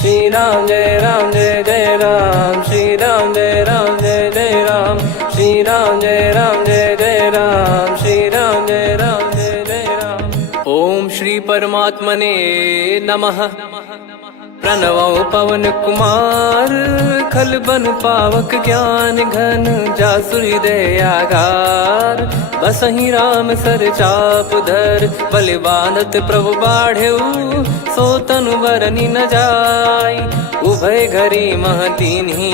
श्री राम जय जय राम, श्री राम जय जय राम, श्री राम जय जय राम, श्री राम जय जय राम। ओम श्री परमात्मने नमः। प्रणवो पवन कुमार, खल बन पावक ज्ञान घन, जासु हृदय आगार। बसहि राम सर चाप धर, बलि बांधत प्रभु बाढ़ेऊ, सो तनु बरनि न जाय। उभय घरी महतीन्ही,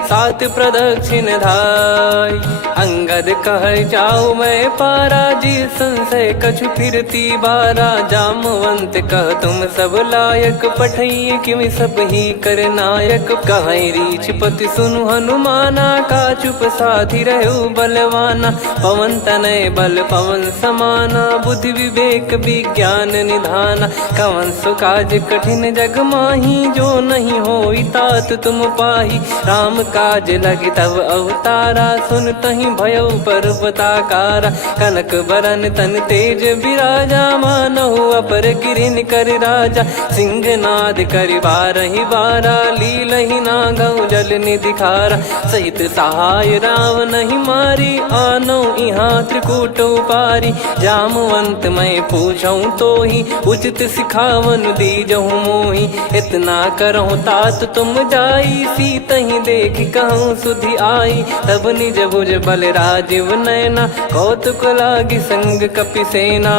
सात प्रदक्षिण धाय। अंगद कह जाऊ मैं पारा, जी संशय कछु फिरती बारा। जामवंत कह तुम सब लायक, पठई किमि सब ही कर नायक। कहीं रीछ पति सुनु हनुमाना, का चुप साधि रहु बलवाना। पवन तनय बल पवन समाना, बुद्धि विवेक विज्ञान निधाना। कवन सो काज कठिन जग माही, जो नहीं होई तात तुम पाही। राम काज लगी तब अवतारा, सुन तहि भयउ पर्वताकारा। कनक बरन तन तेज बिराजा, मानहु अपर गिरिन कर राजा। सिंहनाद करि बारहि बारा, लीलहि नागौ जल निधि खारा। सहित सहाय राम नहीं मारी, आनो इहाँ त्रिकूट उपारी। जामवंत मैं पूछऊँ तोहि, उचित सिखावन दीजहु मोहि। इतना करहु तात तुम जाई, सीतहि देख कहूँ सुधि आई। तब निज भुज बल राजीव नयना, कौतुक लागी संग कपिसेना।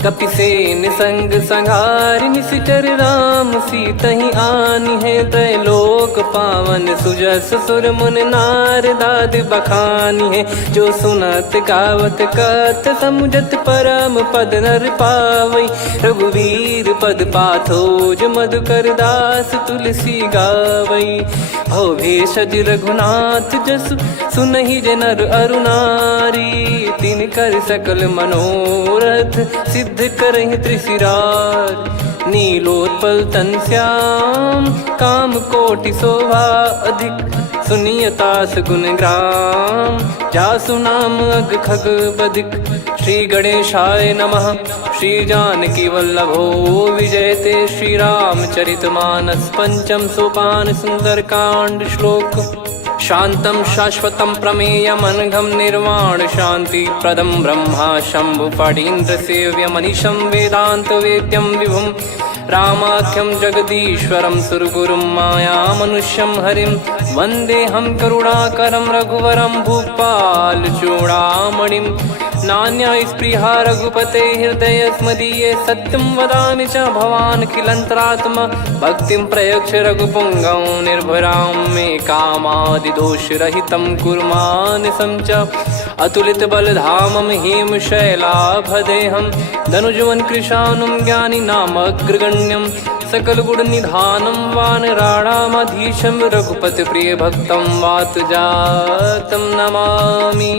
कपिसेन संग संघारि, निशिचर राम सीतहि आनी है। त्रैलोक पावन सुजस सुर मुन नार, दाद बखानी है। जो सुनत गावत कथ, समुझत परम पद नर पावई। रघुवीर पद पाथोज, मधुकर दास तुलसी गावई। भव भेषज रघुनाथ जसु, सुनहि जे नर अरु नारी। तिन कर सकल मनोरथ, सिद्ध करहि त्रिशिरार। नीलोत्पल तन श्याम, काम कोटि शोभा अधिक। सुनियतास गुण ग्राम, जासु नाम अग खग बदिक। श्री गणेशाय नमः। श्री जानकी वल्लभो विजयते, श्री रामचरित मानस। पंचम सोपान सुंदर कांड श्लोक। शांतं शाश्वतं प्रमेयमनघं, निर्वाण शांति प्रदं ब्रह्मा शंभु फणीन्द्र सेव्यमनिशं। वेदांत वेद्यं विभुं रामाख्यं जगदीश्वरं, सुरगुरुं माया मनुष्यं हरिं। वन्देऽहं करुणाकरं रघुवरं, भूपाल चूडामणिं। नान्या स्पृहा रघुपते हृदय स्मदीये, सत्यं वदामि च भवान् खिलन्तरात्मा। भक्तिं प्रयच्छ रघुपुङ्गं, निर्भरां मे कामादिदोषरहितं कुर्मानिसं च। अतुलित बलधामं हेमशैलाभदेहं, धनुजवन कृशानुं ज्ञानी नामग्रगण्यं। सकल गुण निधानं वानराणामधीशं, रघुपति प्रिय भक्तं वातजातं नमामि।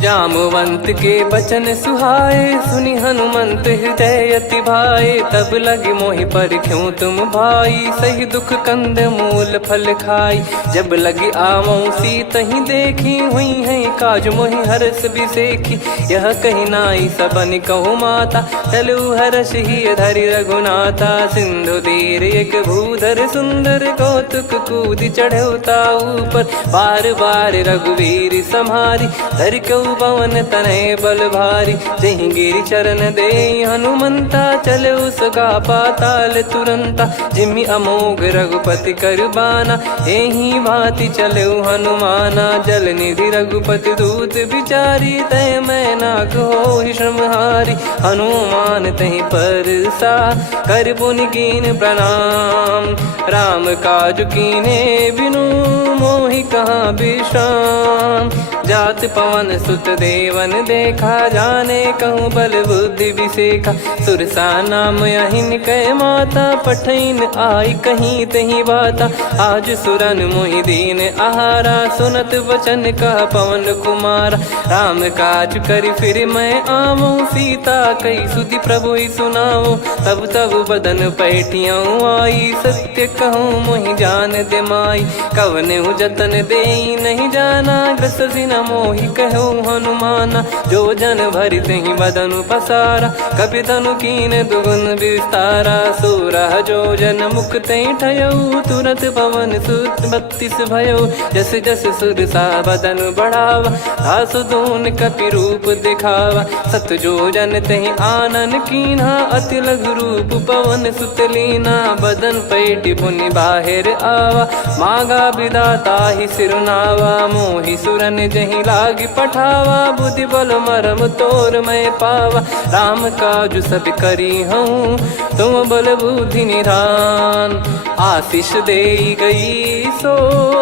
जामवंत के बचन सुहाए, सुनि हनुमंत हृदय अति भाए। तब लगे मोहि पर क्यों तुम भाई, सही दुख कंद मूल फल खाई। जब लगे आवऊं सीतहि देखी, हुई है काज मोहि हरस बिसेखी। यह कही नाई सबन कहु माता, चलु हरष ही धरि रघुनाथा। सिंधु तीर एक भूधर सुंदर, कौतुक कूद चढ़ौता ऊपर। बार बार रघुवीर सम्हारी, धर कऊ पवन तनय बल भारी। जहि गिरि चरण दे हनुमंता, चले उसका पाताल तुरंता। जिमि अमोघ रघुपति कर बाना, एहि भांति चले हनुमाना। जल निधि रघुपति दूत बिचारी, तय मैं नाग होहि श्रमहारी। हनुमान तहि परसा, कर पुनि कीन प्रणाम। राम काज कीने बिनु, मोहि कहाँ विश्राम। जात पवन सुत देवन देखा, जाने कहूँ बल बुद्धि विसेखा। सुरसा नाम अहिन कै माता, पठैन आई कहीं तही बाता। आज सुरन मोहि दीन आहारा, सुनत वचन कह पवन कुमारा। राम काज करि फिर मैं आवऊं, सीता कई सुधि प्रभु ही सुनाओ। तब तब बदन पैठियाँ आई, सत्य कहूँ मोहि जान दे माई। कवने जतन दे नहीं जाना, ग्रसि न मोहि कहो हनुमाना। जो जन भरि तेहि बदनु पसारा, कपि तनु कीन दुगुन विस्तारा। सोरह जो जन मुख तेहि ठयऊ, तुरत पवन सुत 32 भयऊ। जस जस सुरसा बदन बढ़ावा, आसु दून कपि रूप दिखावा। सत जो जन तेहि आनन कीन्हा, अति लघु रूप पवन सुत लीना। बदन पैटि पुनि बाहिर आवा, मागा विधाता ही सिरुनावा। मोहि सुरन जहि लागी पठावा, बुद्धि बल मरम तोर मैं पावा। राम काजु सब करी हूँ, तुम बल बुद्धि निधान। आशीष देई गई सो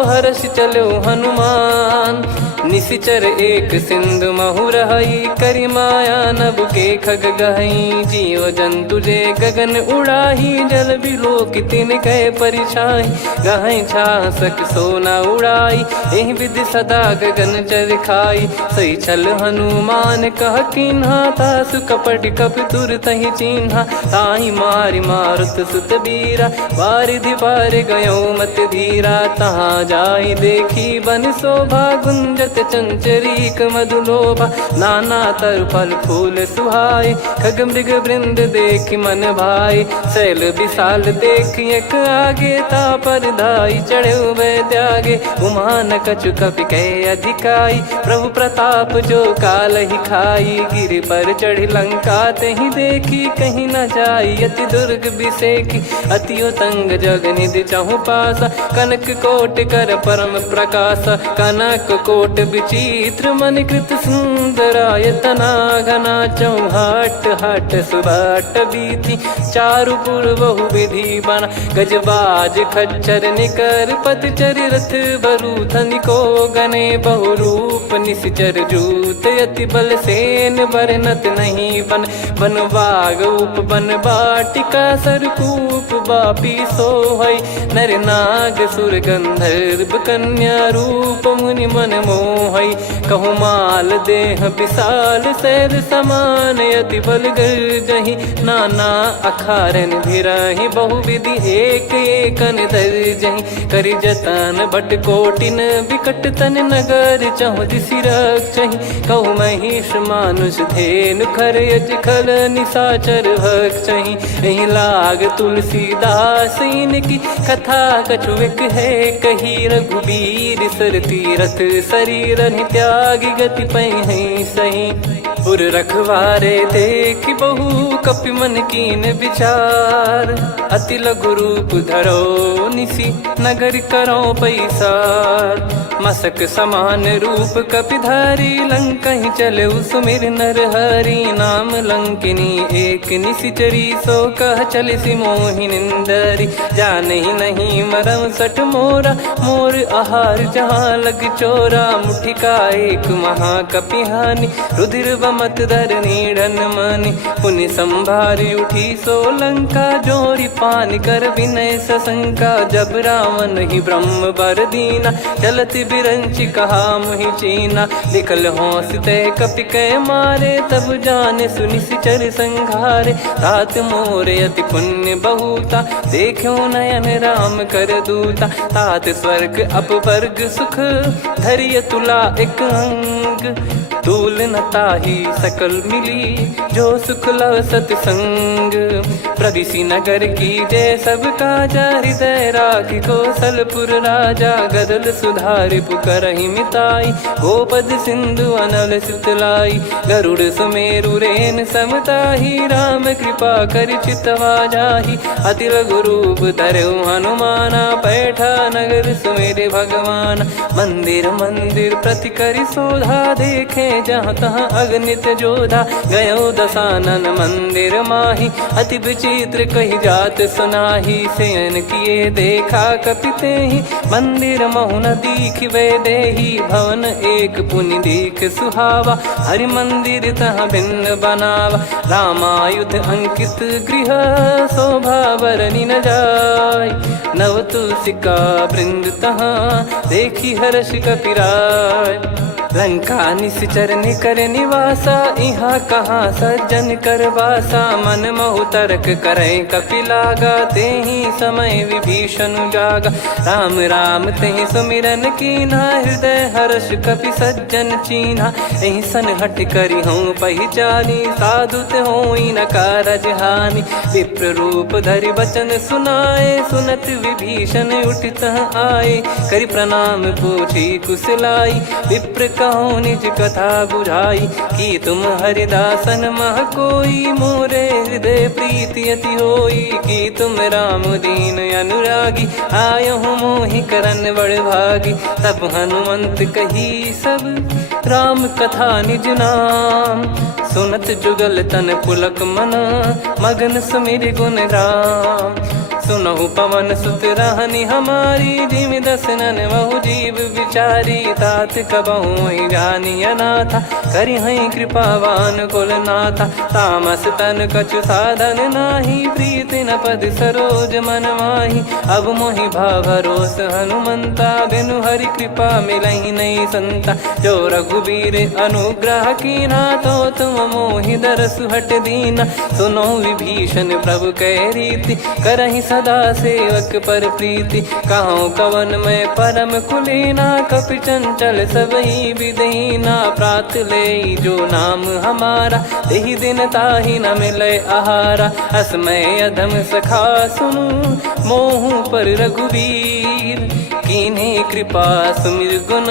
हर्ष चलो हनुमान। निशिचर एक सिंधु महु रहई, करी माया नभ के खग गहई। जीव जंतु जे गगन उड़ाही, जल बिलोक तिन कह परिछाई। गहई छासक सोना उड़ाई, एहि विधि सदा गगन चर खाई। सही छल हनुमान कह कीन्हा, तासु कपट कप तुर तहि चिन्हा। ताहि मारि मारुत सुत बीरा, वारिधि पार गयो मत धीरा। तहाँ जाई देखी बन शोभा, गुंजत चंचरीक मधुलोभा। नाना तर फल फूल सुहाए, खग मृग वृंद देख मन भाई। शैल विशाल देख एक आगे, तापर धाई चढ़े वै त्यागे। उमान कछु कपि कह अधिकाई, प्रभु प्रताप जो काल ही खाई। गिर पर चढ़ी लंका तेहि देखी, कहीं न जाई अति दुर्ग बिसेकी। अति उतंग जग निधि चहु पासा, कनक कोट कर परम प्रकाश। कनक कोट विचित्र मन कृत सुंदरायतना। घना चौहाट हाट सुबाट बीती, चारु पुर बहु विधि बना। गजबाज खच्चर निकर पतचर, रथ बरु धनिको गने। बहु रूप निशिचर जूत, अति बल सेन बरनत नहीं बन। बन बाग उप बन बाटिका, सरकूप बापी सोहई। नर नाग सुर गंधर्व कन्या, रूप मुनि मन मोहई। कहु माल देह विशाल, शैल समान अति बल गर्जहि। नाना अखारन भिरहि, बहु विधि एक एकन दर्जहि। करि जतन बट कोटिन, बिकट तन नगर चहु दिसि रक्षहि। कहु महिष मानुष धेनु, खर यज खल निशाचर भक्षहि। एहि लाग तुलसीदास इनकी, कथा कछु एक है कही। रघुबीर सर तीरथ शरीर, त्यागी गति पै सही। पुर रखवारे देख बहु, कपि मन कीन विचार। अति लघु रूप धरो निसी, नगर करो पैसार। मसक समान रूप कपि धारी, लंकहि चले सुमिर नर हरि। नाम लंकिनी एक निशिचरी, सो कह चलिसि मोहि निंदरी। जानहि नहीं मरम सठ मोरा, मोर आहार जहाँ लग चोरा। मुठिका एक महाकपिहानि, रुधिर बमत धरनी ढन मानि। पुनि संभारी उठी सो लंका, जोरी पान कर विनय सशंका। जब रावण ही ब्रह्म बर दीना, चलत बिरंचि कहा मुहि चीना। लिखल होंस ते कपि कै मारे, तब जाने सुनि सिचर संघारे। तात मोरे अति पुण्य बहुता, देखो नयन राम कर दूता। तात स्वर्ग अपवर्ग सुख, धरिय तुला एक अंग। तूल न ताहि सकल मिली, जो सुख लव सतसंग। प्रविशि नगर की जय सब काजा, हृदय राखि कौशलपुर राजा। गदल सुधारि पुकरहि मिताई, गोपद सिंधु अनल सितलाई। गरुड़ सुमेरु रेन समताहि, राम कृपा करि चितवा जाहि। अति लघु रूप धरऊ हनुमाना, पैठा नगर सुमेरे भगवान। मंदिर मंदिर प्रति करि शोधा, देखे जहाँ तहाँ अगणित जोधा। गयो दशानन मंदिर माही, अति विचित्र कही जात सुनाही। शयन किए देखा कपि तेहि, मंदिर महु न दीख वे देही। भवन एक पुनि दीख सुहावा, हरि मंदिर तहाँ भिन्न बनावा। रामायुध अंकित गृह, शोभा बरनि न जाय। नव तुलसी का वृंद तहाँ, देखी हर्ष कपिराय। लंका निश्चर निकर निवासा, इहाँ कहाँ सज्जन कर वासा। मन महु तर्क करे कपिलागा, तेहि समय विभीषण जागा। राम राम तेहि सुमिरन कीन्हा, हृदय हर्ष कपि सज्जन चीन्हा। एहि सन हट करि हूँ पहिचानी, साधु ते होई न कारज हानि। विप्र रूप धरि वचन सुनाए, सुनत विभीषण उठित आए। करि प्रणाम पूछी कुशलाई, विप्र कहो निज कथा बुझाई। कि तुम हरिदासन मह कोई, मोरे हृदय प्रीति अति होई। कि तुम राम दीन अनुरागी, आयहु मोहि करन बड़ भागी। तब हनुमंत कही सब राम कथा निज नाम, सुनत जुगल तन पुलक मना, मगन सुमिर गुण राम। सुनहु पवन सुत रहनी हमारी, जिमि दसनन महु जीव विचारी। तात कबहु ही जानी अनाथा, करि हई कृपावान कुल नाथा। तामस तन कछु साधन नाही, प्रीति न पद सरोज मन माही। अब मोहि भाव भरोस हनुमंता, बिनु हरि कृपा मिलहि नहीं संता। जो रघुबीर अनुग्रह कीन्हा, तो तुम मोहि दरसु हट दीना। सुनो विभीषण प्रभु कह रीति, करहि सदा सेवक पर प्रीति। कहूँ कवन में परम कुलीना, कपि चंचल सबही विदहीना। प्रात ले जो नाम हमारा, तेहि दिन ताहि न मिले आहारा। असमय अधम सखा सुनु, मोहु पर रघुवीर। कीन्ही कृपा सुमिर गुण,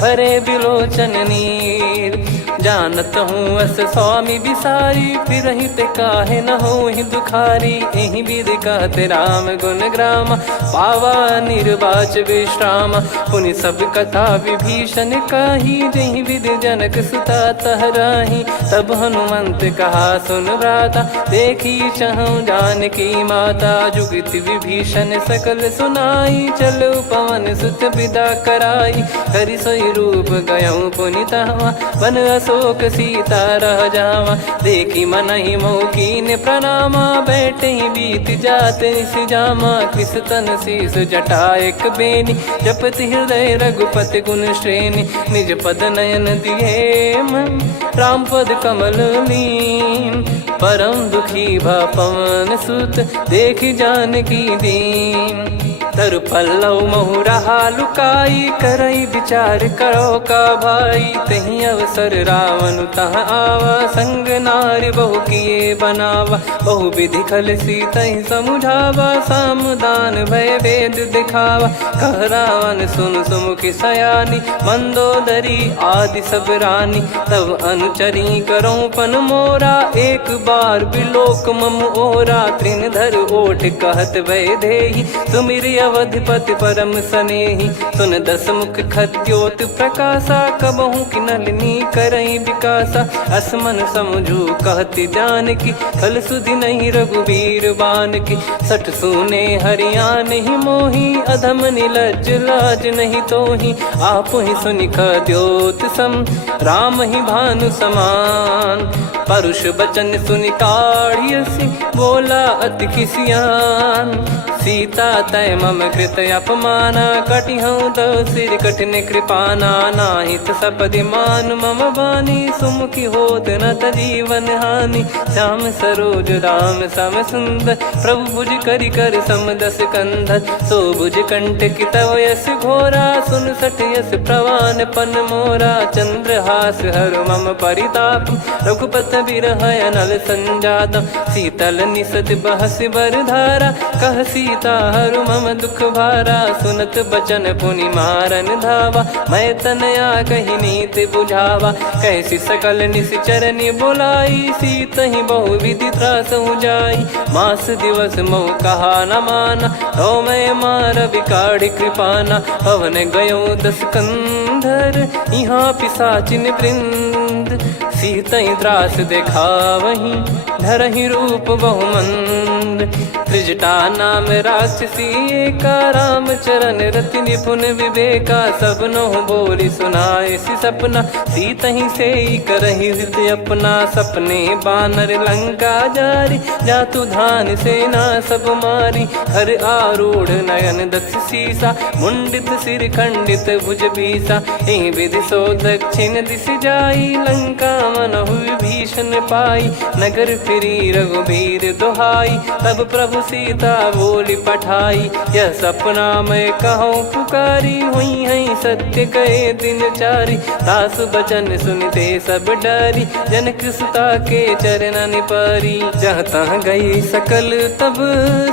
भरे बिलोचन नीर। जानत हूँ अस स्वामी बिसारी, फिरहि ते काहे न होहि दुखारी। एहि विधि कहते राम गुण ग्राम, पावा निर्वाच विश्राम। पुनि सब कथा विभीषण काही, जहि विधि जनक सुता तहराही। तब हनुमंत कहा सुन भ्राता, देखी चहु जानकी माता। जुगति विभीषण सकल सुनाई, चलो पवन सुत विदा कराई। करि सोई रूप गयऊँ पुनि तहवा, वन अशोक सीता रह जावा। देखी मनहि मोह कीन्ह प्रणामा, बैठे ही बीत जात निस जामा। कृस तन शीस जटा एक बेनी, जपति हृदय रघुपति गुण श्रेणी। निज पद नयन दिए मन, राम पद कमल लीन। परम दुखी भा पवन सुत, देखि जानकी दीन। तरु पल्लव महु रहा लुकाई, करई विचार करो का भाई। तहि अवसर रावण तह आवा, संग नारी बहु किए बनावा। बहु विधि खल सीतहि समुझावा, सामदान भय वेद दिखावा। कह रावण सुन सुमुखि सयानी, मंदोदरी आदि सब रानी। तब अनुचरी करो पन मोरा, एक बार बिलोक मम ओरा। तृण धर ओठ कहत भय देहि, सुमिर अवधिपति परम सनेहि। सुन दस मुख खद्योत प्रकाशा, कबहु कि नलिनी करई विकासा। असमन समझू कहति जानकी, खल सुधि नहीं रघुवीर बानकी। सठ सुने हरियाण ही मोही, अधम निलज्ज लाज नहीं तोही। आप ही सुनि खद्योत सम, राम ही भानु समान। परुष बचन सुनि काढ़ियसि, बोला अति किसियान। सीता तय मम कृत अपमाना, कटिहऊँ तव सिर कठिन कृपाना। नाहित सपदि मान मम बानी, सुमुखी होत न जीवन हानि। श्याम सरोज राम सम सुंदर, प्रभु भुज करि कर सम दस कंधर। सो भुज कंठ की तव यस घोरा, सुन सठ यस प्रवान पन मोरा। चंद्रहास हर मम परिताप, रघुपत बिरह अनल संजातम। शीतल निसत बहस बर धारा, कह सीता हरु मम दुख भारा। सुनत बचन पुनि मारन धावा, मैं तनया कहि नीति बुझावा। कैसी सकल निश्चरनि बुलाई, सीतहि बहु विधि त्रासहु जाई। मास दिवस मोह कहा न माना, तो मैं मार बिकाढ़ि कृपाना। पवन गयो दस कंधर, यहाँ पिशाचिन वृंद। मंद, सीतई त्रास देखावहीं धरहि रूप बहुमंद। त्रिजटा नाम राक्षसी एका, राम चरण रति निपुण विवेका। सबनो बोली सुनाए सि सपना, सीतहि से करहि हृद अपना। सपने बानर लंका जारी, जातु धान सेना सब मारी। हर आरूढ़ नयन दक्ष सीसा, मुंडित सिर खंडित भुज बीसा। एहि विधि सो दक्षिण दिश जाई, लंका मनहु विभीषण पाई। नगर फिरी रघुबीर दुहाई, तब प्रभु सीता बोली पठाई। यह सपना मैं कहूँ पुकारी, हुई है सत्य कहे दिन चारी। दास बचन सुनते सब डरी, जनक सुता के चरण परी। जहाँ तहाँ गई सकल तब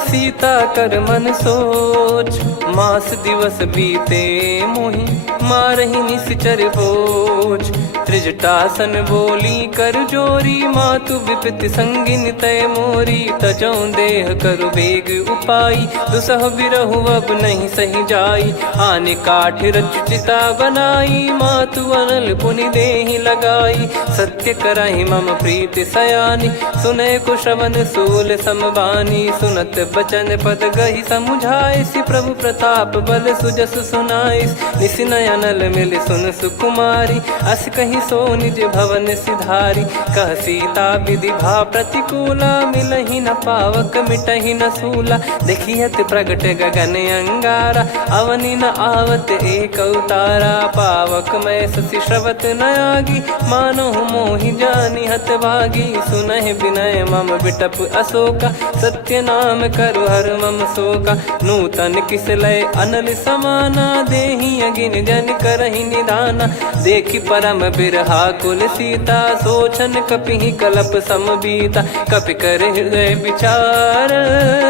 सीता कर मन सोच। मास दिवस बीते मोहि मारहि निश्चर बोझ। त्रिजटासन बोली कर जोरी, मातु विपत्ति संगिन तय मोरी। तजौ देह करु बेग उपाई, दुसह बिरहु अब नहीं सही जाई। आने काठ रचिता बनाई, मातु अनल पुनि देहि लगाई। सत्य करहि मम प्रीति सयानी, सुनय को श्रवण सूल समबानी। सुनत बचन पद गहि समुझाए, सि प्रभु प्रताप बल सुजस सुनाइस। निस नयनल मिल सुन सुकुमारी, अस कहि सो निज भवन सिधारी। कह सीता विधि भा प्रतिकूला, मिलहि न पावक मिटहि न सूला। देखियत प्रगट गगन अंगारा, अवनि न आवत एक अवतारा। पावक मैं शशि श्रवत न आगी, मानो मोहि जानि हत भागी। सुनहि विनय मम बिटप अशोका, सत्य नाम करु हर मम शोका। नूतन किस लय अनल समाना, देहि अगिन जन करहि निदाना। देखि परम बिरहा कुल सीता, सोचन कपिहि कलप समबीता। कपि कर हृदय विचार,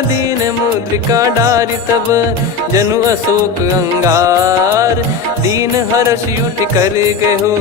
दीन मुद्रिका डारि तब जनु अशोक अंगार। दीन हर्ष उठ कर गहु,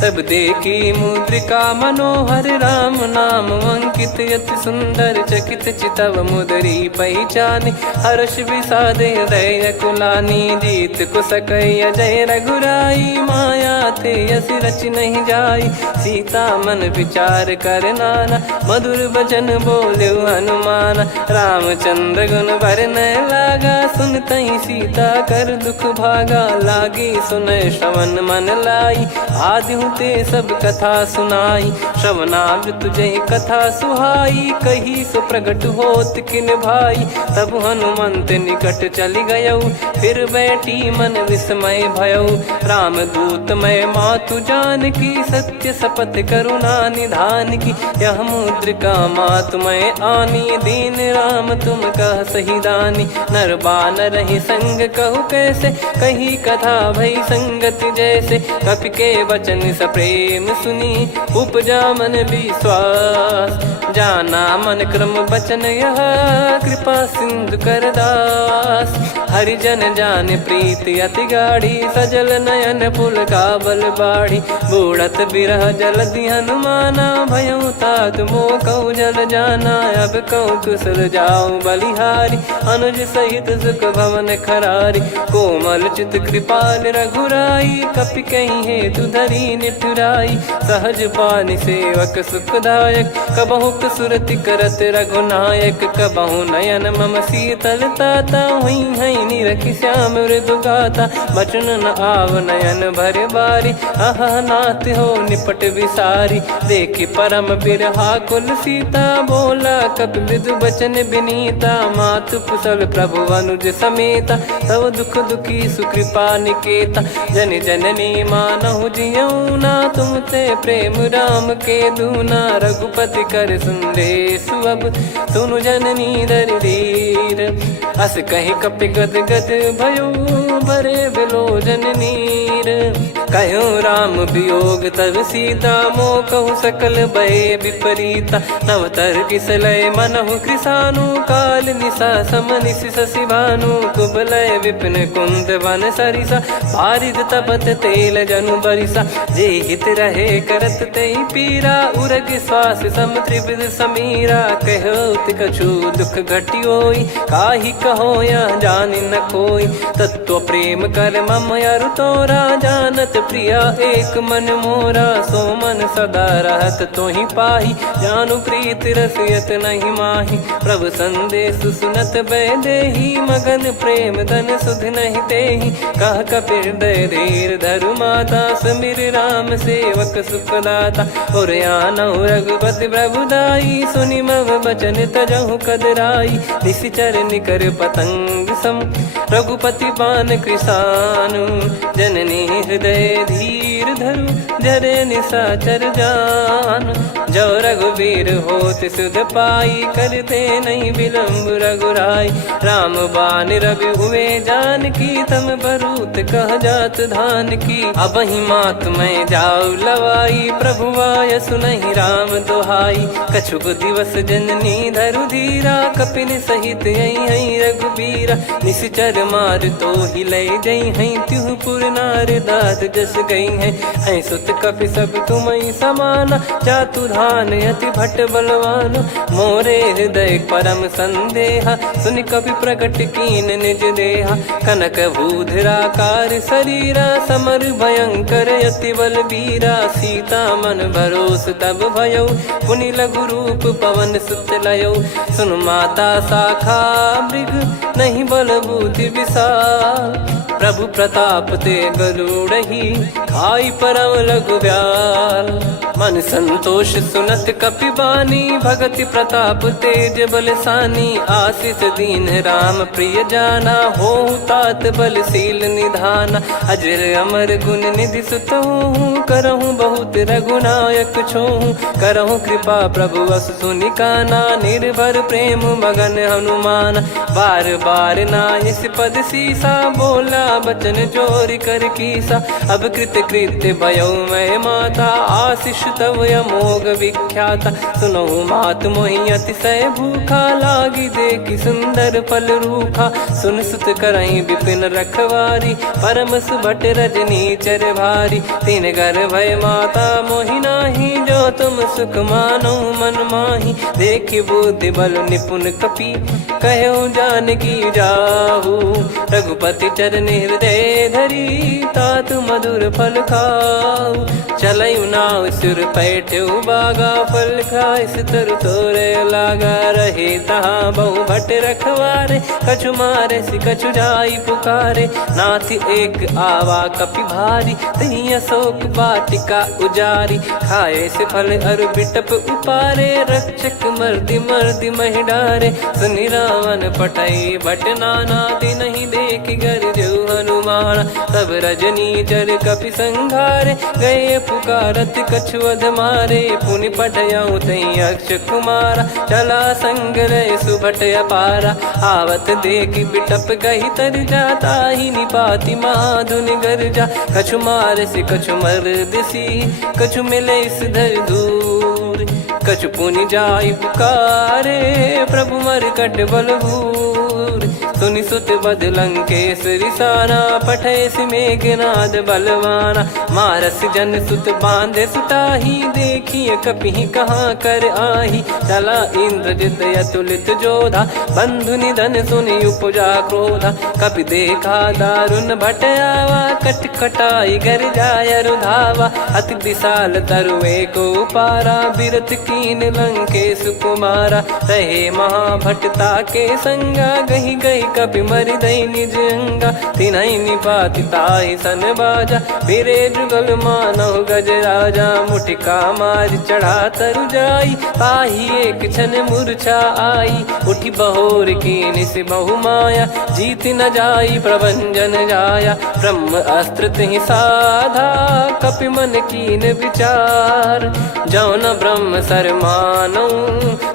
तब देखी मुद्रिका मनोहर। राम नाम अंकित अति सुंदर, चकित चितव मुदरी पहचान। हर्ष विषाद हृदय कुलानी, जीत को सकय जय रघुराई। माया थे यस रच नहीं जाई, सीता मन विचार कर नाना। मधुर बचन बोले हनुमान, रामचंद्र गुण बरनै लागा। सुनतहि सीता कर दुख भागा, लागी सुनय श्रवण मन लाई। आदि ते सब कथा सुनाई, श्रवणामृत जय कथा सुहाई। कही सो प्रगट होत किन भाई, तब हनुमंत निकट चली गयौ। फिर बैठी मन विस्मय भयौ, राम दूत मैं मातु जानकी। सत्य शपथ करुणा निधान की, यह मुद्रिका मातु मैं आनी। दीन राम तुम कह सही दानी, नर बानर ही संग कहु कैसे। कही कथा भई संगति जैसे, कपि के वचन सप्रेम सुनी। उपजा मन विश्वास, जाना मन क्रम बचन यह। कृपा सिंधु कर दास, हरिजन जान प्रीति अति गाढ़ी। सजल नयन पुल का बल बाढ़ी, बूढ़त बिरह जल दी हनुमाना। भयउ तात मोह कहु जल जाना, अब कहु कुशल जाऊं बलिहारी। अनुज सहित सुख भवन खरारी, कोमल चित कृपाल रघुराई। कपि कहीं हेतु धरी निठुराई, सहज पानि सेवक सुखदायक। कबहु सुरति करत रघुनायक, कबहु नयन मम शीतल ताता। हुई है निरखि श्याम मृदु गाता, बचन न आव नयन भर बारी। आहा नाथ हो निपट विसारी, देखि परम बिरहा कुल सीता। बोला कपि मृदु बचन बिनीता, मातु कुशल प्रभु अनुज समेता। तव दुख दुखी सुकृपा निकेता, जन जननी मानहु जियऊ ना। तुम ते प्रेम राम के दूना, रघुपति कर संदेश अब सुनु जननी दर धीर। अस कहि कपि गद गद भयो, भरे बिलोचन नीर। कहो राम वियोग तब सीता, मोह कहु सकल भय विपरीता। नवतर किसलय मनहु कृसानु, काल निशा समनिशि शशि भानु। कुबलय विपिन कुंद वन सरिसा, पारिद तपत तेल जनु बरिसा। जे हित रहे करत तेहि पीरा, उरग श्वास सम त्रिविध समीरा। कहो कछु दुख घटियोई, काहि कहो या जान न कोई। तत्व प्रेम कर मम अरु तोरा, जानत प्रिया एक मन मोरा। सो मन सदा रहत तो ही पाही, जानु प्रीत रसियत नहीं माही। प्रभु संदेश सुनत बैदेही, मगन प्रेम धन सुध नहीं तेही। कह कपिर दय धीर धरु माता, समिर राम सेवक सुखदाता। और आनौ रघुपति प्रभुदाई, सुनि मव बचन तजहु कदराई। निशिचर निकर पतंग सम, रघुपति पान कृसानु। जननी हृदय धीर धरु, जरे निशाचर जान। जो रघुवीर होत सुध पाई, करते नहीं विलम्ब रघुराई। राम बान रवि हुए जानकी, तम बरूत कह जात धान की। अब ही मात मैं जाऊ लवाई, प्रभु आय सुनहि राम दोहाई। कछुक दिवस जननी धरु धीरा, कपिन सहित यही रघुबीरा। निशिचर मार तो ही ले जई हैं, त्युह पुर नार दाद जस गई हैं। सुत कपि सब तुमहि समाना, जातु धान अति भट बलवान। मोरे हृदय परम संदेहा, सुनि कपि प्रकट कीन निज देहा। कनक भूधराकार शरीरा, समर भयंकर अति बलबीरा। सीता मन भरोस तब भयउ, पुनि लघु रूप पवन सुत लयउ। सुन माता शाखा मृग, नहीं बल बुद्धि विशाल। प्रभु प्रताप ते गरुड़ही, खाई परम लघु ब्याल। मन संतोष सुनत कपि बानी, भगति प्रताप तेज बलसानी। आशीष दीन राम प्रिय जाना, होहु तात बलशील निधाना। अजर अमर गुण निधि सुतहु, करहु बहुत रघुनायक छोहु। करहु कृपा प्रभु अस सुनि काना, निर्भर प्रेम मगन हनुमान। बार बार नायस पद सीसा, बोला बचन चोरी कर कीसा। अब कृत कृत्य भयउ मैं माता, आशीष तव अमोघ विख्याता। सुनहु मात मोहि अतिशय भूखा, लागी देखि सुंदर फल रूखा। सुन सुत करहि विपिन रखवारी, परम सुभट रजनी चर भारी। तीन घर भय माता मोहि नाही, जो तुम सुख मानो मन माही। देखि बुद्धि बल निपुण कपि, कहु जानकी जाहु। रघुपति चरण हृदय धरी, तात मधुर फल खाऊ। चलयु नाव सुर पैठ्यु बागा, फल खाइस तरु तोरे लागा। रहे तहाँ बहु भट रखवारे, कछु मारे सि कछु जाई पुकारे। नाथ एक आवा कपि भारी, तही अशोक वाटिका उजारी। खाए से फल अरु बिटप उपारे, रक्षक मर्दि मर्दि महि डारे। सुनि रावण पटई भट नाना, तिनहि देखि गरजउ हनुमान। तब रजनी चर कपि संघारे, गए पुकारत कछु अध मारे। पुनि पठयउ तई अक्ष कुमारा, चला संग रहे सुभट अपारा। आवत देखि बिटप गही तर जाता, ही निपाति महाधुनि गर्जा। कछु मार से कछु मर्दिसी, कछु मिले इस धर दूर। कछु पुनि जाई पुकारे, प्रभु मरकट बलभूर। सुनि सुत बद लंकेश्वरी साना, पठय मेघनाद बलवाना। मारस जन सुत बांधे सुताही, देखिए कपि कहाँ कर आही। चला इंद्रजित अतुलित जोधा, बंधु निधन सुनि उपजा क्रोधा। कपि देखा दारुण भट आवा, कट कटाई गर जाय रुधावा। अति विशाल तरुए को पारा, बिरत कीन लंकेश कुमारा। रहे महाभटता के संगा, गही गही कपि मरि दई निज अंगा। तिन्हि निपाति ताहि सन बाजा, फिरे जुगल मानव गज राजा। मुटिका मार चढ़ा तरु जाई, ताहि एक क्षण मूर्छा आई। उठि बहोर कीन से बहु माया, जीत न जाई प्रभंजन जाया। ब्रह्म अस्त्र तिहि साधा, कपि मन कीन विचार। जौ न ब्रह्म सर मानौ,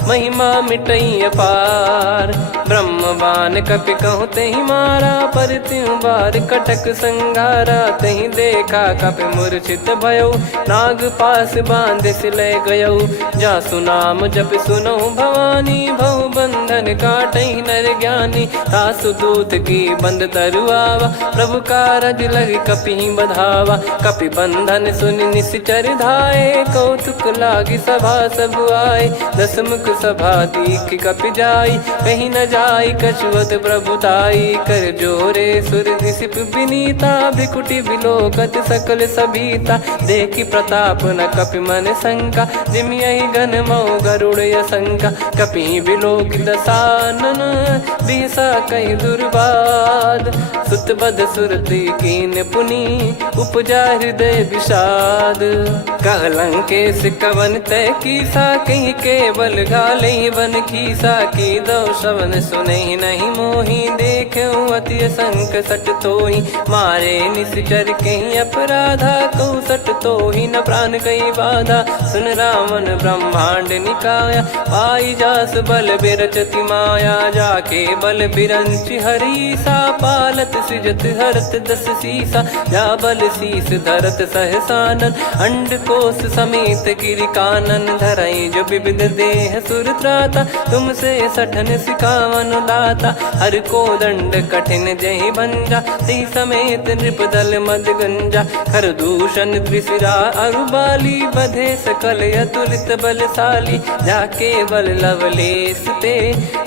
महिमा मिटई अपार। ब्रह्म बान कपि कहु तहि मारा, पर त्यों बार कटक संगारा। तहि देखा कपि मूर्छित भयउ, नाग पास बांध सिले गयउ। जासु नाम जप सुनहु भवानी, भव बंधन काटहि नर ज्ञानी। तासु दूत की बंद तरुआवा, प्रभु कारज लग कपि बधावा। कपि बंधन सुनि निश्चर धाये, कौतुक लागी सभा सब आए। दस मुख सभा दीख कपि जाई, कहीं न जाई कछुवत प्रभुताई। कर जोरे सुर दिसिप विनीता, भ्रिकुटि बिलोकत सकल सबीता। देखि प्रताप न कपि मन शंका, जिमियहि गन मऊ गरुड़ असंका। कपि बिलोक दसानन, बिहसा कहि दुर्वाद। सुत बध सुरति कीन पुनि, उपजा हृदय विषाद। कहलंकेश कवन तय कीसा, कहीं केवल गाले बन खीसा। की दो श्रवण सुने नहीं मोही, देखे अति संक सट तोही। मारे निश्चर कहीं अपराधा, कहूँ सट तोही न प्राण कहीं बाधा। सुन रावण ब्रह्मांड निकाया, पाई जास बल बिरचति माया। जाके बल बिरंच हरीसा, पालत सृजत हरत दस सीसा। जा बल शीस धरत सहसानन, अंड कोश समेत गिरि कानन। धरई जो विविध देह सुर त्राता, तुमसे सठन सिखावन दाता। हर को दंड कठिन जहि भंजा, ती समेत नृप दल मद गंजा। खर दूषण त्रिशिरा अरुबाली, बधे सकल अतुलित बलशाली। जाके बल लवलेश ते,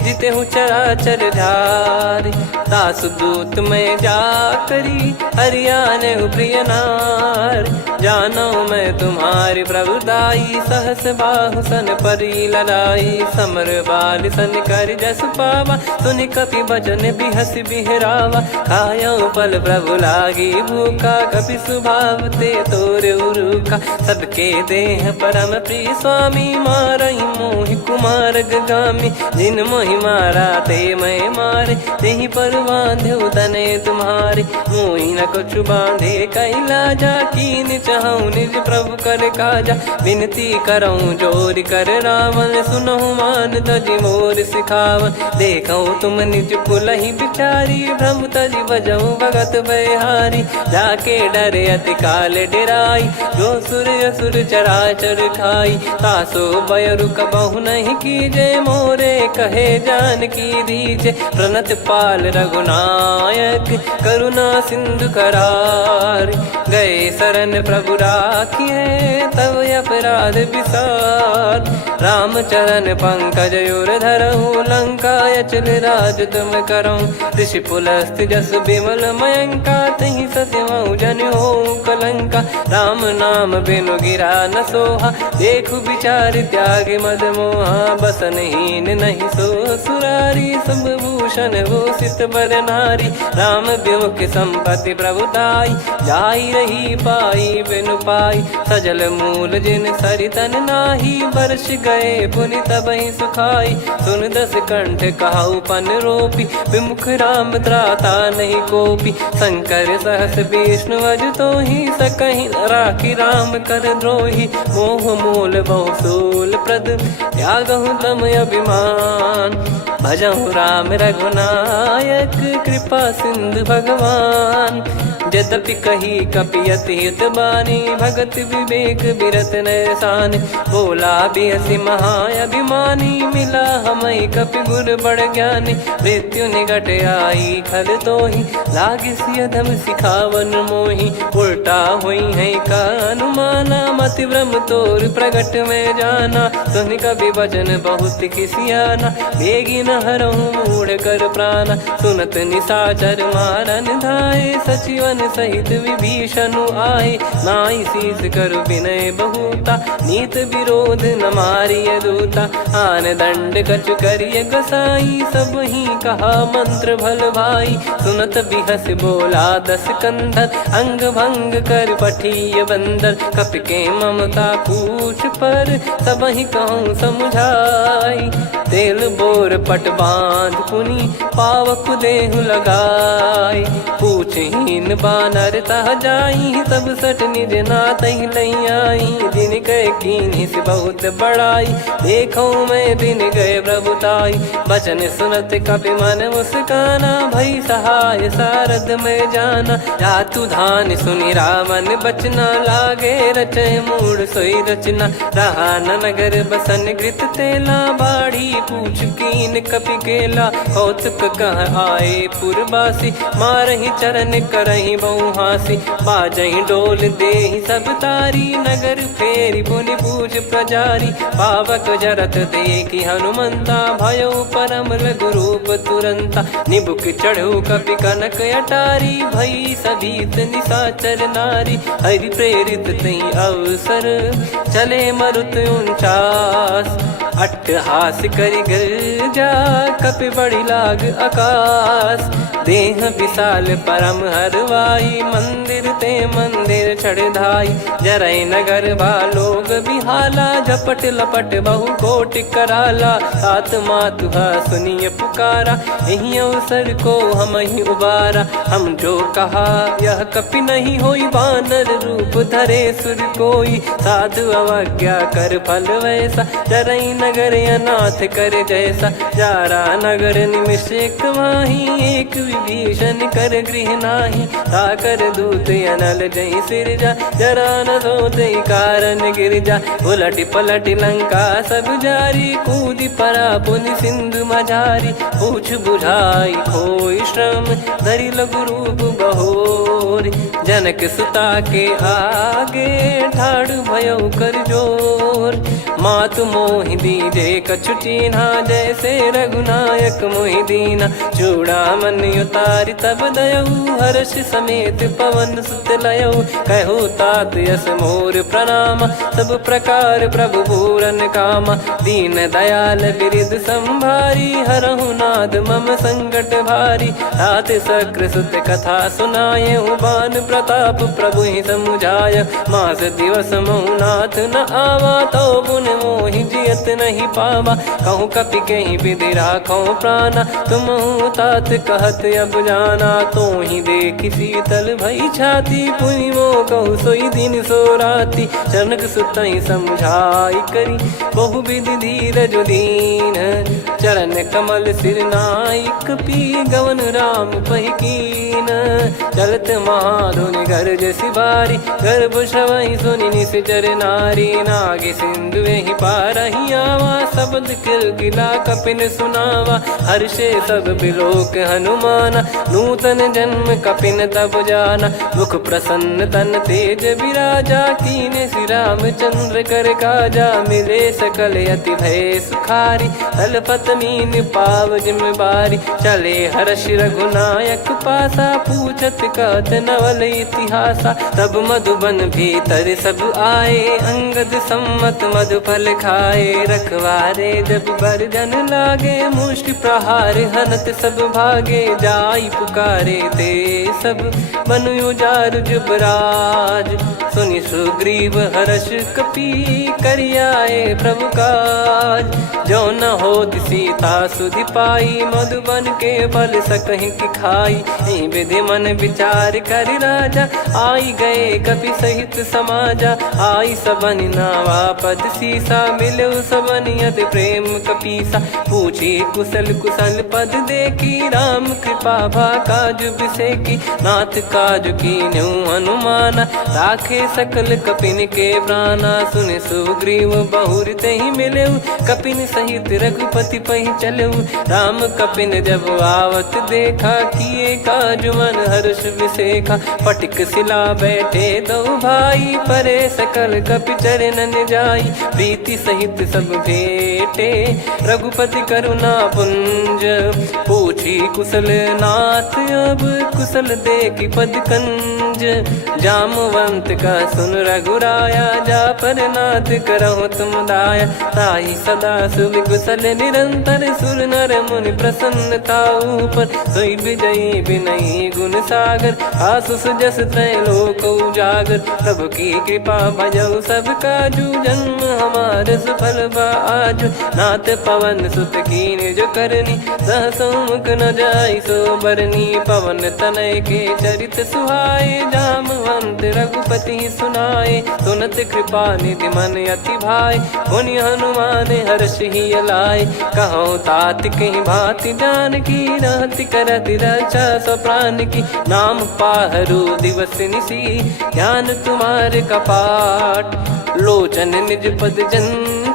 जिते हूँ चराचर धारी। दास दूत में जा करी, हरियाने प्रिय नार। जानो मैं तुम्हारी प्रभुताई, सहस बाहु सन परी लड़ाई। समर बाल सन कर जस पावा, सुनि कपि भजन बिहस बिहरावा। खायो पल प्रभु लागी भूखा, कपि स्वभाव ते तोर उरुखा। सबके देह परम प्रिय स्वामी, मारई मोहि कुमार गगामी। जिन मोहि मारा ते मैं मारे, तेहि पर बांधो तने तुम्हारे। मोहि न कुछ बांधे कैलाजा, कीन चाहूँ निज प्रभु कर काजा। विनती करऊँ जोर कर रावण, सुनहु मान तजि मोर सिखावन। देखऊँ तुम निज पुलहि बिचारी, भ्रम तजि बजऊँ भगत बहारी। जाके डरे अति काल डेराई, जो सुर असुर चराचर खाई। तासो बयरु कबहु नहीं कीजे, मोरे कहे जान की दीजे। प्रणत पाल रघुनायक, करुणा सिंधु करार। गए शरण प्रभु राखिए, तब अपराध विसार। राम चरण पंकज उर धरऊँ, लंका अचल राज तुम करऊँ। ऋषि पुलस्त जस विमल मयंका, तहि सत्यमऊ जन हो कलंका। राम नाम बिनु गिरा न सोहा, देखु विचार त्याग मद मोहा। बसनहीन नहीं सो सुरारी, सब भूषण भूषित बर नारी। राम विमुख संपत्ति प्रभुताई, जाई रही पाई बिनु पाई। सजल मूल जिन सरितन नाही, वर्ष गए पुनि तबहि सुखाई। सुन दस कंठ कहाऊ पन रोपी, विमुख राम त्राता नहीं कोपी। शंकर सहस विष्णु अज तोहि, सकहि न राखी राम कर द्रोही। मोह मूल बहु सूल प्रद, त्यागहु तम अभिमान। भजहु राम रघुनायक, कृपा सिंधु भगवान। यद्यपि कही कपियति हित बानी, भगत विवेक बिरत नैसान। बोला बिहसि महाअभिमानी, मिला हमई कपि गुर बड़ ज्ञानी। मृत्यु निकट आई खल तोहि, लागिसि अधम सिखावन मोहि। उल्टा हुई है का अनुमाना, मति भ्रम तोर प्रगट में जाना। सुन कवि वचन बहुत खिसियाना, बेगी न हरहु मूढ़ कर प्राणा। सुनत निशाचर मारन धाये, सचिवन सहित विभीषणु आए। नाई शीस कर विनय बहुता, नीत विरोध न मारिय दूता। आन दंड कछु करिय गसाई, सब ही कहा मंत्र भल भाई। सुनत बिहस बोला दस कंधर, अंग भंग कर पठिय बंदर। कपि के ममता पूछ पर, सब ही कहूँ समुझाई। तेल बोर पट बांध पुनि, पावक देहु लगाई। पूछहीन बानर तह जाई, सब सट निज नातहि लई आई। दिन गए कीन्ही से बहुत बड़ाई, देखो मैं दिन गए प्रभुताई। बचन सुनत कपि मन मुस्काना, भई सहाय सारद में जाना। जातु धान सुनि रावण बचना, लागे रचय मूढ़ सोई रचना। रहा न नगर बसन घृत तेला, बाढ़ी पूछ कीन कपि केला कौतुक कह आए पुरबासी मारही चरण करही बहु हासी बाजही डोल देहि सब तारी नगर फेरी पुनि पूज प्रजारी पावक जरत देखी हनुमंता भयो परम लघु रूप तुरंता निबुक चढ़ू कपि कनक अटारी भई सभीत निशाचर नारी हरि प्रेरित तई अवसर चले मरुत 49 अट्टहास करि गिरजा कपि बड़ी लाग आकाश देह विशाल परम हरवाई मंदिर ते मंदिर चढ़ाई जरई नगर बालोग बिहाला झपट लपट बहु कोट कराला सात मातुहा सुनिय पुकारा यही अवसर को हम ही उबारा हम जो कहा यह कपि नहीं होई बानर रूप धरे सुर कोई साधु अवज्ञा कर फल वैसा जरई नगर अनाथ कर जैसा जारा नगर निमिष एक माही एक विभीषण कर गृह नाही ताकर दूत अनल जय सिरजा जरा न सोते कारण गिरजा उलट पलट लंका सब जारी कूदी परा पुनि सिंधु मझारी पूछ बुझाई खोई श्रम धरि लघु रूप बहोरी जनक सुता के आगे ठाड़ भयो कर जोर मातु मोहि दीजे कछु चीन्हा जैसे रघुनायक मोहि दीना चूड़ामन उतारि तब दयऊ हर्ष समेत पवन सुत लयऊ कहु तात यस मोर प्रणाम सब प्रकार प्रभु पूरन कामा दीन दयाल बिरिद संभारी हरहु नाद मम संकट भारी तात सक्र सुत कथा सुनाये बान प्रताप प्रभु ही समुझाय मास दिवस महु नाथ न आवा तो पुन मोहि जियत नहीं पावा कहूँ कपि कहीं विधि राखो प्राणा तुम तात कहत अब जाना तो ही देख शीतल भई छाती पुनि मो कहु सोई दिन सो राती जनक सुतई समझाई करी बहु विधि धीरज दीन चरण कमल सिर नाइक पी गवन राम पहिकीन चलत महाधुनि गर्ज सिबारी गर्भ श्रवहि सुनि निश्चर नारी नागे सिंधु ही पारही आवा शब्द किलकिला कपिन सुनावा हर्षे सब बिलोक हनुमाना नूतन जन्म कपिन तब जाना मुख प्रसन्न तन तेज विराजा कीने श्री रामचंद्र कर काजा मिले सकल अति भय सुखारी तलपत मीन पाव जिम्मेवारी चले हर्ष रघुनायक पासा पूछत कहत नवल इतिहासा तब मधुबन भीतर सब आए अंगद सम्मत मधुफल खाए रखवारे जब बरजन लागे मुष्टि प्रहार हनत सब भागे जाई पुकारे ते सब मनु उजार जुबराज सुनि सुग्रीव हर्ष कपि करियाए प्रभु काज जो न हो सीता सुधि पाई मधुबन के फल सकहि की खाई विधि मन विचार कर राजा आई गए कपि सहित समाजा आई सबन नावा पद सीसा मिलो सबनियत प्रेम कपीसा पूछी कुशल कुशल पद देखी राम कृपा भा काज बिसेकी नाथ काज की न्यू हनुमाना राखे सकल कपिन के प्राणा सुन सुग्रीव बहुर ते ही मिले कपिन सहित रघुपति पहि चले राम कपिन जब आवत देखा किए काज मन हर्ष विसेखा पटिक सिला बैठे दो भाई परे सकल कपि चरणन जाई प्रीति सहित सब भेटे रघुपति करुणा पुंज पूछी कुशल नाथ अब कुशल देखी पद कंज जामवंत का सुन रघुराया जा पर नाथ करहु तुम दाया ताई सदा सुभि कुशल निरंतर सुर नर मुनि प्रसन्नता ऊपर सोई विजयी विनयी गुण सागर आसु सुजस त्रैलोक उजागर प्रभु की कृपा भजऊ सब काजू जन्म हमार सफल बाजू नाथ पवन सुत कीन जो करनी सहसो मुख न जाई सो बरनी पवन तनय के चरित सुहाए जामवंत रघुपति सुनाए सुनत कृपा निधि मन अति भाई पुनि हनुमान हर्ष ही लाए कहो तात कहीं भांति जान की रहति करति रक्षा सो प्राण की नाम पाहरू दिवस निसी ध्यान तुम्हारे कपाट लोचन निज पद जन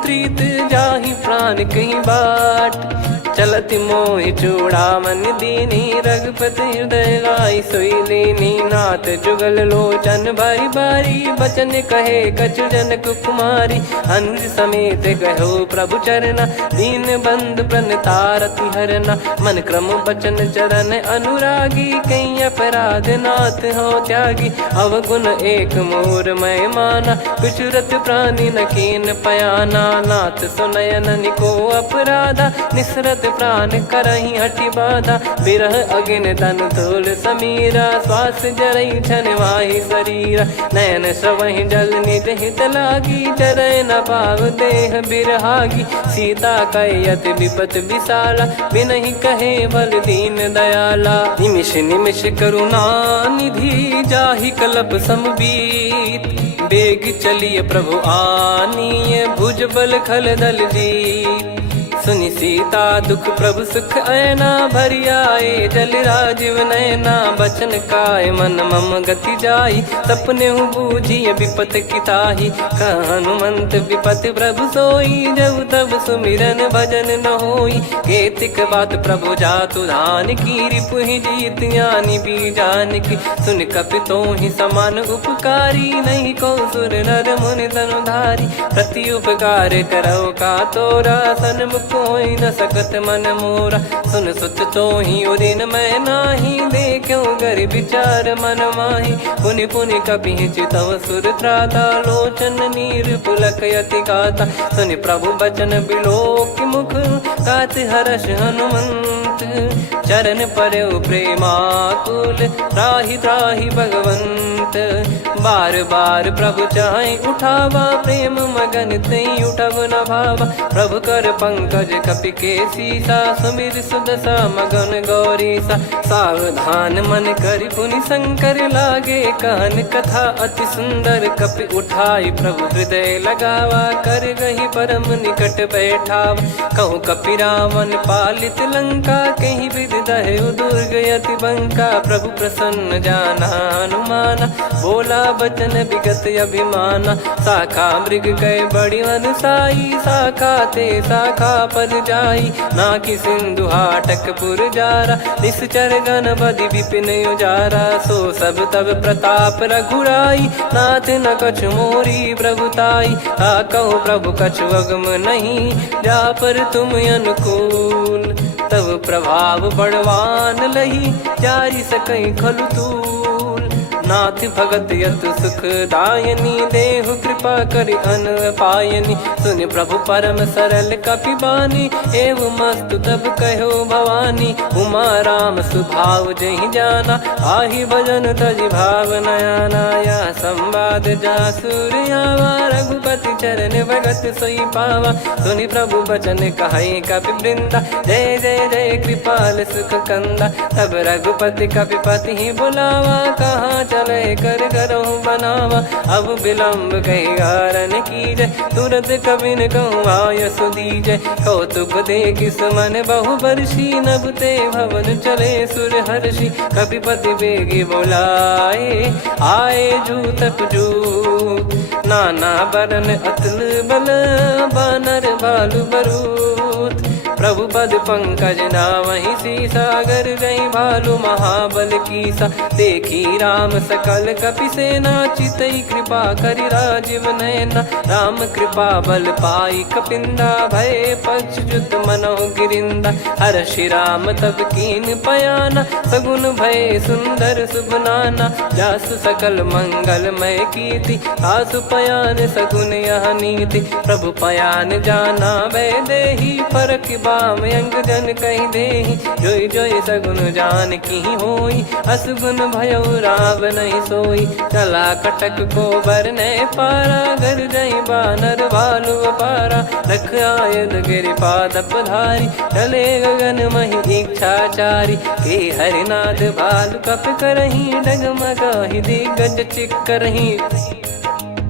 प्रीत जाहि प्राण कहीं बाट। चलत मोहि चूड़ामन दीनी रघुपति हृदय लाई सोई लीनी। नाथ जुगल लोचन बारी बारी बचन कहे कछु जनक कुमारी। हंस समेत गहो प्रभु चरना दीन बंद प्रणतारति हरना। मन क्रम बचन चरण अनुरागी कहीं अपराध नाथ हो त्यागी। अवगुण एक मोर मैं माना विचुरत प्राणी न कीन पयाना। नाथ सुनयन निको अपराधा निसरत प्राण करही हटि बाधा। बिरह अगिन तन तोल समीरा श्वास जरई छन वाहि शरीरा। नयन सवहि जल निज हित लागी चरय न पाव देह बिरहागी। सीता कयत विपत विशाला बिनहि कहे बल दीन दयाला। निमिष निमिष करुणा निधि जाहि कलप समबीत। बेग चलिए प्रभु आनीय भुज बल खल दल जीत। सुनि सीता दुख प्रभु सुख ऐना भरि आए जल राजीव नैना। बचन काय मन मम गति जाई सपने बूझी विपत किताही। हनुमंत विपत प्रभु सोई जब तब सुमिरन भजन न होई। केतिक बात प्रभु जातु धान की रिपुहि जीत ज्ञानी बीजान की। सुन कपितो ही समान उपकारी नहीं को सुर नर मुनि तनुधारी। प्रति उपकार करो का तोरा सन्मुख कोई न सकत मन मोरा। सुन सुत तो ही उदिन मैं नाही देखो गर विचार मन माही। पुनि पुनि कपि चितव सुर त्राता लोचन नीर पुलक यति गाता। सुनि प्रभु बचन बिलोक मुख गात हर्ष हनुमंत। चरण परयो प्रेमाकुल त्राहि त्राहि भगवंत। बार बार प्रभु चाहि उठावा प्रेम मगन तई उठब न भावा। प्रभु कर पंकज कपि के सीसा सुमिर सुदशा मगन गौरीसा। सावधान मन करि पुनि शंकर लागे कहन कथा अति सुंदर। कपि उठाई प्रभु हृदय लगावा कर गही परम निकट बैठावा। कहूँ कपि रावण पालित लंका कहीं विधि दहु दुर्ग यति बंका। प्रभु प्रसन्न जाना हनुमाना बोला बचन विगत अभिमाना। शाखा मृग गए बड़ी अनुसाई शाखा ते शाखा पर जाई। ना कि सिंधु हाटक पुर जारा निश्चर गण बदि विपिन उजारा। सो सब तब प्रताप रघुराई नाथ न कछु मोरी प्रभुताई। कहूँ प्रभु कछु अगम नहीं जा पर तुम अनुकूल। तब प्रभाव बड़वान लही जारी सकई खलु तूल। नाथ भगत यत सुख दायनी देहु कृपा करि अन पायनी। सुन प्रभु परम सरल कपि बानी एवं मस्तु तब कहो भवानी। उमा राम सुभाव जहि जाना आहि भजन तजि भाव नयाना। या संवाद जासुर आवा रघुपति चरण भगत सोई पावा। सुनि प्रभु बचन कहै कपि वृंदा जय जय जय कृपाल सुख कंदा। तब रघुपति कपि पति बुलावा कहाँ चले कर करहु बनावा। अब विलम्ब कही कारण कीजय तुरत कबिन कहूँ आयस दीजय। कौतुक देख सुमन बहु बरसी नभ ते भवन चले सुर हर्षि। कपिपति बेगी बोलाए आए जूतक जूत। नाना बरन अतुल बल बानर बालु बरूत। प्रभु पद पंकज नावहि सीसागर गई भालु महाबल कीसा। देखी राम सकल कपि सेना चितई कृपा करि राजीव नयना। राम कृपा बल पाई कपिंदा भय पक्ष जुत मनो गिरिंदा। हर्षि राम तब कीन पयाना सगुन भय सुंदर शुभ नाना। जासु सकल मंगलमय कीर्ति आसु पयान सगुन यह नीति। प्रभु पयान जाना वै देहि फरक बाम अंग जन कहीं देहि। जोई जोई सगुन जान की होई असगुन भयो राव नहीं सोई। चला कटक को बरने पारा घर जई बानर भालु पारा। रख आयद गिरि पाद पधारी चले गगन मही इच्छाचारी। के हरिनाथ भालु कप करही डगमगाहि दिग्गज चिक्करही।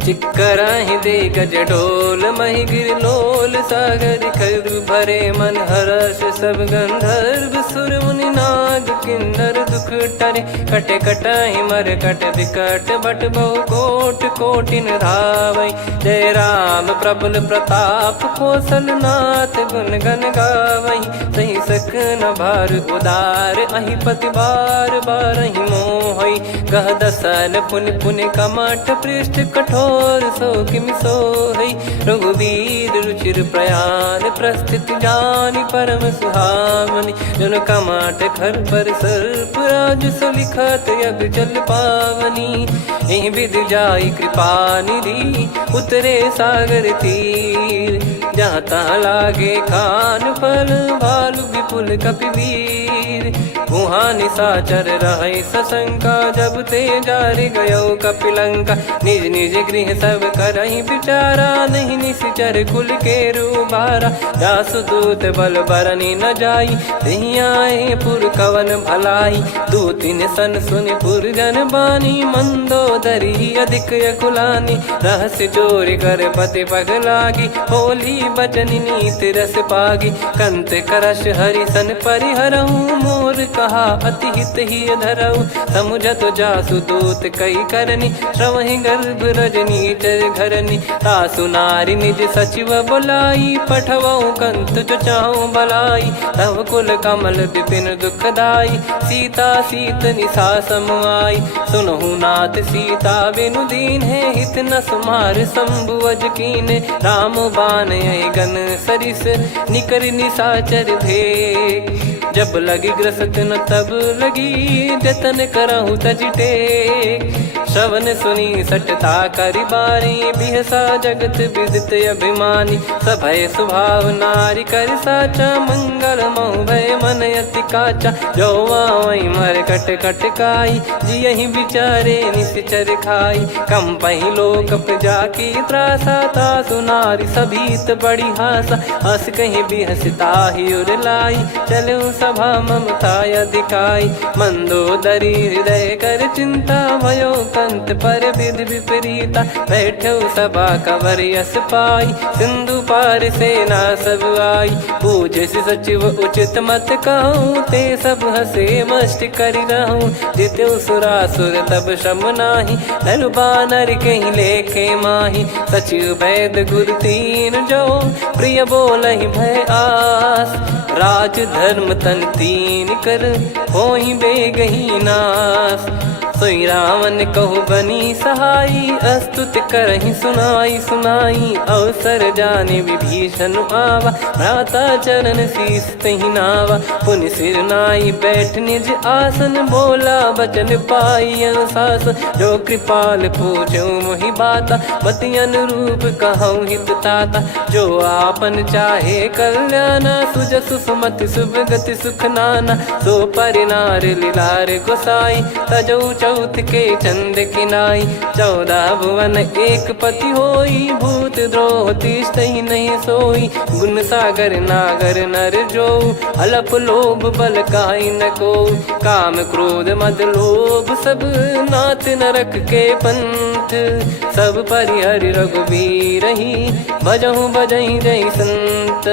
चिक्कराहि दे गज डोल महि गिर लोल सागर खर भरे मन हर्ष सब गंधर्व सुर मुनि नार। नाग किन्नर दुख टरे, कटे कटहि मर कट विकट बट बहु कोट कोटिन धावै। जय राम प्रबल प्रताप कौशलनाथ गुण गण गावै। सही सकन भार उदार अहि पति बार बारहि मोहै। गह दसन पुन पुन कमठ पृष्ठ कठोर सो किमि सोहै। रघुवीर रुचिर प्रयाण प्रस्थित जानि परम सुहावनि। जन कमठ खर पर सर्प राज सलिखत यग जल पावनी। एहि विधि जाई कृपा निधि उतरे सागर तीर। जहाँ तहाँ लागे खान फल भालु विपुल कपिवीर। वहाँ निशाचर रहै सशंका जब ते जारि गयो कपिलंका। निज निज गृह सब करहि विचारा नहीं निश्चर कुल के रूबारा। जासु दूत बल बरनि न जाई तेहि आए पुर कवन भलाई। दूतिन सन सुनि पुर जन बानी मंदोदरी अधिक यकुलानी। रहस्य चोरी कर पति पगलागी होली बचन नीति रस पागी। कंत करश हरिसन परिहरहु मोर कहा अति हित ही धरऊ। समुझत जासु दूत कई करनी श्रवहि गर्भ रजनी चर घरनी। तासु नारी निज सचिव बुलाई पठवऊ कंत जो चाहूं बलाई। तव कुल कमल विपिन दुखदाई सीता सीत निशा समाई। सुनहु नाथ सीता बिनु दीन है हित न सुमार शंभु अज कीने। राम बाण गन सरिस निकर निशाचर भेग। जब लगी ग्रसत न तब लगी जतन करहु तज टेक। श्रवण सुनी सटता करि बारी बिहसा जगत विदित अभिमानी। सभय स्वभाव नारी कर साचा मंगल मऊ भय मन अति काचा। जो आवै मर कट कट काई जियहि विचारे निश्चर खाई। कम पहि लोक जाकी त्रासा तासु नारी सभीत बड़ी हासा। हस कहीं बिहसता ही उर लाई चलऊ सभा ममता अधिकाई। मंदोदरी हृदय कर चिंता भयो कंत पर विधि विपरीता। बैठो सभा कवर यस पाई सिंधु पार सेना सब आई। पूज्य सचिव उचित मत कहूँ ते सब हसे मष्ट करि रहूँ। जित्यु सुरासुर तब श्रम नाही नर बानर कहीं लेखे माही। सचिव वैद गुरु तीन जो प्रिय बोलहि भय आस। राज धर्म तन तीन कर होई बेगही नास। सोई रावण कहु बनी सहाई अस्तुत करहि सुनाई सुनाई। अवसर जाने विभीषण आवा भ्राता चरण शीस तहि नावा। पुनि सिर नाई बैठ निज आसन बोला बचन पाई अनुशासन। जो कृपाल पूछो मोहि बाता मति अनुरूप कहूँ हित ताता। जो आपन चाहे कल्याणा सुजसु सुमति सुभगति सुख नाना। सो परिनार लीलार गोसाई तजौ चौथ के चंद किनाई। 14 भुवन एक पति होई भूत द्रोह तिष्ठहि नहीं सोई। गुण सागर नागर नर जो अलप लोभ बल काई न को। काम क्रोध मद लोभ सब नाथ नरक के पंथ। सब परिहरि रघुबीर ही भजहु भजहि जय संत।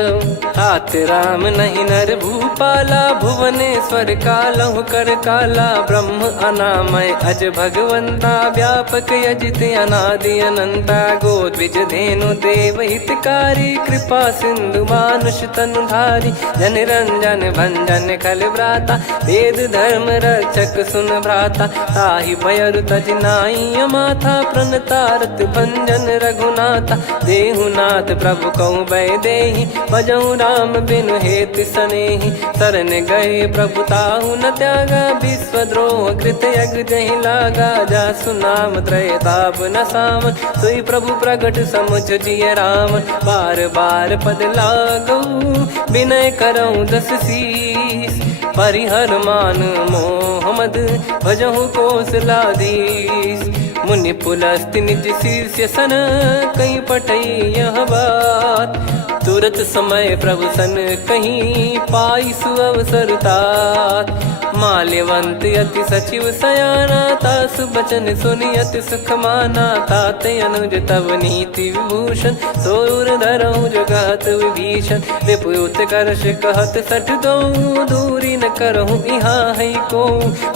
तात राम नहीं नर भूपाला भुवनेश्वर कालहु कर काला। ब्रह्म अनामय अज भगवंता व्यापक यजित अनादि अनंता। गोद्विज धेनु देव हितकारी कृपा सिंधु मानुष तनुधारी। जन रंजन भंजन खल भ्राता वेद धर्म रक्षक सुन भ्राता। ताहि भयरु तज नाई माथा प्रणतारत भंजन रघुनाथा। देहुनाथ प्रभु कहु भय देहि भजहु राम बिनु हेतु सनेहि। शरण गए प्रभु ताहु न त्यागा विश्वद्रोह कृत यज्ञ जहि लागा। जासु नाम त्रय ताप न सावन सोई प्रभु प्रगट समुझ जिय राम। बार बार पद लागऊ विनय करऊँ 10 शीस। परिहर मान मोह मद भजहु कौशलाधीश। मुनि पुलस्त्य निज शिष्य सन कहीं पठई यह बात। तुरत समय प्रभु सन कहीं पाई सुअवसर तात। माल्यवंत अति सचिव सयाना तासु बचन सुनि अति सुख माना। ताते अनुज तव नीति विभूषण सोर धरऊ जगत विभीषण। विपुत करश कहत सठ दो दूरी न करहु यहाँ है को।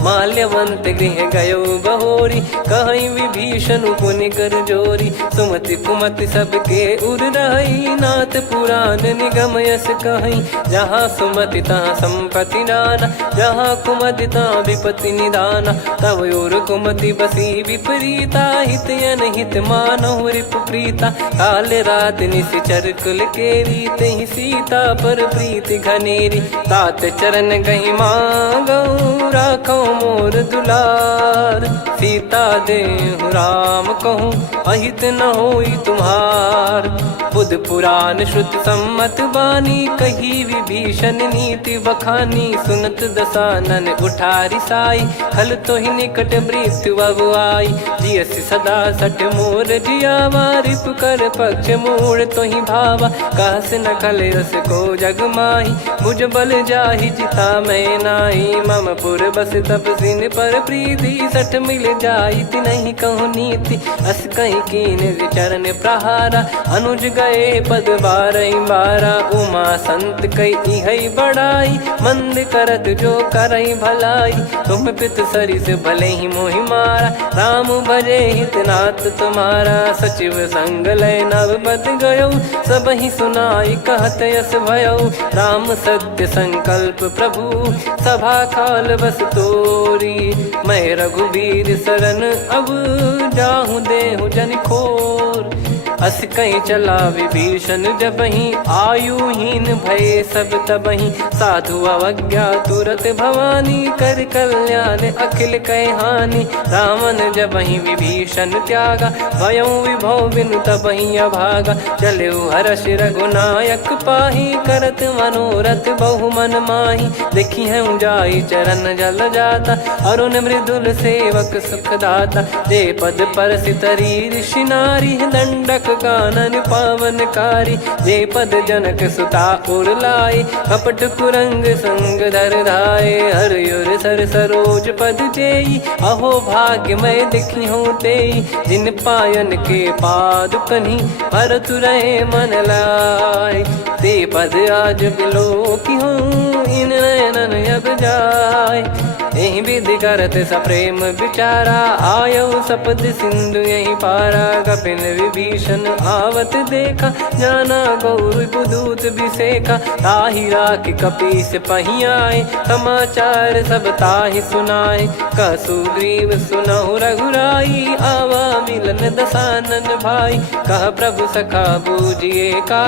माल्यवंत गृह गयो बहोरी, कहीं विभीषण पुनि कर जोरी। सुमति कुमति सबके उर रही, नाथ पुराण निगम यस कहीं। जहाँ सुमति तहाँ संपत्ति नाना, जहाँ कुमति तहाँ विपत्ति निदाना। तब और कुमति बसी विपरीता, हित अनहित मानहु रिपु प्रीता। काल रात निश्चर कुल केरी, तहि सीता पर प्रीति घनेरी। तात चरण गही मांगऊ, राखो मोर दुलार। सीता देहु राम कहूँ, अहित न होई तुम्हार। बुध पुराण श्रुत सम्मत बानी, कही विभीषण नीति बखानी। सुनत दसानन उठारी साई, खल तो ही निकट मृत्यु अब आई। जियसि सदा सठ मोर जियावा, रिप कर पक्ष मूड़ तो ही भावा। कहस न खल रस को जग माही, मुझ बल जाहि जिता मैं नाई। मम पुर बस तपसिन पर प्रीति, सठ मिल जाई नहीं कहूँ नीति। अस कहीं कीन चरण प्रहारा, अनुज गए पद बारई बारा। उमा संत कई है बड़ाई, मंद करत जो करई भलाई। तुम पित सरिस भले ही मोहि मारा, राम भजे हित नाथ तुम्हारा। सचिव संग लय नव बद गयो, सब ही सुनाई कहत यस भयो। राम सत्य संकल्प प्रभु, सभा काल बस तोरी। मैं रघुबीर शरण अब, जाहूँ देहु जन खोर। अस कहीं चला विभीषण जबहि, आयुहीन भय सब तबहि। साधु अवज्ञा तुरत भवानी, कर कल्याण अखिल कह हानि। रावण जबहि विभीषण त्यागा, भयउ विभव बिनु तबहि अभागा। चलऊ हर्ष रघुनायक पाही, करत मनोरथ बहु मन माही। देखी है जाई चरण जल जाता, अरुण मृदुल सेवक सुखदाता। जे पद पर सितरी ऋषि नारी, दंडक कानन पावनकारी। जे पद जनक सुता उर लाए, कपट कुरंग संग धर धाये। हरियुर सर सरोज पद जेई, अहो भाग्य मैं दिखी हूँ तेई। जिन पायन के पाद कन्ही, भरत रहे मन लाए। ते पद आज बिलो की हूँ, इन नयनन अब जाय। यही विधि करत सप्रेम विचारा, आयऊ सपद सिंधु यही पारा। कपिन विभीषण आवत देखा, जाना गौर बुदूत बिसेखा। ताहि राख कपीस पही आए, समाचार सब ताहि सुनाए। कह सुग्रीव सुनहु रघुराई, आवा मिलन दसानन भाई। कह प्रभु सखा बूझिए का,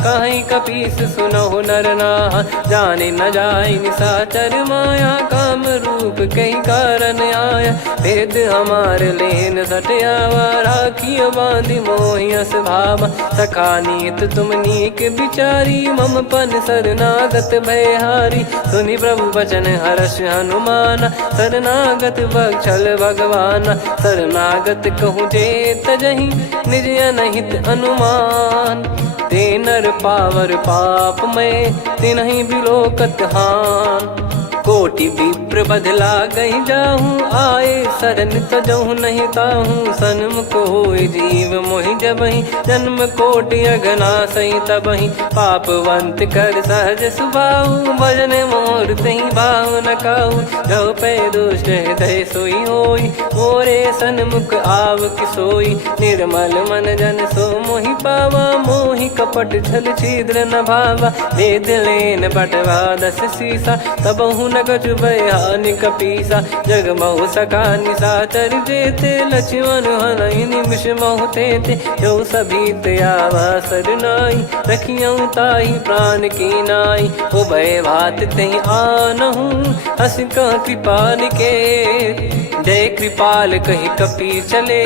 कहीं कपीस सुनहु नर नाहा। जाने न जाय निशाचर माया, काम रूप कई कारण आया। भेद हमार लेन सटयावा, राखियो बांधि मोहियस भावा। सखा नीत तुम नीक बिचारी, मम पन शरणागत भयहारी। सुनि प्रभु वचन हर्ष हनुमाना, शरणागत बक्षल भगवाना। शरणागत कहूँ जे तजहि, निज अनहित अनुमान। ते नर पावर पाप में, तिन्हि बिलोकत हान। कोटि विप्र बदला गई जाहूँ, आए शरण तजहु नहीं ताहूँ। सन्मुख होय जीव मोहि जबहि, जन्म कोटि अगना सही तबहि। पापवंत कर सहज सुभाऊ, भजन मोर तहि भाव न काहू। जो पै दुष्ट हृदय सोई होई, मोरे सन्मुख आव किसोई। निर्मल मन जन सो मोहि पावा, मोहि कपट छल छिद्र न भावा। वेद लेन बटवा दस सीसा, तबहु न कछु भयानि कपीसा। जग महु सखा निशाचर जेते, लक्ष्मण हनहि निमिष महु तेते। जो सभी त्यावा सरनाई, रखियऊ ताहि प्राण की नाई। उभय भात तहि आनहु, हस कह कृपाल के। जय कृपाल कहि कपी चले,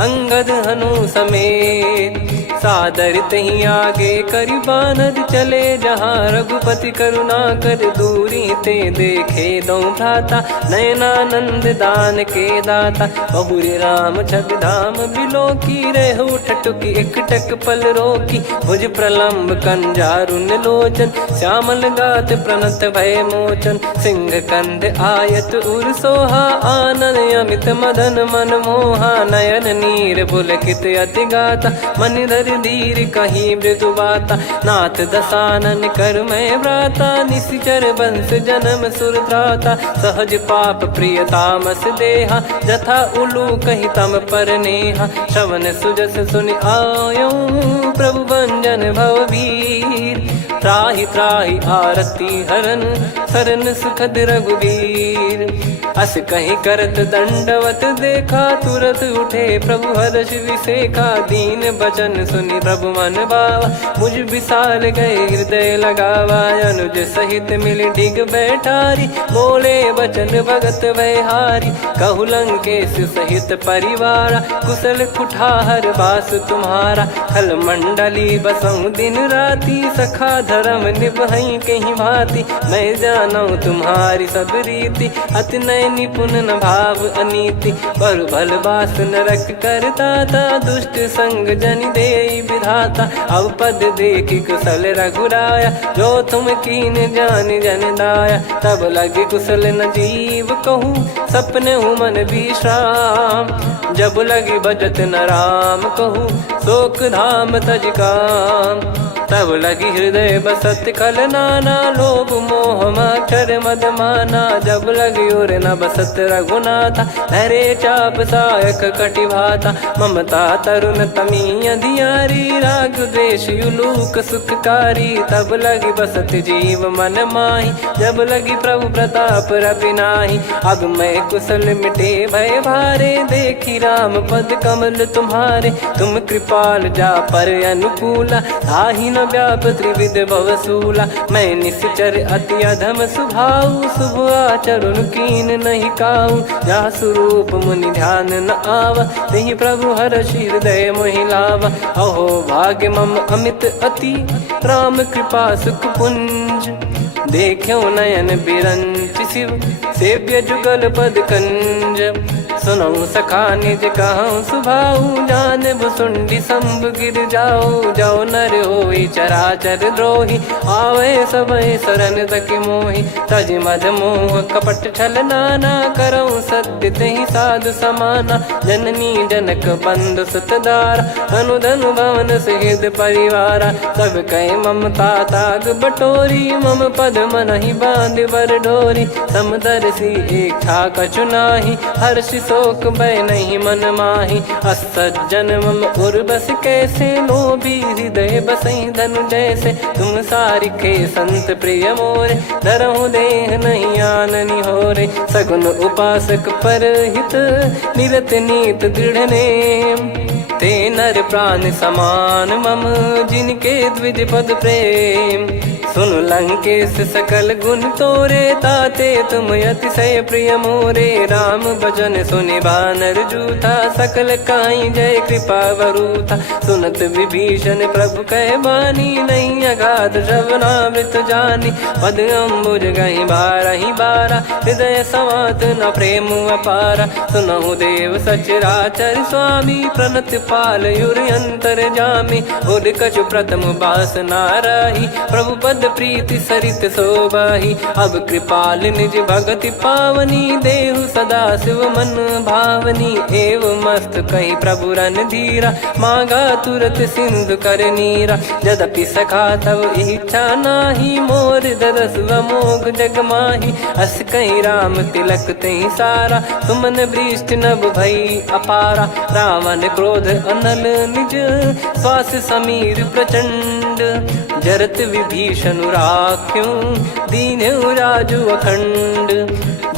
अंगद हनु समेत। सादर तही आगे करि बानर चले, जहाँ रघुपति करुणा कर दूरी ते देखे दो भ्राता। नयनानंद दान के दाता, बहुरी राम छग धाम बिलो की। रेहु ठटुकी एकटक पल रोकी, भुज प्रलम्ब कंजारुन लोचन। श्यामल गात प्रणत भय मोचन, सिंह कंध आयत उर सोहा। आनन अमित मदन मन मोहा, नयन नीर पुलकित अति गाता। मनिधर कर धीर कहीं मृदु बाता, नाथ दसानन कर मैं व्राता, निशिचर बंस जन्म सुर त्राता, सहज पाप प्रिय तामस देहा, जथा उलू कही तम पर नेहा, श्रवण सुजस सुनि आयो प्रभु भंजन भववीर, त्राहि त्राहि आरती हरन सरन सुखद रघुवीर, अस कहीं करत दंडवत देखा, तुरत उठे प्रभु हर्ष विसेखा, दीन बचन सुनि प्रभु मन भावा, मुझ विशाल गए हृदय लगावा, अनुज सहित मिल डिग बैठारी, बोले बचन भगत वैहारी, कहु लंकेश सहित परिवारा, कुशल कुठार बास तुम्हारा, खल मंडली बसऊं दिन राती, सखा धर्म निभई कहीं भांति, मैं जानू तुम्हारी सब रीति, अति नय निपुण न भाव अनीति, पर भल बास नरक करता था, दुष्ट संग जन दे विधाता, अब पद देखी कुशल रघुराया, जो तुम कीन जान जन दाया, तब लगे कुशल न जीव कहूँ, सपने हूँ मन विश्राम, जब लगी बजत न राम कहूँ, शोक धाम तज काम, तब लगी हृदय बसत खल नाना, लोभ मोह मक्षर मद माना, जब लगी और न बसत रघुनाथा, धरे चाप सायक कटि भाता, ममता तरुण तमी अधियारी, राग द्वेष युलूक सुखकारी, तब लगी बसत जीव मन माही, जब लगी प्रभु प्रताप रवि नाही, अब मैं कुशल मिटे भय भारे, देखी राम पद कमल तुम्हारे, तुम कृपाल जा पर अनुकूला, ताहि न व्याप त्रिविध भवसूला, मैं निश्चर अति अधम सुभाऊ, शुभ आचरण कीन नहीं काऊ, जा स्वरूप मुनि ध्यान न आवा, तेहि प्रभु हर्ष हृदय मोहि लावा, अहो भाग्य मम अमित अति, राम कृपा सुख पुंज, देखो नयन बिरंच शिव, सेव्य जुगल पद कंज, सुनऊ सखा निज कहूँ सुभाऊ, जान भुसुंडी संभ गिर जाओ, जाओ नर होई चराचर द्रोही, आवे सबय शरण तक मोहि, तज मद मोह कपट छल नाना, करऊँ सत्य तेहि साधु समाना, जननी जनक बंधु सुतदारा, अनु धनु भवन सहित परिवारा, सब कहे ममता ताग बटोरी, मम पद मनहि बांध बर डोरी, समदर्शी इच्छा कछु नाही, हर्ष शोक भय नहीं मन माही, असज्जन मम उर्वश कैसे, लोभी हृदय बसई धनु जैसे, तुम सारिखे संत प्रिय मोरे, धरहु देह नहीं आननि होरे, सगुन उपासक पर हित, निरत नीत दृढ़ नेम, ते नर प्राण समान मम, जिनके द्विज पद प्रेम, सुन लंकेश सकल गुण तोरे, ताते तुम अतिशय प्रिय मोरे, राम भजन सुनि बानर जूथा, सकल काई जय कृपा वरूथा, सुनत विभीषण प्रभु कह बानी, नहीं अगाध श्रवणामृत जानी, पद अम्बुज गहि बारहि बारा, हृदय समात न प्रेम अपारा, सुनहु देव सचराचर स्वामी, प्रणत पाल युर अंतर जामी, उद कछु प्रथम बास नाराही, प्रभु पद प्रीति सरित शोभाही, अब कृपाल निज भगति पावनी, देहु सदा शिव मन भावनी, एव मस्त कही प्रभु रन धीरा, मांगा तुरत सिंधु कर नीरा, यद्यपि सखा तब इच्छा नाही, मोर दरस अमोघ जग माही, अस कहीं राम तिलक तहि सारा, सुमन वृष्ट नभ भई अपारा, रावण क्रोध अनल निज, श्वास समीर प्रचंड, जरत विभीषण राख्यों, दीन्हु राजु अखंड,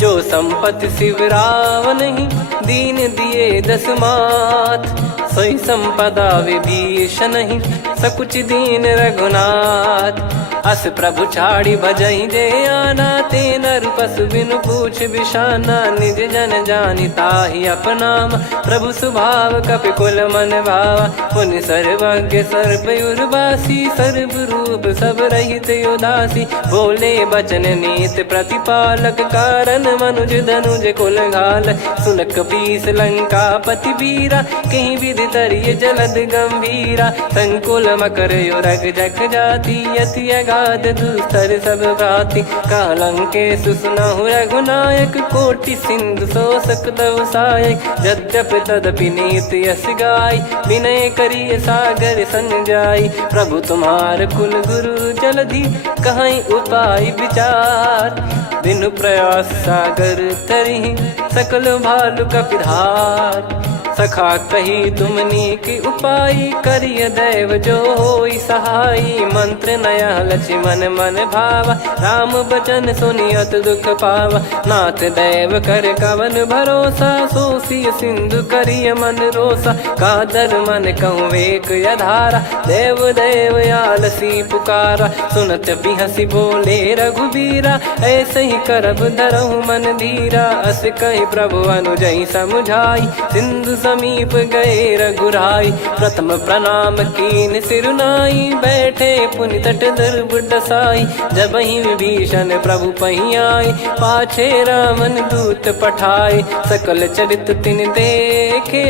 जो संपत्ति शिव रावण ही, दीन दिए दस मात, सोई संपदा विभीषण ही, सकुच दीन रघुनाथ, अस प्रभु छाड़ी भजई जे आना, ते नर पशु बिनु पूछ बिशाना, निज जन जानि ताहि अपनाम, प्रभु स्वभाव कपि कुल मन भावा, मुनि सर्वज्ञ सर्वयुर्वासी, सर्व रूप सब रहित उदासी, बोले बचन नीत प्रतिपालक, कारण मनुज धनुज कुल घाल, सुन कपीस लंका पति वीरा, कहीं विधि तरिय जलद गंभीरा, संकुल मकर युरग जख जाति, यति गाद दुस्तर सब भांति कालंके सुसुनाहु रघुनायक कोटि सिंधु शोषक तव सहायक यद्यपि तदपि नीत यस गाय विनय करिय सागर सन जाई प्रभु तुम्हार कुल गुरु जलधि कहीं उपाय विचार बिनु प्रयास सागर तरिहि सकल भालु कपिधार सखा कही तुमनी की उपाय करिय दैव जो होई सहाई मंत्र नया लक्ष्मण मन भावा राम बचन सुनियत दुख पावा नाथ दैव कर कवन भरोसा सोसिय सिंधु करिय मन रोसा कादर मन कहूँ वेक यधारा देव देव आलसी पुकारा सुनत बिहसी बोले रघुबीरा ऐसे ही करब धरहु मन धीरा अस कही प्रभु अनुजई समुझाई सिंधु समीप गए रघुराई प्रथम प्रणाम कीन सिरुनाई बैठे पुनि तट दर्भ डसाई जब ही विभीषण प्रभु पही आए पाछे रामन दूत पठाए सकल चरित तिन देखे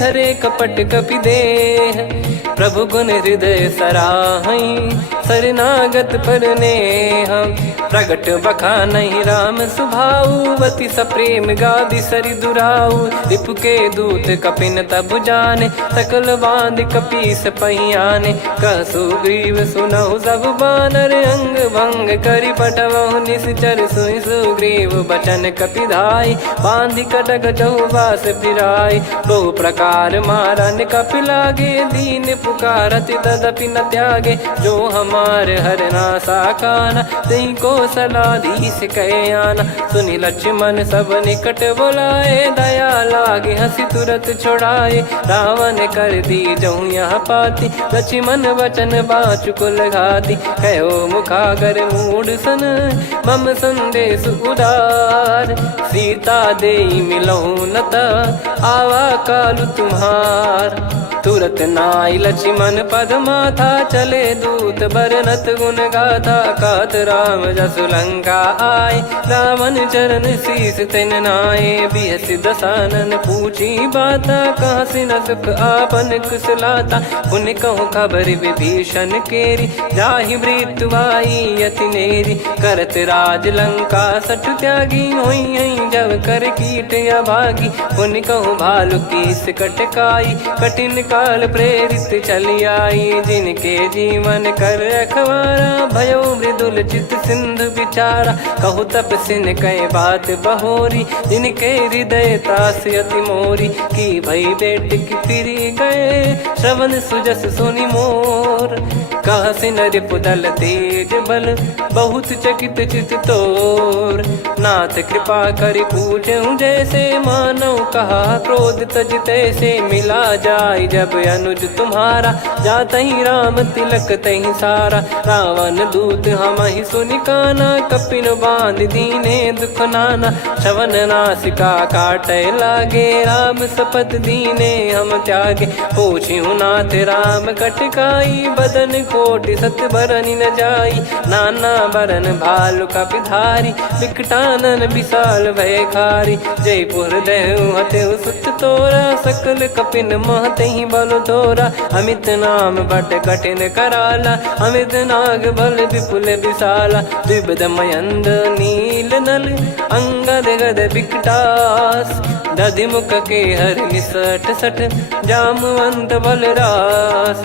धरे कपट कपि देह प्रभु गुण हृदय सराहई शरणागत पर नेह प्रगट बखानहि राम सुभाऊ वति सप्रेम गादि सरि दुराऊ रिपु के दूत कपिन तब जाने सकल बांध कपीस पहियाने कह सुग्रीव सुनहु सब बानर अंग भंग करि पटवहु निश्चर सुनि सुग्रीव बचन कपिधाई बांधि कटक चहुबास फिराई बहु प्रकार मारन कपि लागे दीन पुकारति तदपि न त्यागे जो हमार हरना साकाना तई को सलाधीश कहे आना सुनि लक्ष्मण सब निकट बुलाए दया लागे हंसी तुरत छोड़ाए रावण कर दी जहूँ यहाँ पाती लक्ष्मण वचन बाचु कुल घाती कहो मुखागर मूड सन मम संदेश उदार सीता देई मिलहु नता आवा कालु तुम्हार तुरत नाई लक्ष्मण पद माथा चले दूत बरनत गुण गाथा कात राम जसु लंका आए रावण चरण शीस तिन नाये बिहसि दसानन पूछी बाता कहाँ से न सुख आपन कुशलाता पुन कहूँ खबर विभीषण केरी जाहि मृत्यु आई यति नेरी करत राज लंका सठ त्यागी होई जब कर कीट अभागी पुन कहूँ भालु कीस कटकाई कठिन काल प्रेरित चली आई जिनके जीवन कर रखवारा भयो मृदुल चित सिंधु विचारा कहु तप सिन कई बात बहोरी जिनके हृदय तास अति मोरी की भई बेट की फिरी गए श्रवण सुजस सुनि मोर कह सिन रिपुदल तेज बल बहुत चकित चित तोर नाथ कृपा करि पूछूं जैसे मानव कहा क्रोध तज तैसे मिला जाय जब अनुज तुम्हारा जात ही राम तिलक तही सारा रावण दूत हम ही सुनि काना कपिन बांध दीने दुख नाना श्रवण नासिका काटे लागे राम सपत दीने हम त्यागे पूछ्यू नाथ राम कटकाई बदन कोटि सत बरनि न जाई नाना बरन भालु कपिधारी विकटानन विशाल भय खारी जयपुर देहु हतेउ सुत तोरा सकल कपिन महतहि बल तोरा अमित नाम बट कठिन कराला अमित नाग बल विपुल विशाला द्विपद मयंद नील नल अंगद गद विकटास दधि मुख के हर निसठ सठ जामवंत बलरास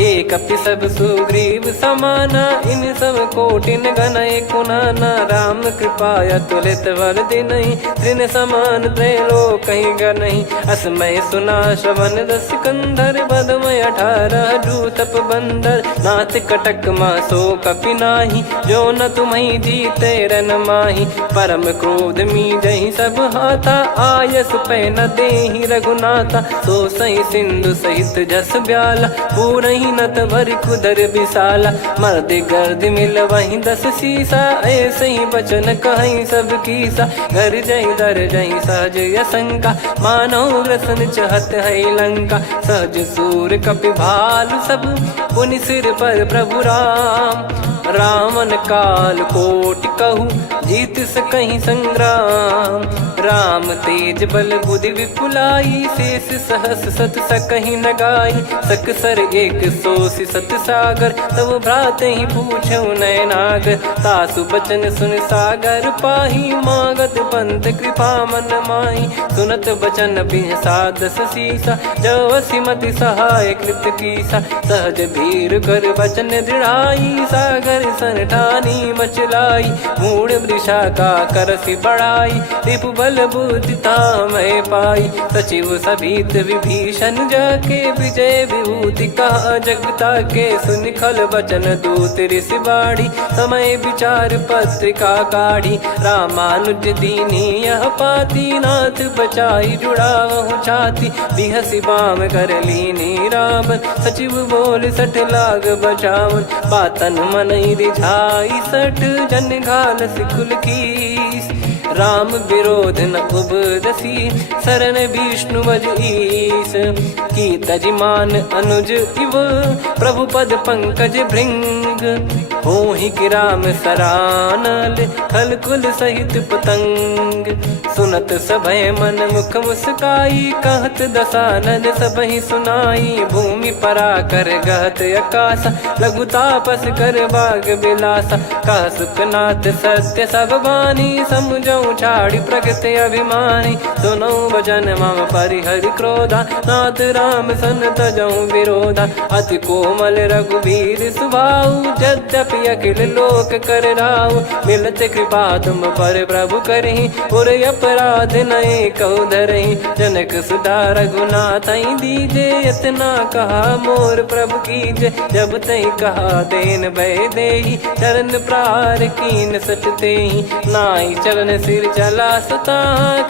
एक अपि सब सुग्रीव समाना इन सब कोटिन गनय कुनाना राम कृपा अतुलित बल दिनहि त्रिन समान त्रैलोक कहीं गनहि असमय सुना श्रवण दस कंधर बदमय 18 जूतप बंदर नाथ कटक मासो कपि नाही जो न तुम्हि जीते रन माही परम क्रोध मी जहि सब हाथा आयस पै न देहि रघुनाथा सो सही सिंधु सहित जस ब्याला पूरहि नत भरि कुदर विशाला मर्द गर्द मिल वहीं 10 सीसा ऐसे ही बचन कहीं सब कीसा घर जहि दर जहि सहज यसंका मानव रसन चहत है लंका सहज सूर कपि भालु सब पुनि सिर पर प्रभु राम रावण काल कोटि कहु जीत सकहीं संग्राम। राम तेज बल बुद्धि विपुलाई, शेष सहस सत सकहीं न गाई। सकसर एक सोसी सत सागर, तब भ्रात ही पूछो नयनागर। तासु बचन सुन सागर पाही, मागत पंथ कृपा मन माही। सुनत बचन बिहसादस सीसा, जव सिमति सहाय कृत कीसा। सहज भीर कर बचन दृढ़ाई, सागर सन ठानी मचलाई। मूढ़ वृषा का करसि बढ़ाई, रिपु बल बुद्धि तामय पाई। सचिव सभीत विभीषण जाके, विजय विभूति कहा जगता के। सुनि खल बचन दूत ऋषि बाड़ी, समय विचार पत्रिका काढ़ी। रामानुज दीनी यह पाती, नाथ बचाई जुड़ावहु छाती। बिहसि बाम कर लीनी रावण, सचिव बोल सठ लाग बचावन। बातन मनई रिझाई सठ, जन घाल सिकुल कीस। राम विरोध न उपदसी, शरण विष्णु बज ईस। की तजिमान अनुज इव, प्रभु पद पंकज भृंग। होहि कि राम सरानल, खल कुल सहित पतंग। सुनत सभय मन मुख मुस्काई, कहत दसानन सबहि सुनाई। भूमि परा कर गहत आकाशा, लघु तापस कर बाग बिलासा। कह सुखनाथ सत्य सब बानी, समुझौ छाड़ी प्रगति अभिमानी। सुनो भजन मम परिहरि क्रोधा, नाथ राम सन तजौ विरोधा। अति कोमल रघुवीर सुभाऊ, यद्यपि अखिल लोक कर राऊ। मिलत कृपा तुम पर प्रभु करहि, पुर अपराध नए कौ धरहि। जनक सुधा रघुनाथ दीजे, इतना कहा मोर प्रभु कीजे। जब तई कहा देन भय देहि, चरण प्रार कीन सट तेहि। नाई चरण सिर चला सता,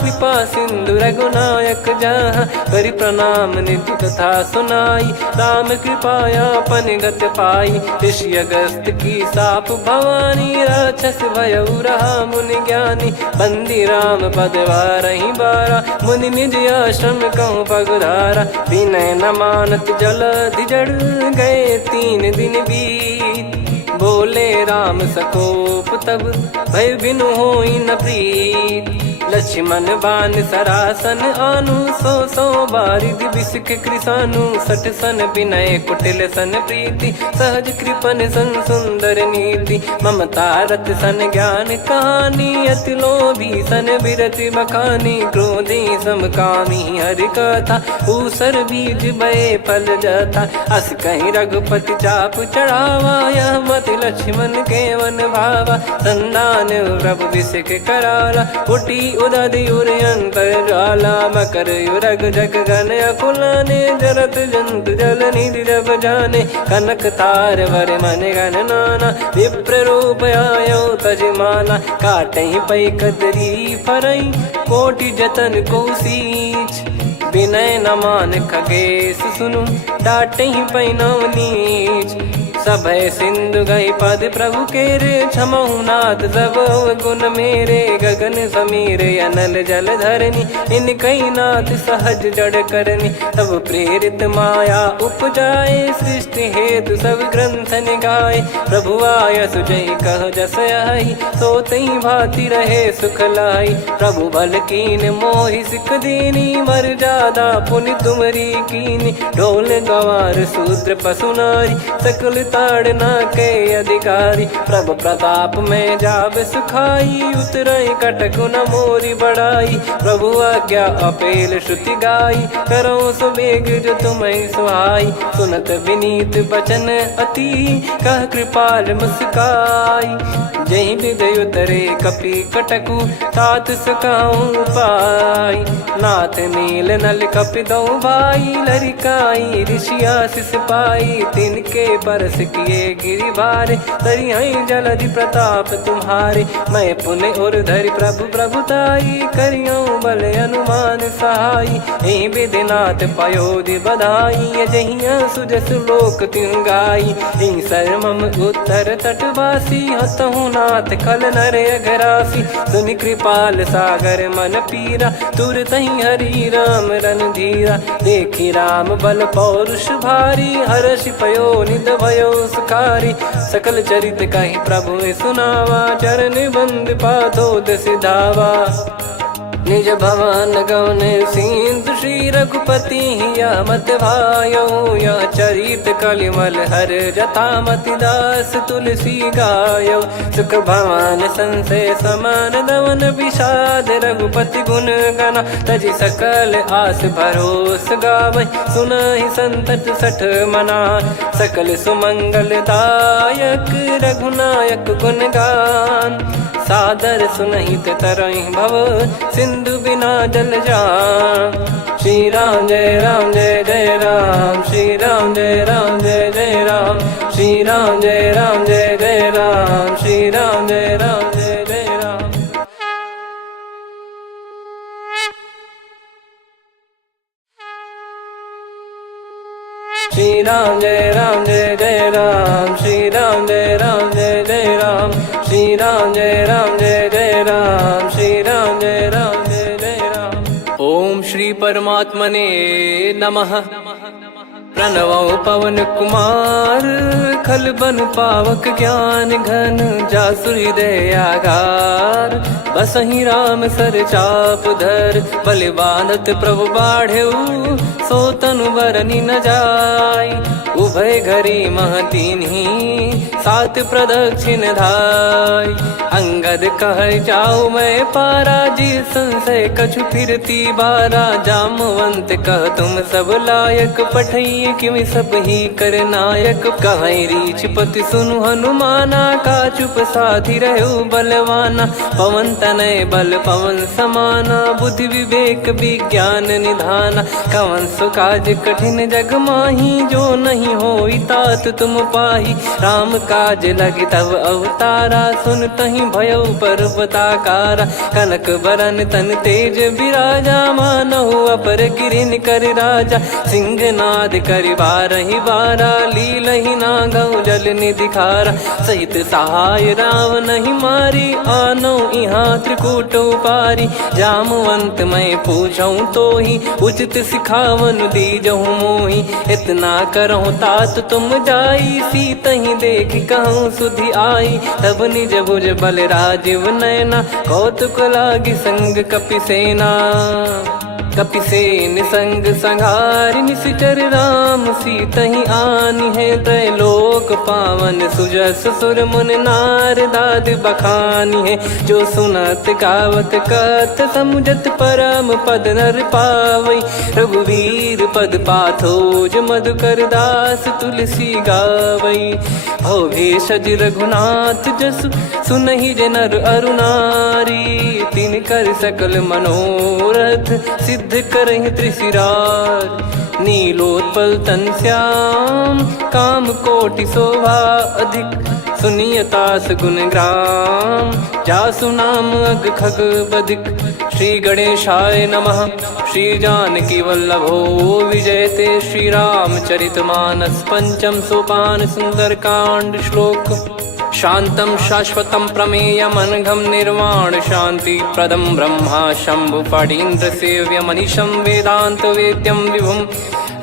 कृपा सिंधु रघुनायक जहाँ। करि प्रणाम निधि कथा सुनाई, राम कृपाया पन गत पाई। ऋषि अगस्त की साप भवानी, राक्षस भयउ रहा मुनि ज्ञानी। बंदी राम पद वारहि बारा, मुनि निज आश्रम कहूँ पगुधारा। विनय न मानत जलधि जड़, गए 3 दिन बीत। बोले राम सकोप तब, भय बिनु होई न प्रीत। लक्ष्मण बान सरासन आनु, 100 बारिधि बिसक कृसानु। 60 सन विनय कुटिल सन प्रीति, सहज कृपन सन सुंदर नीति। ममता रत सन ज्ञान कहानी, अति लोभी सन बिरति बखानी। क्रोधी समकामी हरि कथा, ऊसर बीज बये फल जथा। अस कहीं रघुपति चाप चढ़ावा, यह मत लक्ष्मण के वन भावा। संदान प्रभु बिसक कराला, उठी उदधि उर अंतर ज्वाला। मकर युरग जग गण अकुलाने, जरत जंतु जल निधि जब जाने। कनक तार वर मन गण नाना, विप्र रूप आयो तजमाना। काटहि पै कदरी फरई, कोटि जतन को सींच। विनय न मान खगेश सुनु, डांटहि पै नव नीच। सभय सिंधु गई पद प्रभु केरे, क्षमहु नाथ सब गुण मेरे। गगन समीरे अनल जल धरनी, इन कई नाथ सहज जड़ करनी। तब प्रेरित माया उपजाए, सृष्टि हेतु सब ग्रंथ निगाए। प्रभु आय सुजई कह जस आई, सोतई भांति रहे सुख लाई। प्रभु बल कीन मोहि सिख दीनी, मर्यादा पुनि तुमरी कीनी। ढोल गवार शूद्र पशु नारी, सकल ताड़ना के अधिकारी। प्रभु प्रताप में जाब सुखाई, उतरई कटक न मोरी बढ़ाई। प्रभु आज्ञा अपेल श्रुति गाई, करो सुबेग जो तुम्हें सुहाई। सुनत विनीत बचन अति, कह कृपाल मुस्काई। जहि हृदय उतरे कपि कटकु, तात सकाऊं पाई। नाथ नील नल कपि दो भाई, लरिकाई ऋषि आशीष पाई। तिनके परस किए गिरि भारे, तरिहै जलधि प्रताप तुम्हारे। मैं पुन और धरि प्रभु प्रभुताई, करियौ बल अनुमान सहाई। एहि विधिनाथ पयोधि बधाई, जहिया सुजस लोक तिहुँ गाई। एहि सरमम उत्तर तटवासी, हतहु रघुनाथ खल नर अघरासी, सुनि कृपाल सागर मन पीरा, तुरतहि हरि राम रणधीरा। देखि राम बल पौरुष भारी, हर्षि पयो निध भयो सुखारी। सकल चरित कहि प्रभु सुनावा, चरण बंद पादोद सिधावा। निज भवन गौन सिंधु श्री रघुपति हिया मत भायो, यह चरित कलिमल हर जथा मति दास तुलसी गायो। सुख भवन संशय समान दवन विषाद, रघुपति गुण गना तजि सकल आस भरोस गावै। सुनहि संतत सठ मना, सकल सुमंगल दायक रघुनायक गुण गान। सादर सुनहित तरहि भव, सिंधु बिना जल जान। श्री राम जय जय राम, श्री राम जय जय राम, श्री राम जय जय राम, श्री राम जय जय राम। श्री राम जय जय राम, श्री राम जय जय राम, श्री राम जय जय राम, श्री राम जय जय राम। ओम श्री परमात्मने नमः। प्रणवो पवन कुमार, खल बन पावक ज्ञान घन, जासु हृदय आगार। बसहि राम सर चाप धर, बलि बांधत प्रभु बाढ़ऊ, सो तनु बरनि न जाय। उभय घरी महतीन्ही, सात प्रदक्षिण धाय। अंगद कह जाऊ मैं पारा, जी संशय कछु फिरती बारा। जामवंत कह तुम सब लायक, पठई किमि सब ही कर नायक। कहै रीछ पति सुनु हनुमाना, का चुप साधि रहु बलवाना। पवन तनय बल पवन समाना, बुद्धि विवेक विज्ञान निधाना। कवन सो काज कठिन जग माही, जो नहीं होई तात तुम पाही। राम काज लगी तब अवतारा, सुन तहि भयउ पर्वताकारा। कनक बरन तन तेज बिराजा, मानहु अपर गिरिन कर राजा। सिंहनाद करि बारहि बारा, लीलहि नागौ जल निधि खारा। सहित सहाय राम नहीं मारी, आनो इहाँ त्रिकूट उपारी। जामवंत मैं पूछऊँ तोहि, उचित सिखावन दीजहु मोहि। इतना करहु तात तुम जाई, सीतहि देख कहूँ सुधि आई। तब निज भुज बल राजीव नयना, कौतुक लागी संग कपिसेना। कपिसेन संग संघारि निशिचर राम, सीतहि आनि है त्रैलोक पावन। सुजस सुर मुन नार दाद बखानी है, जो सुनत गावत कथ समुझत परम पद नर पावै। रघुवीर पद पाथोज मधुकर दास तुलसी गावै। भव भेषज रघुनाथ जसु, सुनहि जे नर अरु नारी। तिन कर सकल मनोरथ, सिद्ध करहि त्रिशिरार। नीलोत्पल तन श्याम, काम कोटि शोभा अधिक। सुनियतास गुण ग्राम, जासु नाम अग खग बधिक। श्री गणेशाय नमः। श्री जानकी वल्लभो विजयते, श्री रामचरित मानस पंचम सोपान सुंदरकांड श्लोक। शांतं शाश्वतं प्रमेयमनघं निर्वाण शांति प्रदं ब्रह्मा शंभु फणीन्द्र सेव्य मनीषं वेदांत वेद्यं विभुं।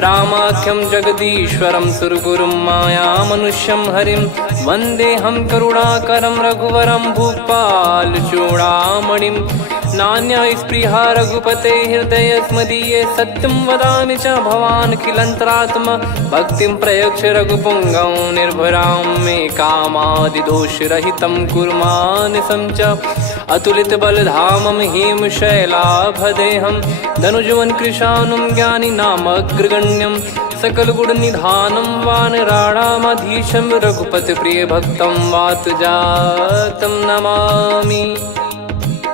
रामाख्यं जगदीश्वरं सुरगुरुं माया मनुष्यं हरिं। वन्देऽहं करुणाकरं रघुवरं भूपाल चूडामणिं। नान्या स्पृहा रघुपते हृदय स्मदीये, सत्यं वदामि च भवान् खिलन्तरात्मा। भक्तिं प्रयच्छ रघुपुङ्गं निर्भरां मे कामादिदोषरहितं कुर्मानसं च। अतुलित बलधामं हेमशैलाभदेहं, धनुजवन कृशानुं ज्ञानिनामग्रगण्यं। सकल गुण निधानं वानराणामधीशं, रघुपति प्रिय भक्तं वातजातं नमामि।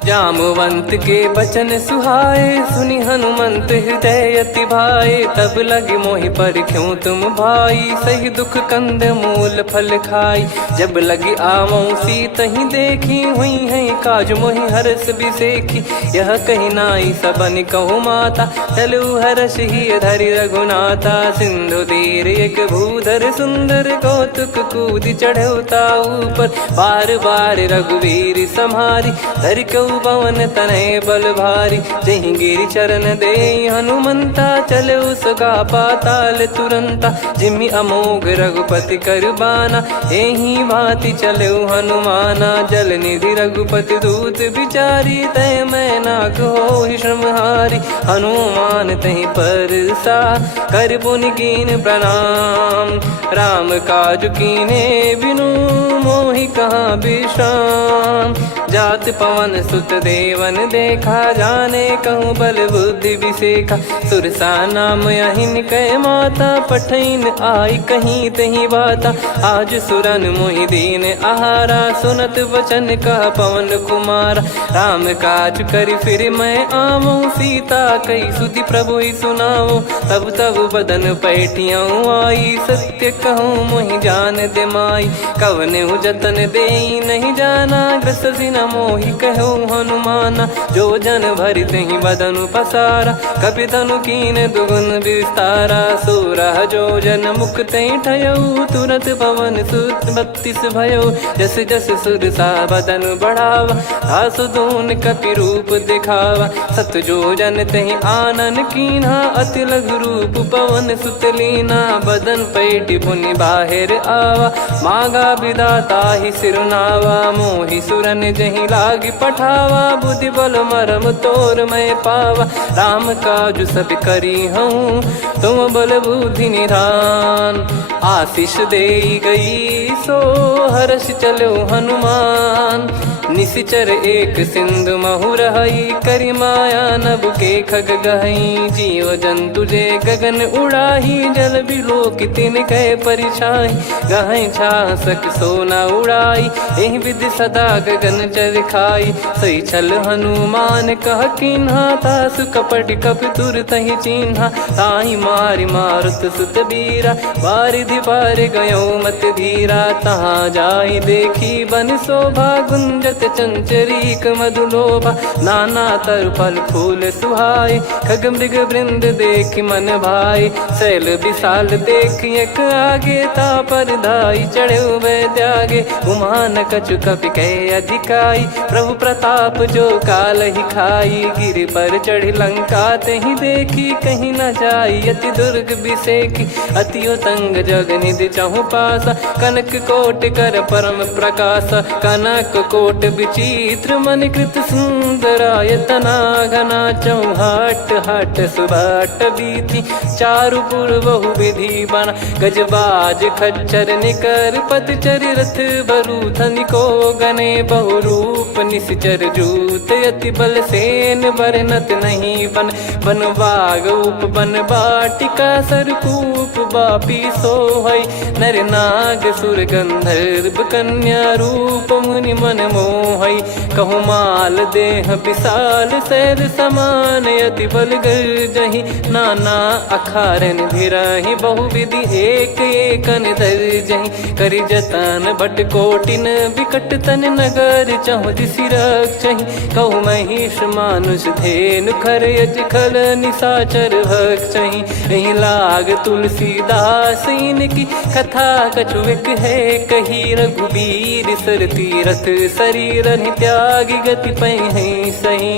जामवंत के बचन सुहाए, सुनि हनुमंत हृदय अति भाए। तब लगे मोहि पर क्यों तुम भाई, सही दुख कंद मूल फल खाई। जब लगी आवऊं सीत ही देखी, हुई है काज मोहि हरस बिसेखी। यह कही नाई सबन कहु माता, चलु हरष ही धरि रघुनाथा। सिंधु तीर एक भूधर सुंदर, कौतुक कूद चढ़ौता ऊपर। बार बार रघुवीर सम्हारी, धरि कहु पवन तनय बल भारी। जहि गिरि चरण दे हनुमंता, चलो सगा पाताल तुरंता। जिमि अमोघ रघुपति कर बाना, एहि भांति चलो हनुमाना। जल निधि रघुपति दूत बिचारी, तय मैं नाग होहि श्रमहारी। हनुमान तहि परसा, कर पुनि कीन प्रणाम। राम काज कीने बिनु, मोहि कहाँ विश्राम। जात पवन सुत देवन देखा, जाने कहूँ बल बुद्धि विसेखा। सुरसा नाम अहिन कै माता, पठैन आई कहीं तहीं बाता। आज सुरन मोहि दीन आहारा, सुनत वचन कह पवन कुमारा। राम काज करि फिर मैं आवऊं, सीता कई सुधि प्रभु ही सुनाओ। तब तब बदन पैठियाँ आई, सत्य कहूँ मोहि जान दे माई। कवने जतन दे नहीं जाना, ग्रसि न मोहि कहूँ हनुमाना। जो जन भरि तहि बदनु पसारा, कपि तनु कीन दुगुन विस्तारा। सोरह जो जन मुख तहि ठयऊ, तुरत पवन सुत 32 भयऊ। जस जस सुरसा बदन बढ़ावा, आसु दून कपि रूप दिखावा। सत जो जन तहि आनन कीन्हा, अति लघु रूप पवन सुत लीना। बदन पैठि पुनि बाहिर आवा, मांगा विधाता ही सिरुनावा। मोहि सुरन जहि लागी पठावा, बुद्धि बल मरम तोर मैं पावा। राम काज सब करी हूँ, तुम बल बुद्धि निधान। आशीष दे गई सो हर्ष चलो हनुमान। निशिचर एक सिंधु महु रहई, करि माया नभ के खग गहई। जीव जंतु जे गगन उड़ाही, जल बिलोक तिन कह परिछाई। गहई छासक सोना उड़ाई, एहि विधि सदा गगन चर खाई। सही छल हनुमान कह कीन्हा, तासु कपट कपि तुर तहि चिन्हा। ताहि मारि मारुत सुत बीरा, बारिधि पार गयो मत धीरा। तहाँ जाई देखी बन शोभा, गुंजत चंचरीक मधुलोभा। नाना तरु फल फूल सुहाए, खग मृग वृंद देख मन भाई। शैल विशाल देख एक आगे, तापर धाई चढ़े वै त्यागे। उमान कछु कपि कह अधिकाई, प्रभु प्रताप जो काल ही खाई। गिर पर चढ़ी लंका तहि देखी, कहीं न जाई अति दुर्ग बिसेखी। अति उतंग जग निधि चहु पासा, कनक कोट कर परम प्रकाशा। कनक कोट विचित्र मन कृत सुंदरायतना। घना चौहाट हाट सुबाट बीथी, चारु पुर बहु विधि बना। गजबाज खच्चर निकर पतचर, रथ बरु धनिको गने। बहु रूप निश्चर जूत, अति बल सेन बरनत नहीं बन। बन बाग उप बन बाटिका, सरकूप बापी सोहई। नर नाग सुर गंधर्व कन्या, रूप मुनि मन मोहई। कहु माल देह विशाल, शैल समान अति बल गर्जहि। नाना अखारन भिरहि, बहु विधि एक एकन दर्जहि। करि जतन भट कोटिन, विकट तन नगर चहु दिसि रक्षहि। कहु महिष मानुष धेनु, खर यज खल निशाचर भक्षहि। एहि लाग तुलसीदास इनकी, कथा कछु एक है कही। रघुबीर सर तीरथ शरीर, त्यागी गति पै सही।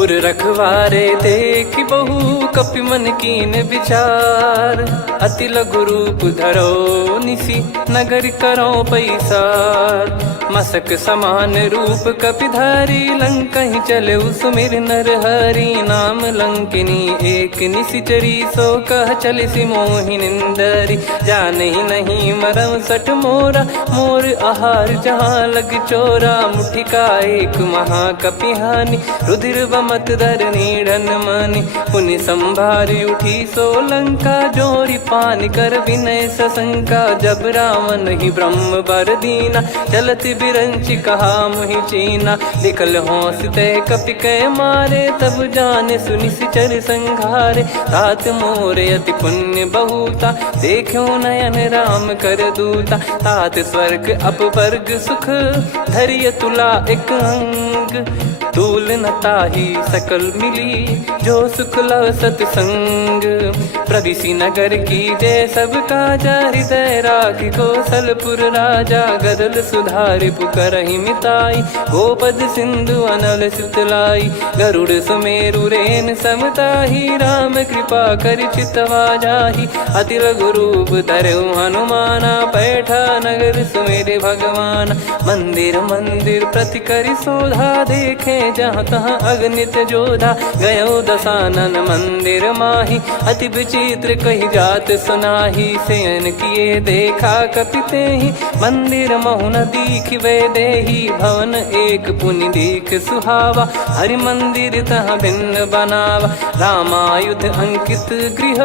उर रखवारे देखि बहु, कपि मन कीन विचार। अति लघु रूप धरो निसी, नगर करो पैसार। मसक समान रूप कपिधारी, लंकहि चले सुमिर नर हरि। नाम लंकिनी एक निशिचरी, सो कह चलिसि मोहि निंदरी। जानहि नहीं मरम सठ मोरा, मोर आहार जहाँ लग चोरा। मुठिका एक महाकपिहानि, रुधिर कमत धरनी ढन मानी। पुनि संभारी उठी सोलंका, जोरी पान कर विनय सशंका। जब रावण ही ब्रह्म बर दीना, चलत बिरंच कहा मुहि चीना। निकल होंस तय कपि कै मारे, तब जाने सुनि सिचर संघारे। तात मोरे अति पुण्य बहुता, देखो नयन राम कर दूता। तात स्वर्ग अपवर्ग सुख, धैर्य तुला एक अंग। तूल न ताहि सकल मिली, जो सुख लव सतसंग। प्रविशि नगर की जय सब काजा, हृदय राखि कौशलपुर राजा। गदल सुधारि पुकारहि मिताई, गोपद सिंधु अनल सितलाई। गरुड़ सुमेरु रेन समताहि, राम कृपा करि चितवा जाहि। अति लघु रूप धरऊ हनुमाना, बैठा नगर सुमेरे भगवान। मंदिर मंदिर प्रति करि शोधा, देखे जहाँ तहाँ अगणित जोधा। गयो दशानन मंदिर माही, अति विचित्र कही जात सुनाही। शयन किए देखा कपिते ही, मंदिर महु न दीख वे देही। भवन एक पुनि दीख सुहावा, हरि मंदिर तहाँ भिन्न बनावा। रामायुध अंकित गृह,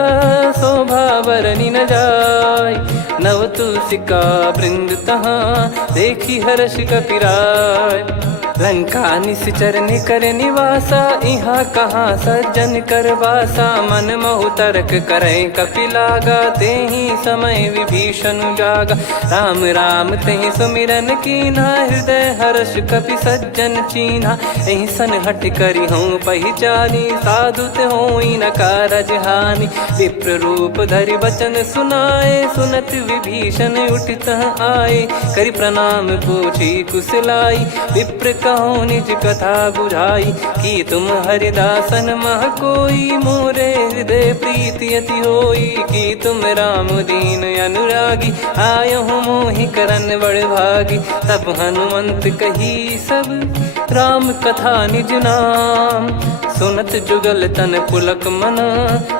शोभा बरनी न जाय। नव तुलसी का वृंद तहाँ, देखी हर्ष कपिराय। लंका निश्चर निकर निवासा, इहाँ कहाँ सज्जन कर वासा। मन महु तर्क करे कपिलागा, तेहि समय विभीषण जागा। राम राम तेहि सुमिरन कीन्हा, हृदय हर्ष कपि सज्जन चीन्हा। एहि सन हट करि हूँ पहिचानी, साधु ते होई न कारज हानि। विप्र रूप धरि वचन सुनाए, सुनत विभीषण उठित आए। करि प्रणाम पूछी कुशलाई, विप्र कहो निज कथा बुझाई। कि तुम हरिदासन मह कोई, मोरे हृदय प्रीति अति होई। कि तुम राम दीन अनुरागी, आयहु मोहि करन बड़ भागी। तब हनुमंत कही सब राम कथा निज नाम। सुनत जुगल तन पुलक मन,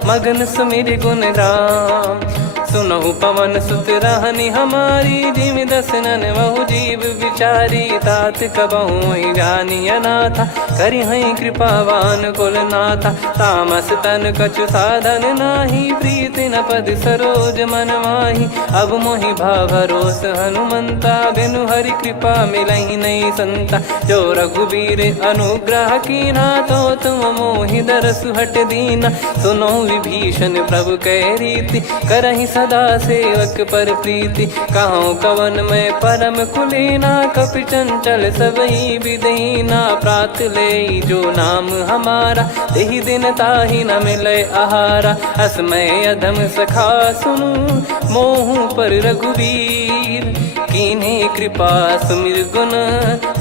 मगन सुमिर गुण राम। सुनहु पवन सुत रहनी हमारी, जिमि दसनन महु जीव विचारी। तात कबहु जानी अनाथा, करि हई कृपावान कुल नाथा। तामस तन कछु साधन नाही, प्रीति न पद सरोज मन माही। अब मोहि भाव भरोस हनुमंता, बिनु हरि कृपा मिलहि नहीं संता। जो रघुबीर अनुग्रह कीन्हा, तो तुम मोहि दरसु हट दीना। सुनो विभीषण प्रभु कह रीति, करहि सदा सेवक पर प्रीति। कहूँ कवन में परम कुलीना, कपि चंचल सबई विदहीना। प्रात ले जो नाम हमारा, तेहि दिन ताहि न मिले आहारा। असमय अधम सखा सुनु, मोहु पर रघुवीर। कीन्हे कृपा सुमिर गुण,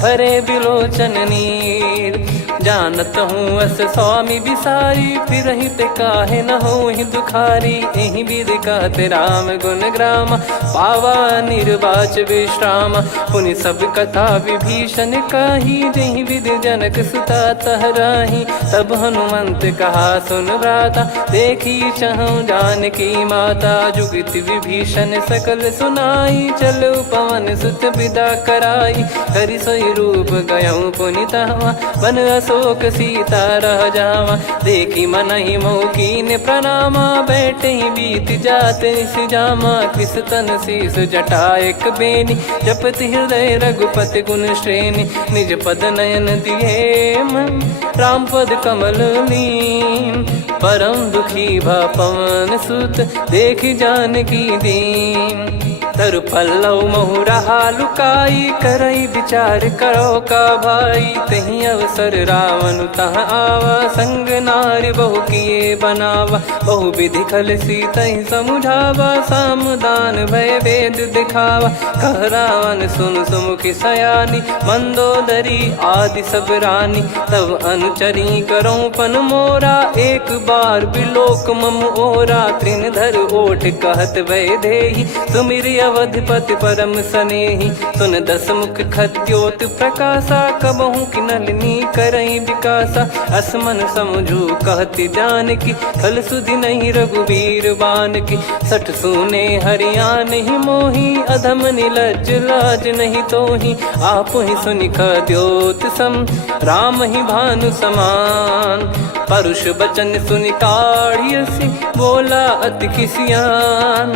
भरे बिलोचन नीर। जानत हूँ अस स्वामी विसारी, फिर हित काहे न हो ही दुखारी। एहि विधि कहते राम गुण ग्राम, पावा निर्वाच विश्राम। पुनि सब कथा विभीषण काही, जहि विधि जनक सुता तहराही। तब हनुमंत कहा सुन भ्राता, देखी चहु जानकी माता। जुगति विभीषण सकल सुनाई, चलो पवन सुत विदा कराई। हरि सोई रूप गयऊँ पुनि तहवा, बन अशोक सीता रह जावा। देखी मनहि मोह कीन्ह प्रणामा, बैठे ही बीत जात निस जामा। कृस तन शीस जटा एक बेनी, जपति हृदय रघुपति गुण श्रेणी। निज पद नयन दिए मन, राम पद कमल लीन। परम दुखी भा पवन सुत, देखि जानकी दीन। तरु पल्लव महु रहा लुकाई, करई विचार करो का भाई। तहि अवसर रावण तह आवा, संग नारी बहु किए बनावा। बहु विधि खल सीतहि समुझावा, सामदान भय वेद दिखावा। कह रावण सुन सुमुखि सयानी, मंदोदरी आदि सब रानी। तब अनुचरी करो पन मोरा, एक बार बिलोक मम ओरा। तृण धर ओठ कहत भय देहि, सुमिर अवधिपति परम सनेही। सुन दस मुख खद्योत प्रकाशा, कबहू की नलिनी करई विकासा। असमन समझू कहती जान की, खल सुधि नहीं रघुवीर बान की। सठ सुने हरियाण ही मोही, अधम निलज्ज लाज नहीं तोही। आप ही सुनि खद्योत सम, राम ही भानु समान। परुष बचन सुनि काढ़ियसि, बोला अति किसियान।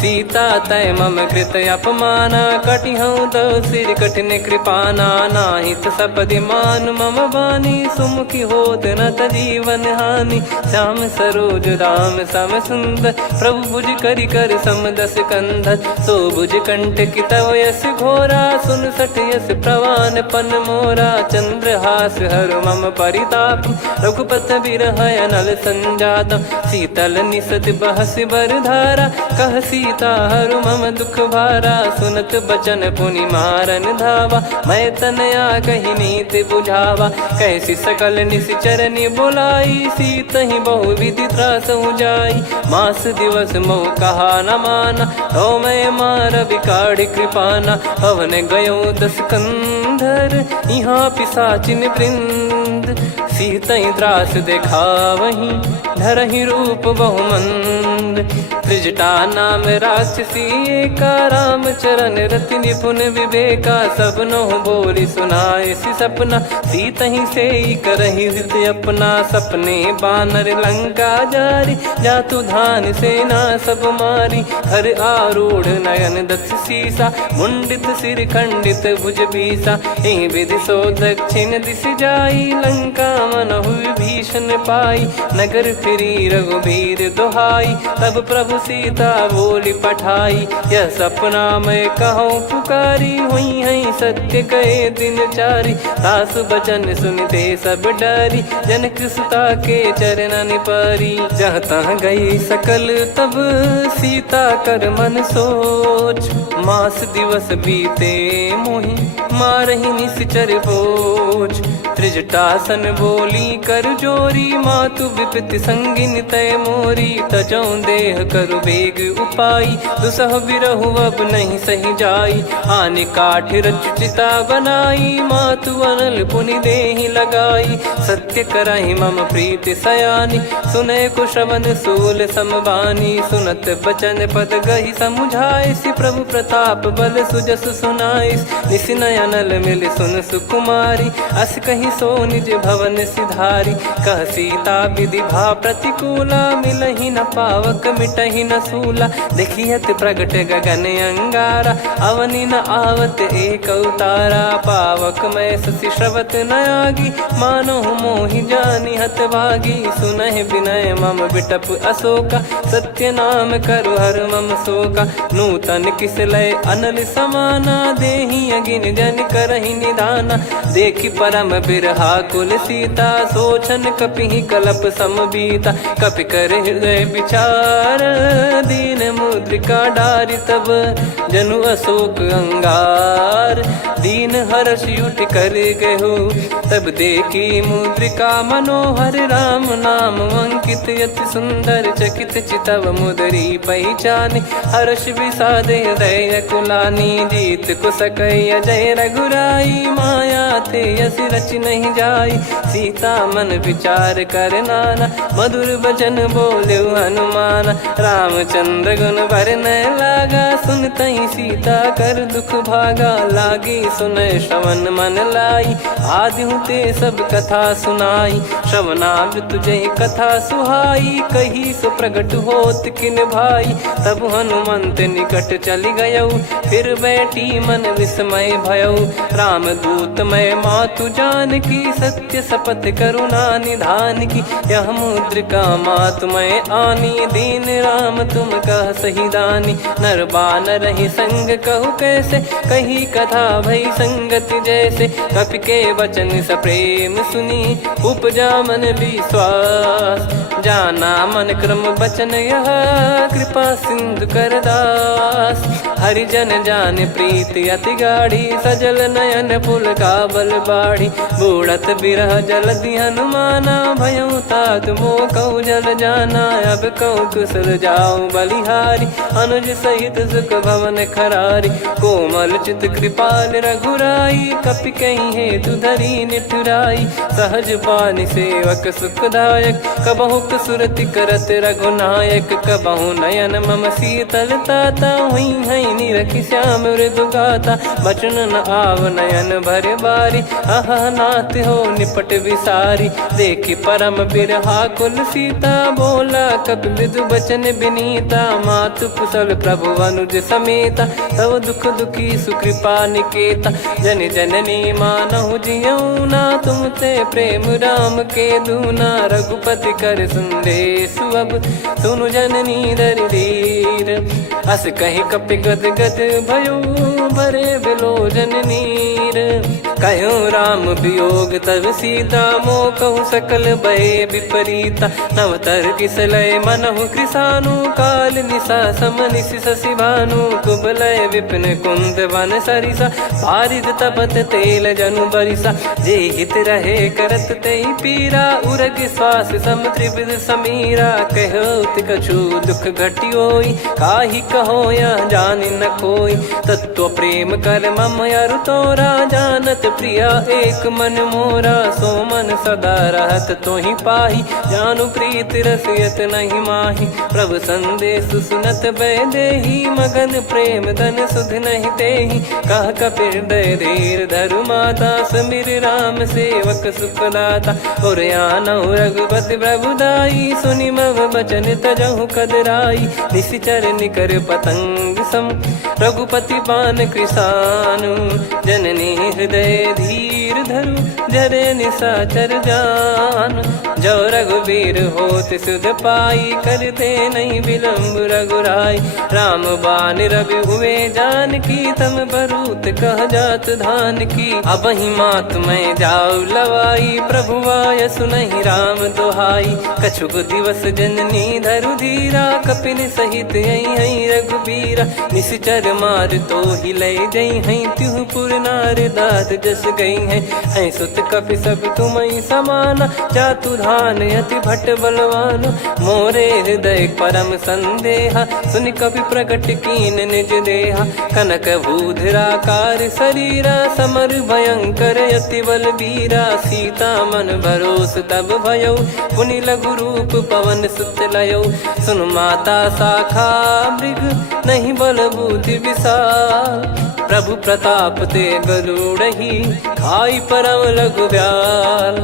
सीता तय मम कृत अपमाना, कटिहऊँ तो सिर कठिन कृपाना। नाहित सपदि मान मम बानी, सुमुखी होत न त जीवन हानि। श्याम सरोज राम सम सुंदर, प्रभु भुज करि कर सम दस कंधर। सो भुज कंठ की तव यस घोरा, सुन सठ यस प्रवान पन मोरा। चंद्रहास हर मम परिताप, रघुपत बिरह अनल संजात। शीतल निसत बहस बर धारा, कह सीता हरु मम दुख भारा। सुनत बचन पुनि मारन धावा, मैं तनया कही नीति बुझावा। कैसी सकल निश्चरनि बुलाई, सीत ही बहु विधि त्रासहु जाई। मास दिवस मोह कहा न माना, तो मैं मार बिकाढ़ कृपाना। पवन गयो दस कंधर, यहाँ पिशाचिन वृंद। सीतहि त्रास देखावहीं, धरहि रूप बहुमंद। त्रिजटा नाम राक्षसी एका, राम चरण रति निपुण विवेका। सबनो बोली सुनाए सि सपना, सीतहि सेई करहि हित अपना। सपने बानर लंका जारी, जातु धान सेना सब मारी। हर आरूढ़ नयन दस सीसा, मुंडित सिर खंडित भुज बीसा। एहि विधि सो दक्षिण दिस जाई, लंका मनहु भीषण पाई। नगर फिरी रघुबीर दुहाई, तब प्रभु सीता बोली पठाई। यह सपना मैं कहूँ पुकारी, हुई है सत्य कहे दिन चारी। सासु बचन सुनते सब डरी, जनक सुता के चरण परी। जहाँ तहाँ गई सकल तब, सीता कर मन सोच। मास दिवस बीते मोहि, मारहि निश्चर बोझ। त्रिजटासन बोली कर जोरी, मातु विपति संगिन तय मोरी। तजौ देह करु बेग उपाई, दुसह बिरहु अब नहीं सही जाई। आने काठ रचिता बनाई, मातु अनल पुनि देहि लगाई। सत्य करहि मम प्रीति सयानी, सुनय को श्रवण सूल समबानी। सुनत बचन पद गहि समुझाइसि, प्रभु प्रताप बल सुजस सुनाइस। निसि नयनल मिल सुन सुकुमारी, अस कहि सो निज भवन सिधारी। कह सीता विधि भा प्रतिकूला, मिलहि न पावक मिटहि न सूला। देखियत प्रगट गगन अंगारा, अवनि न आवत एक उतारा। पावक मैं शशि श्रवत न आगी, मानो मोहि जानि हत भागी। सुनहि विनय मम बिटप अशोका, सत्य नाम करु हर मम शोका। नूतन किस लय अनल समाना, देहि अगिन जन करहि निधाना। देखि परम बिरहा कुल सीता, सोचन कपिहि कलप समबीता। कपि कर हृदय विचार, दीन मुद्रिका डारि तब। जनु अशोक अंगार, दीन हर्ष उठ कर गहु। तब देखी मुद्रिका मनोहर, राम नाम अंकित अति सुंदर। चकित चितव मुदरी पहचान, हर्ष विषाद हृदय कुलानी। जीत को सकय जय रघुराई, माया थे यस रच नहीं जाई। सीता मन विचार कर नाना, मधुर बचन बोले हनुमान। रामचंद्र गुण भरन लागा, सुनतहि सीता कर दुख भागा। लागी सुनय श्रवण मन लाई, आदिहु ते सब कथा सुनाई। श्रवणाब तुझे कथा सुहाई, कही सो प्रगट होत किन भाई। तब हनुमंत निकट चली गयौ, फिर बैठी मन विस्मय भयौ। राम दूत मैं मातु जान की, सत्य शपथ करुणा निधान की। यह मुद्रिका मातु मैं आनी, दीन राम तुम कह सही दानी। नर बानर ही संग कहु कैसे, कही कथा भई संगति जैसे। कपि के वचन सप्रेम सुनी, उपजा मन विश्वास। जाना मन क्रम बचन यह, कृपा सिंधु कर दास। हरिजन जान प्रीति अति गाढ़ी, सजल नयन पुल काबल बाढ़ी। बूढ़त बिरह जल्दी हनुमाना, भयऊ तात मोह कहु जल जाना। अब कहु कुशल जाऊं बलिहारी, अनुज सहित सुख भवन खरारी। कोमल चित कृपाल रघुराई, कपि कहीं हेतु धरी निठुराई। सहज पानि सेवक सुखदायक, कबहु सुरति करत रघुनायक। कबहु नयन मम शीतल ताता, हुई हई निरखि श्याम मृदु गाता। बचन न आव नयन भर बारी, अह नाथ हो निपट विसारी। देखि परम बिरहा कुल सीता, बोला कपि विदु बचन बिनीता। मातु कुशल प्रभु अनुज समेता, तव दुख दुखी सुकृपा निकेता। जन जननी मानहु जियऊ ना, तुम ते प्रेम राम के दूना। रघुपति कर संदेश अब, सुनु जननी दर धीर। अस कहि कपि गद गद भयो, भरे बिलोचन नीर। कहूँ राम वियोग तब सीता, मोह कहूँ सकल भय विपरीता। नवतर किसलय मनहु कृसानु, काल निशा समनिशि शशि भानु। कुबलय विपिन कुंद वन सरिसा, पारिद तपत तेल जनु बरिसा। जे हित रहे करत तेहि पीरा, उरग श्वास सम त्रिविध समीरा। कहो कछु दुख घटियोई, काहि कहो या जानि न कोई। तत्व प्रेम कर मम अरु तोरा, जानत प्रिया एक मन मोरा। सो मन सदा रहत तोहि पाही, जानु प्रीत रसियत नहीं माही। प्रभु संदेश सुनत बैदेही, मगन प्रेम धन सुध नहीं तेहि। कह कपिर दय धीर धरु माता, समिर राम सेवक सुखदाता। और आनहु रघुपति प्रभुदाई, सुनि मम बचन तजहु कदराई। निशिचर निकर पतंग सम, रघुपति पान कृसानु। जननी हृदय धीर धरु, जरे निशाचर जान। जो रघुबीर होत सुध पाई, करते नहीं विलम्ब रघुराई। राम बान रवि हुए जानकी, तम बरूत कह जात धान की। अब ही मात मैं जाऊ लवाई, प्रभु आय सुनहि राम दोहाई। कछुक दिवस जननी धरु धीरा, कपिन सहित यही रघुबीरा। निशिचर मार तो ही ले जई हैं, त्युह पुर नार दात जस गई हैं। सुत कपि सब तुमहि समाना, जातु धान अति भट बलवान। मोरे हृदय परम संदेहा, सुनि कपि प्रकट कीन निज देहा। कनक भूधराकार शरीरा, समर भयंकर अति बलबीरा। सीता मन भरोस तब भयऊ, पुनि लघु रूप पवन सुत लयऊ। सुन माता शाखा मृग, नहीं बल बुद्धि विशाल। प्रभु प्रताप ते गरुड़हि, खाई परम लघु ब्याल।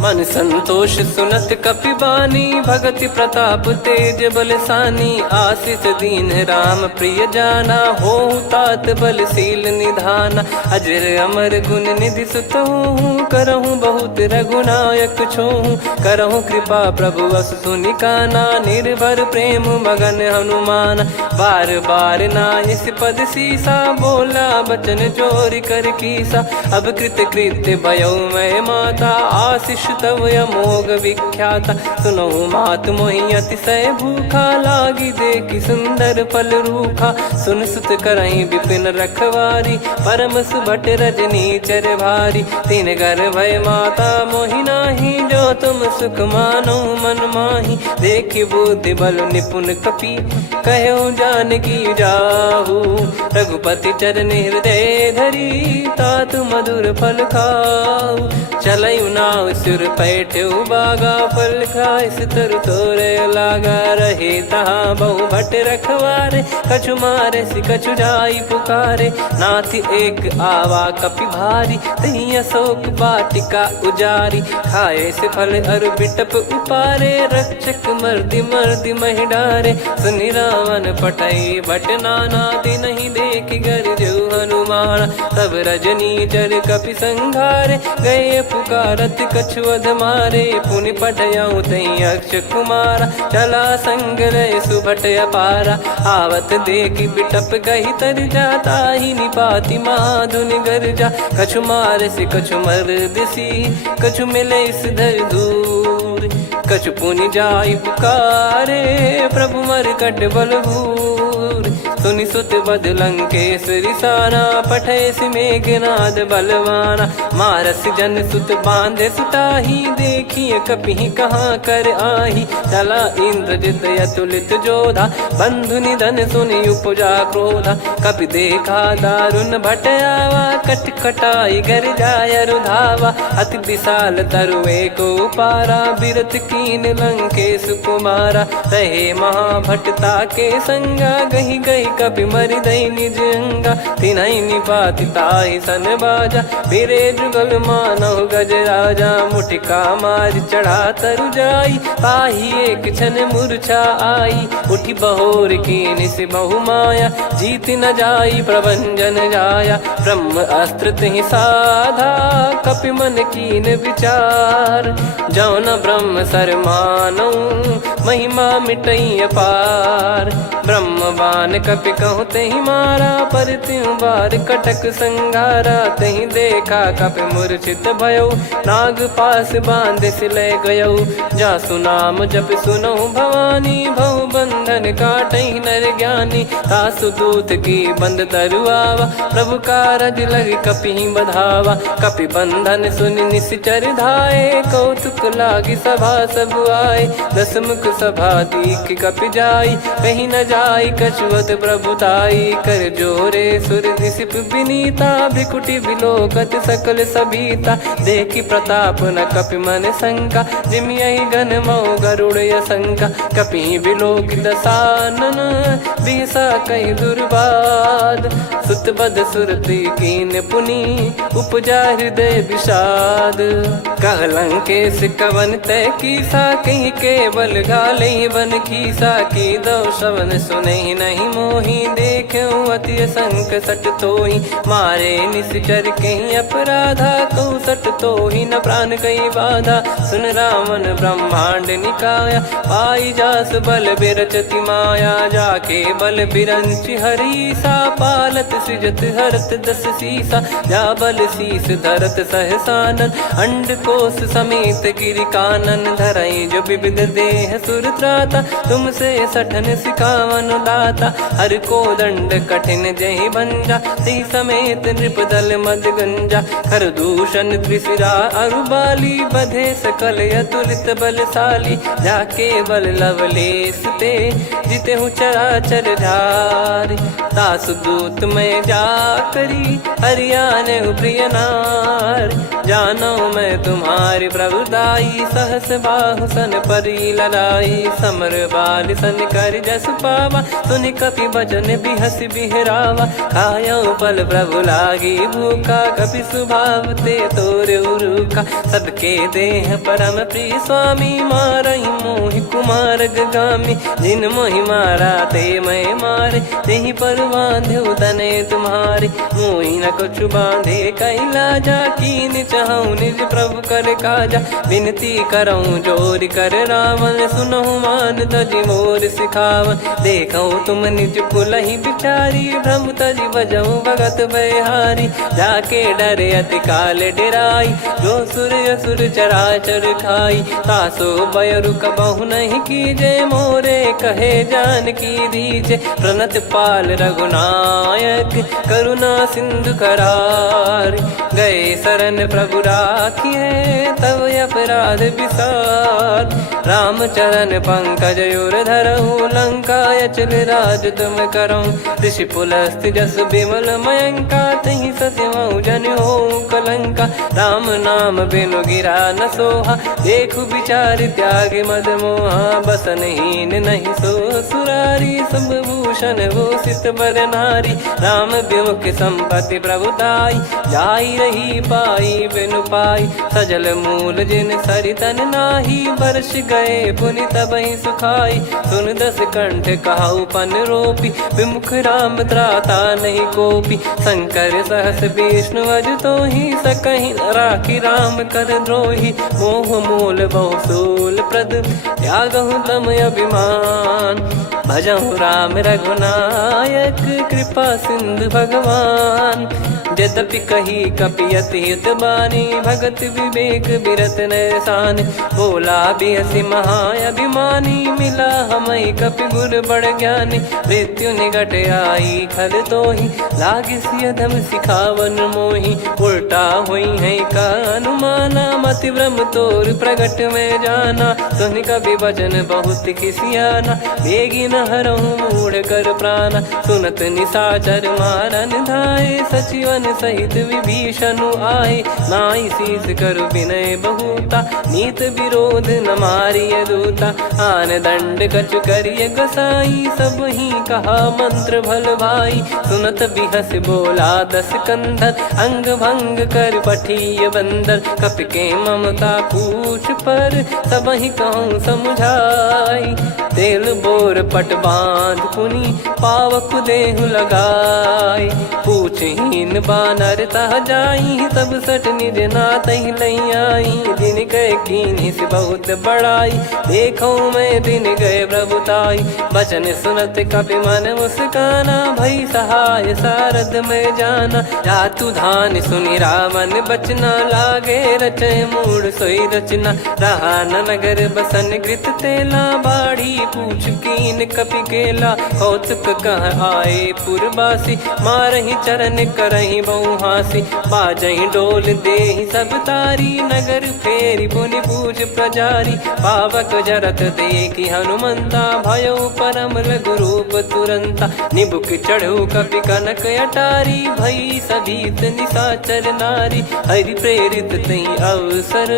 मन संतोष सुनत कपि बानी, भगति प्रताप तेज बलसानी। आशीष दीन राम प्रिय जाना, होहु तात बलशील निधाना। अजर अमर गुण निधि सुतहु, करहु बहुत रघुनायक छोहु। करहु कृपा प्रभु अस सुनि काना, निर्भर प्रेम मगन हनुमान। बार बार नायस पद सीसा, बोला बचन चोरी कर कीसा। अब कृत कृत्य भयऊ मैं माता, आशीष तव अमोघ विख्याता। सुनहु मात मोहि अतिशय भूखा, लागी देखि सुंदर फल रूखा। सुन सुत करहि विपिन रखवारी, परम सुभट रजनी चर भारी। तीन घर भय माता मोहि नाही, जो तुम सुख मानो मन माही। देखि बुद्धि बल निपुण कपि, कहु जानकी जाहू। रघुपति चरण हृदय धरी, तात मधुर फल खाऊ। चलऊ नाव सिर पैठऊ बागा, फल खाय सितर तोरे लागा। रहे तहाँ बहु भट रखवारे, कछु मारे सि कछु जाई पुकारे। नाथ एक आवा कपि भारी, तही अशोक वाटिका उजारी। खाए से फल अरु बिटप उपारे, रक्षक मर्दि मर्दि महि डारे। सुनि रावण पटई भट नाना, तिनहि देखि गरजऊ हनुमान। तब रजनी चर कपि संघारे, गए पुकारत कछु अध मारे। पुनि पटयऊ तई अक्ष कुमारा, चला संग रहे सुभट अपारा। आवत देखि बिटप गही तर जाता, ही निपाति माधुनि गर्जा। कछु मार से कछु मर्दिसी, कछु मिले इस धर दूर। कछु पुनि जाई पुकारे, प्रभु मरकट बलभूर। सुनि सुत बद लंकेश्वरी साना, पठैसि मेघनाद बलवाना। मारस जन सुत बांधे सुताही, देखिए कपिहि कहाँ कर आही। चला इंद्रजित अतुलित जोधा, बंधु निधन सुनि उपजा क्रोधा। कपि देखा दारुण भट आवा, कट कटाई घर जाय रुधावा। अति विशाल तरुए को पारा, बिरत कीन लंकेश कुमारा। रहे महाभटता के संगा, गही गही कपि मरि दई निज अंगा। तिन्है निपाति ताहि सन बाजा, फिरे जुगल मानव गज राजा। मुटिका मार चढ़ा तरु जाई, ताहि एक क्षण मूर्छा आई। उठी बहोर कीन से बहु माया, जीत न जाई प्रभंजन जाया। ब्रह्म अस्त्र तिहि साधा, कपि मन कीन विचार। जौ न ब्रह्म सर मानौ, महिमा मिटई अपार। ब्रह्मवान कपि कहु तेहि मारा, पर त्यों बार कटक संगारा। तेहि देखा कपि मूर्छित भयो, नाग पास बांध सिले गयो। जासु नाम जप सुनहु भवानी, भव बंधन काटहि नर ज्ञानी। तासु दूत की बंद तरुआवा, प्रभु कारज लग कपि बधावा। कपि बंधन सुनि निश्चर धाये, कौतुक लागी सभा सब आए। दस मुख सभा दीख कपि जाई, कहीं न जाई कछुवत प्रभुताई। कर जोरे सुर दिसिप विनीता, भ्रिकुटि बिलोकत सकल सबीता। देखि प्रताप न कपि मन शंका, जिमियहि गन मौ गरुड़ असंका। कपि बिलोक दसानन, बिहसा कहि दुर्बाद। सुत बद सुरति कीन पुनि, उपजा हृदय विषाद। कह लंकेश कवन तय कीसा, कहीं केवल घाले बन खीसा। की दो श्रवण सुनहि नहीं मोहि, देखऊं अति संक सट तोहि। मारे निश्चर कहीं अपराधा, कहूँ सट तोहि न प्राण कहीं बाधा। सुन रावण ब्रह्मांड निकाया, पाई जास बल बिरचति माया। जाके बल बिरंच हरीसा, पालत सृजत हरत दस सीसा। जा बल शीस धरत सहसानन, अंड कोश समेत गिरि कानन। धरई जो विविध देह सुर त्राता, तुमसे सठन सिखावन दाता। हर को दंड कठिन जहि भंजा, ती समेत नृप दल मद गंजा। खर दूषण त्रिशिरा अरुबाली, बधे सकल अतुलित बलशाली। जाके बल लवलेस ते, जिते हूँ चराचर धारी। दास दूत में जा करी, हरियाने प्रिय नार। जानो मैं तुम्हारी प्रभुताई, सहस बाहु सन परी ललाई। समर बाल सन कर जस पावा, सुनि कपि बचन बिहस बिहरावा। खायो पल प्रभु लागी भूखा, कपि स्वभाव ते तोरे उरुखा। सबके देह परम प्रिय स्वामी, मारहि मोहि कुमार गगामी। जिन मोहि मारा ते मैं मारे, तेहि पर बांधो तने तुम्हारे। मोहि न कछु बांधे कैलाजा, कीन चाहूं निज प्रभु कर काजा। विनती करऊं जोर कर रावण, सुनहु मान तजि मोर सिखावन। देखऊं तुम निज पुलहि बिचारी, भ्रम तजि बजऊं भगत बहारी। जाके डरे अति काल डेराई, जो सुर असुर चराचर खाई। तासो बयरु कबहु नहीं कीजे, मोरे कहे जान की दीजे। प्रणत पाल रघुनायक, करुणा सिंधु करार। गए शरण प्रभु राखिए, तब अपराध विसार। राम चरण पंकज उर धरहु, लंका अचल राज तुम करऊं। ऋषि पुलस्त्य जस विमल मयंका, तहि सतिमऊ जन होऊं कलंका। राम नाम बिनु गिरा न सोहा, देखु विचार त्याग मद मोहा। बसनहीन नहीं सो सुरारी, सब भूषण भूषित बर नारी। राम विमुख संपत्ति प्रभुताई, जाई रही पाई बिनु पाई। सजल मूल जिन सरितन नाही, बरस गए पुनि तबहि सुखाई। सुन दस कंठ कहाऊ पन रोपी, विमुख राम त्राता नहीं कोपी। शंकर सहस विष्णु अज तोहि, सकहि न राखी राम कर द्रोही। मोह मूल बहु सूल प्रद, त्यागहु तम अभिमान। भजहु राम रघुनायक, कृपा सिंधु भगवान। यद्यपि कही कपियत हित बानी, भगत विवेक बिरत नैसान। बोला बिहसी महाअभिमानी, मिला हमई कपि गुर बड़ ज्ञानी। मृत्यु निकट आई खल तोहि, लागे सिय धम सिखावन मोहि। उल्टा हुई है का अनुमाना, मति ब्रह्म तोर प्रगट में जाना। सुन कवि वचन बहुत खिसियाना, बेगी न हरहु मूढ़ कर प्राणा। सुनत निशाचर मारन धाये, सचिवन सहित विभीषण आए। नाई शीस कर विनय बहुता, नीत विरोध न मारिय दूता। आन दंड कछु करिय गोसाई, सब ही कहा मंत्र भल भाई। सुनत बिहस बोला दस कंधर, अंग भंग कर पठिय बंदर। कपि के ममता पूछ पर, सब ही कहूँ समझाई। तेल बोर पट बांध पुनि, पावक देहु लगाई। पूछहीन बानर तह जाई, सब सट निज नातहि लई आई। दिन गए कीन्ही से बहुत बड़ाई, देखो मैं दिन गए प्रभुताई। बचन सुनत कपि मन मुस्काना, भई सहाय सारद में जाना। जातु धान सुनि रामन बचना, लागे रचय मूढ़ सोई रचना। रहा न नगर बसन कृत तेला, बाड़ी पूछ कीन कपि केला। कौतुक कह आए पुरबासी, मारहि चरण करहि बहु हासी। बाजहि डोल देहि सब तारी, नगर फेरी पुनि पूज प्रजारी। पावक जरत देखि हनुमंता, भयो परम लघु रूप तुरंता। निबुक चढ़ऊ कपि कनक अटारी, भई सभीत निशाचर नारी। हरि प्रेरित तई अवसर,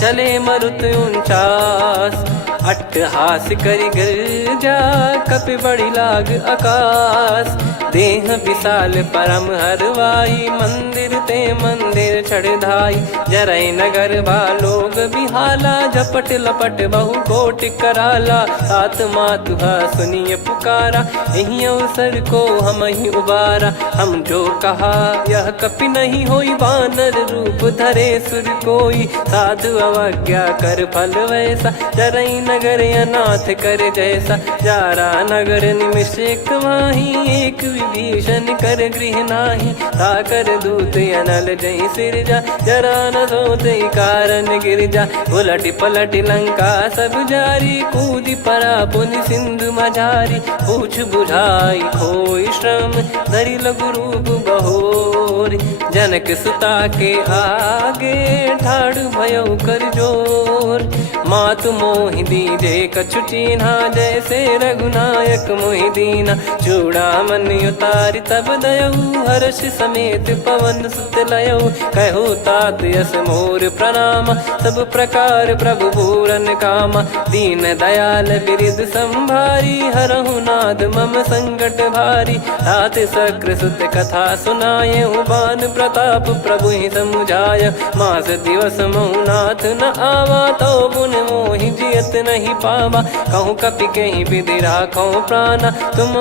चले मरुत 49। अट्टहास करि गिरजा, कपि बड़ी लाग आकाश। देह विशाल परम हरवाई, मंदिर ते मंदिर चढ़धाई। जरई नगर भालोग बिहाला, झपट लपट बहु कोट कराला। आत्मा तुहा सुनिय पुकारा, यही अवसर को हम ही उबारा। हम जो कहा यह कपि नहीं होई, बानर रूप धरे सुर कोई। साधु अवज्ञा कर फल वैसा, जरई नगर अनाथ कर जैसा। जारा नगर निमिष एक माही, एक विभीषण कर गृह नाही। ताकर दूत अनल जय सिरजा, जरा न सोते कारण गिरजा। उलट पलट लंका सब जारी, कूदी परा पुनि सिंधु मझारी। पूछ बुझाई खोई श्रम, धरि लघु रूप बहोरी। जनक सुता के आगे, ठाड़ भयो कर जोर। मातु मोहि दीजे कछु चीन्हा, जैसे रघुनायक मोहि दीना। चूड़ामणि उतारि तब दयऊ, हर्ष समेत पवन सुत लयऊ। कहु तात यस मोर प्रणाम, सब प्रकार प्रभु पूरन कामा। दीन दयाल बिरिद संभारी, हरहु नाद मम संकट भारी। तात सकृ सुत कथा सुनायहु, बान प्रताप प्रभु ही समुझाय। मास दिवस महु नाथ न आवा, तो पुन मोहि जियत नहीं पावा। कहूँ कपि कहीं विधि राखो प्राणा, तुम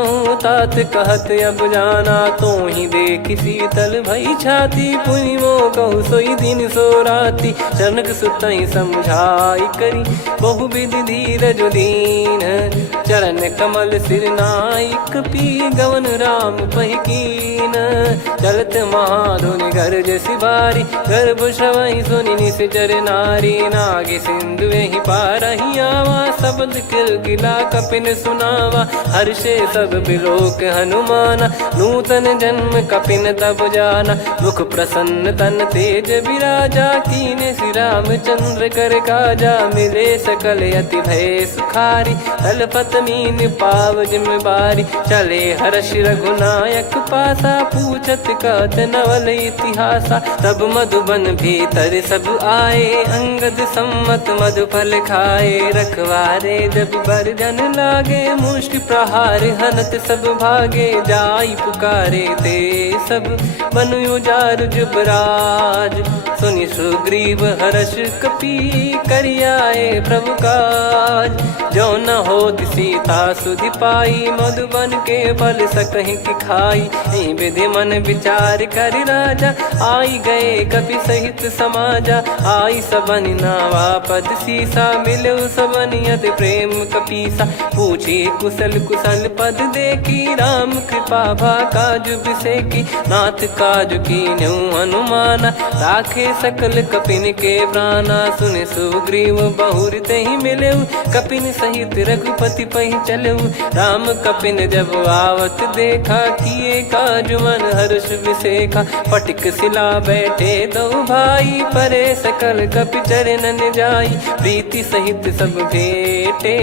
तात कहत अब जाना। तो ही देखि शीतल भई छाती, पुनि मो कहु सोई दिन सो राती। जनक सुतहि समझाई करी, बहु विधि धीरज दीन। चरण कमल सिर नाई, कपि गवन राम पहिकीन। चलत महाधुनि गरज सिबारी, गर्भ श्रवहि सुनि निश्चर नारी। नागे सिंधु ही पारहि आवा, शब्द किलकिला कपिन सुनावा। हर्षे सब बिलोक हनुमाना, नूतन जन्म कपिन तब जाना। मुख प्रसन्न तन तेज विराजा, कीने श्री रामचंद्र कर काजा। मिले सकल अति भय सुखारी, तलपत मीन पाव जिम्मेवारी। चले हर्ष रघुनायक पासा, पूछत कहत नवल इतिहासा। तब मधुबन भीतर सब आए, अंगद सम्मत मधुफल खाए। रखवारे जब बरजन लागे, मुष्टि प्रहार हनत सब भागे। जाई पुकारे ते सब, बनु उजार जुबराज। सुनि सुग्रीव हर्ष कपि, करियाए प्रभु काज। जो न होत सीता सुधि पाई, मधुबन के फल सकहि की खाई। विधि मन विचार कर राजा, आई गए कपि सहित समाजा। आई सबनि नावा पद सीसा, मिलऊ सबनि अति प्रेम कपीसा। पूछी कुशल कुशल पद देखी, राम कृपा भा काज बिसेकी। नाथ काज कीन्हु हनुमाना, राखे सकल कपिन के प्राणा। सुने सुग्रीव बहुर तेहि मिलेउ, कपिन सहित रघुपति पहि चलेउ। राम कपिन जब आवत देखा, किए काज मन हर्ष विसेखा। पटिक सिला बैठे दो भाई, परे सकल कपि चरणन जाई। प्रीति सहित सब भेटे,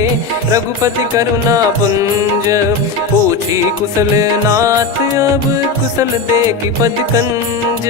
रघुपति करुणा पुंज। पूछी कुशल नाथ, अब कुशल देखि पद कंज।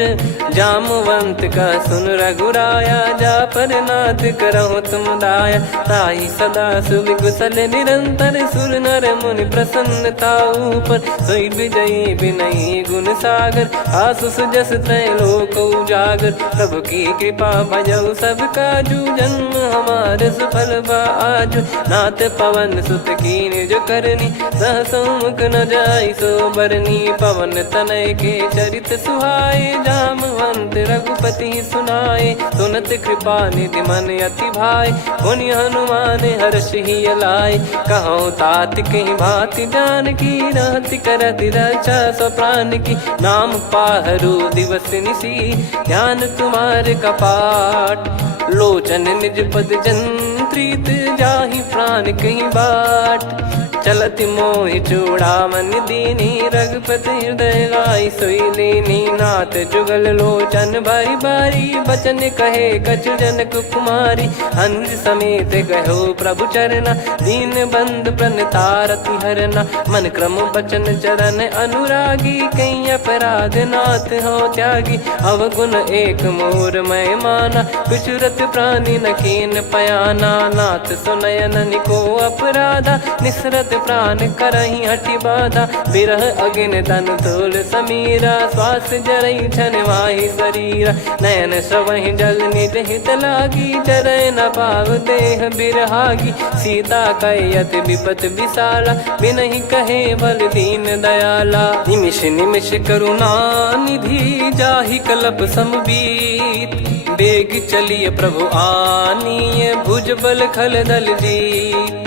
जामवंत का सुन रघुराया, जा पर नाथ करहु तुम दाया। ताहि सदा सुविकुशल निरंतर, सुर नर मुनि प्रसन्नता ऊपर। सोई विजयी विनयी गुण सागर, आसु सुजस त्रैलोक उजागर। प्रभु की कृपा भजऊ सब काजू, जन्म हमार सफल बा आजु। नाथ पवन सुत कीन्ह जो करनी, सहसो मुख न जाई सो बरनी। पवन तनय के चरित सुहाए, जामवंत रघुपति सुनाए। सुनत कृपा निधि मन अति भाई, पुनि हनुमान हर्ष ही लाए। कहो तात कहीं भांति जानकी, रहति करति रक्षा सो प्राण की। नाम पाहरु दिवस निसी, ध्यान तुम्हारे कपाट। लोचन निज पद जंत्रित, जाहि प्राण कहीं बाट। चलति मोहि चूड़ामन दीनी, रघुपति हृदय लाई सोई लीनी। नाथ जुगल लोचन बारी बारी, बचन कहे कछु जनक कुमारी। अनुज समेत गयो प्रभु चरना, दीन बंद प्रणतारति हरना। मन क्रम बचन चरण अनुरागी, कहीं अपराध नाथ हो त्यागी। अवगुण एक मोर मैं माना, बिचुरत प्राणी न कीन पयाना। नाथ सुनयन निको अपराधा, निसरत प्राण करही हटि बाधा। बिरह अगिन तन तोल समीरा, श्वास जरई छन माही शरीरा। नयन श्रवहि जल निज हित लागी, चरय न पाव देह बिरहागी। सीता कयत विपत विशाला, बिनहि कहे बल दीन दयाला। निमिष निमिष करुणा निधि, जाहि कलप समबीत। बेग चलिए प्रभु आनीय, भुज बल खल दल जीत।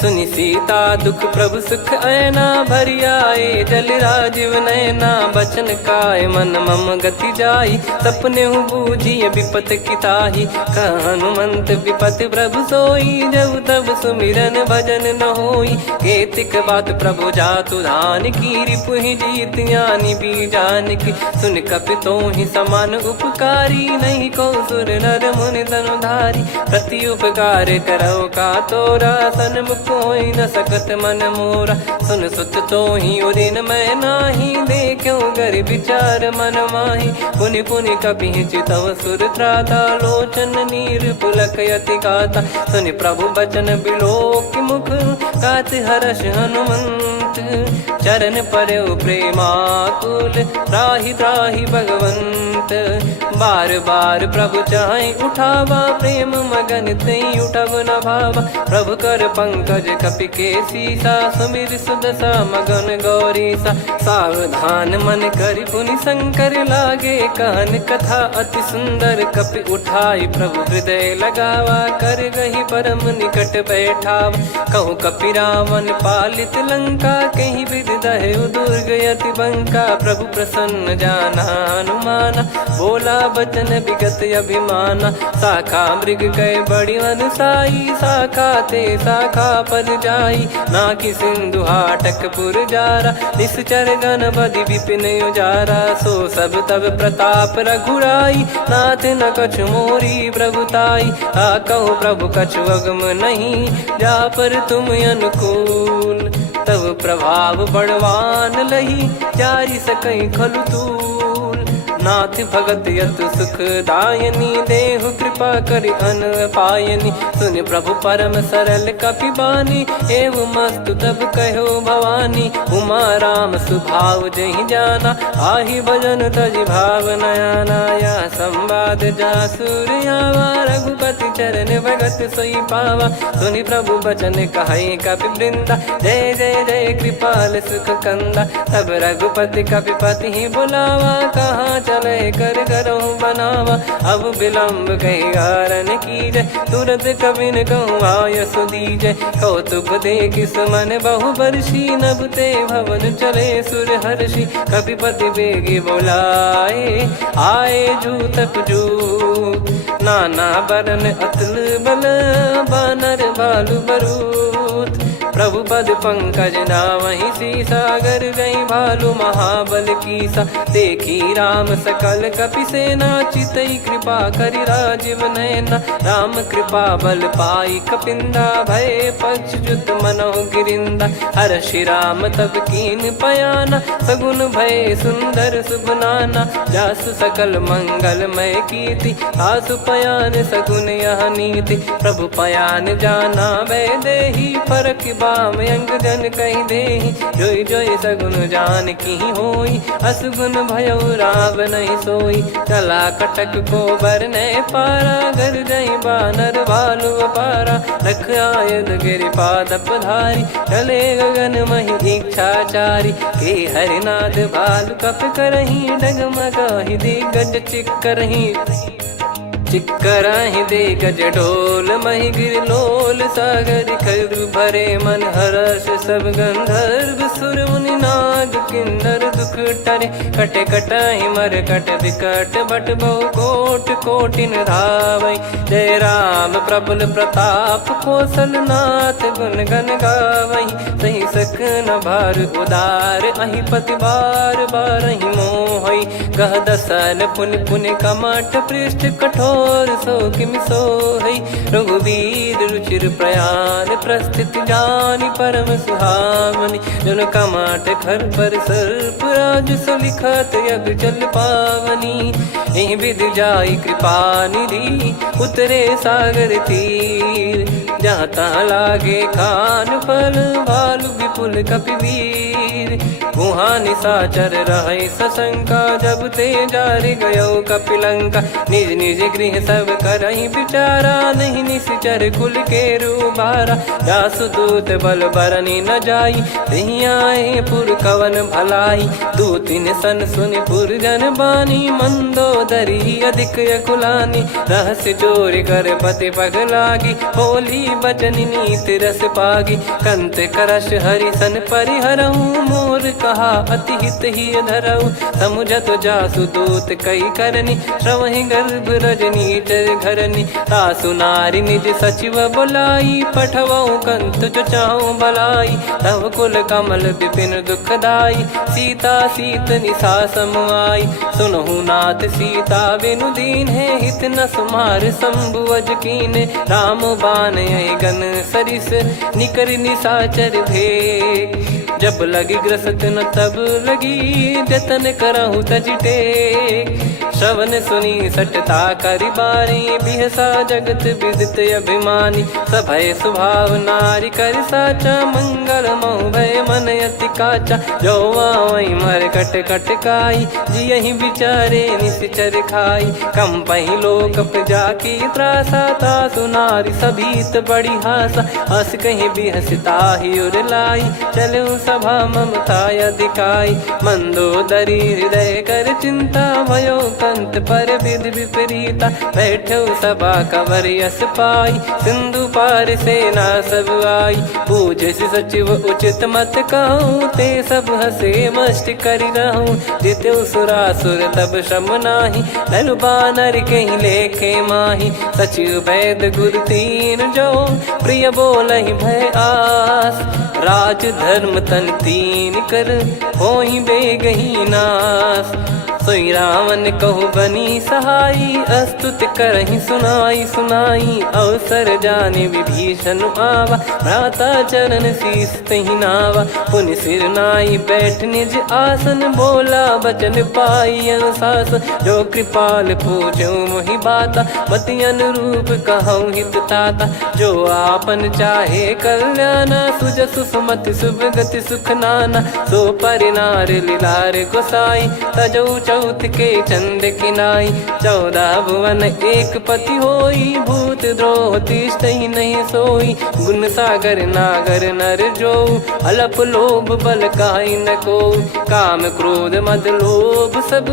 सुनि सीता दुख प्रभु सुख ऐना, भरि आए जल राजीव नैना। बचन काय मन मम गति जाई, सपने हूँ बूझिए विपत किताही। हनुमंत विपत प्रभु सोई, जब तब सुमिरन भजन न होई। केतिक बात प्रभु जातु धान की, रिपुहि जीत ज्ञानी बीजान की। सुन कपि तोहि समान उपकारी, नहीं को सुर नर मुनि तनुधारी। प्रति उपकार करौ का तोरा, सन्मुख कोई न सकत मन मोरा। सुन सुत तो ही उदिन मैं नाही, देखो गर विचार मन माही। पुनि पुनि कपि चितव सुर त्राता, लोचन नीर पुलक यति गाता। सुनि प्रभु बचन बिलोक मुख, गात हर्ष हनुमंत। चरण परौ प्रेमाकुल, त्राहि त्राहि भगवंत। बार बार प्रभु चाहि उठावा, प्रेम मगन तई उठब न भावा। प्रभु कर पंकज कपि के सीसा, सुमिर सुदशा मगन गौरीसा। सावधान मन करि पुनि शंकर, लागे कहन कथा अति सुंदर। कपि उठाई प्रभु हृदय लगावा, कर गही परम निकट बैठावा। कहूँ कपि रावण पालित लंका, कहीं विधि दहु दुर्ग यति बंका। प्रभु प्रसन्न जाना हनुमाना, बोला बचन विगत अभिमाना। शाखा मृग गए बड़ी अनुसाई, शाखा ते शाखा पर जाई। नाकि सिंधु हाटक पुर जारा, निश्चर गण बदि विपिन उजारा। सो सब तब प्रताप रघुराई, नाथ न कछु मोरी प्रभुताई। कहूँ प्रभु कछु अगम नहीं, जा पर तुम अनुकूल। तब प्रभाव बड़वान लही, जारी सकई खलु तूल। नाथ भगत यत सुख दायनी, देहु कृपा करि अन पायनी। सुन प्रभु परम सरल कपि बानी, एव मस्तु तब कहो भवानी। उमा राम सुभाव जहि जाना, आहि भजन तजि भाव नयाना। या संवाद जासुर आवा, रघुपति चरण भगत सोई पावा। सुनि प्रभु बचन कहै कपि वृंदा, जय जय जय कृपाल सुख कंदा। तब रघुपति कपि पति बुलावा, कहा चले कर करहु बनावा। अब विलम्ब कही कारण कीजय, तुरत कबिन कहूँ आयस दीजय। कौतुक देखिस मन बहु बरसी, नभ ते भवन चले सुर हर्षि। कपिपति बेगी बोलाए, आए जूतक जूत। नाना बरन अतुल बल, बानर भालु बरूत। प्रभु पद पंकज नावहि सीसा, गर गई भालु महाबल कीसा। देखी राम सकल कपि सेना, चितई कृपा करि राजीव नयना। राम कृपा बल पाई कपिंदा, भय पक्ष जुत मनोह गिरिंदा। हर्षि राम तब कीन पयाना, सगुन भय सुंदर शुभ नाना। जासु सकल मंगलमय कीर्ति, आसु पयान सगुन यह नीति। प्रभु पयान जाना वै देहि, फरक बाम अंग जन कहि देहि। जोई जोई सगुन जान की होई, असगुन भयो राव नहीं सोई। चला कटक को बरने पारा, घर जई बानर भालु अपारा। लख आयद गिरिपाद पधारी, चले गगन महि इच्छाचारी। के हरिनाथ भालु कप करही, डगमगाहि दिग्गज चिक्करही। चिक्कराहि दिग्गज ढोल, महि गिर लोल। सागर खर भरे मन हर्ष, सब गंधर्व सुर मुनि नाग किन्नर दुख टरे। कटे कटाहि मर कट विकट, बट बहु कोट कोटिन धावै। जय राम प्रबल प्रताप, कौशल नाथ गुण गन गावै। सही सकन भार उदार, अहि पति बार बारहि मोहै। गह दसन पुन पुन कमठ, पृष्ठ कठोर सो किम सोहै। रघुवीर रुचिर प्रयाण, प्रस्थित जानि परम सुहावनि। जन कमाट खर पर सर्प, राज सलिखत यग जल पावनी। एहि विधि जाई कृपा निधि, उतरे सागर तीर। जहाँ तहाँ लागे खान फल, भालु विपुल कपिवीर। वहाँ निशाचर रहै सशंका, जब ते जारि गयो कपिलंका। निज निज गृह सब करहि विचारा, नहीं निश्चर कुल के रूबारा। जासु दूत बल बरनि न जाई, तेहि आए पुर कवन भलाई। दूतिन सन सुनि पुर जन बानी, मंदोदरी अधिक अकुलानी। रहस्य चोरी कर पति पग लागी, होली बचन नीति रस पागी। कंत करश हरिसन परिहरहु, मोर कहा अति हित ही धरऊ। समुझत जासु दूत कई करनी, श्रवहि गर्भ रजनी चर घरनी। तासु नारी निज सचिव बुलाई, पठवऊ कंत जो चाहूं भलाई। तव कुल कमल विपिन दुखदाई, सीता सीत निशा समुआई। सुनहु नाथ सीता बिनु दीन है, हित न सुमार शंभु अज कीने। राम बान गन सरिस, निकर निशाचर भेग। जब लगी ग्रसत न तब लगी, जतन करहु तज टेक। श्रवण सुनी सटता करि बारी, बिहसा जगत विदित अभिमानी। सभय स्वभाव नारी कर साचा, मंगल मोह भय मन अति काचा। जो आवै मर कट कट काई, जियहि विचारे निश्चर खाई। कम पहि लोक जाकी त्रासा, तासु नारी सभीत बड़ी हासा। हस कहीं बिहसता ही उर लाई, चलऊ सभा ममता अधिकाई। मंदोदरी हृदय कर चिंता, भयो कंत पर विधि विपरीता। बैठो सभा कवर यस पाई, सिंधु पार सेना सब आई। पूज सचिव उचित मत कहूँ, ते सब हसे मस्त करि रहूँ। जित्यु सुरासुर तब श्रम नाही, ललु बानर कहीं लेखे माही। सचिव वैद गुरु तीन जो, प्रिय बोलहि भय आस। राज धर्म तन तीन कर, होहि बेगहि नास। सोई रावण कहु बनी सहाई, अस्तुत करहि सुनाई सुनाई। अवसर जाने विभीषण आवा, भ्राता चरण शीस तहि नावा। पुनि सिर नाई बैठ निज आसन, बोला बचन पाई अनुशासन। जो कृपाल पूछो मोहि बाता, मति अनुरूप कहूँ हित ताता। जो आपन चाहे कल्याणा, सुजसु सुमति शुभ गति सुख नाना। सो परिनार लीलार गोसाई, तजौ चौथ के चंद की नाई। 14 भुवन एक पति होई, भूत द्रोह तिष्ठहि नहीं सोई। गुण सागर नागर नर जो, अलप लोभ बल काई न को। काम क्रोध मद लोभ सब,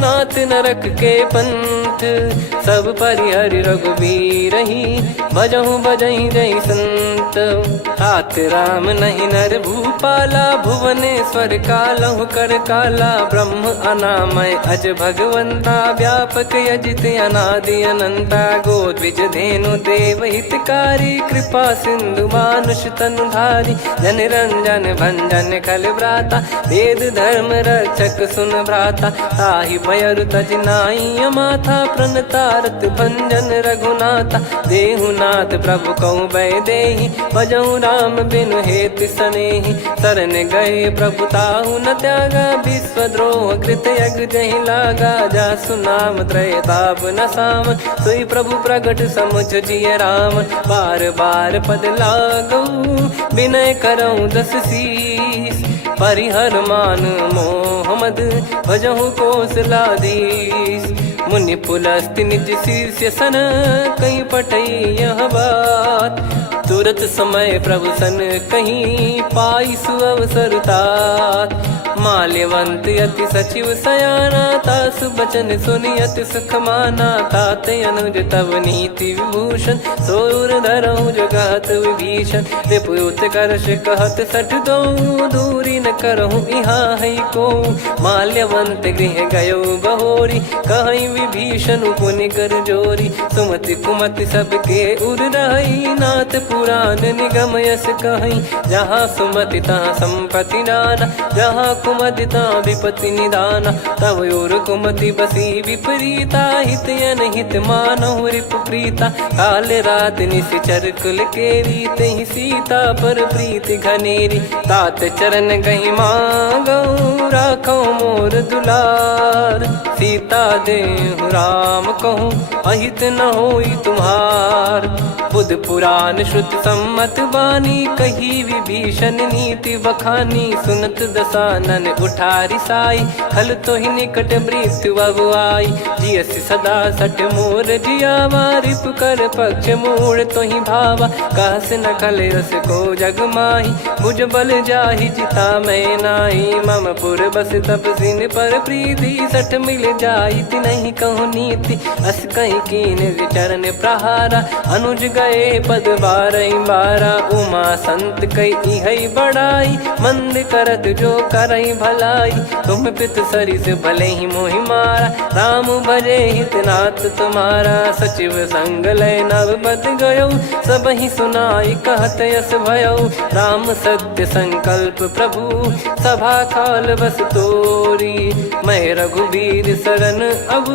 नाथ नरक के पंथ। सब परिहरि रघुबीर ही, भजहु भजहि जय संत। तात राम नहीं नर भूपाला, भुवनेश्वर कालहु कर काला। ब्रह्म अनामय अज भगवंता, व्यापक यजित अनादि अनंता। गोद्विज धेनु देव हितकारी, कृपा सिंधु मानुष तनुधारी। जन रंजन भंजन खल भ्राता, वेद धर्म रक्षक सुन भ्राता। ताहि भयरु तज नाई माथा, प्रणतारत भंजन रघुनाथा। देहुनाथ प्रभु कहु बै देहि, भजहु राम बिनु हेतु सनेहि। शरण गए प्रभु ताहु न त्यागा, विश्वद्रोह कृत यज्ञ जहि लागा। जासु नाम त्रय ताप न सावन, सोई प्रभु प्रगट समुझ जिय राम। बार बार पद लागऊ, विनय करऊँ 10 शीस। परिहर मान मोह मद, भजहु कौशलाधीश। मुनि पुलस्त्य निज शीर्ष सन, कहीं पटई यह बात। तुरत समय प्रभु सन कहीं, पाई सुअवसर तात। माल्यवंत अति सचिव सयाना, तासु बचन सुनि अति सुख माना। तात अनुज तव नीति विभूषण, सोर धरहु जगत विभीषण। रिपुत करश कहत सठ दो, दूरी न करहु इहाँ है को। माल्यवंत गृह गयो बहोरी, कहीं विभीषण पुनि कर जोरी। सुमति कुमति सबके उर रही, नाथ पुराण निगम यस कहीं। जहाँ सुमति तहाँ संपत्ति नाना, जहाँ कुमति तहाँ विपत्ति निदाना। तव और कुमति बसी विपरीता, हित अनहित मानहु रिपु प्रीता। काल रात निशिचर कुल केरी, तहि सीता पर प्रीति घनेरी। तात चरण गहि मांगऊ, राखो मोर दुलार। सीता देहु राम कहूँ, अहित न होई तुम्हार। बुध पुराण श्रुत सम्मत बानी, कही विभीषण नीति बखानी। सुनत दसानन उठारी साई, खल तो ही निकट मृत्यु अब आई। जियसि सदा सठ मोर जियावा, रिपु कर पक्ष मूढ़ तो ही भावा। कहस न खल रस को जग माही, भुज बल जाहि जिता मैं नाई। मम पुर बस तब सिन पर प्रीति, सठ मिल जाई तिनहि कहूँ नीति। अस कहीं कीन विचरण प्रहारा, अनुज गए पद 12 उमा संत कई है बड़ाई। मंद करत जो करई भलाई, तुम पित सरिस भले ही मोहि मारा। राम भजे हितनाथ तुम्हारा, सचिव संग लय नव बद गयो। सब ही सुनाई कहत यस भयो, राम सत्य संकल्प प्रभु। सभा काल बस तोरी, मैं रघुबीर शरण अब।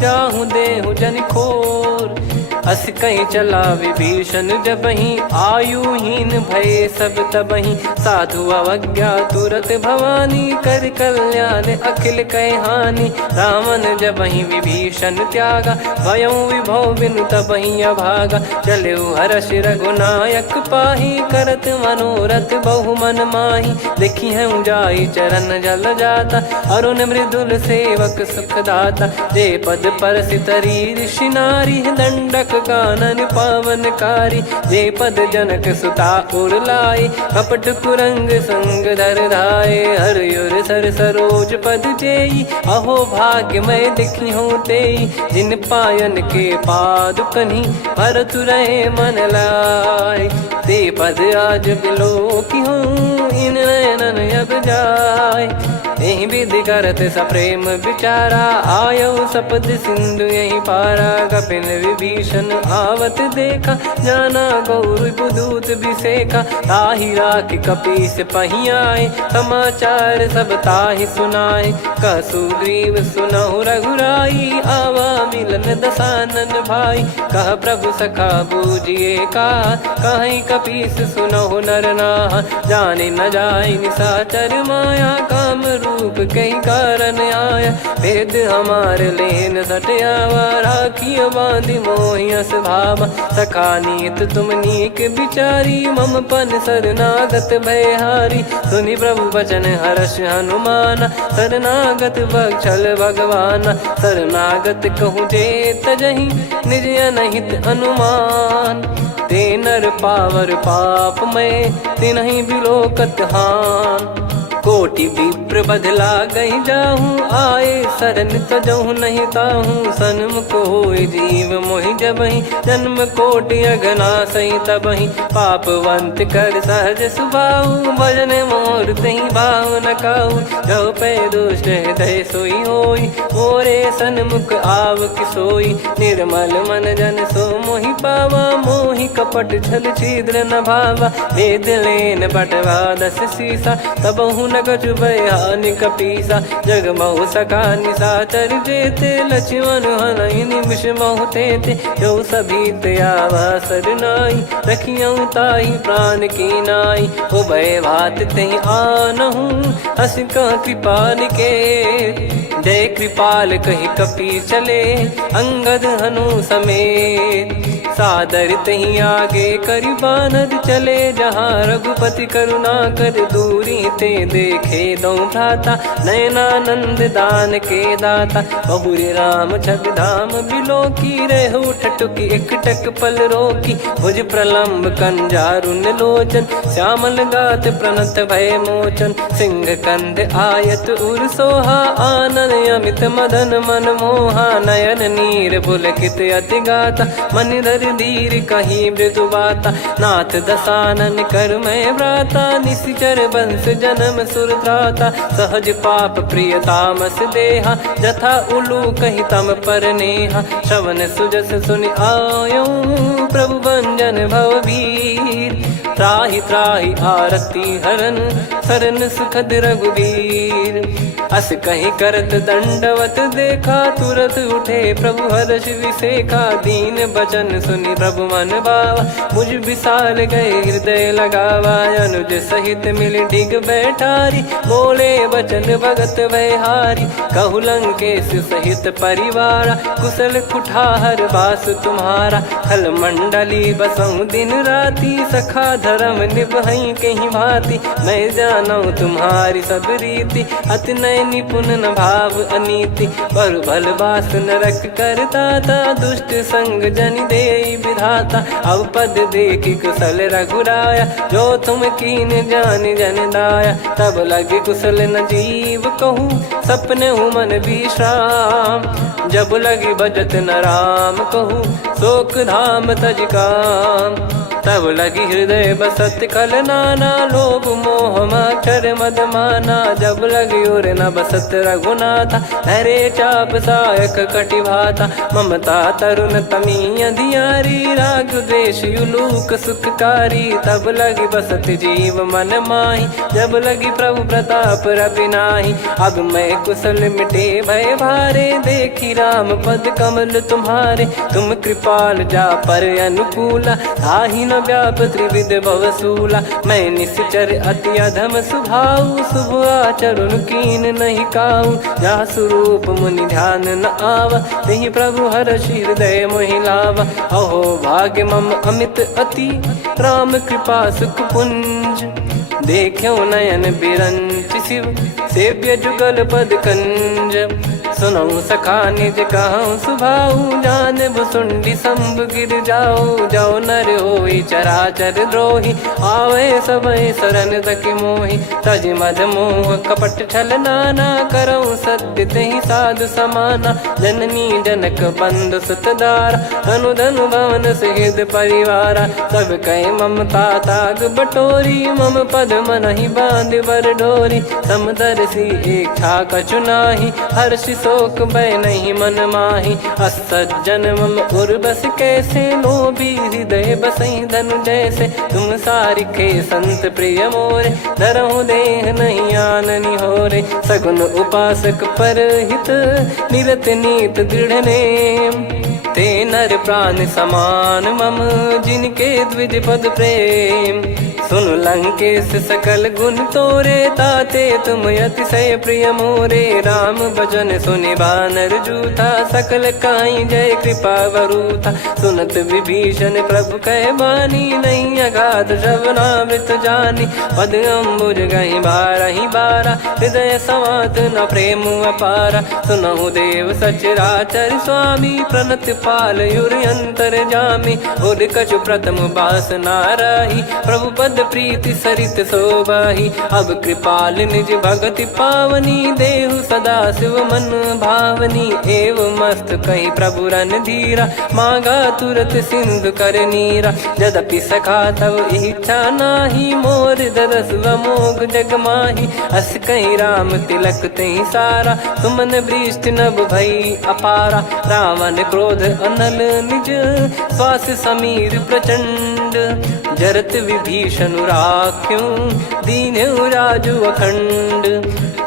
जाहु देहु जन खोर, अस कहीं चला विभीषण जबहि। आयुहीन भय सब तबहि, साधु अवज्ञा तुरत भवानी। कर कल्याण अखिल कह हानि, रावण जबहि विभीषण त्यागा। भयउ विभव बिनु तबहि अभागा, चलऊ हर्ष रघुनायक पाहि। करत मनोरथ बहु मन माहि, देखी हूँ जाई चरण जल जाता। अरुण मृदुल सेवक सुखदाता, जे पद पर सितरी ऋषि नारी। दंडक कानन पावनकारी, जे पद जनक सुता उर लाए। कपट कुरंग संग धर धाये, हरियुर सर सरोज पद जेई। अहो भाग्य मैं दिखी हूँ तेई, जिन पायन के पाद कन्ही। भरत रहे मन लाए, ते पद आज बिलो की हूँ। इन नयनन अब जाय, यही विधि करत सप्रेम विचारा। आयो सपद सिंधु यही पारा, कपिन विभीषण आवत देखा। जाना गौर बुदूत विसेखा, ताहि राखि कपीस पहियाए। समाचार सब ताहि सुनाए, कह सुग्रीव सुनहु रघुराई। आवा मिलन दसानन भाई, कह प्रभु सखा बूझिए का। कहीं कपी शीस सुनहु नर नाहा। जाने न जाय निशाचर माया काम रूप कई कारण आया। भेद हमार लेन सटयावा राखिय बांधि मोहियस भावा। सखा नीत तुम नीक बिचारी मम पन शरणागत भयहारी। सुनि प्रभु वचन हर्ष हनुमाना शरणागत बक्षल भगवाना। शरणागत कहूँ जे तजहि निज अनहित अनुमान। ते नर पावर पाप में तिन्हि बिलोकत हान। कोटि विप्र बदला गई जाहूँ आए शरण तजहु नहीं ताहूँ। सन्मुख होय जीव मोहि जबहि जन्म कोटि अगना सही तबहि। पापवंत कर सहज सुभाऊ भजन मोर तहि भाव न काहू। जो पै दुष्ट हृदय सोई होई मोरे सन्मुख आव किसोई। निर्मल मन जन सो मोहि पावा मोहि कपट छल छिद्र न भावा। वेद लेन बटवा 10 सीसा तबहु न कछु भयानि कपीसा। जग महु सखा निशाचर जेते लक्ष्मण हनहि निमिष महु तेते। जो सभी त्यावा सरनाई रखियऊ ताहि प्राण की नाई। उभय भात तेहि आनहु हस कह कृपाल के। जय कृपाल कहि कपी चले अंगद हनु समेत। सादर तही आगे करि बानर चले जहाँ रघुपति करुणा कर दूरी ते देखे दो भ्राता। नयनानंद दान के दाता बहुरी राम छग धाम बिलो की रेहु ठटुकी एकटक पल रोकी। भुज प्रलंब कंजारुन लोचन श्यामल गात प्रणत भय मोचन। सिंह कंध आयत उर सोहा आनन अमित मदन मन मोहा। नयन नीर पुलकित अति गाता मन धर धीर कहीं मृदु बाता। नाथ दसानन कर मैं व्राता निश्चर वंश जन्म सुर त्राता। सहज पाप प्रिय तामस देहा जथा उलू कही तम पर नेहा। श्रवण सुजस सुनि आयो प्रभु भंजन भवभीर। त्राहि त्राहि आरती हरन सरन सुखद रघुवीर। अस कहीं करत दंडवत देखा तुरत उठे प्रभु हर्ष विसेखा। दीन बचन सुनि प्रभु मन भावा मुझ विसार गए हृदय लगावा। अनुज सहित मिल डिग बैठारी बोले वचन भगत भयहारी। कहु लंकेश सहित परिवारा कुशल कुठार बास तुम्हारा। खल मंडली बसऊं दिन राती सखा धर्म निभई कहीं भांति। मैं जानू तुम्हारी सब रीति अति नय निपुण न भाव अनीति। पर भल बास नरक करता था दुष्ट संग जन दे विधाता। अब पद देखी कुशल रघुराया जो तुम कीन जान जन दाया। तब लगे कुशल न जीव कहूँ सपने हूँ मन विश्राम। जब लगी बजत न राम कहूँ शोक धाम तज काम। तब लगी हृदय बसत खल नाना लोभ मोह मक्षर मद माना। जब लगी उर न बसत रघुनाथा हरे चाप सायक कटि भाता। ममता तरुण तमी अधियारी राग द्वेष युलूक सुखकारी। तब लगी बसत जीव मन माही जब लगी प्रभु प्रताप रवि नाही। अब मैं कुशल मिटे भय भारे देखी राम पद कमल तुम्हारे। तुम कृपाल जा पर अनुकूला ताहि न व्याप त्रिविध भवसूला। मैं निश्चर अति अधम सुभाऊ शुभ आचरण कीन नहीं काऊ। जा स्वरूप मुनि ध्यान न आवा तेहि प्रभु हर्ष हृदय मोहि लावा। अहो भाग्य मम अमित अति राम कृपा सुख पुंज। देखो नयन बिरंच शिव सेव्य जुगल पद कंज। सुनऊ सखा निज कहूँ सुभाऊ जान भुसुंडी शंभ गिर जाओ। जाओ नर होई चराचर द्रोही आवे सबय शरण तक मोहि। तज मद मोह कपट छल नाना करऊँ सत्य तेहि साधु समाना। जननी जनक बंधु सुतदारा अनुधनु भवन सहित परिवारा। सब कहे ममता ताग बटोरी मम पद मनहि बांध बर डोरी। समदर्शी इच्छा कछु नाही हर्षि शोक भय नहीं मन माही। असज्जन मम उर बस कैसे लोभी हृदय बसई धनु जैसे। तुम सारिखे संत प्रिय मोरे धरहु देह नहीं आननि होरे। सगुन उपासक पर हित निरत नीत दृढ़ नेम। ते नर प्राण समान मम जिनके द्विज पद प्रेम। सुन लंकेश सकल गुण तोरे ताते तुम अतिशय प्रिय मोरे। राम भजन सुनि बानर जूथा सकल काई जय कृपा वरूथा। सुनत विभीषण प्रभु कह बानी नहीं अगाध श्रवणामृत जानी। पद अम्बुज गहि बारहि बारा हृदय समात न प्रेम अपारा। सुनहु देव सचराचर स्वामी प्रणत पाल युर अंतर जामी। उद कछु प्रथम बास नाराही प्रभु पद प्रीति सरित शोभाही। अब कृपाल निज भगति पावनी देहु सदा शिव मन भावनी। एव मस्त कही प्रभु रन धीरा मांगा तुरत सिंधु कर नीरा। यद्यपि सखा तब इच्छा नाही मोर दरस अमोघ जग माही। अस कहीं राम तिलक तही सारा तुमन वृष्ट नभ भई अपारा। रावण क्रोध अनल निज श्वास समीर प्रचंड। जरत विभीषण राख्यों दीन्यु राजु अखंड।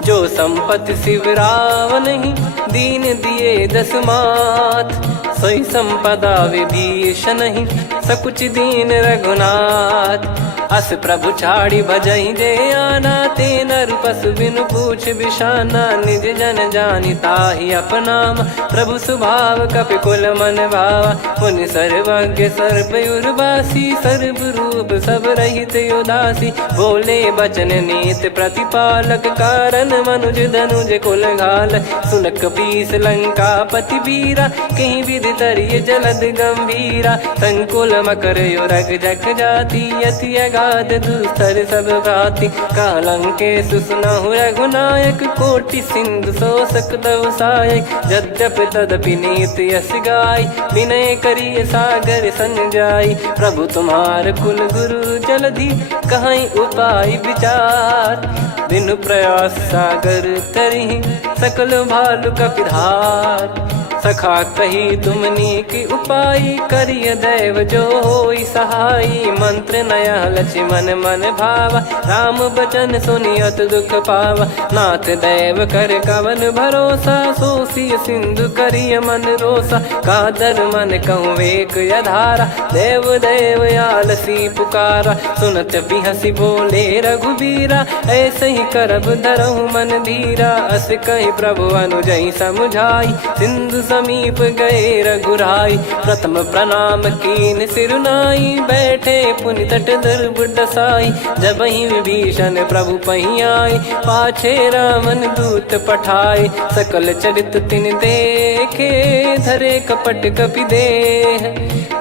जो संपत्ति शिव रावण ही दीन दिए दस मात। सोई संपदा विभीषण ही सकुच दीन रघुनाथ। अस प्रभु छाड़ी भजई जे आना ते नर पशु बिनु पूछ बिशाना। निज जन जानि ताहि अपनाम प्रभु स्वभाव कपि कुल मन भावा। मुनि सर्वज्ञ सर्वयुर्वासी सर्व रूप सब रहित उदासी। बोले बचन नीत प्रतिपालक कारण मनुज धनुज कुल घाल। सुन कपीस लंका पति वीरा कहीं विधि तरिय जलद गंभीरा। संकुल मकर युरग जग जाति अति अगाध दुस्तर सब भांति। कालंकेश सुनहु रघुनायक कोटि सिंधु शोषक तव सहायक। यद्यपि तदपि नीति यस गाय विनय करिय सागर सन जाई। प्रभु तुम्हार कुल गुरु जलधि कहीं उपाय विचार। बिनु प्रयास सागर तरिहि सकल भालु कपिधार। सखा कही तुमनी की उपाय करिय दैव जो होई सहाई। मंत्र नया लक्ष्मण मन भावा राम बचन सुनियत दुख पावा। नाथ दैव कर कवन भरोसा सोसी सिंधु करिय मन रोसा। कादर मन कहूँ वेक यधारा देव देव आलसी पुकारा। सुनत बिहसी बोले रघुबीरा ऐसे ही करब धरहु मन धीरा। अस कही प्रभु अनुजई समुझाई सिंधु समीप गए रघुराई। प्रथम प्रणाम कीन सिरुनाई बैठे पुनि तट दर्भ डसाई। जब ही विभीषण प्रभु पही आए पाछे रावण दूत पठाए। सकल चरित तिन देखे धरे कपट कपि देह।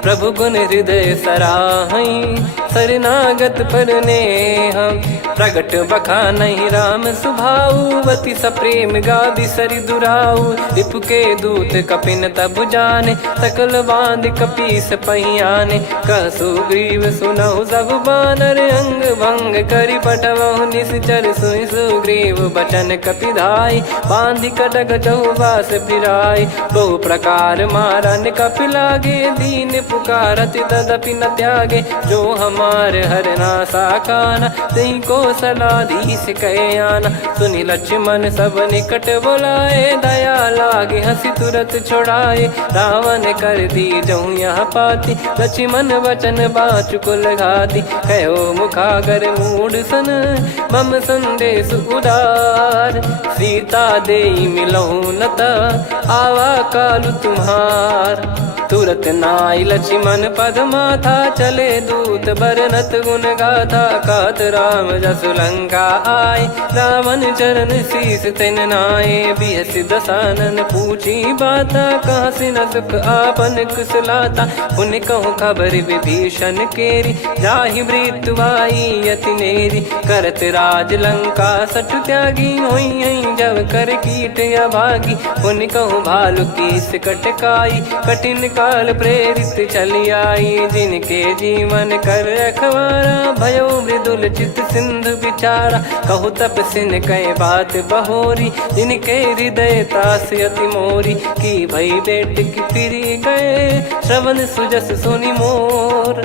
प्रभु गुण हृदय सराहई शरणागत पर नेह। प्रगट बखानहि राम सुभाऊ अति सप्रेम गावि सरि दुराऊ। रिपु के दूत कपिन तब जाने सकल बांध कपीस पहियाने। कह सुग्रीव सुनहु सब बानर अंग भंग करि पठवहु निश्चर। सुनि सुग्रीव बचन कपिधाई बांधि कटक चहुबास फिराई। बहु प्रकार मारन कपि लागे दीन पुकारत तदपि न त्यागे। जो हमार हरना साकाना तही को सलाधीश कहे आना। सुनि लक्ष्मण सब निकट बुलाए दया लागे हंसी तुरत छोड़ाए। रावण कर दी जहु यहाँ पाती लक्ष्मण वचन बाचु कुल घाती। कहो मुखागर मूड सन मम संदेश उदार। सीता देई मिलहु नता आवा कालु तुम्हार। तुरत नाई लक्ष्मण पद माथा चले दूत बरनत गुण गाथा। कात राम जसु लंका आए रावण चरण शीस तिन नाये। बिहस दसानन पूछी बाता कहाँ से न सुख आपन कुशलाता। पुन कहूँ खबर विभीषण केरी जाहि मृत्यु आई अति नेरी। करत राज लंका सठ त्यागी होई जब कर कीट अभागी। पुन कहूँ भालु कीस कटकाई कठिन काल प्रेरित चली आई। जिनके जीवन कर रखवारा भयो मृदुल चित सिंधु विचारा। कहु तप सिन कह बात बहोरी जिनके हृदय तास अति मोरी। की भई बेट की फिरी गए श्रवण सुजस सुनि मोर।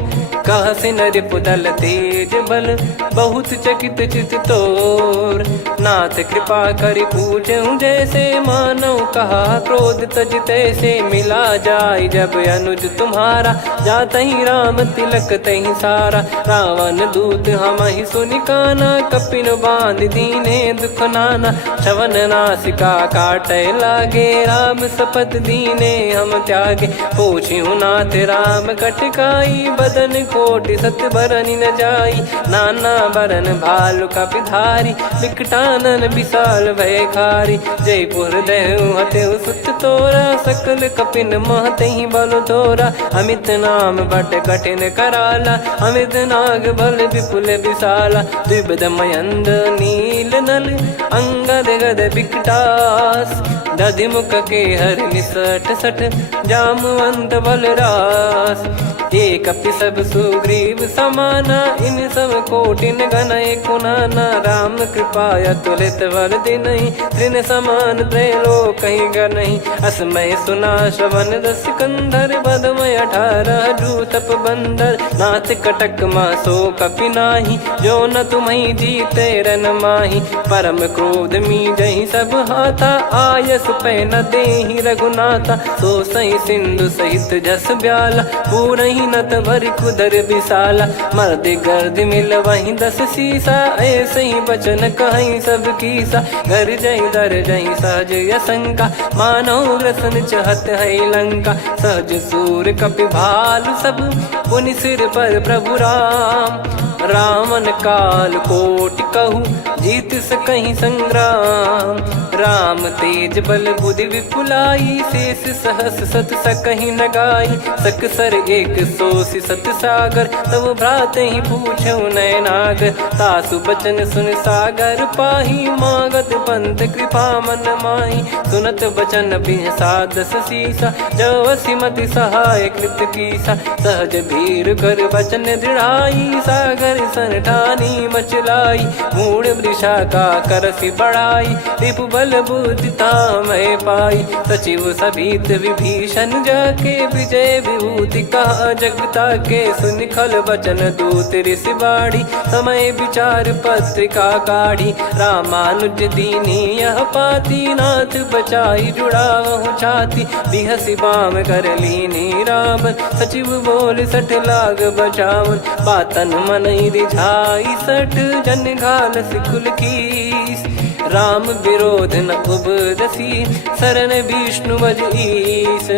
कह से नरिपुदल तेज बल बहुत चकित चित तोर। नाथ कृपा करि पूछूं जैसे मानव कहा क्रोध तज तैसे मिला जाय जब अनुज तुम्हारा। जातहि राम तिलक तहि सारा रावण दूत हम ही सुनि काना। कपिन बांध दीने दुख नाना श्रवण नासिका काटे लागे। राम शपथ दीने हम त्यागे पूछ्यु नाथ राम कटकाई। बदन कोटि सत बरनि न जाई नाना बरन भालु कपिधारी। विकटानन विशाल भयकारी जयपुर देहु हतेउ सुत तोरा। सकल कपिन महतहि बल तोरा अमित नाम बट कठिन कराला। अमित नाग बल विपुल विशाला द्विविध मयंद नील नल अंगद गद विकटास। दधिमुख के हर निसठ सठ जामवंत बलरास। एक कपि सब सुग्रीव समाना इन सब कोटिन गणय कुनाना। राम कृपा अतुलित बल दिनहि तृण समान त्रैलोक कहीं गनहि। असमय सुना श्रवण दस कंधर बदमय 18 जूतप बंदर। नाथ कटक मां सो कपि नाही जो न तुम्हि जीते रन माही। परम क्रोध मी जहि सब हाथा आयस पै न देहि रघुनाथा। सो सही सिंधु सहित जस ब्याला पूरहि नत भरि कुदर विशाला। मर्द गर्द मिल वहीं 10 सीसा ऐसे ही बचन कहीं सब कीसा। घर जहि दर जहि सहज यसंका मानव रसन चहत है लंका। सहज सूर कपि भालु सब पुनि सिर पर प्रभु राम। रावण काल कोटि कहु जीत सकहि संग्राम। राम तेज बल बुद्धि विपुलाई शेष सहस सत सकहि न गाई। सकसर एक सोसी सत सागर तब भ्रात ही पूछौ नयनाग। तासु बचन सुन सागर पाही मागत पंथ कृपा मन माही। सुनत बचन बिहसा 10 सीसा जव सिमति सहाय कृत कीसा। सहज भीर कर बचन दृढ़ाई सागर सन ठानी मचलाई। मूढ़ वृषा का करसि बढ़ाई रिपु बल बुद्धि तामय पाई। सचिव सभीत विभीषण जाके विजय विभूति कहा जगता के। सुनि खल बचन दूत ऋषि बाड़ी समय विचार पत्रिका काढ़ी। रामानुज दीनी यह पाती नाथ बचाई जुड़ावहु छाती। बिहसि बाम कर लीनी राम सचिव बोल 60 लाग बचावन। बातन मन रिझाई 60 जन घाल सिकुल कीस। राम विरोध न उपदसी शरण विष्णु बज ईस।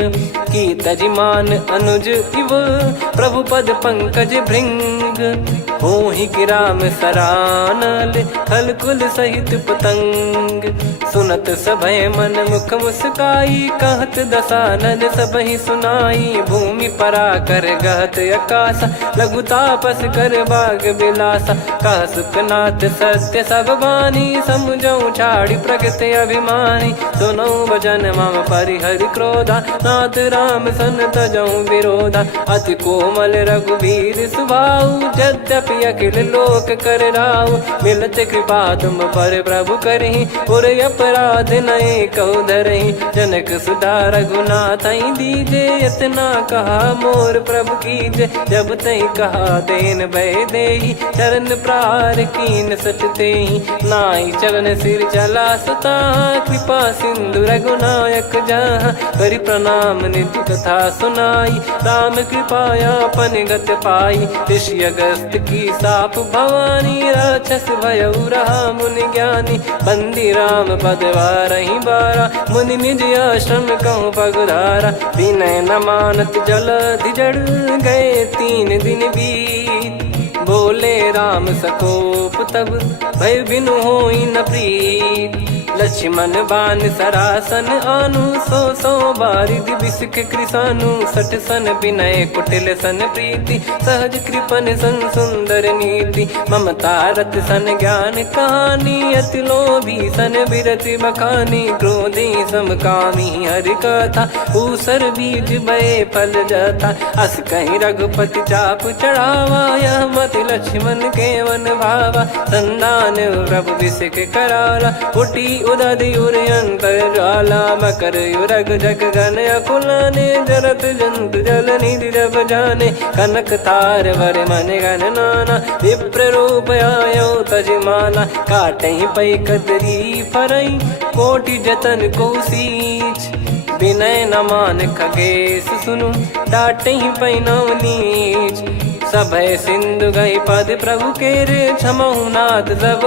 की तजिमान अनुज इव प्रभु पद पंकज भृंग। होहि कि राम सरानल खल कुल सहित पतंग। सुनत सभय मन मुख मुस्काई कहत दसानन सबहि सुनाई। भूमि परा कर गहत आकाश लघु तापस कर बाग बिलासा। कह सुखनाथ सत्य सब बानी समुझौ छाड़ी प्रगति अभिमानी। सुनौ भजन मम परिहरि क्रोधा नाथ राम सन तजौ विरोधा। अति कोमल रघुवीर सुभाऊ यद्यपि अखिल लोक कर राऊ। मिलत कृपा तुम पर प्रभु करहि पुर अपराध नए कौ धरहि। जनक सुधा रघुनाथ दीजे इतना कहा मोर प्रभु कीजे। जब तई कहा देन भय देहि चरण प्रार कीन सटतेहि। नाई चरण सिर चला सता कृपा सिंधु रघुनायक जहाँ। करि प्रणाम नित्य कथा सुनाई राम कृपाया अपन गत पाई। ऋषि अगस्त की साप भवानी राक्षस भयउ रहा मुनि ज्ञानी। बंदी राम पदवारहि बारा मुनि निज आश्रम कहूँ पगधारा। विनय न मानत जलधि जड़ गए 3 दिन बीत। बोले राम सकोप तब भय बिनु होई न प्रीत। लक्ष्मण बान सरासन आनु 100 बारिद बिसक कृसानु। 60 सन विनय कुटिल सन प्रीति सहज कृपन सन सुंदर नीति। ममता रत सन ज्ञान कहानी अति लोभी सन बिरति बखानी। क्रोधी समकामी हरि कथा ऊसर बीज भय फल जथा। अस कहीं रघुपति चाप चढ़ावा यह मत लक्ष्मण के वन भावा। संदान प्रभु बिसक कराला उठी उदधि उर अंतर ज्वाला मकर युरग जग गण अकुलाने जरत जंत जल निधि जब जाने कनक तार वर मन गण नाना विप्र रूप आयो तजमाना काटई पै कदरी फरई कोटि जतन को सींच विनय न मान खगेश सुनु डाटे पै नव नीच सभय सिंधु गई पद प्रभु केरे क्षमहु नाथ सब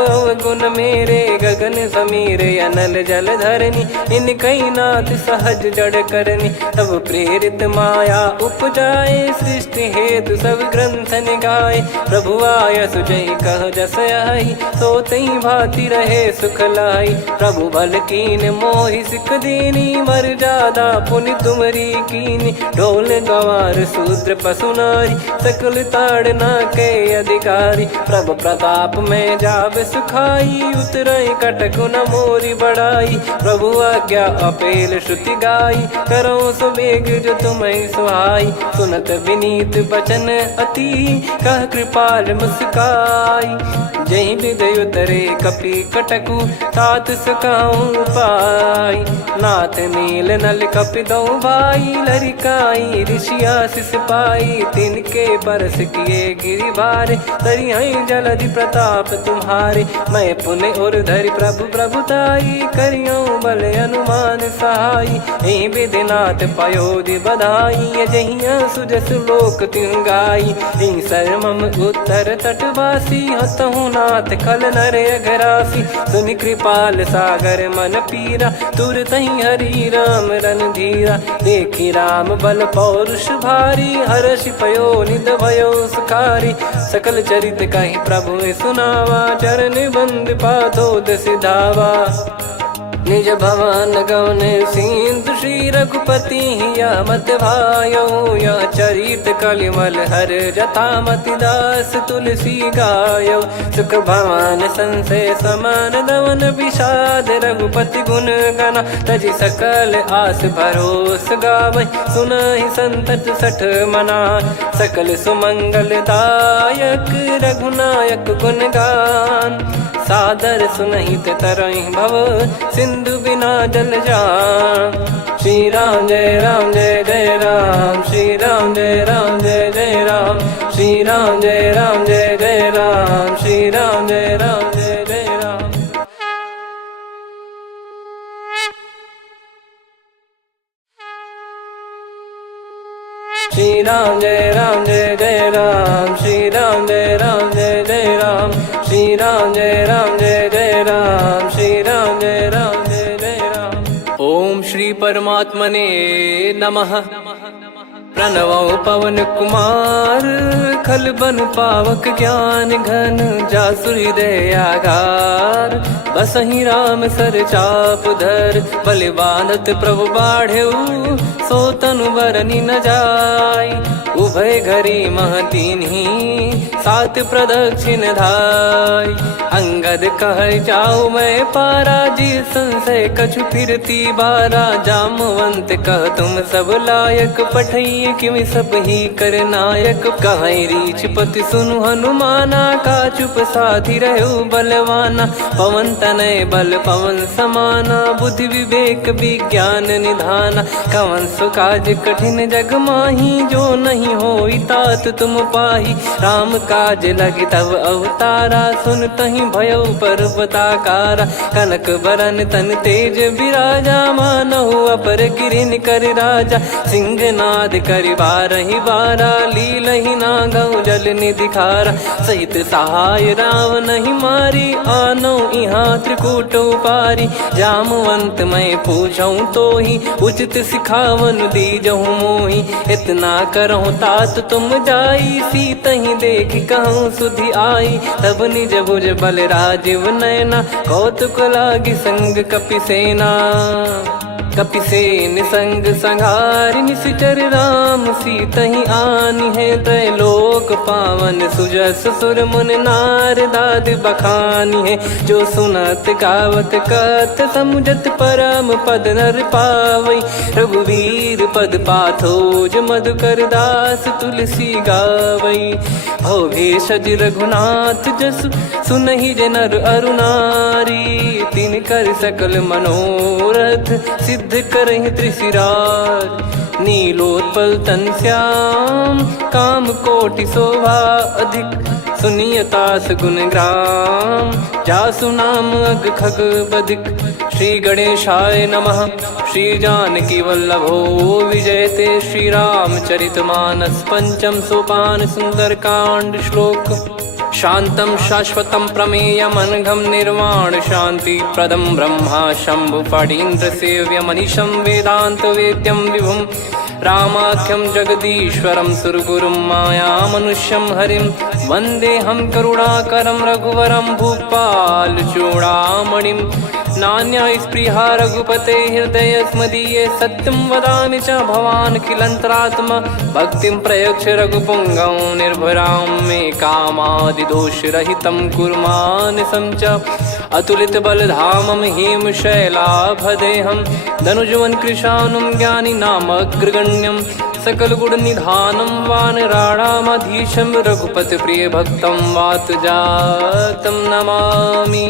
गुण मेरे गगन समीरे अनल जल धरनी इन कई नाथ सहज जड़ करनी तब प्रेरित माया उपजाए सृष्टि हेतु सब ग्रंथ निगाए प्रभु आय सुजय कह जस आई सो तई भांति रहे सुख लाई प्रभु बल कीन मोहि सिख दीनी मर जादा पुनि तुमरी कीनी ढोल गवार शूद्र पशु नारी सकल ताड़ना के अधिकारी प्रभु प्रताप में जाब सुखाई उतरई कटक न मोरी बढ़ाई प्रभु आज्ञा अपेल श्रुति गाई करो सुबेग जो तुम्हें सुहाई सुनत विनीत बचन अति कह कृपाल मुस्काई जही विदय उतरे कपि कटकु तात सकाऊं पाई नाथ नील नल कपि दो भाई लरिकाई ऋषिया शिष पाई तिनके परस किए गिरि भारे तरिहई जलधि प्रताप तुम्हारे मैं पुण्य और धरि प्रभु प्रभुताई करियो बल अनुमान सहाई यही विधिनाथ पयोधि बधाई जहिया सुजस लोक तिहु गाई यही सरमम उत्तर तटवासी हतहु नाथ खल नर अघरासी सुनि कृपाल सागर मन पीरा तुरत ही हरि राम रन धीरा देखी राम बल पौरुष भारी हर्ष पयो निध भयो सुखारी सकल चरित कहि प्रभु सुनावा चरण बंद पादोद सिधावा निज भवन गौन सिंधु श्री रघुपति या मत भायो या चरित कलिमल हर जथा मति दास तुलसी गायो सुख भवन संशय समान दवन विषाद रघुपति गुण गना तजि सकल आस भरोस गावै सुनहि संतत सठ मना सकल सुमंगल दायक रघुनायक गुण गान सादर सुनहित तरहि भव सिंधु बिना जल जान श्री राम जय जय राम श्री राम जय जय राम श्री राम जय राम श्री राम जय जय राम श्री राम जय जय राम श्री राम जय जय राम श्री राम जय जय राम श्री राम जय जय राम। ओम श्री परमात्मने नमः। प्रणवो पवन कुमार खल बन पावक ज्ञान घन जासु हृदय आगार बसहि राम सर चाप धर बलि बांधत प्रभु बाढ़ेऊ सो तनु बरनि न जाय उभय घरी महतीन्ही सात प्रदक्षिण धाय अंगद कह जाऊ मैं पारा जी संशय कछु फिरती बारा जामवंत कह तुम सब लायक पठई किमि सब ही कर नायक कहीं रीछ पति सुनु हनुमाना का चुप साधि रहु बलवाना पवन तनय बल पवन समाना बुद्धि विवेक विज्ञान निधाना कवन सो काज कठिन जग माही जो नहीं होई तात तुम पाही राम काज लगी तब अवतारा सुन तही भयो पर्वताकारा कनक बरन तन तेज विराजा मानहु अपर गिरिन कर राजा सिंहनाद करि बारहि बारा लीलहि नागौ जल निधि खारा सहित सहाय राव नहीं मारी आनो इहाँ त्रिकूट उपारी जामवंत मैं पूछऊं तो ही उचित सिखावन दीजहु मोही इतना करहु तात तुम जाई सीत ही देख कहूँ सुधि आई तब निज भुज बल राजीव नैना कौतुक लागी संग कपि सेना कपिसेन संग संघारि निश्चर राम सीतहि आनी है त्रैलोक पावन सुजस सुर मुन नार दाद बखानी है जो सुनत गावत कथ समुझत परम पद नर पावई रघुवीर पद पाथोज मधुकर दास तुलसी गावई भव भेषज रघुनाथ जसु सुनहि जे नर अरुनारी तिन कर सकल मनोरथ सिद्ध करहि त्रिशिरार नीलोत्पल तन श्याम काम कोटि शोभा अधिक सुनियतास गुण ग्राम जासु नाम अग खग बदिक श्री गणेशाय नमः श्री जानकी वल्लभो विजयते श्री रामचरितमानस पंचम सोपान सुंदरकांड श्लोक शांतं शाश्वतं प्रमेयमनघं निर्वाण शांति प्रदं ब्रह्मा शंभु फणीन्द्र सेव्यमनिशं वेदांत वेद्यं विभुं रामाख्यं जगदीश्वरं सुरगुरुं मायामनुष्यं हरिं वन्देऽहं करुणाकरं रघुवरं भूपाल चूडामणिं नान्या स्पृहा रघुपते हृदय स्मदीये सत्यं वदामि च भवान् किलन्तरात्मा भक्तिं प्रयच्छ रघुपुङ्गं निर्भरां मे कामादिदोषरहितं कुर्मानसं च अतुलित बलधामं हेमशैलाभदेहं धनुजवन कृशानुं ज्ञानी नामग्रगण्यं सकल गुण निधानं वानराणामधीशं रघुपति प्रिय भक्तं वातजातं नमामि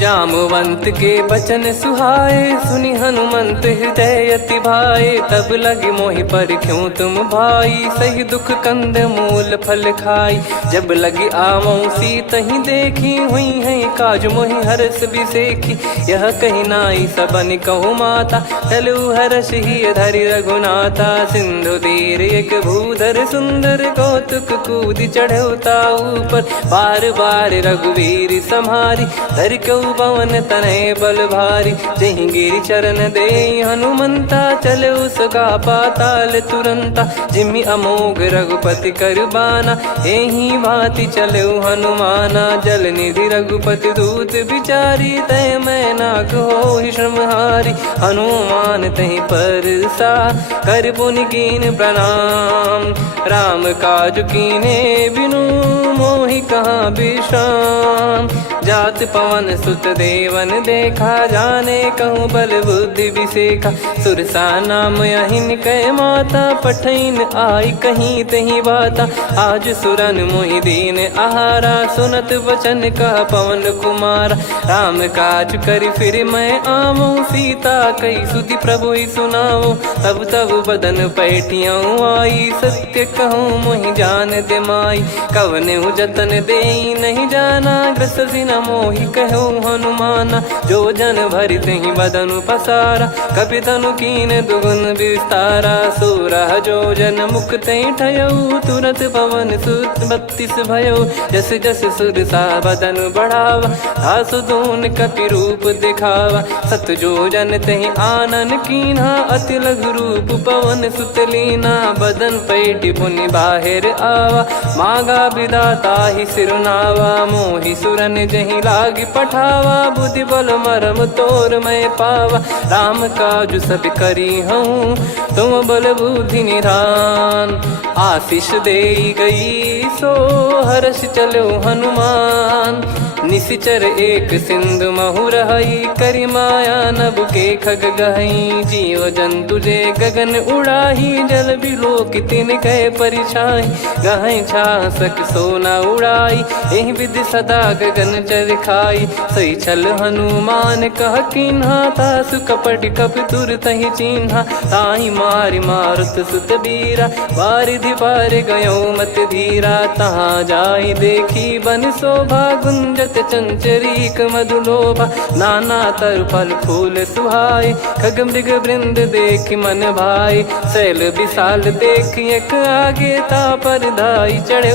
जामवंत के बचन सुहाए सुनि हनुमंत हृदय अति भाए तब लगे मोहि पर क्यों तुम भाई सही दुख कंद मूल फल खाई जब लगी आवों सीतहि देखी हुई है काज मोहि हरस बिसेखी यह कही नाई सबन कहु माता चलु हरष ही धरि रघुनाथा सिंधु तीर एक भूधर सुंदर कौतुक कूद चढ़ौता ऊपर बार बार रघुवीर सम्हारी धर कऊ पवन तनय बल भारी जहि गिरि चरण दे हनुमंता चले उसका पाताल तुरंता जिमि अमोघ रघुपति कर बाना एहि भांति चले हनुमाना जल निधि रघुपति दूत बिचारी तय मैं नाग हो श्रमहारी हनुमान तहि परसा कर पुनि कीन प्रणाम राम काज कीने बिनु मोहि कहाँ विश्राम जात पवन सुत देवन देखा जाने कहूँ बल बुद्धि विसेखा सुरसा नाम यहिन कै माता पठैन आई कहीं तही बाता आज सुरन मोहि दीन आहारा सुनत वचन कह पवन कुमार राम काज कर फिर मैं आवूं सीता कई सुधि प्रभु ही सुनाओ तब तब बदन पैठियाँ आई सत्य कहूँ मोहि जान दे माई कवने जतन दे नहीं जाना ग्रसि न मोहि कहो हनुमाना जो जन भरि तहि बदनु पसारा कपि तनु कीन दुगुन विस्तारा सूरह जो जन मुख तहि ठयऊ तुरत पवन सुत 32 भयो जस जस सुरसा बदन बढ़ावा आसु दून कपि रूप दिखावा सत जो जन तहि आनन कीन्हा अति लघु रूप पवन सुत लीना बदन पैटि पुनि बाहिर आवा मागा विदाता ही सिरुनावा मोहि सुरन जहि लागी पठावा बुद्धि बल मरम तोर मैं पावा राम काज सब करी हूँ तुम बल बुद्धि निधान आशीष दे गई सो हर्ष चलो हनुमान निशिचर एक सिंधु महु रहई करी माया नभ के खग गहई जीव जंतु जे गगन उड़ाही जल बिलो कितिन गए परिछाई गहई छासक सोना उड़ाई एहि विधि सदा गगन चर खाई सही छल हनुमान कह किन्हा तासु कपट कप तुर तहि चिन्हा ताहि मारि मारुत सुत बीरा बारिधि पार गयो मत धीरा तहाँ जाई देखी बन शोभा गुंजत चंचरीक मधुलोभा नाना तर फल फूल सुहाय खग मृग वृंद देख मन भाई शैल विशाल देख एक आगे ता पर धाई चढ़े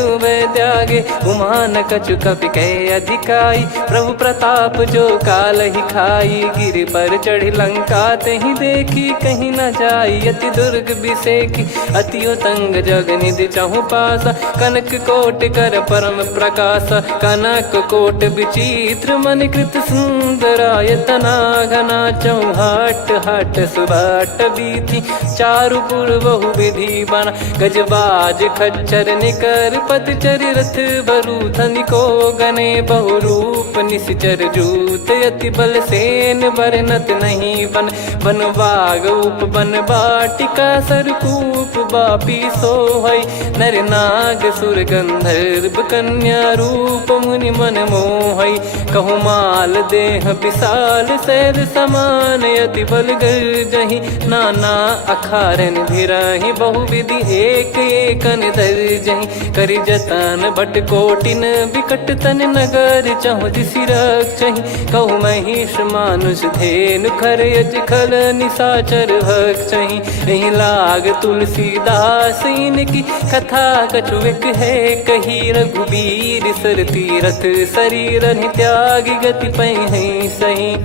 त्यागे उमान कछु कपि कह अधिकाई प्रभु प्रताप जो काल ही खाई गिर पर चढ़ी लंका तहि देखी कहीं न जाई अति दुर्ग बिसेकी अति उतंग जग निधि चहु पासा कनक कोट कर परम प्रकाश कनक कोट विचित्र मन कृत सुंदरायतना घना चौहाट हाट सुबाट बीथी चारु पुर बहु विधि बना गजबाज खच्चर निकर पतचर रथ बरु धनिको गने बहु रूप निश्चर जूत अति बल सेन बरनत नहीं बन बन बाग उप बन बाटिका सरकूप बापी सोहई नर नाग सुर गंधर्व कन्या रूप मुनि मन मोहई कहु माल देह विशाल सैर समान अति बल गर्जहि नाना अखारन भिरहि बहुविधि एक एकन दर्जहि करि जतन भट कोटिन विकट तन नगर चहु दिसि रक्षहि कहु महिष मानुष धेनु खर यज खल निशाचर भक्षहि एहि लाग तुलसीदास इनकी कथा कछुक है कही रघुबीर सर तीरथ शरीर त्यागी गति पहि सही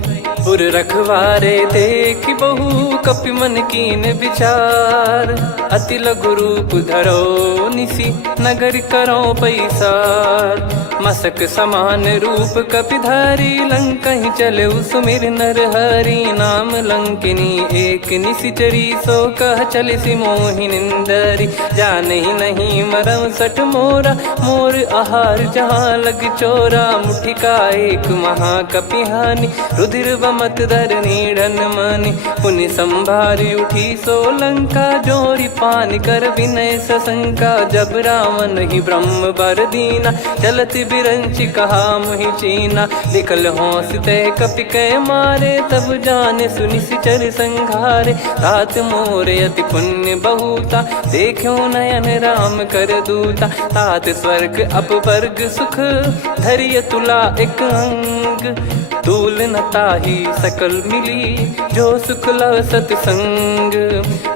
पुर रखवारे देख बहु कपि मन कीन विचार अति लघु रूप धरो निसी नगर करो पैसार मसक समान रूप कपिधारी लंकहि चले सुमिर नर हरि नाम लंकिनी एक निशिचरी सो कह चल सी मोहि निंदरी जानहि नहीं मरम सठ मोरा मोर आहार जहाँ लग चोरा मुठिका एक महाकपिहानि रुधिर बमत धर नीढ़न मानि पुनि संभारी उठी सो लंका जोरी पान कर विनय सशंका जब रावण ही ब्रह्म बर दीना चलत बिरंचि कहा मुहि चीना निकल होंस ते कपि कै मारे तब जाने सुनि सिचर संघारे तात मोरे अति पुण्य बहुता देखो नयन राम कर दूता तात स्वर्ग अपवर्ग सुख धैर्य तुला एक अंग तूल न ताही सकल मिली जो सुख लव सतसंग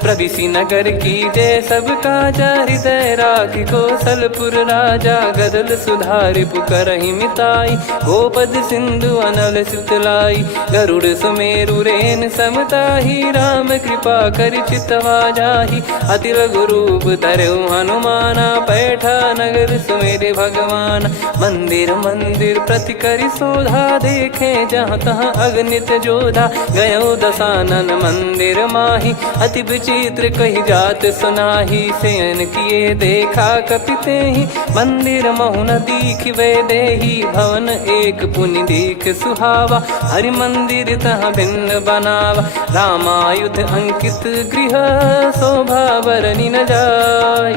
प्रविसी नगर की जय सब काजा हृदय राखी कौशलपुर राजा गदल सुधारि पुकरहि मिताई गोपद सिंधु अनल सितलाई गरुड़ सुमेरु रेन समताही राम कृपा कर चितवा जाहि अति लघु रूप धरऊ हनुमाना बैठा नगर सुमेरे भगवान मंदिर मंदिर प्रति करि शोधा देखे जहाँ तहाँ अगणित जोधा गयो दशानन मंदिर माही अति विचित्र कही जात सुनाही सेन किए देखा कपिते ही मंदिर महु न दीख वे देही भवन एक पुनि दीख सुहावा हरि मंदिर तहाँ भिन्न बनावा रामायुध अंकित गृह शोभा बरनी न जाय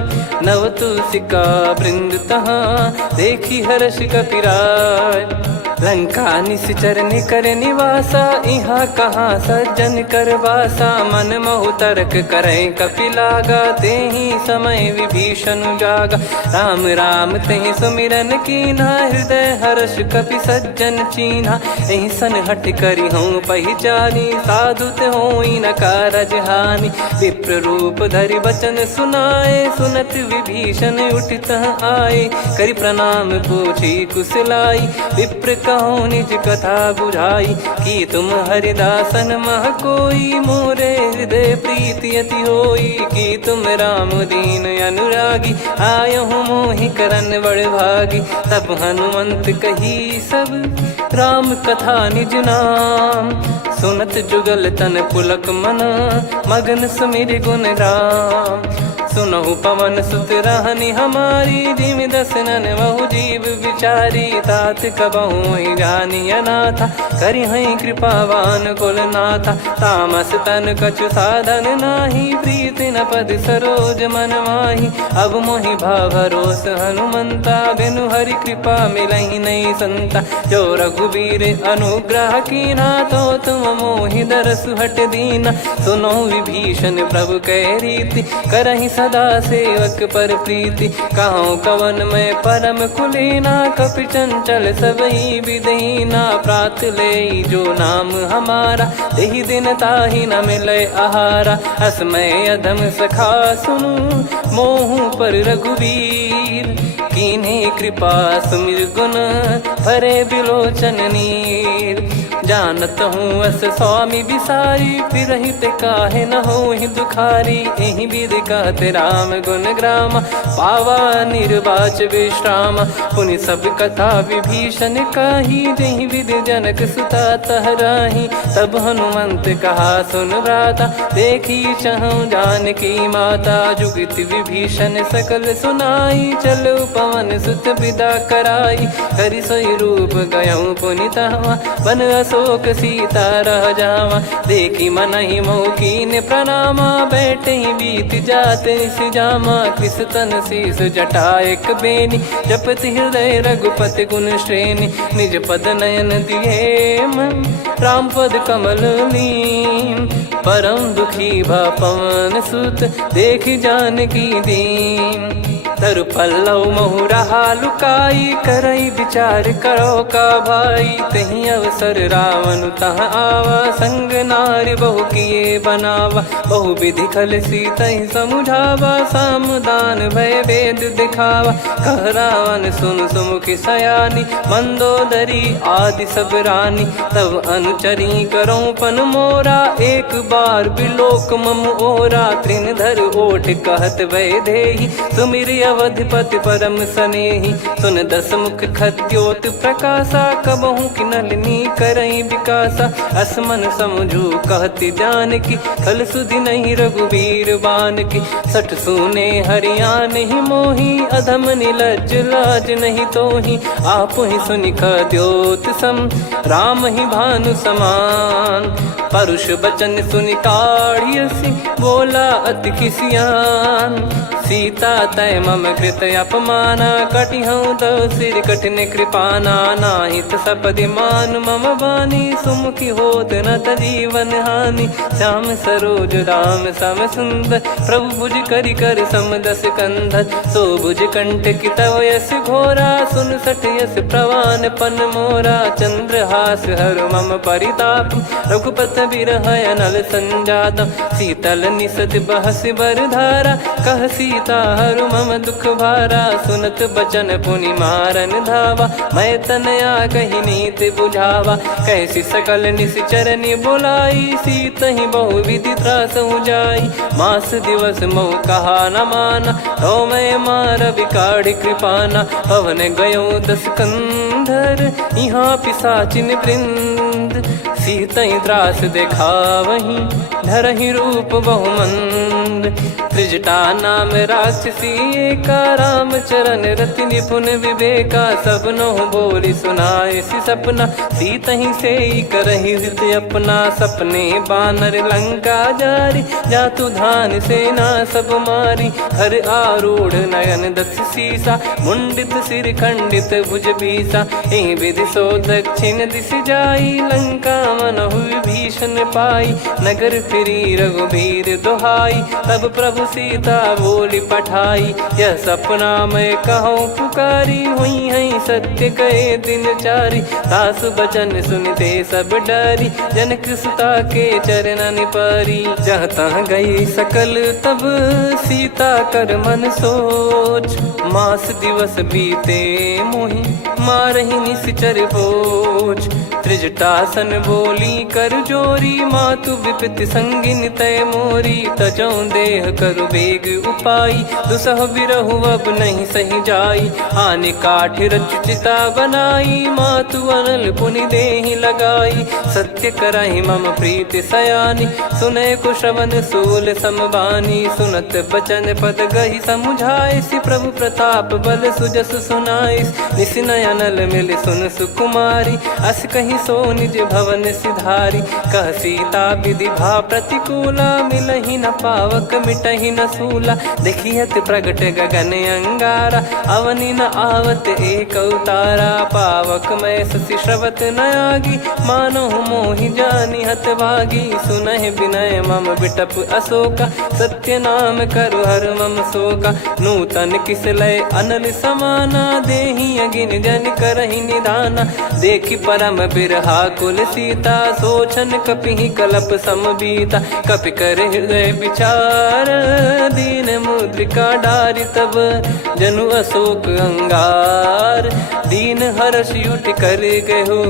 नव तुलसिका वृंद तहाँ देखी हर्ष कपिराय लंका निश्चर निकर निवासा इहाँ कहाँ सज्जन कर वासा मन महु तर्क करे कपिलागा तेहि समय विभीषण जागा राम राम तेहि सुमिरन कीना हृदय हर्ष कपि सज्जन चीन्हा एहि सन हट करी हूँ पहिचानी साधु ते होई न कारज हानि विप्र रूप धरि वचन सुनाए सुनत विभीषण उठित आए करि प्रणाम पूछी कुशलाई विप्र कहो निज कथा बुझाई कि तुम हरिदासन मह कोई मोरे हृदय प्रीति अति होई कि तुम राम दीन अनुरागी आयो हूँ मोहि करन बड़ भागी तब हनुमंत कही सब राम कथा निज नाम सुनत जुगल तन पुलक मन मगन सुमिर गुण राम सुनहु पवन सुत रहनी हमारी जिमि दसनन बहु जीव विचारी तात कबहु ही जानी अनाथा करि हई कृपावान कुल नाथा तामस तन कछु साधन नाही प्रीति न पद सरोज मन माही अब मोहि भाव भरोस हनुमंता बिनु हरि कृपा मिलहि नहीं संता जो रघुबीर अनुग्रह कीना तो तुम मोहि दरस हट दीना सुनो विभीषण प्रभु कह रीति करहि सदा सेवक पर प्रीति कहो कवन में परम कुलीना कपि चंचल सबही विदहीना प्रात ले जो नाम हमारा तेहि दिन ताहि न मिले आहारा असमय अधम सखा सुनु मोहु पर रघुवीर कीन्हे कृपा सुमिर गुण भरे बिलोचन नीर जानत हूँ अस स्वामी बिसारी, फिर ही ते काहे न हो ही दुखारी। यही विधि कहते राम गुण ग्राम, पावा निर्वाच विश्राम। पुनि सब कथा विभीषण काही, यही विधि जनक सुता तहराही। तब हनुमंत कहा सुन भ्राता, देखी चहु जानकी माता। जुगति विभीषण सकल सुनाई, चलो पवन सुत विदा कराई। करि सोई रूप गयऊँ पुनि तहवा, बन अशोक सीता रह जावा। देखी मनहि मौकीन प्रणामा, बैठे ही बीत जाते निस जामा। कृस तन शीस जटा एक बेनी, जपति हृदय रघुपति गुण श्रेणी। निज पद नयन दिए मन, राम पद कमल लीन। परम दुखी भा पवन सुत, देखि जानकी दीन। तरु पल्लव महु रहा लुकाई, करई विचार करो का भाई। तहीं अवसर रावण तह आवा, संग नारी बहु किए बनावा। बहु विधि खल सीतहि समुझावा, सामदान भय वेद दिखावा। कह रावण सुन सुमुखी सयानी, मंदोदरी आदि सब रानी। तब अनुचरी करो पन मोरा, एक बार बिलोक मम ओरा। तृण धर ओठ कहत वै देहि, सुमिर अवधिपति परम सनेहि। सुन दस मुख खद्योत प्रकाशा, कबहु की नलिनी करई विकासा। असमन समझू कहती जानकी, खल सुधि नहीं रघुवीर बान की। सठ सुने हरियाण ही मोही, अधम निलज्ज लाज नहीं तोही। आप ही सुनि खद्योत सम, राम ही भानु समान। परुष बचन सुनि काढ़ियसी, बोला अति किसियान। सीता तय मम कृत अपमाना, कटिहऊँ तो सिर कठिन कृपाना। नाहित सपदि मान मम बानी, सुमुखी होत न जीवन हानि। श्याम सरोज राम सम सुंदर, प्रभु भुज करि कर सम दस कंधर। सो भुज कंठ की तव यस घोरा, सुन सठ यस प्रवान पन मोरा। चंद्रहास हर मम परिताप, रघुपत बिरह अनल संजात। शीतल निसत बहस बर धारा, कह सीता हरु मम दुख भारा। सुनत बचन पुनि मारन धावा, मैं तनया कही नीत बुझावा। कैसी सकल निश्चरनि बुलाई, सीतहि बहु विधि त्रासहु जाई। मास दिवस मोह कहा न माना, तो मैं मार बिकाढ़ कृपाना। पवन गयो दस कंधर, यहाँ पिशाचिन वृंद। सीतहि त्रास देखावहीं, धरहि रूप बहुमंद। त्रिजटा नाम राक्षसी एका, राम चरण रति निपुण विवेका। सब नहुँ बोली सुनाए सि सपना, सीतहि सेई करहि हृदय अपना। सपने बानर लंका जारी, जातु धान सेना सब मारी। हर आरूढ़ नयन दस सीसा, मुंडित सिर खंडित भुज बीसा। एहि विधि सो दक्षिण दिस जाई, लंका मनहु विभीषण पाई। नगर फिरी रघुबीर दुहाई, तब प्रभु सीता बोली पठाई। यह सपना मैं कहूँ पुकारी, हुई है सत्य कहे दिन चारी। दास बचन सुनते सब डरी, जनक सुता के चरण पारी। जहाँ तहाँ गई सकल तब, सीता कर मन सोच। मास दिवस बीते मोहि, मारहि निश्चर बोझ। त्रिजटासन बोली कर जोरी, मातु विपति संगिन तय मोरी। तजौ देह करु वेग उपाई, दुसह बिरहु अब नहीं सही जाई। आने काठ रचिता बनाई, मातु अनल पुनि देहि लगाई। सत्य करहि मम प्रीति सयानी, सुनय को श्रवण सूल समबानी। सुनत बचन पद गहि समुझाइसि, प्रभु प्रताप बल सुजस सुनाइस। निस नयनल मिल सुन सुकुमारी, अस कहि सो निज भवन सिधारी। कह सीता विधि भा प्रतिकूला, मिलहि न पावक मिटहि न सूला। देखियत प्रगट गगन अंगारा, अवनि न आवत एक अवतारा। पावक मैं शशि श्रवत न आगी, मानो मोहि जानि हत भागी। सुनहि विनय मम बिटप अशोका, सत्य नाम करु हर मम शोका। नूतन किस लय अनल समाना, देहि अगिन जन करहि निधाना। देखि परम बिरहा कुल सीता, सोचन कपिहि कलप समबीता। कपि कर हृदय विचार, दीन मुद्रिका डारि तब। जनु अशोक अंगार, दीन हर्ष उठ कर गयो।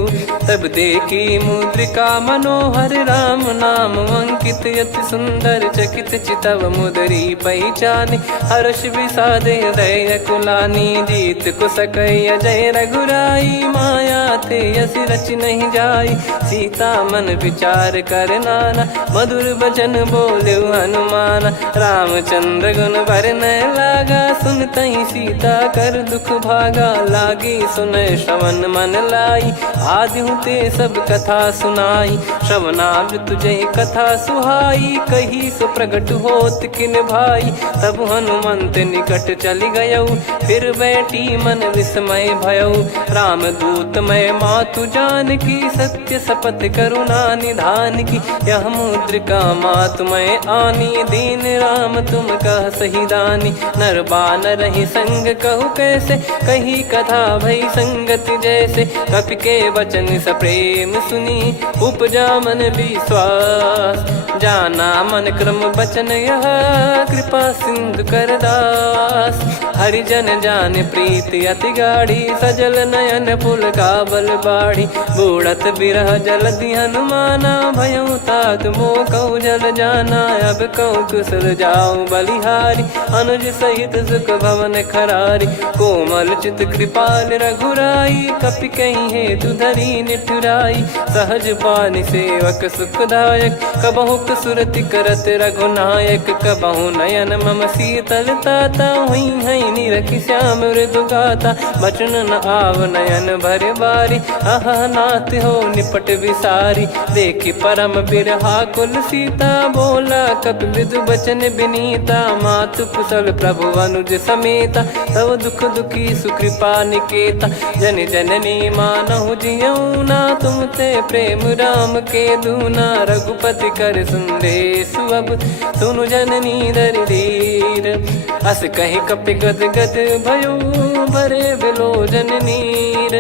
तब देखी मुद्रिका मनोहर राम नाम अंकित अति सुंदर चकित चितव मुदरी पहचान। हर्ष विषाद हृदय कुलानी जीत को सकय जय रघुराई। माया थे यस रच नहीं जाई सीता मन विचार कर नाना। मधुर वचन बोले हनुमान रामचंद्र गुण वरन लागा। सुनतहि सीता कर दुख भागा लागी सुनय श्रवण मन लाई। आदि ते सब कथा सुनाई श्रवणामृत जय कथा सुहाई। कही सो प्रगट होत किन भाई तब हनुमंत निकट चली गयौ। फिर बैठी मन विस्मय भयौ राम दूत मैं मातु जान की। सत्य शपथ करुणा निधान की यह मुद्रिका मातु मैं आनी। दीन राम तुम कह सही दानी नर बानर ही संग कहु कैसे। कही कथा भई संगति जैसे कपि के वचन सप्रेम सुनी। उपजा मन विश्वास जाना मन क्रम बचन यह। कृपा सिंधु कर दास हरिजन जान प्रीति अति गाढ़ी। सजल नयन पुल काबल बाढ़ी बूढ़त बिरह जल हनुमाना। भयउ तात मोह कहु जल जाना अब कहु कुशल जाऊं बलिहारी। अनुज सहित सुख भवन खरारी कोमल चित कृपाल रघुराई। कपि कहीं हेतु धरी निठुराई सहज पानि सेवक सुखदायक। कबहु सुरति करत रघुनायक कबहु नयन मम शीतल ताता। हुई हई निरखि श्याम मृदु गाता बचन न आव नयन भर बारी। अह नाथ हो निपट विसारी देखी परम बिरहा कुल सीता। बोला कपि विदु बचन बिनीता मातु कुशल प्रभु अनुज समेता। तव दुख दुखी सुकृपा निकेता जन जननी मानहु जियऊ ना। तुम ते प्रेम राम के दूना रघुपति कर संदेश अब सुनु जननी दर धीर। अस कहीं कपि गद गद भयो भरे विलोचन नीर।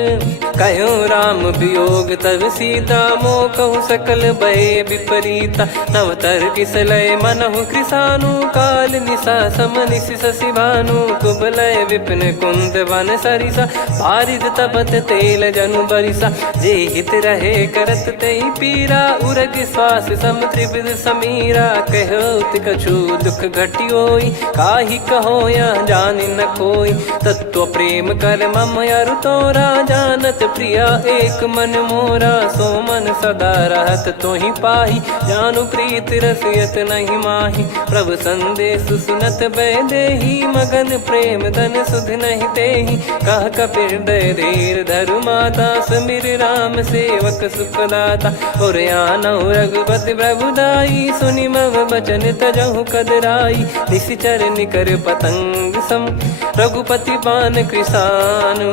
कहो राम वियोग तब सीता मोह कहु सकल भय विपरीता। नव तर किसलय मनहु कृसानु काल निशा समनिशि शशि भानु। कुबलय विपिन कुंद वन सरिसा पारिद तपत तेल जनु बरिसा। जे हित रहे करत तेहि पीरा उरग श्वास सम त्रिविध समीरा। कहो कछु दुख घटियोई काहि कहो या जानि न कोई। तत्व प्रेम कर मम अरु तोरा जानत प्रिया एक मन मोरा। सो मन सदा रहत तोहि पाहि जानु प्रीत रसियत नहीं माहि। प्रभु संदेश सुनत बैदेही मगन प्रेम धन सुध नहीं तेहि। कह कपिर दय धीर धरु माता समिर राम सेवक सुखदाता। और आनौ रघुपति प्रभुदाई सुनि मम बचन तजहु कदराई। निशिचर निकर पतंग सम रघुपति पान कृसानु।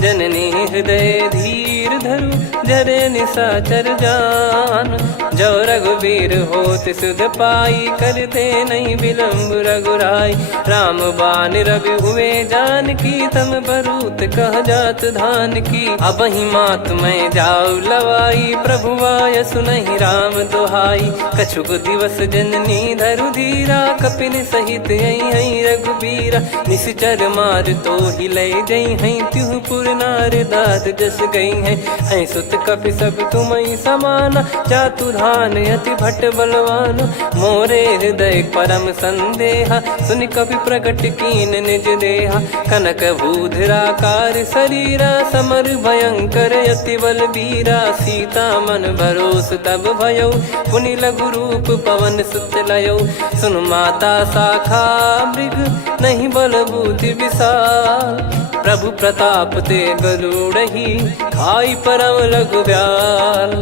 जननी हृदय धीर धरु जरे निशाचर जान। जो रघुवीर होत सुध पाई कर दे नहीं विलम्ब रघुराई। राम बान रवि हुए जान की तम बरूत कह जात धान की। अब ही मात मैं जाऊ लवाई प्रभु आय सुनहि राम दोहाई। कछुक दिवस जननी धरु धीरा कपिन सहित यही रघुबीरा। निश्चर मार तो ही ले जई हैं त्यों पुर नार दाद जस गई हैं। सुत कपि सब तुम समाना चातु धान अति भट बलवान। मोरे हृदय परम संदेहा सुनि कपि प्रकट कीन निज देहा। कनक भूधराकार शरीरा समर भयंकर अति बल बीरा। सीता मन भरोस तब भयौ पुनि लघु रूप पवन सुत लयौ। सुन माता शाखा मृग नहीं बल बुद्धि विशाल। प्रभु प्रताप ते गरुड़हि खाई परम लघु ब्याल।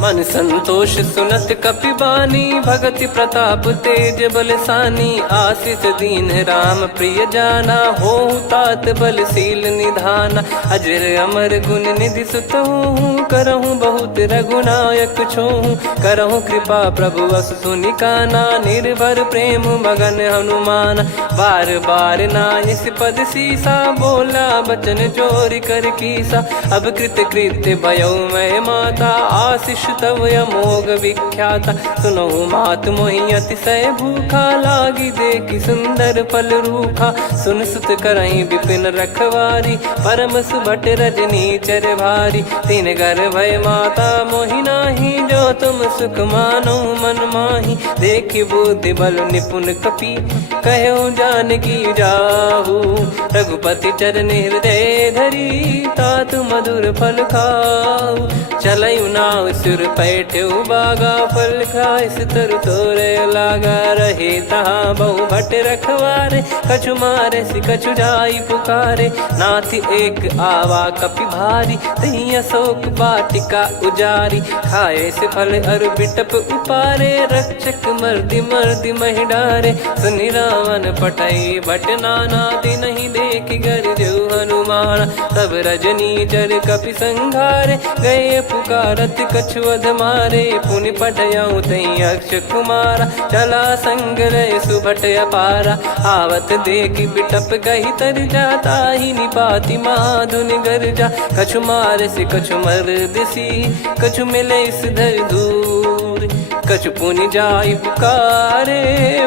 मन संतोष सुनत कपि बानी भगति प्रताप तेज बलसानी। आशीष दीन राम प्रिय जाना हो तात बलशील निधाना। अजर अमर गुण निधि सुत हूँ करहूँ बहुत रघुनायक छोहूँ। करहूँ कृपा प्रभु अस सुनि काना निर्भर प्रेम मगन हनुमान। बार बार नायस पद सीसा बोला बचन चोरी कर कीसा। अब कृत कृत्य भयो मैं माता आशीष तव अमोघ विख्याता। सुनो मात मोहि अतिशय भूखा, लागी देखी सुंदर फल रूखा। सुन सुत करई विपिन रखवारी, परम सुभट रजनी चर भारी। तीन घर भय माता मोहि नाही, जो तुम सुख मानो मन माही। देखी बुद्धि बल निपुण कपि, कहूँ जानकी जाहू। रघुपति चरण हृदय धरी, तात मधुर फल खाऊ। चलऊ नाव सुर पैठऊ बागा, फल खाइस तरु तोरे लागा। रहे तहाँ बहु भट रखवारे, कछु मारे सि कछु जाई पुकारे। नाथ एक आवा कपि भारी, तही अशोक वाटिका उजारी। खाए से फल अरु बिटप उपारे, रक्षक मर्दि मर्दि महि डारे। सुनि रावण पटई भट नाना, नहीं देखि गरजु हनुमान। तब रजनी चर कपि संघारे, गए पुकारत कछु अध मारे। पुनि पटयऊ तई अक्ष कुमारा, चला संग रहे सुभट अपारा। आवत देखि बिटप गही तर जाता, ही निपाति महाधुनि गर्जा। कछु मारे से कछु मर्दिसी, कछु मिले इस धर दूर। कछु पुनि जाई पुकारे,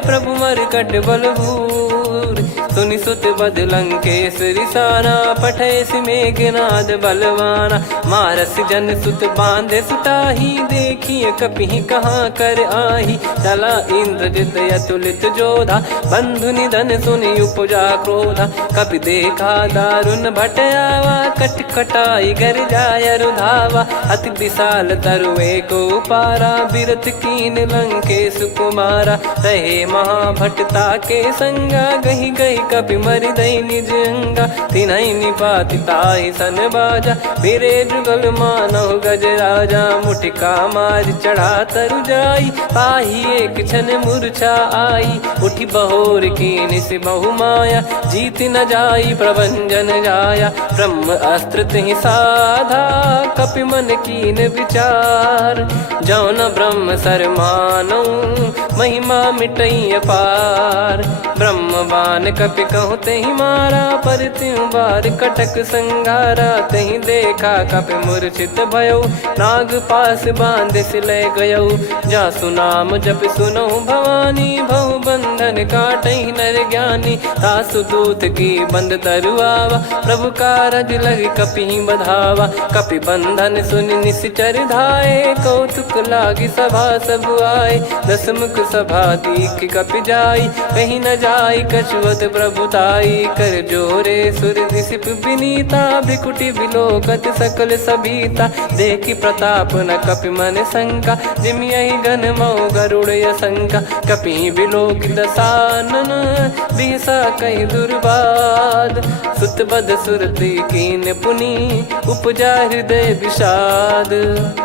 प्रभु मरकट बलभूर। सुनि सुत बद लंकेश रिसाना, पठय मेघनाद बलवाना। मारस जन सुत बांधे सुताही, देखिए कपिहि कहाँ कर आही। चला इंद्रजित अतुलित जोधा, बंधु निधन सुनि उपजा क्रोधा। कपि देखा दारुण भट आवा, कट कटाई गर जाय रुधावा। अति विशाल तरुए को पारा, बिरत कीन लंकेश कुमारा। रहे महाभटता के संगा, गही गही कपि मरि दई निज अंगा। तिन्हि निपाति ताहि सन बाजा, बिरे जुगल मानव गज राजा। मुटिका मार चढ़ा तरु जाई, पाही एक क्षण मूर्छा आई। उठी बहोर कीन से बहु माया, जीत न जाई प्रभंजन जाया। ब्रह्म अस्त्र तिहि साधा, कपि मन कीन विचार। जौ न ब्रह्म सर मानौ, महिमा मिटई अपार। ब्रह्म बान कपि कहु तहि मारा, पर त्यों बार कटक संगारा। तहि देखा कपि मूर्छित भयउ, नाग पास बांध सिले गयउ। जासु नाम जप सुनहु भवानी, भव बंधन काटहि नर ज्ञानी। तासु दूत की बंद तरुआवा, प्रभु कारज लग कपि बधावा। कपि बंधन सुनि निश्चर धाये, कौतुक लागी सभा सब आए। दस मुख सभा दीख कपि जाई, कहीं न जाई कछुवत प्रभुताई। कर जोरे सुर दिसिप विनीता, भ्रिकुटि बिलोकत सकल सबीता। देखि प्रताप न कपि मन शंका, जिमियहि गन मऊ गरुड़ असंका। कपि बिलोक दसानन, बिहसा कहि दुर्बाद। सुत बद सुरति कीन पुनि, उपजा हृदय विषाद।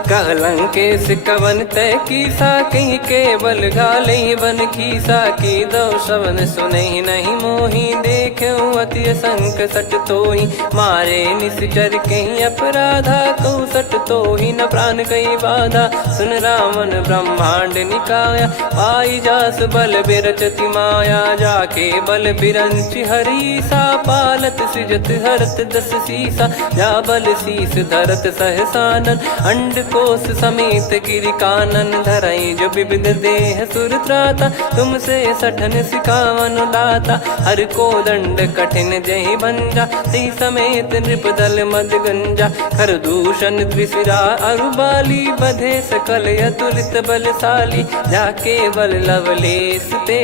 कह लंकेश कवन तय कीसा, कहीं केवल घाले बन खीसा। की दो श्रवण सुनहि नहीं मोहि, देखऊँ अति संक सट तोहि। मारे निश्चर कहीं अपराधा, कहूँ सट तोहि न प्राण कहीं बाधा। सुन रावण ब्रह्मांड निकाया, पाई जास बल बिरचति माया। जाके बल बिरंच हरीसा, पालत सृजत हरत दस सीसा। जा बल शीस धरत सहसानन, अंड कोश समेत गिरि कानन। धरई जो विविध देह सुर त्राता, तुमसे सठन सिखावन दाता। हर को दंड कठिन जहि भंजा, ती समेत नृप दल मद गंजा। खर दूषण त्रिशिरा अरुबाली, बधे सकल अतुलित बलशाली। जाके बल लवलेस ते,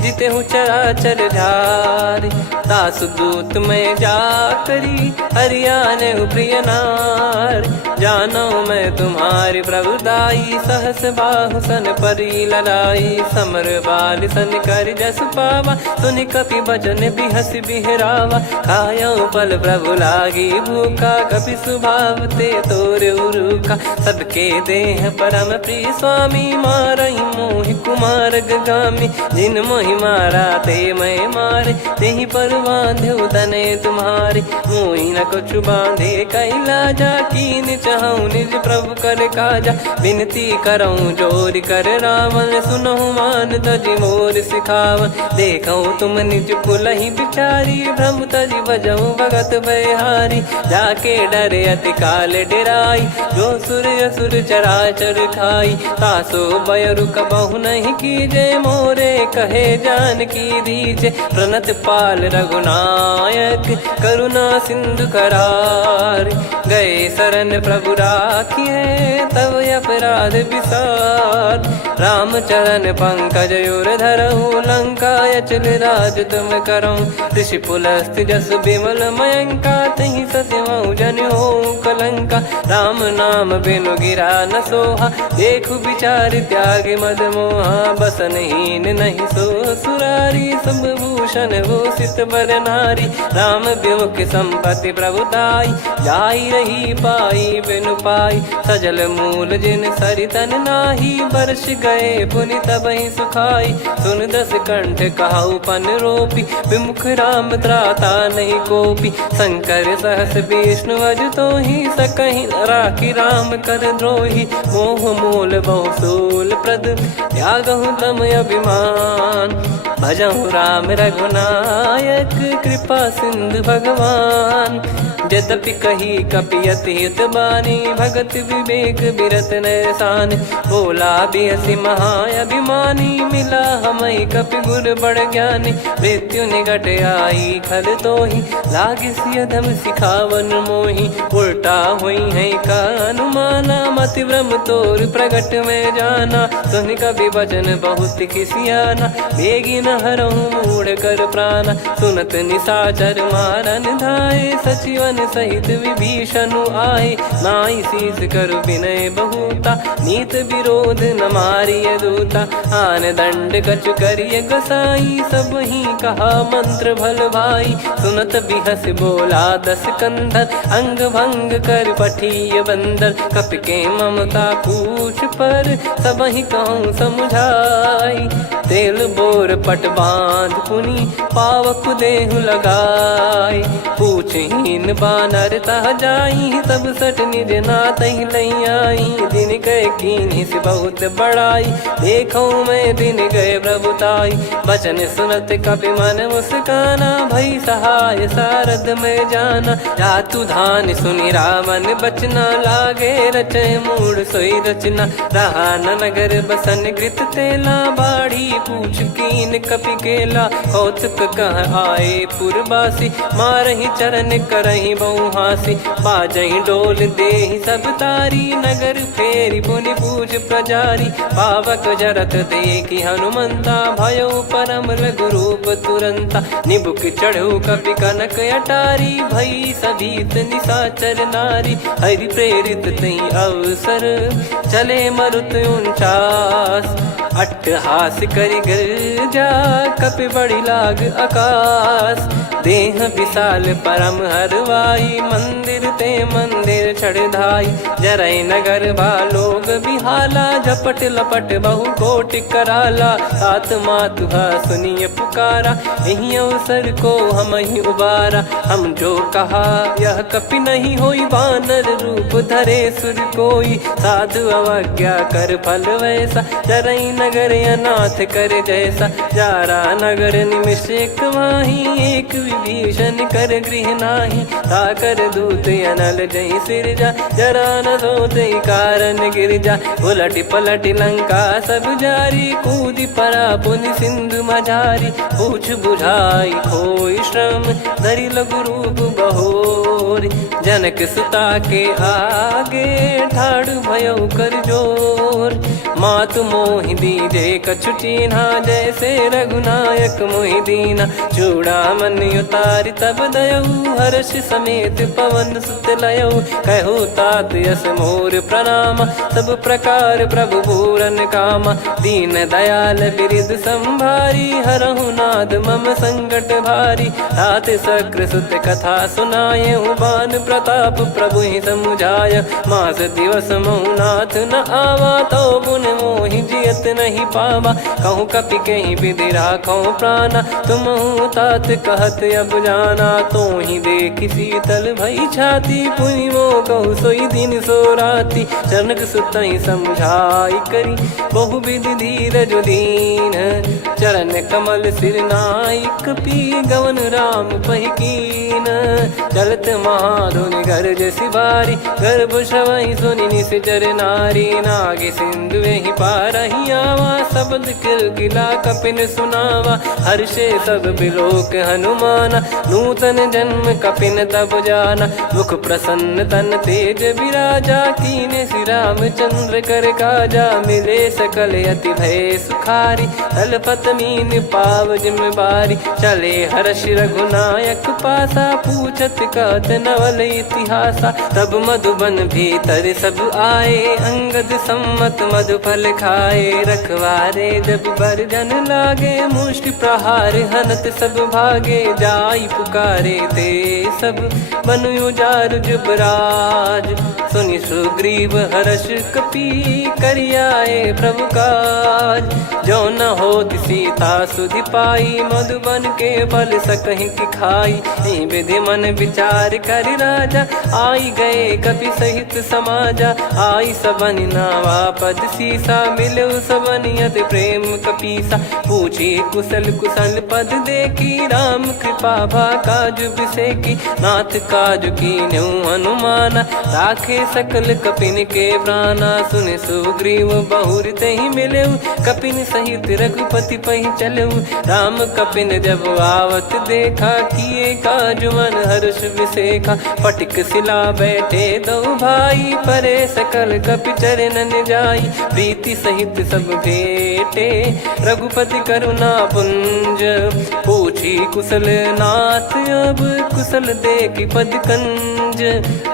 जितेहु चराचर झारि। दास दूत में जा करी, हरियाने प्रिय नार। जानो मैं तुम्हारी प्रभुताई, सहस बाहु सन परी लड़ाई। समर बाल सन कर जस पावा, सुनि कपि बचन बिहस बिहरावा। खायो पल प्रभु लागी भूखा, कपि स्वभाव ते तोर उरुखा। सबके देह परम प्रिय स्वामी, मारई मोहि कुमार गगामी। जिन मोहि मारा ते मैं मारे, तेहि पर बांधो तने तुम्हारे। मोहि न कुछ बांधे कैला जा, कीन कहूँ निज प्रभु कर काजा। विनती करऊँ जोर कर रावण, सुनहु मान तजी मोर सिखावन। देखऊँ तुम निज कुलहि बिचारी, भ्रम तजी भजऊँ भगत बहारी। जाके डरे अति काल डेराई, जो सुर असुर चराचर खाई। तासो बयरु कबहु नहीं कीजे, मोरे कहे जान की दीजे। प्रणत पाल रघुनायक, करुणा सिंधु करार। गए शरण प्रभु राखिए, तब अपराध विसार। राम चरण पंकज उर धरहु, लंका अचल राज तुम करऊँ। ऋषि पुलस्त जस विमल मयंका, तहि सत्यमऊ जन हो कलंका। राम नाम बिनु गिरा न सोहा, देखु विचार त्याग मद मोहा। बसनहीन नहीं सो सुरारी, सब भूषण भूषित बर नारी। राम विमुख संपत्ति प्रभुताई, जाई रही पाई बिनु पाई। सजल मूल जिन सरितन नाही, बरस गए पुनि तबहि सुखाई। सुन दस कंठ कहाऊ पन रोपी, विमुख राम त्राता नहीं कोपी। शंकर सहस विष्णु अज तो ही, सकहि न राखी राम कर द्रोही। मोह मूल बहु सूल प्रद, त्यागहु तम अभिमान। भजहु राम रघुनायक, कृपा सिंधु भगवान। यद्यपि कही कपियति हित बानी, भगत विवेक बिरत नैसान। बोला बिहसि महाअभिमानी, मिला हमई कपि गुर बड़ ज्ञानी। मृत्यु निकट आई खल तोहि, लागिसि अधम सिखावन मोहि। उल्टा हुई है का अनुमाना, मति भ्रम तोर प्रगट में जाना। सुन कवि वचन बहुत खिसियाना, बेगी न हरहु मूढ़ कर प्राणा। सुनत निशाचर मारन धाये, सचिवन सहित विभीषणु आए। नाई शीस कर विनय बहुता, नीत विरोध न मारिय दूता। आन दंड कछु करिय गसाई, सब ही कहा मंत्र भल भाई। सुनत बिहस बोला दस कंधर, अंग भंग कर पठिय बंदर। कपि के ममता पूछ पर, सब ही कहूँ समुझाई। तेल बोर पट बांध पुनि, पावक देहु लगाई। पूछहीन बानर तह जाई, सब सट निज नातहि लई आई। दिन गए कीन्ही से बहुत बड़ाई, देखूं मैं दिन गए प्रभुताई। बचन सुनत कपि मन मुस्काना, भई सहाय सारद में जाना। जातु धान सुनि रामन बचना, लागे रचय मूढ़ सोई रचना। रहा न नगर बसन कृत तेला, बाढ़ी पूछ कीन कपि केला। कौतुक कह आए पुरबासी, मारहि चरण करहि बहु हासी। बाजहि डोल देहि सब तारी, नगर फेरी पुनि पूज प्रजारी। पावक जरत देखि हनुमंता, भयो परम लघु रूप तुरंता। निबुक चढ़ऊ कपि कनक अटारी, भई सभीत निशाचर नारी। हरि प्रेरित तई अवसर, चले मरुत 49। अट्टहास करि गिरजा, कपि बड़ी लाग आकाश। देह विशाल परम हरवाई, मंदिर ते मंदिर चढ़धाई। जरई नगर भालोग बिहाला, झपट लपट बहु कोटि कराला। सात मातुहा सुनिय पुकारा, यही अवसर को हम ही उबारा। हम जो कहा यह कपि नहीं होई, वानर रूप धरे सुर कोई। साधु अवज्ञा कर फल वैसा, जरई नगर अनाथ कर जैसा। जारा नगर निमिष एक माही, एक विभीषण कर गृह नाही। ताकर दूत अनल जय सिरजा, जरा न सोते कारण गिरजा। उलटि पलटि लंका सब जारी, कूदि परा पुनि सिंधु मझारी। पूछ बुझाई खोई श्रम, धरि लघु रूप बहोरी। जनक सुता के आगे, ठाड़ भयउ कर जोर। मातु मोहि दीजे कछु चीन्हा, जैसे रघुनायक मोहि दीना। चूड़ामणि उतारि तब दयऊ, हर्ष समेत पवन सुत लयऊ। कहु तात यस मोर प्रणाम, सब प्रकार प्रभु पूरन कामा। दीन दयाल बिरिद संभारी, हरहु नाद मम संकट भारी। तात सक्र सुत कथा सुनायहु, बान प्रताप प्रभु ही समुझाय। मास दिवस महु नाथ न आवा, तो पुन मोहि जियत नहीं पावा। कहूँ कपि कहीं विधि राखो प्राणा, तुम तात कहत अब जाना। तो ही देख शीतल भई छाती, पुनि मो कहु सोई दिन सो राती। जनक सुतहि समझाई करी, बहु विधि धीरज दीन। चरण कमल सिर नाइक, पी गवन राम पहिकीन। चलत महाधुनि गरज सिबारी, गर्भ श्रवहि सुनि निश्चर नारी। नागे सिंधु ही पारहि आवा, शब्द किलकिला कपिन सुनावा। हर्षे सब बिलोक हनुमाना, नूतन जन्म कपिन तब जाना। मुख प्रसन्न तन तेज विराजा, कीने श्री रामचंद्र कर काजा। मिले सकल अति भय सुखारी, तलपत मीन पाव जिम्मेवारी। चले हर्ष रघुनायक पासा, पूछत कहत नवल इतिहासा। तब मधुबन भीतर सब आए, अंगद सम्मत मधुफल खाए। रखवारे जब बरजन लागे, मुष्टि प्रहार हनत सब भागे। जाई पुकारे ते सब, बनु उजारु जुबराज। सुनि सुग्रीव हर्ष कपि, करियाए प्रभु काज। जो न होत सीता सुधि पाई, मधुबन के फल सकहि की खाई। विधि मन विचार कर राजा, आई गए कपि सहित समाजा। आई सबनि नावा पद सीसा, मिलउ सबनि अति प्रेम कपीसा। पूछी कुशल कुशल पद देखी, राम कृपा भा काज बिसेकी। नाथ काज कीन्हु हनुमाना, राखे सकल कपिन के प्राणा। सुन सुग्रीव बहुर तेहि मिलऊ, कपिन सहित रघुपति पहि चलऊ। राम कपिन जब आवत देखा, किए काज मन हर्ष विसेखा। फटिक सिला बैठे दो भाई, परे सकल कपि चरणन जाई। प्रीति सहित सब भेटे, रघुपति करुणा पुंज। पूछी कुशल नाथ अब, कुशल देखि पद कंज।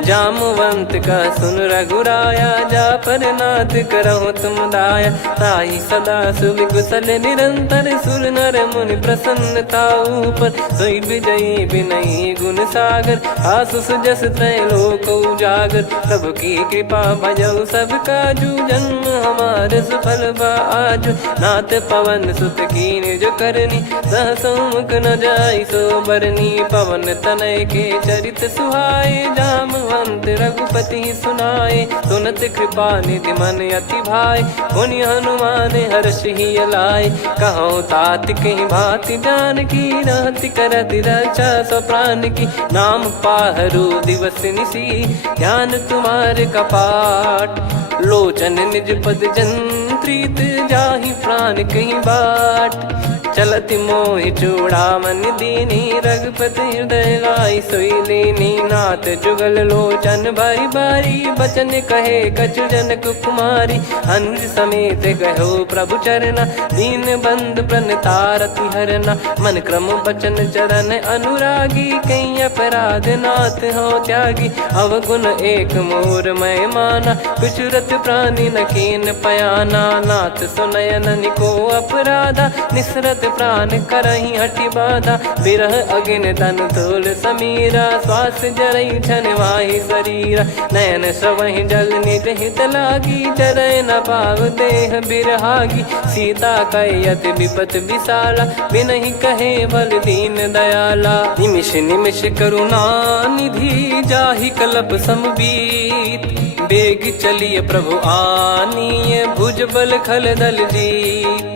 जामवंत का सुन रघुराया, जा पर नाथ करहु तुम दाया। ताहि सदा सुविकुशल निरंतर, सुर नर मुनि प्रसन्नता ऊपर। सोई विजयी विनयी गुण सागर, आसु सुजस त्रैलोक उजागर। प्रभु की कृपा भजऊ सब काजू, जन्म हमार सफल बा आजु। नाथ पवन सुत कीन्ह जो करनी, सहसो मुख न जाई सो बरनी। पवन तनय के चरित सुहाए, जामवंत रघुपति सुनाए। सुनत कृपा निधि मन अति भाई, पुनि हनुमान हर्ष ही लाए। कहो तात कहीं भांति जान की, रहति करति रक्षा सो प्राण की। नाम पाहरु दिवस निसी, ध्यान तुम्हारे कपाट। लोचन निज पद जंत्रित, जाहि प्राण कहीं बाट। चलति मोहि चूड़ामन दीनी, रघुपति हृदय लाई सोई लीनी। नाथ जुगल लोचन बारी बारी, बचन कहे कछु जनक कुमारी। अनुज समेत गहो प्रभु चरना, दीन बंद प्रणतारति हरना। मन क्रम बचन चरण अनुरागी, कहीं अपराध नाथ हो त्यागी। अवगुण एक मोर मैं माना, कुछुरत प्राणी न कीन पयाना। नाथ सुनयन निको अपराधा, निसरत प्राण करहि हटि बाधा। बिरह अगिन तन तोल समीरा, श्वास जरई छन वाहि शरीरा। नयन श्रवहि जल निज हित लागी, चरय न पाव देह बिरहागी। सीता कयत विपत विशाला, बिनहि कहे बल दीन दयाला। निमिष निमिष करुणा निधि, जाहि कल्प समबीत। बेग चलिए प्रभु आनीय, भुज बल खल दल जीत।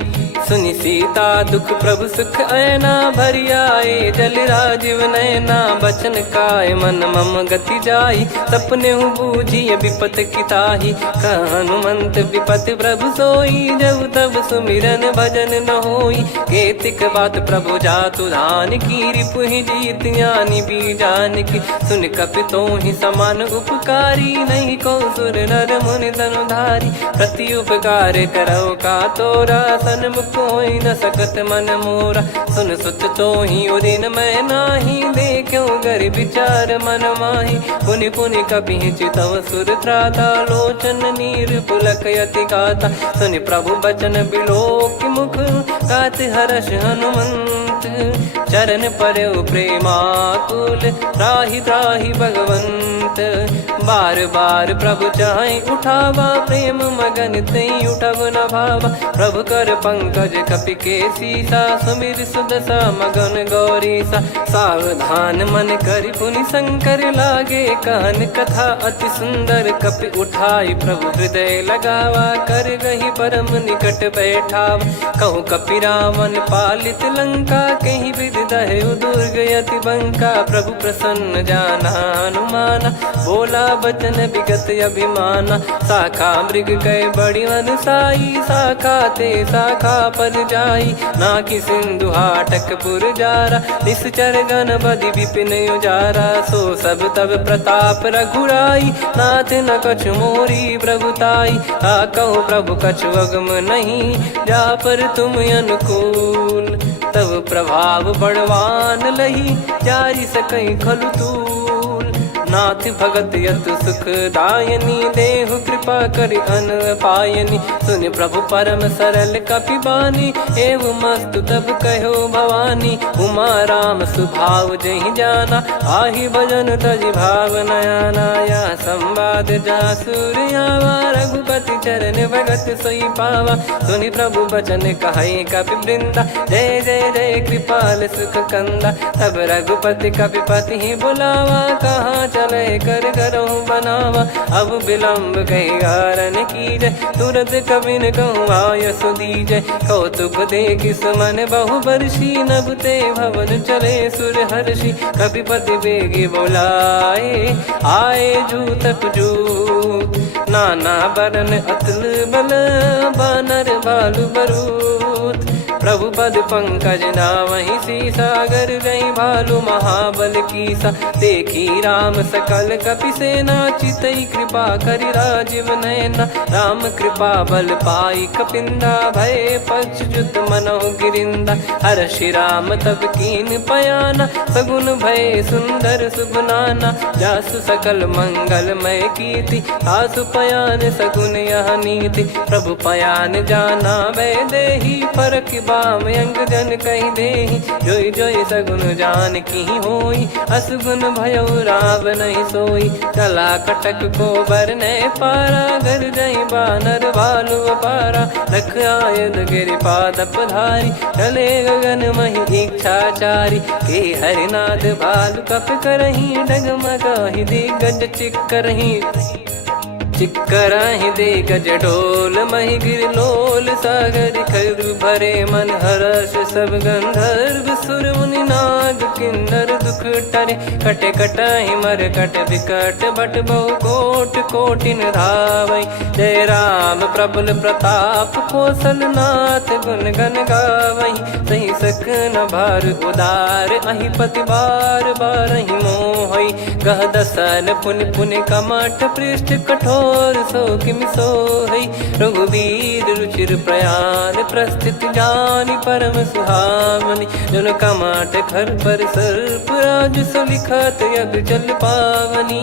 सुनि सीता दुख प्रभु सुख ऐना, भरि आए जल राजीव नैना। बचन काय मन मम गति जाई, सपने बूझिय विपत किताही। हनुमंत विपत प्रभु सोई, जब तब सुमिरन भजन न होई। केतिक बात प्रभु जातु धान की, रिपुहि जीत ज्ञानी बीजान की। सुन कपि तोहि समान उपकारी, नहीं को सुर नर मुनि तनुधारी। प्रति उपकार करौ का तोरा, सन्मुख कोई न सकत मन मोरा। सुन सुत तोहि उदिन मैं नाही, देखो गर विचार मन माही। पुनि पुनि कपि चितव सुर त्राता, लोचन नीर पुलक यति गाता। सुनि प्रभु बचन बिलोक मुख, गात हर्ष हनुमंत चरण परयो प्रेमाकुल त्राहि त्राहि भगवंत। बार बार प्रभु चाहि उठावा प्रेम मगन तई उठब न भावा। प्रभु कर पंकज कपि के सीसा सुमिर सुदशा मगन गौरीसा। सावधान मन करि पुनि शंकर लागे कहन कथा अति सुंदर। कपि उठाई प्रभु हृदय लगावा कर गही परम निकट बैठाव। कहूँ कपि रावण पालित लंका कहीं विधि दहु दुर्ग अति बंका। प्रभु प्रसन्न जाना हनुमाना बोला बचन विगत अभिमाना। शाखा मृग गए बड़ी अनुसाई शाखा ते शाखा पर जाई। ना कि सिंधु हाटक पुर जारा निश्चर गण बदि विपिन उजारा। सो सब तब प्रताप रघुराई नाथ न कछु मोरी प्रभुताई। कहूँ प्रभु कछु अगम नहीं जा पर तुम अनुकूल। तब प्रभाव बड़वान लही जारी सकई खलु तूल। नाथ भगत यतु सुख दायनी देहु कृपा करि अन पायनी। सुन प्रभु परम सरल कपि बानी एवं मस्तु तब कहो भवानी। उमा राम सुभाव जहि जाना आहि भजन तजि भाव नयाना। या संवाद जासुर आवा रघुपति चरण भगत सोई पावा। सुनि प्रभु बचन कहै कपि वृंदा जय जय जय कृपाल सुख कंदा। तब रघुपति कपि पति बुलावा कहाँ चले कर करहु बनावा। अब विलम्ब कही कारण कीजय तुरत कबिन कहूँ आयस दीजय। कौतुक देख सुमन बहु बरसी नभ ते भवन चले सुर हर्षि। कपिपति बेगी बोलाए आए जूतक जूत। नाना बरन अतुल बल बानर भालु बरूत। प्रभु पद पंकज नावहि सीसागर गई भालु महाबल कीसा। देखी राम सकल कपि सेना चितई कृपा करि राजीव नयना। राम कृपा बल पाई कपिंदा भय पक्ष जुत मनोह गिरिंदा। हर्षि राम तब कीन पयाना सगुन भय सुंदर सुबनाना। जासु सकल मंगलमय कीर्ति आसु पयान सगुन यह नीति। प्रभु पयान जाना वै देही फरक बाम अंग जन कहीं देही। जोई जोई सगुन जान की होई असगुन भयो राव नहीं सोई। कला कटक को बरने पारा घर जई बानर भालु पारा। लख आयद गिरि पाद पधारी चले गगन मही इच्छाचारी। के हरिनाथ भालु कप करही डगमगाहि दिग्गज चिक्करही। चिक्कराहि दे गज ढोल मही गिर लोल सागर खर भरे मन हर्ष सब गंधर्व सुर मुनि नाग किन्नर दुख टरे। कटे कटाहि मर कट विकट बट बहु कोट कोटिन धावै। जय राम प्रबल प्रताप कौशल नाथ गुण गन गावै। सही सकन भार उदार अहि पति बार बारहि मोहै। गह दसन पुन पुन कमठ पृष्ठ कठोर सो किम सोहै। रघुवीर रुचिर प्रयाण प्रस्थित जानि परम सुहावनी। जन कमाट खर पर सर्प राज सलिखत यग जल पावनी।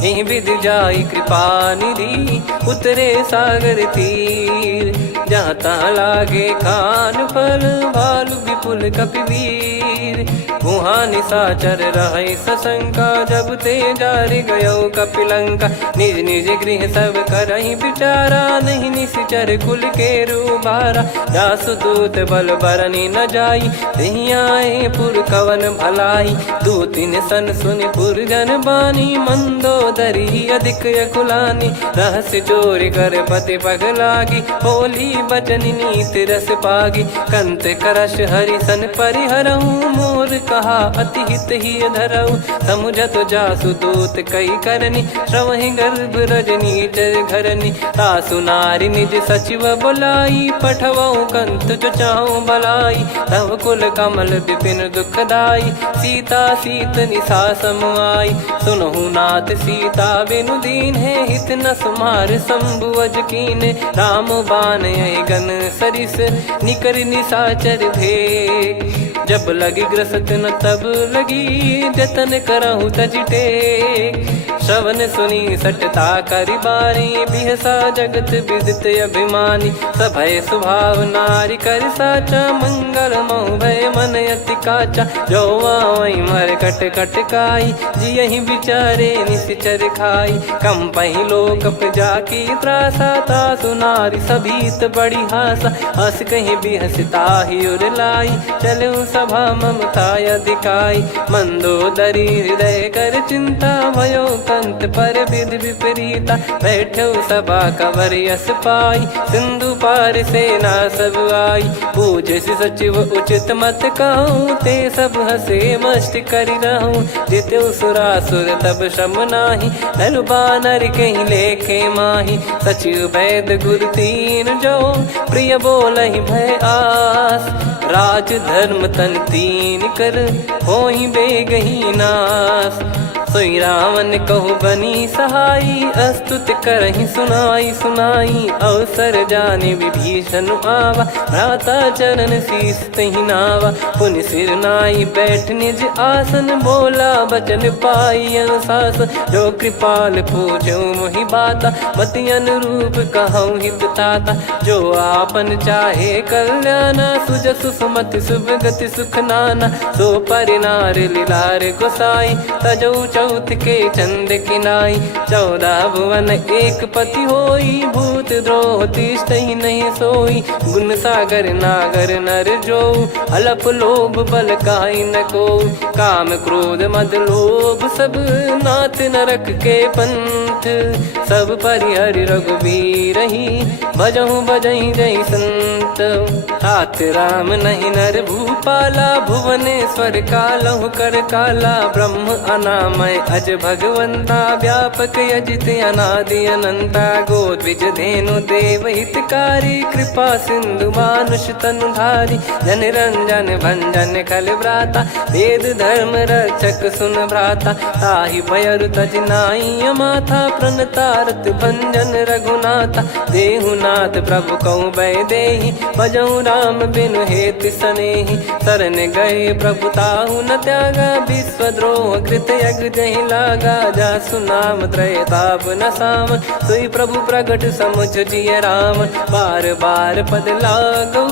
एहि विधि जाई कृपा निधि उतरे सागर तीर। जहाँ तहाँ लागे खान फल भालु विपुल कपिवीर। वहाँ निशाचर रहै सशंका जब ते जारि गयो कपिलंका। निज निज गृह सब करहि विचारा नहीं निश्चर कुल के रूबारा। जासु दूत बल बरनी न जाई तेहि आए पुर कवन भलाई। दूतिन सन सुन पुर जन बानी मंदोदरी अधिक अकुलानी। रहस्य चोरी कर पति पग लागी होली बचन नीत रस पागी। कंत करश हरिसन परिहरहु मोर कहा अति हित ही धरऊ। समुझत जासु दूत कई करनी श्रवहि गर्भ रजनी चर घरनी। तासु नारी निज सचिव बुलाई पठवऊ कंत जो चाहूं भलाई। तव कुल कमल विपिन दुखदाई सीता सीत निशा समुआई। सुनहु नाथ सीता बिनु दीन है हित न सुमार शंभु अज कीने। राम बान गन सरिस निकर निशाचर भेग। जब लगी ग्रसत न तब लगी जतन करहु तज टेक। श्रवण सुनी सटता करि बारी, बिहसा जगत विदित अभिमानी। सभय स्वभाव नारी कर साचा, मंगल मऊ भय मन अति काचा। जो आवई मर कट कट काई, जियहि बिचारे निश्चर खाई। कम पही लोक जाकी त्रासा, तासु नारी सभीत बड़ी हासा। हस कहीं बिहसता ही उर लाई, चलऊ सभा ममता अधिकाई। मंदोदरी हृदय कर चिंता, भयो कंत पर विध विपरीता। बैठो सभा कवर यस पाई, सिंधु पार सेना सब आई। पूज सचिव उचित मत कहूँ, ते सब हसे मस्त करि रहूँ। जित्यु सुरासुर तब श्रम नाही, नर बानर कहीं लेखे माही। सचिव वैद गुरु तीन जो, प्रिय बोलहि भय आस। राज धर्म तन तीन कर, होई बेगही नास। सोई रावण कहु बनी सहाई, अस्तुत करहि सुनाई सुनाई। अवसर जाने विभीषण आवा, भ्राता चरण शीस तहि नावा। पुनि सिर नाई बैठ निज आसन, बोला बचन पाई अनुशासन। जो कृपाल पूछो मोहि बाता, मति अनुरूप कहूँ हित ताता। जो आपन चाहे कल्याणा, सुजसु सुमति सुभगति सुख नाना। सो परिनार लीलार गोसाई, तजौ चौथ के चंद किनाई। 14 भुवन एक पति होई, भूत द्रोह तिष्ठहि नहीं सोई। गुण सागर नागर नर जो, अलप लोभ बल काई न को। काम क्रोध मद लोभ सब, नाथ नरक के पंथ। सब परिहरि रघुबीर ही, भजहु भजहि जय संत। तात राम नहीं नर भूपाला, भुवनेश्वर कालहु कर काला। ब्रह्म अनामय अज भगवंता, व्यापक यजित अनादि अनंता। गोद्विज धेनु देव हितकारी, कृपा सिंधु मानुष तनुधारी। जन रंजन भंजन खल व्राता, वेद धर्म रक्षक सुन भ्राता। ताहि भयरु तज नाई माथा, प्रणतारत भंजन रघुनाथा। देहुनाथ प्रभु कहु बै देहि, भजहु राम बिनु हेतु सनेहि। शरण गए प्रभु ताहु न त्यागा, विश्वद्रोह कृत यज्ञ जहि लागा। जासु नाम त्रयताप न सामन, सोई प्रभु प्रगट समुझ जिय राम। बार बार पद लागऊ,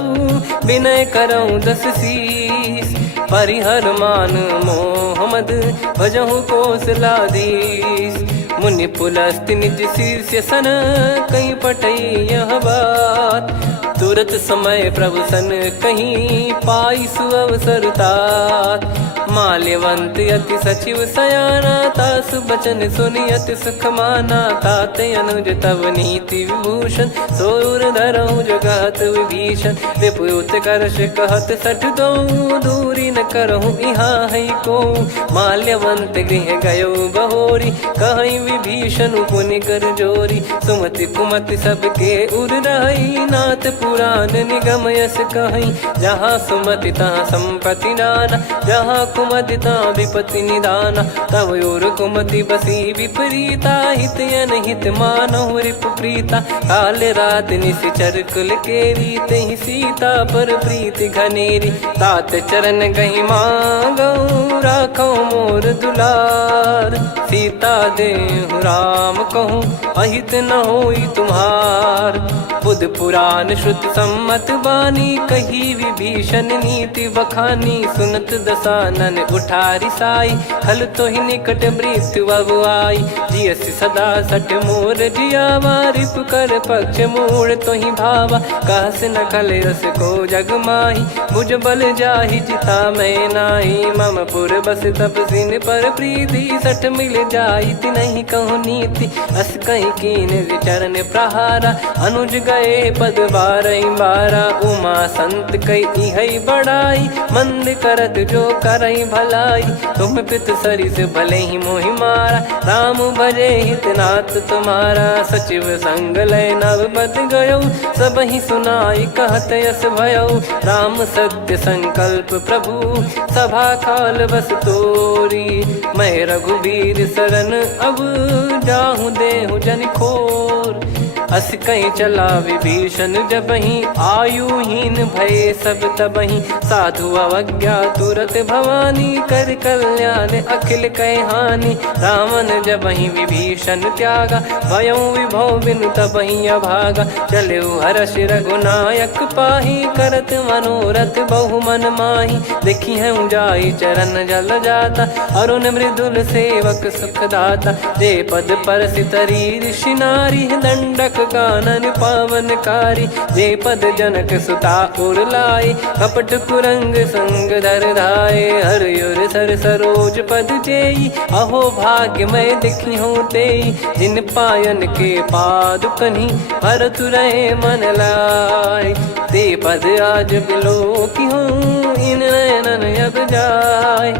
विनय करऊँ दस शीस। परिहर मान मोह मद, भजहु कौशलाधीश। मुनि पुलस्त्य निज शीर्ष सन, कहीं पटई यह बात। तुरत समय प्रभु सन कहीं, पाई सुअवसर तात। माल्यवंत अति सचिव सयाना, तासु बचन सुनि अति सुख माना। ताते अनुज तव नीति विभूषण, सोर धरहु जगत विभीषण। विपुत करश कहत सठ दो, दूरी न करहु इहाँ है को। माल्यवंत गृह गयो बहोरी, कहीं विभीषण पुनि कर जोरी। सुमति कुमति सबके उर रही, नाथ पुराण निगम यस कहीं। जहाँ सुमति तहाँ संपत्ति नाना, जहाँ कुमति तहाँ विपत्ति निदाना। तव और कुमति बसी विपरीता, हित अनहित मानहु रिपु प्रीता। काल रात निश्चर कुल केरी, तहि सीता पर प्रीति घनेरी। तात चरण गहि मांगऊ, राखो मोर दुलार। सीता देहु राम कहूँ, अहित न होई तुम्हार। बुध पुराण श्रुत सम्मत बानी, कही विभीषण नीति बखानी। सुनत दसानन उठारी साई, खल तो ही निकट मृत्यु अब आई। जियसि सदा सठ मोर जियावा, रिपु कर पक्ष मूड़ तो ही भावा। कहस न खल रस को जग माही, भुज बल जाहि जिता मैं नाही। मम पुर बस तपसिन पर प्रीति, सठ मिल जाई तिनहि कहु नीति। अस कहीं कीन विचरण प्रहारा, अनुज गए पद बारहि बारा। उमा संत कई है बड़ाई, मंद करत जो करई भलाई। तुम पित सरिस भले ही मोहि मारा, राम भजे हितनाथ तुम्हारा। सचिव संग लय नव बद गयो, सब ही सुनाई कहत यस भयो। राम सत्य संकल्प प्रभु, सभा काल बस तोरी। मैं रघुबीर शरण अब, जाहु देहु जन खोर। अस कहीं चला विभीषण जबहि, आयुहीन भये सब तबहि। साधु अवज्ञा तुरत भवानी, कर कल्याण अखिल कह हानि। रावण जबहि विभीषण त्यागा, भयउ विभव बिनु तबहि अभागा। चले हर्ष रघुनायक पाहि, करत मनोरथ बहु मन माहि। देखी है जाई चरण जल जाता, अरुण मृदुल सेवक सुख दाता। जे पद पर सितरी ऋषि नारी, दंडक कानन पावनकारी। जे पद जनक सुता उर लाए, कपट कुरंग संग धर धाये। हरियुर सर सरोज पद जेई, अहो भाग्य मैं दिखी हूँ तेई। जिन पायन के पाद कन्ही, भरत रहे मन लाए। ते पद आज बिलो की हूँ, इन नयनन अब जाय।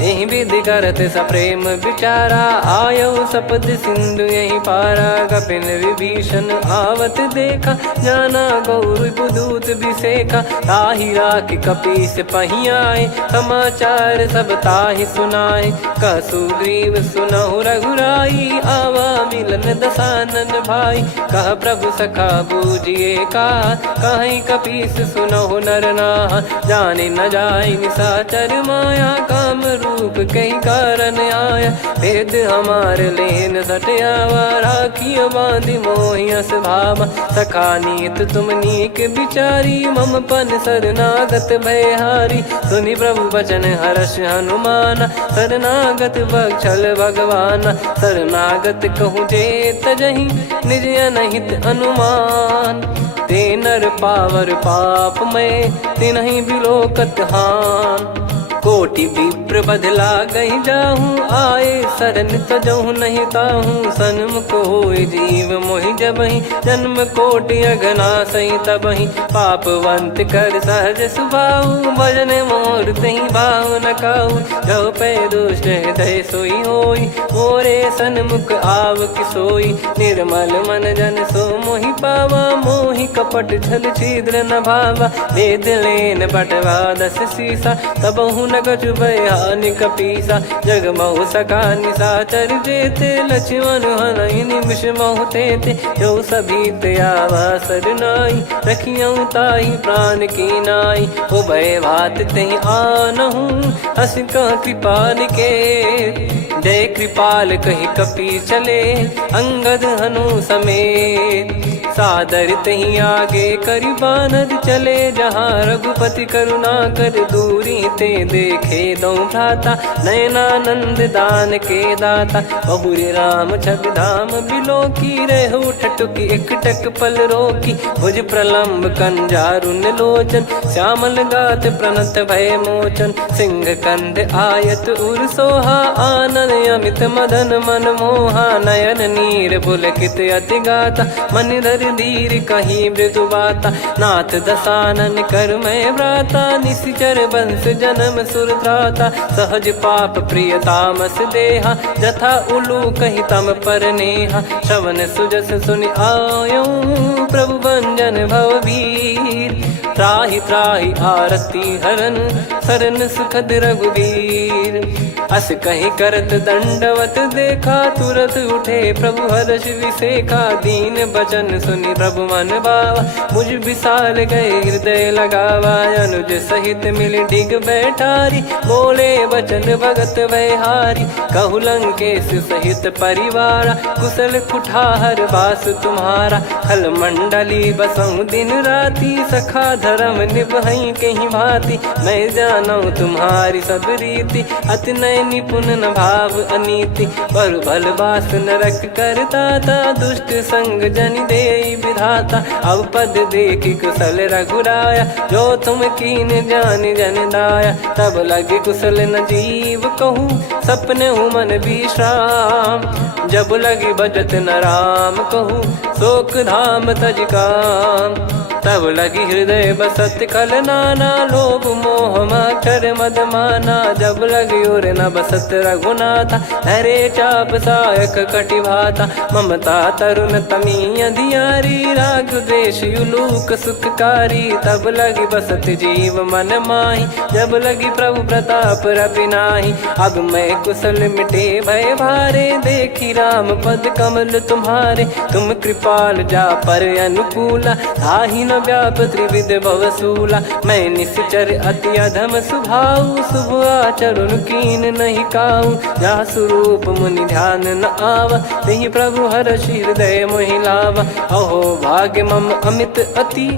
यही विधि करत सप्रेम विचारा, आयो सपद सिंधु यही पारा। कपिन विभीषण आवत देखा, जाना गौर बुदूत बिसेखा। ताहि राखि कपीस पही आए, समाचार सब ताहि सुनाए। कह सुग्रीव सुनहु रघुराई, आवा मिलन दसानन भाई। कह प्रभु सखा बूझिए का, कहीं कपीस सुनहु नर नाहा। जाने न जाय निशाचर माया, काम रूप कई कारण आया। भेद हमार लेन सटयावा, राखियो बांधि मोहियस भावा। सखा नीत तुम नीक बिचारी, मम पन शरणागत भयहारी। सुनि प्रभु वचन हर्ष हनुमाना, शरणागत बक्षल भगवाना। शरणागत कहूँ जे तजहि, निज अनहित अनुमान। ते नर पावर पाप में, तिन्हि बिलोकत हान। कोटि विप्र बदला गई जाहूँ, आए शरण तजहु नहीं ताहूँ। सन्मुख होय जीव मोहि जबहि, जन्म कोटि अगना सही तबहि। पापवंत कर सहज सुभाऊ, भजन मोर तहि भाव न काऊ। जो पै दुष्ट हृदय सोई होई, मोरे सन्मुख आव किसोई। निर्मल मन जन सो मोहि पावा, मोहि कपट छल छिद्र न भावा। वेद लेन बटवा दस सीसा, तबहु न कछु भयानि कपीसा। जग महु सका निशाचर जेते, लक्ष्मण हनहि निमिष महु तेते। जो सभी त्यावा सरनाई, रखियऊ ताहि प्राण की नाई। उभय भात तहि आनहु, हस कह कृपाल के। जय कृपाल कहि कपी चले, अंगद हनु समेत। सादर तही आगे करि बानर चले, जहाँ रघुपति करुणा कर दूरी ते देखे दो भ्राता। नयनानंद दान के दाता, बहुरी राम छग धाम बिलो की। रहु ठटुकी एकटक पल रोकी, भुज प्रलम्ब कंजारुन लोचन। श्यामल गात प्रणत भय मोचन, सिंह कंध आयत उर सोहा। आनन अमित मदन मन मोहा, नयन नीर पुलकित अति गाता। मन धर धीर कहीं मृदु बाता, नाथ दसानन कर मैं व्राता। निश्चर वंश जन्म सुर त्राता, सहज पाप प्रिय तामस देहा। जथा उलू कहीं तम पर नेहा, श्रवण सुजस सुनि आयो। प्रभु भंजन भव वीर, त्राहि त्राहि आरती हरन। शरण सुखद रघुवीर, अस कहीं करत दंडवत देखा। तुरत उठे प्रभु हर्ष विसेखा, दीन बचन सुनि प्रभु मन भावा। मुझ विशाल गए हृदय लगावा, अनुज सहित मिल डिग बैठारी। बोले बचन भगत वैहारी, कहु लंकेश सहित परिवारा। कुशल कुठार बास तुम्हारा, खल मंडली बसऊं दिन राती। सखा धर्म निभई कहीं भांति, मैं जानू तुम्हारी सब रीति। अति नय निपुण न भाव अनीति, पर भल बास नरक करता था। दुष्ट संग जन दे विधाता, अब पद देखी कुशल रघुराया। जो तुम कीन जान जन दाया, तब लगे कुशल न जीव कहूँ। सपने हूँ मन विश्राम, जब लगी बजत न राम कहूँ। शोक धाम तज काम, तब लगी हृदय बसत खल नाना, लोभ मोह मच्छर मद माना। जब लगी उर न बसत रघुनाथा, धरे चाप सायक कटि भाता। ममता तरुण तमी अधियारी, राग द्वेष युलूक सुखकारी। तब लगी बसत जीव मन माही, जब लगी प्रभु प्रताप रवि नाही। अब मैं कुशल मिटे भय भारे, देखी राम पद कमल तुम्हारे। तुम कृपाल जा पर अनुकूला, ताहि न व्याप त्रिविध भवसूला। मैं निश्चर अति अधम सुभाऊ, शुभ आचरण कीन नहीं काऊ। जा स्वरूप मुनि ध्यान न आवा, तेहि प्रभु हर्षि हृदय मोहि लावा। अहो भाग्य मम अमित अति,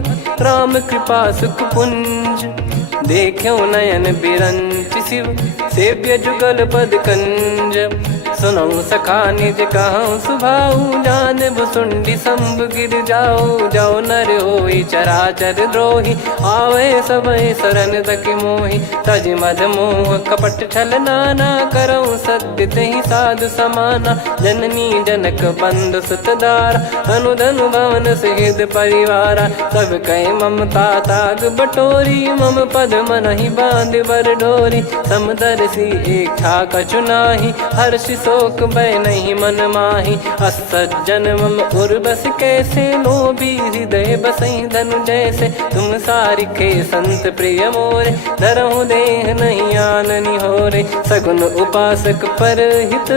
राम कृपा सुख पुंज। देखो नयन बिरंच शिव, सेव्य जुगल पद कंज। सुनऊ सखा निज कहूँ सुभाऊ, जान भुसुंडी शंभ गिर जाओ। जाओ नर होई चराचर द्रोही, आवे सबय शरण तक मोहि। तज मद मोह कपट छल नाना, करऊँ सत्य तेहि साधु समाना। जननी जनक बंधु सुत दारा, धनु धनु भवन सहित परिवारा। सब कहे ममता ताग बटोरी, मम पद मनहि बांध बर डोरी। समदर्शी इच्छा कछु नाही, हर्षि शोक भय नहीं मन माही। असज्जन मम उर बस कैसे, लोभी हृदय बसई धनु जैसे। तुम सारिखे संत प्रिय मोरे, धरहु देह नहीं आननि होरे। सगुन उपासक पर हित,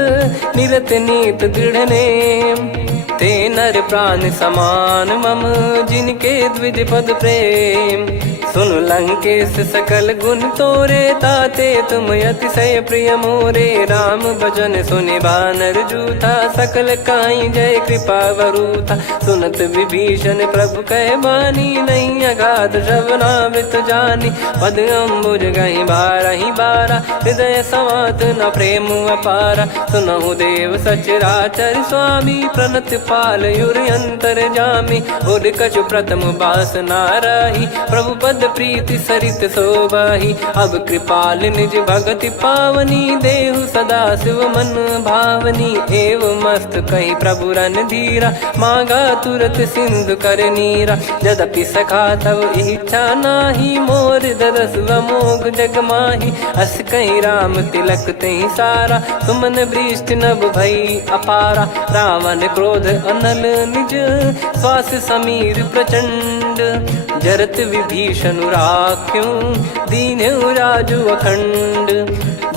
निरत नीत दृढ़ नेम। ते नर प्राण समान मम, जिनके द्विज पद प्रेम। सुन लंकेश सकल गुण तोरे, ताते तुम अतिशय प्रिय मोरे। राम भजन सुनि बानर जूथा, सकल काई जय कृपा वरूथा। सुनत विभीषण प्रभु कह बानी, नहीं अगाध श्रवणामृत जानी। पद अम्बुज गहि बारहि बारा, हृदय समात न प्रेम अपारा। सुनहु देव सचराचर स्वामी, प्रणत पाल युर अंतर जामी। उर कछु प्रथम बास नाराही, प्रभु पद प्रीति सरित शोभाही। अब कृपाल निज भगति पावनी, देहु सदा शिव मन भावनी। एव मस्त कही प्रभु रन धीरा, मांगा तुरत सिंधु कर नीरा। यद्यपि सखा तब इच्छा नाही, मोर दरस अमोघ जग माही। अस कहीं राम तिलक तेहि सारा, सुमन वृष्ट नभ भई अपारा। रावण क्रोध अनल निज, श्वास समीर प्रचंड। जरत विभीषण राख्यों, दीन्हु राजु अखंड।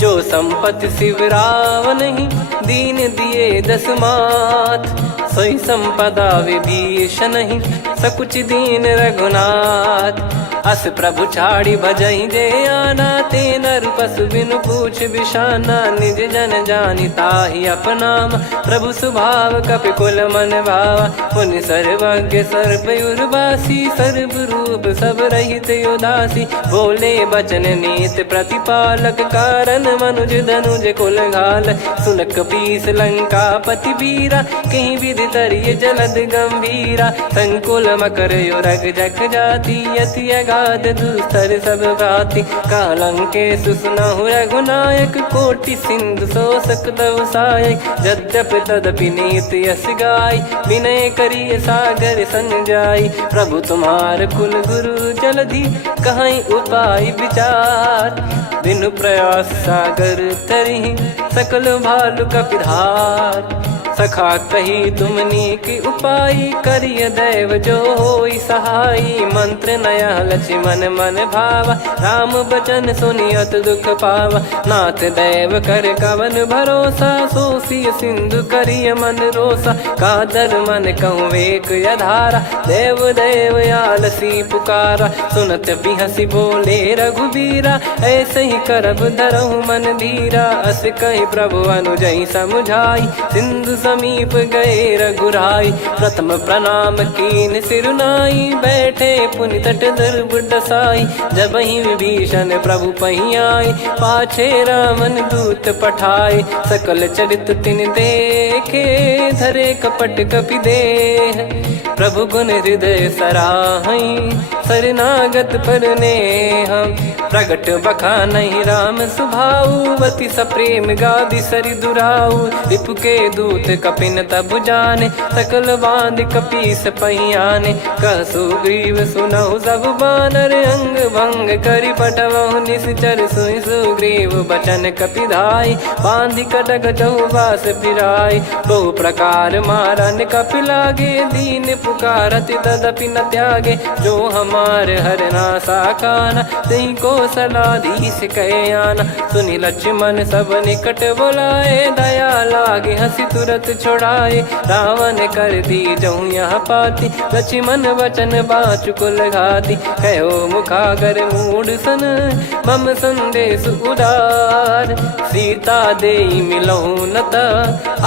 जो संपत्ति शिव रावण ही, दीन दिए दस मात। सोई संपदा विभीषण ही, सकुच दीन रघुनाथ। अस प्रभु छाड़ी भजई जे आना, ते नर पशु बिनु पूछ बिशाना। निज जन जानि ताहि अपनाम, प्रभु स्वभाव कपि कुल मन भावा। मुनि सर्वज्ञ सर्वयुर्वासी, सर्व रूप सब रहित उदासी। बोले बचन नीत प्रतिपालक, कारण मनुज धनुज कुल घाल। सुन कपीस लंका पति वीरा, कहीं विधि तरिय जलद गंभीरा। संकुल मकर युरग जख जाति, यति अगाध दुस्तर सब भाति। कालंकेश सुनहु रघुनायक, कोटि सिंधु शोषक तव सहायक। यद्यपि तदपि नीति यस गाय, विनय करिय सागर सन जाई। प्रभु तुम्हार कुल गुरु जलधि, कहीं उपाय विचार। बिनु प्रयास सागर तरिहि, सकल भालु कपिधार। सखा कही तुमनी की उपाय, करिय दैव जो होई सहाई। मंत्र नया लक्ष्मण मन भावा, राम बचन सुनियत दुख पावा। नाथ दैव कर कवन भरोसा, सोसिय सिंधु करिय मन रोसा। कादर मन कहूँ वेक यधारा, देव देव आलसी पुकारा। सुनत बिहसी बोले रघुबीरा, ऐसे ही करब धरहु मन धीरा। अस कही प्रभु अनुजई समुझाई, सिंधु समीप गए रघुराई। प्रथम प्रणाम कीन सिरुनाई, बैठे पुनि तट दर्भ डसाई। जब ही विभीषण प्रभु पही आए, पाछे रावण दूत पठाए। सकल चरित तिन देखे, धरे कपट कपि देह। प्रभु गुण हृदय सराहई, शरणागत पर नेह। प्रगट बखानहि राम सुभाऊ बति सप्रेम गा बिसरि दुराऊ रिपु के दूत कपिन तब जाने सकल बांध कपीस पहियाने कह सुग्रीव सुनहु सब बानर अंग भंग करि पटवहु निश्चर सुनि सुग्रीव बचन कपिधाई बांधि कटक चहुबास फिराई बहु प्रकार मारन कपि लागे दीन पुकारत तदपि न त्यागे जो हमार हरनासा काना तही को सलाधीश कहे आना सुनि लक्ष्मण सब निकट बुलाए दया लागे हंसी तुरत छुड़ाए रावण कर दी जहु यहाँ पाती लक्ष्मण वचन बाचु कुल घाती कहो मुखागर मूड सन मम संदेश उदार सीता देई मिलहु नता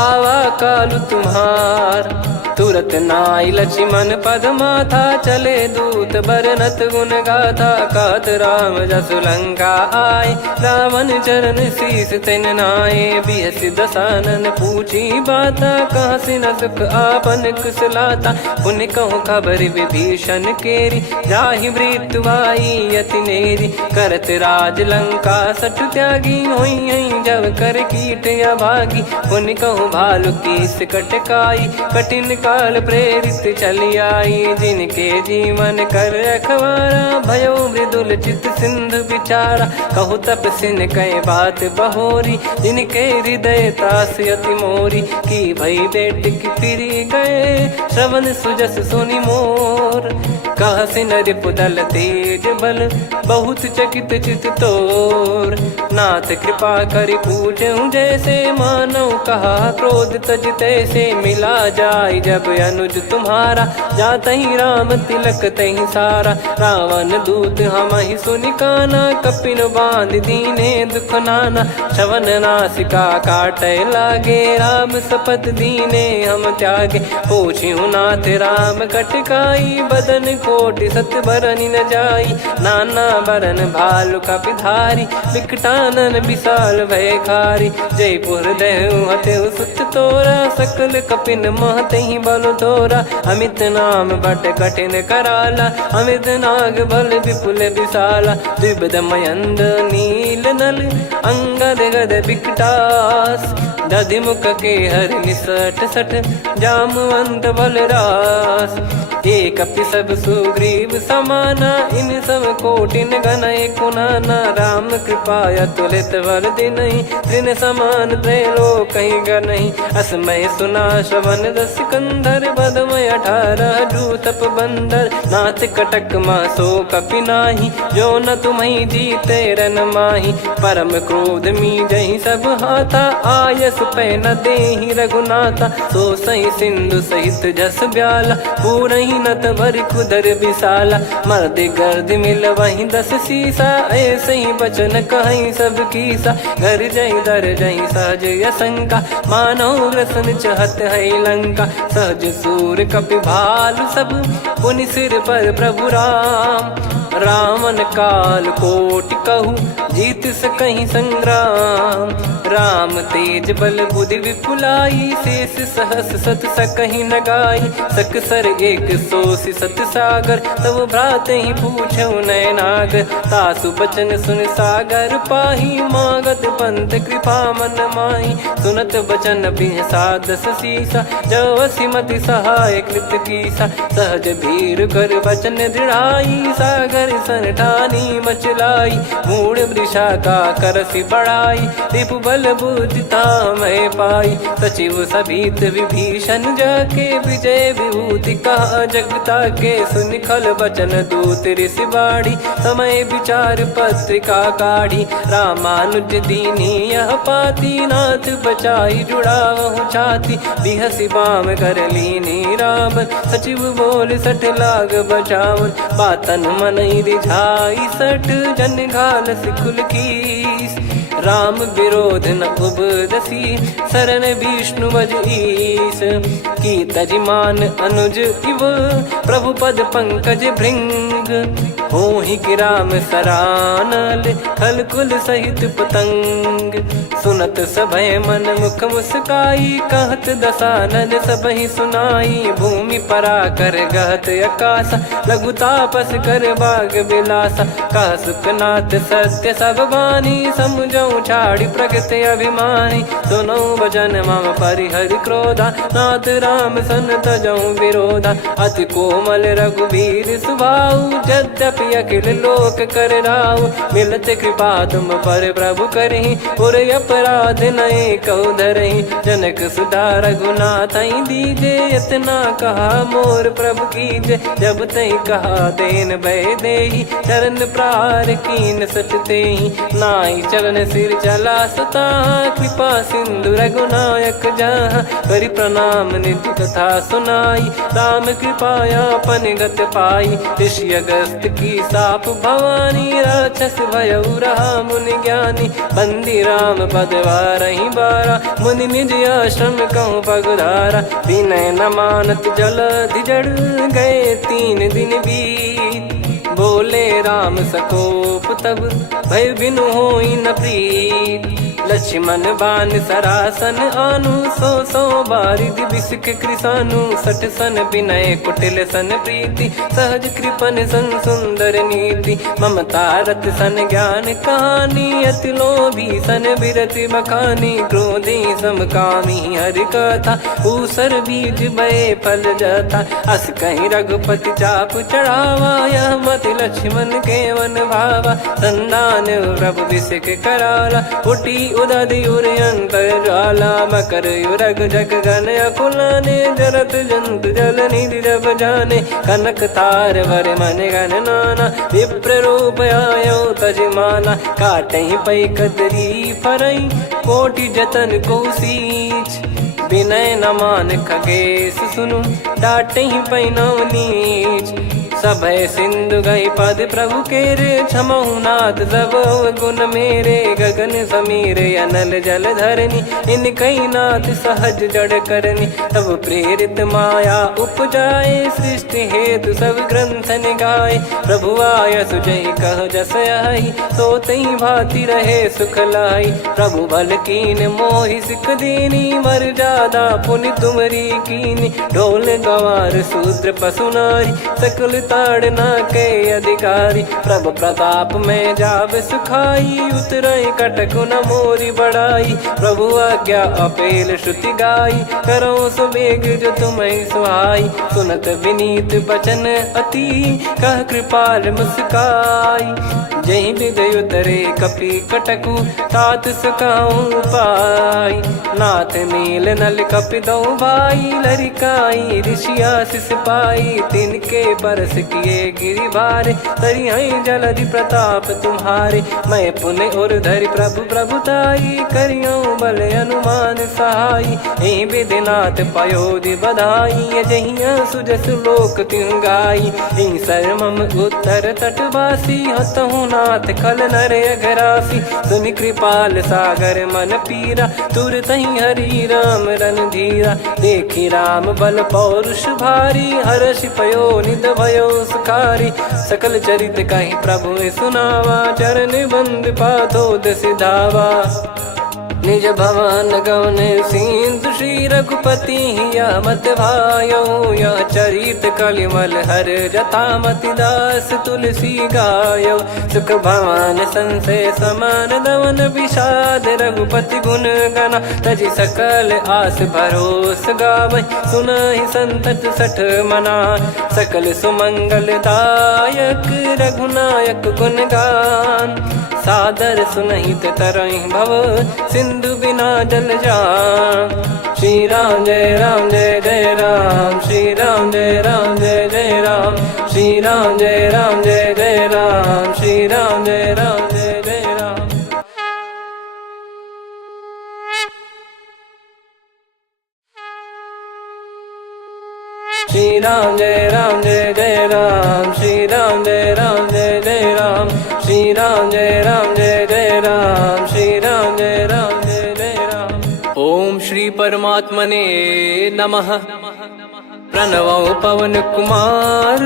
आवा कालु तुम्हार तुरत नाई लक्ष्मण पद माथा चले दूत बरनत गुण गाथा कात राम जसु लंका आए रावण चरण शीस तिन नाये बिहसि दसानन पूछी बाता कहाँ से न सुख आपन कुशलाता पुण्य कहूँ खबर विभीषण केरी जाहि मृत्यु आई अति नेरी करत राज लंका सठ त्यागी होई जब कर कीट अभागी पुण्य कहूँ भालु कीस कटकाई कठिन काल प्रेरित चली आई जिनके जीवन कर रखवारा भयो मृदुल चित सिंधु विचारा कहु तप सिन कई बात बहोरी जिनके हृदय तास अति मोरी की भई बेट की फिरी गए श्रवण सुजस सुनि मोर कह सिन रिपुदल तेज बल बहुत चकित चित तोर नाथ कृपा करि पूछूं जैसे मानव कहा क्रोध तज तैसे मिला जाय जब अनुज तुम्हारा जाता ही राम तिलक तही सारा रावण दूत हम ही सुनि काना कपिन बांध दीने दुख नाना श्रवण नासिका काटे लागे राम सपत दीने हम त्यागे पूछ्यू नाथ राम कटकाई बदन कोटि सत बरनि न जाई नाना बरन भालु कपिधारी विकटानन विशाल भयकारी जयपुर देहु हतेउ सुत तोरा सकल कपिन महतहि बल तोरा अमित नाम बट कठिन कराला अमित नाग बल विपुल विशाला द्विबद मयंद नील नल अंगद गद विकटास दधिमुख के हर निसठ सठ जामवंत बलरास एक अपि सब सुग्रीव समाना इन सब कोटिन गनय कुनाना राम कृपा अतुलित वर दिनहि त्रिन समान त्रैलोक कहीं गनहि असमय सुना श्रवण दस कंधर बदमय 18 जूतप बंदर नाथ कटक मासो कपि नाही जो न तुम्हि जीते रन माही परम क्रोध मी जहि सब हाथा आयस पै न देहि रघुनाथा सो सही सिंधु सहित जस ब्याला पूरहि नत भर कुदर विशाला मर्द गर्द मिल वही 10 सीसा ऐसे ही बचन कहीं सब कीसा घर जय दर जय सहज यसंका मानो रसन चहत है लंका सहज सूर कपि भालु सब पुनि सिर पर प्रभु राम रावण काल कोटि कहु जीत सकहि संग्राम राम तेज बल बुद्धि विपुलाई शेष सहस सत सकहि न गाई सकसर एक सोसि सत सागर तब भ्रात ही पूछौ नयनाग तासु बचन सुन सागर पाही मागत पंथ कृपा मन माही सुनत बचन बिहसा 10 सीसा जवसि मति सहाय कृत कीसा सहज भीर कर बचन दृढ़ाई सागर सन ठानी मचलाई मूड वृषा का करसि बढ़ाई रिपु बल बुद्धिता मैं पाई सचिव सभीत विभीषण जाके विजय विभूति कहा जगता के सुन खल बचन दूत ऋषि बाड़ी समय विचार पत्रिका काढ़ी रामानुज दीनी यह पाती नाथ बचाई जुड़ावहु छाती बिहसि बाम कर लीनी राम सचिव बोल 60 लाग बचावन बातन मन रिझाई 60 जन घाल सिकुल कीस राम विरोध न उपदसी, शरण विष्णु वज ईश। की तजिमान अनुज इव, प्रभु पद पंकज भृंग। होहि कि राम सरानल, खल कुल सहित पतंग। सुनत सभय मन मुख मुस्काई, कहत दसानन सबहि सुनाई। भूमि परा कर गहत आकाश, लघु तापस कर बाग बिलासा। कह सुखनाथ सत्य सब बानी, समझऊ छाड़ी प्रगति अभिमानी। सुनो भजन मम परिहरि क्रोधा, नाथ राम सन तजऊ विरोधा। अति कोमल रघुवीर सुभाऊ, यद्यपि अखिल लोक कर राऊ। मिलत कृपा तुम पर प्रभु करहि, पुर अपराध नए कौ धरहि। जनक सुधा रघुनाथ दीजे, इतना कहा मोर प्रभु कीजे। जब तई कहा देन भय देहि, चरण प्रार कीन सटतेहि। नाई चरण सिर चला सता, कृपा सिंधु रघुनायक जहाँ। करि प्रणाम निधि कथा सुनाई, राम कृपाया पन गत पाई। ऋषि अगस्त की साप भवानी, राक्षस भयउ रहा मुनि ज्ञानी। बंदी राम पद वारहि बारा, मुनि निज आश्रम कहूँ पगुधारा। विनय न मानत जलधि जड़, गए 3 दिन बीत। बोले राम सकोप तब, भय बिनु होई न प्रीत। लक्ष्मण बान सरासन आनु, सो बारिधि बिसिक कृसानु। 60 सन विनय कुटिल सन प्रीति, सहज कृपन सन सुंदर नीति। ममता रत सन ज्ञान कहानी, अति लोभी सन बिरति बखानी। क्रोधी समकामी हरि कथा, ऊसर बीज बये फल जथा। अस कहीं रघुपति चाप चढ़ावा, यह मत लक्ष्मण के मन भावा। संदान प्रभु बिसिक कराला, उठी उदधि उर अंतर ज्वाला। मकर युरग जग गन अकुलाने, जरत जंत जल निधि जब जाने। कनक तार वर मन गण नाना, विप्र रूप आयो तजमाना। काटहि पै कदरी फरई, कोटि जतन को सींच। विनय न मान खगेश सुनु, डांटहि पै नव नीच। सभय सिंधु गई पद प्रभु केरे, क्षमहु नाथ सब गुण मेरे। गगन समीरे अनल जल धरनी, इन कई नाथ सहज जड़ करनी। तब प्रेरित माया उपजाए, सृष्टि हेतु सब ग्रंथ निगाए। प्रभु आय सुजई कह जस आई, सो तई भांति रहे सुख लाई। प्रभु बल कीन मोहि सिख दीनी, मर्यादा पुनि तुमरी कीनी। ढोल गवार शूद्र पशु नारी, सकल ताड़ना के अधिकारी। प्रभु प्रताप में जाब सुखाई, उतरई कटक न मोरी बढ़ाई। प्रभु आज्ञा अपेल श्रुति गाई, करो सुबेग जो तुम्हें सुहाई। सुनत विनीत बचन अति, कह कृपाल मुस्काई। जहि हृदय उतरे कपि कटकु, तात सकाऊं पाई। नाथ नील नल कपि दो भाई, लरिकाई ऋषि आशीष पाई। तिनके परस किए गिरि भारे, तरिहै जलधि प्रताप तुम्हारे। मैं पुण्य और धरि प्रभु प्रभुताई, करियऊं बल अनुमान सहाई। एहि विधिनाथ पयोधि बधाई, जहिया सुजस लोक तिहुँ गाई। एहि सरमम उत्तर तटवासी, हतहु नाथ खल नर अघरासी। सुनि कृपाल सागर मन पीरा, तुरतहि हरि राम रणधीरा। देखि राम बल पौरुष भारी, हर्षि पयो निध भयो सुखारी। सकल चरित कहि प्रभु सुनावा, चरण बंद पाथोद सिधावा। निज भवन गौन सिंधु, श्री रघुपति हिया मत भायो। यह चरित कलिमल हर जथा, मति दास तुलसी गायो। सुख भवन संशय समान दवन, विषाद रघुपति गुण गना। तजि सकल आस भरोस गावै, सुनहि संतत सठ मना। सकल सुमंगल दायक, रघुनायक गुण गान। सादर सुनहित तरहि भव, सिंधु बिना जल जान। श्री राम जय राम जय जय राम, श्री राम जय राम जय जय राम। श्री राम जय राम जय जय राम, श्री राम जय राम जय जय राम। श्री राम जय राम जय जय राम, श्री राम जय राम जय जय राम। श्री राम जय राम जय जय राम, श्री राम परमात्मने नमः। प्रणवो पवन कुमार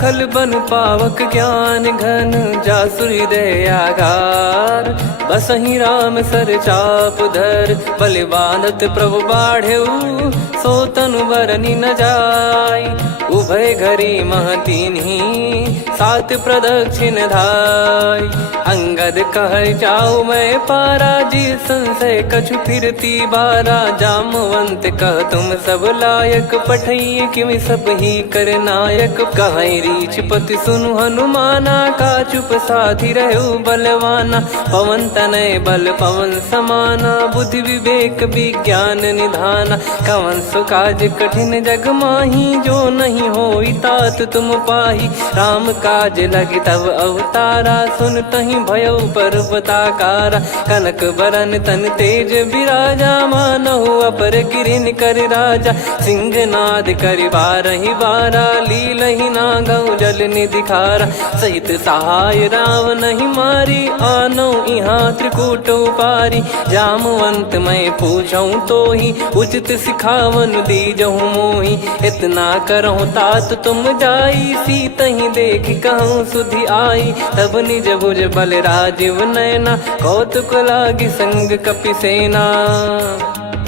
खल बन पावक ज्ञान घन जासु हृदय आगार। बसहि राम सर चाप धर बलि बांधत प्रभु बाढ़ेऊ सो तनु बरनि न जाय। उभय घरी महतीन्ही सात प्रदक्षिण धाय। अंगद कह जाऊ मैं पारा जी संशय कछु फिरती बारा। जामवंत कह तुम सब लायक पठई किमि सब ही कर नायक। कहीं रीछ पति सुनु हनुमाना का चुप साधि रहु बलवाना। पवन तनय बल पवन समाना बुद्धि विवेक विज्ञान निधाना। कवन सो काज कठिन जग माही जो नहीं होई तात तुम पाही। राम काज लगी तब अवतारा सुन तहीं भयउ पर्वताकारा। कनक बरन तन तेज विराजा मानहु अपर गिरिन कर राजा। सिंहनाद करि बारहि बारा लीलहि नागौ जल निधि खारा। सहित सहाय रावण नहीं मारी आनो इहाँ त्रिकूट उपारी। जामवंत मैं पूछऊँ तो ही उचित सिखावन दीजहु मोही। इतना करहु तात तुम जाई सीतहि देख कहूँ सुधि आई। तब निज भुज बल राजीव नयना कौतुक लागी संग कपिसेना।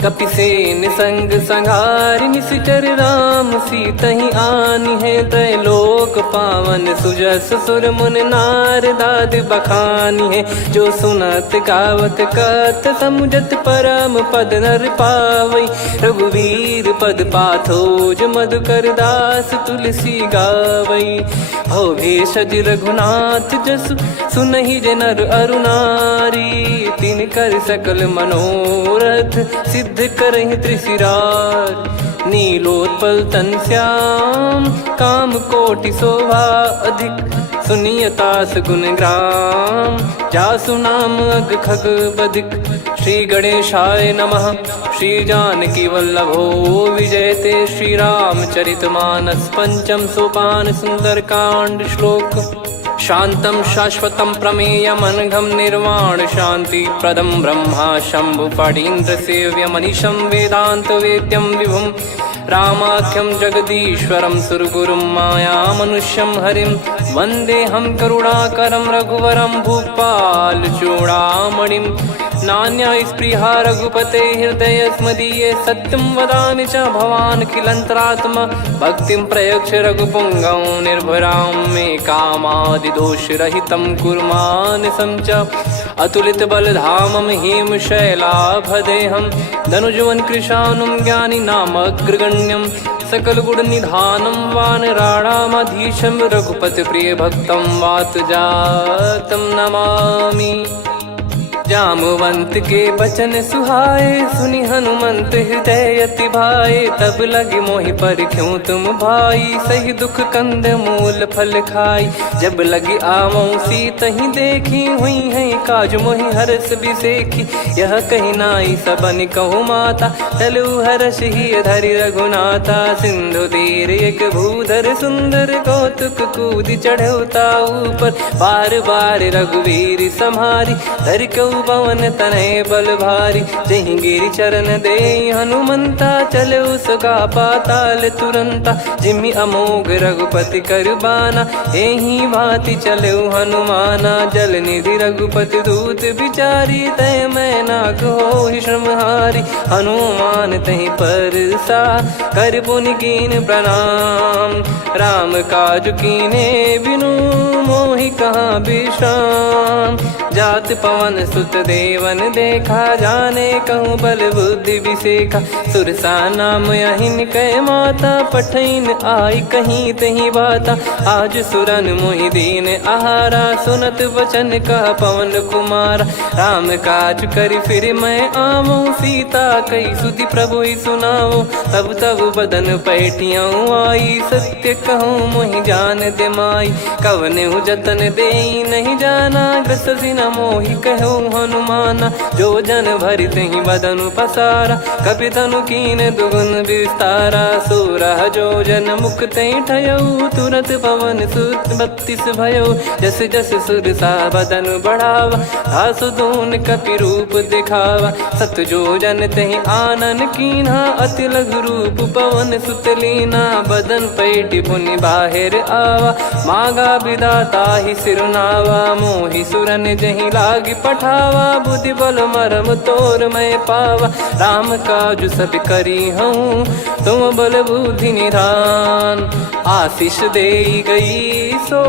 कपिसेन संग संघारि निशिचर राम सीतहि आनि है। त्रैलोक पावन सुजस सुर मुन नार दाद बखानी है। जो सुनत गावत कत समुझत परम पद नर पावई। रघुवीर पद पाथोज मधुकर दास तुलसी गावई। भव भेषज रघुनाथ जसु सुनहि जे नर अरु नारी। तिन कर सकल मनोरथ सिद्ध करहि त्रिशिरार। नीलोत्पल तन श्याम काम कोटि शोभा अधिक। सुनियतास गुण ग्राम जासु नाम अग खग बधिक। श्री गणेशाय नमः। श्री जानकी वल्लभो विजयते। श्री रामचरित मानस पंचम सोपान सुंदर कांड श्लोक। शांतं शाश्वतं प्रमेयमनघं निर्वाण शांति प्रदं ब्रह्मा शंभु फणीन्द्र सेव्य मनीषं वेदांत वेद्यं विभुं। रामाख्यं जगदीश्वरं सुरगुरुं माया मनुष्यं हरिं। वन्देऽहं करुणाकरं रघुवरं भूपाल चूडामणिं। नान्या स्पृहा रघुपते हृदय स्मदीये। सत्यं वदामि च भवान् खिलन्तरात्मा। भक्तिं प्रयच्छ रघुपुङ्गं निर्भरां मे कामादिदोषरहितं कुर्मानसं च। अतुलित बलधामं हेमशैलाभदेहं धनुजवन कृशानुं ज्ञानिनामग्रगण्यं। सकल गुण निधानं वानराणामधीशं। रघुपति प्रिय भक्तं वातजातं नमामि। जामवंत के बचन सुहाए सुनि हनुमंत हृदय अति भाए। तब लगे मोहि पर क्यों तुम भाई सही दुख कंद मूल फल खाई। जब लगी आवऊं सीतहि देखी हुई है काज मोहि हरस बिसेखी। यह कही नाई सबन कहु माता चलु हरष ही धरि रघुनाथा। सिंधु तीर एक भूधर सुंदर कौतुक कूद चढ़ौता ऊपर। बार बार रघुवीर सम्हारी धरि कऊ पवन तनय बल भारी। जहि गिरि चरण दे हनुमंता चलो सगा पाताल तुरंता। जिमि अमोघ रघुपति कर बाना एहि भांति चलो हनुमाना। जल निधि रघुपति दूत बिचारी तय मैं नाग होहि श्रमहारी। हनुमान तहि परसा कर पुनि कीन प्रणाम। राम काज कीने बिनु मोहि कहाँ विश्राम। जात पवन सुत देवन देखा जाने कहूँ बल बुद्धि विसेखा। सुरसा नाम यहिन कै माता पठैन आई कहीं तहीं बाता। आज सुरन मोहि दीन आहारा सुनत वचन कह पवन कुमारा। राम काज करि फिर मैं आवऊं सीता कई सुधि प्रभु ही सुनाओ। तब तब बदन पैठियाँ आई सत्य कहूँ मोहि जान दे माई। कवने जतन दे नहीं जाना ग्रसि न मोहि कहो हनुमाना। जो जन भरि तहि बदनु पसारा, कपि तनु कीन दुगुन विस्तारा। सोरह जो जन मुख तहि ठयऊ, तुरत पवन सुत 32 भयऊ। जस जस सुरसा बदन बढ़ावा, आसु दून कपि रूप दिखावा। सत जो जन तहि आनन कीन्हा, अति लघु रूप पवन सुत लीना। बदन पैटि पुनि बाहिर आवा, मागा विधाता ही सिरुनावा। मोहि सुरन जहि लागी पठावा, बुद्धि बल मरम तोर मैं पावा। राम काजु सब करी हूँ, तुम बल बुद्धि निधान। आशीष देई गई सो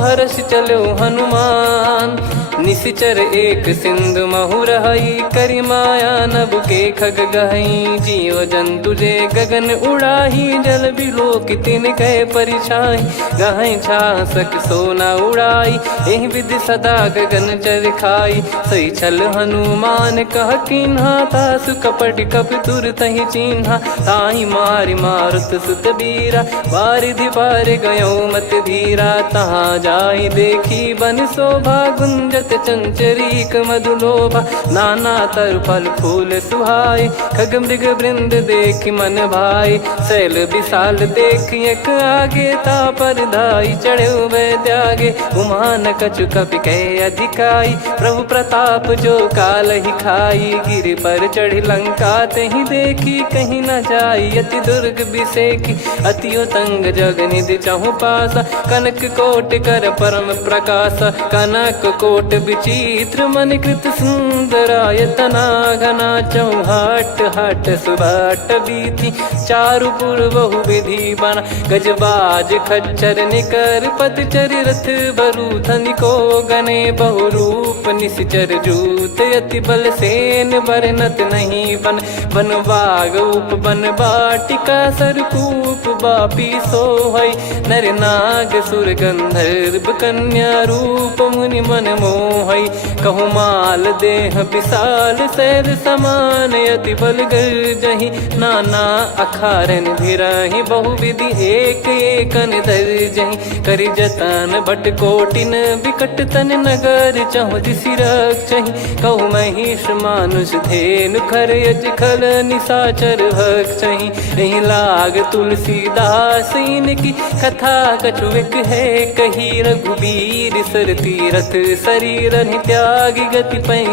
हर्ष चलो हनुमान। निशिचर एक सिंधु महु रहई, करी माया नभ के खग गहई। जीव जंतु जे गगन उड़ाही, जल बिलोक तिन कह परिछाई। गहई छासक सोना उड़ाई, एहि विधि सदा गगन चर खाई। सही छल हनुमान कह कीन्हा, तासु कपट कप तुर तहि चिन्हा। ताहि मारि मारुत सुत बीरा, बारिधि पार गयो मत धीरा। तहाँ जाई देखी बन शोभा, गुंजत चंचरीक मधुलोभा। नाना तर फल फूल सुहाए, खग मृग वृंद देख मन भाई। शैल विशाल देख एक आगे, ता पर धाई चढ़े वै त्यागे। उमान कछु कपि कह अधिकाई, प्रभु प्रताप जो काल ही खाई। गिर पर चढ़ी लंका तहि देखी, कहीं न जाई अति दुर्ग बिसेकी। अति उतंग जग निधि चहु पासा, कनक कोट कर परम प्रकाशा। कनक कोट विचित्र मन कृत सुंदरायतना। घना चौहाट हाट सुबाट बीथी, चारु पुर बहु विधि बना। गजबाज खच्चर निकर पतचर, रथ बरु धनिको गने। बहु रूप निश्चर जूत, अति बल सेन बरनत नहीं बन। बन बाग उप बन बाटिका, सरकूप बापी सोहई। नर नाग सुर गंधर्व कन्या, रूप मुनि मन मोहई। कहु माल देह विशाल, शैल समान अति बल गर्जहि। नाना अखारन भिराहि, बहु विधि एक एकन दर्जहि। करि जतन भट कोटिन, विकट तन नगर चहु दिसि रक्षहि। कहु महिष मानुष धेनु, खर यज खल निशाचर भक्षहि। एहि लाग तुलसीदास इनकी, कथा कछुक है कही। रघुबीर सर तीरथ शरीर, त्यागी गति पै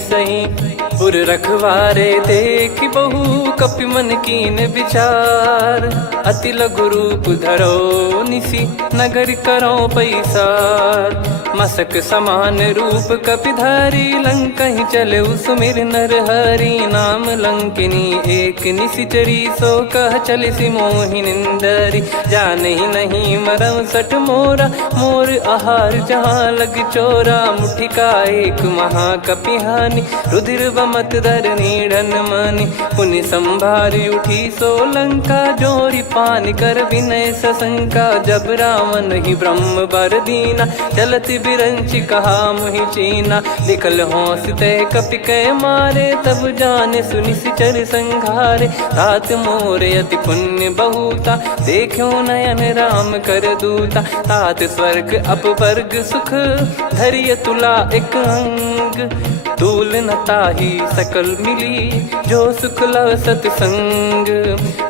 सही। पुर रखवारे देख बहु, कपि मन कीन विचार। अति लघु रूप धरो निसी, नगर करो पैसार। मसक समान रूप कपि धारी, लंकहि चले सुमिर नर हरि। नाम लंकिनी एक निशिचरी, सो कह चलिसि मोहि निंदरी। जानहि नहीं मरम सठ मोरा, मोर आहार जहाँ लग चोरा। मुठिका एक महाकपिहानि, रुधिर बमत धरनी ढन मानि। पुनि संभारी उठी सो लंका, जोरी पान कर विनय सशंका। जब रावण ही ब्रह्म बर दीना, चलत बिरंचि कहा मुहि चीना। निकल होंस तय कपि कै मारे, तब जाने सुनि सिचर संघारे। तात मोरे अति पुण्य बहुता, देखो नयन राम कर दूता। तात स्वर्ग अपवर्ग सुख, धरिय तुला एक अंग। तूल न ताहि सकल मिली, जो सुख लव सतसंग।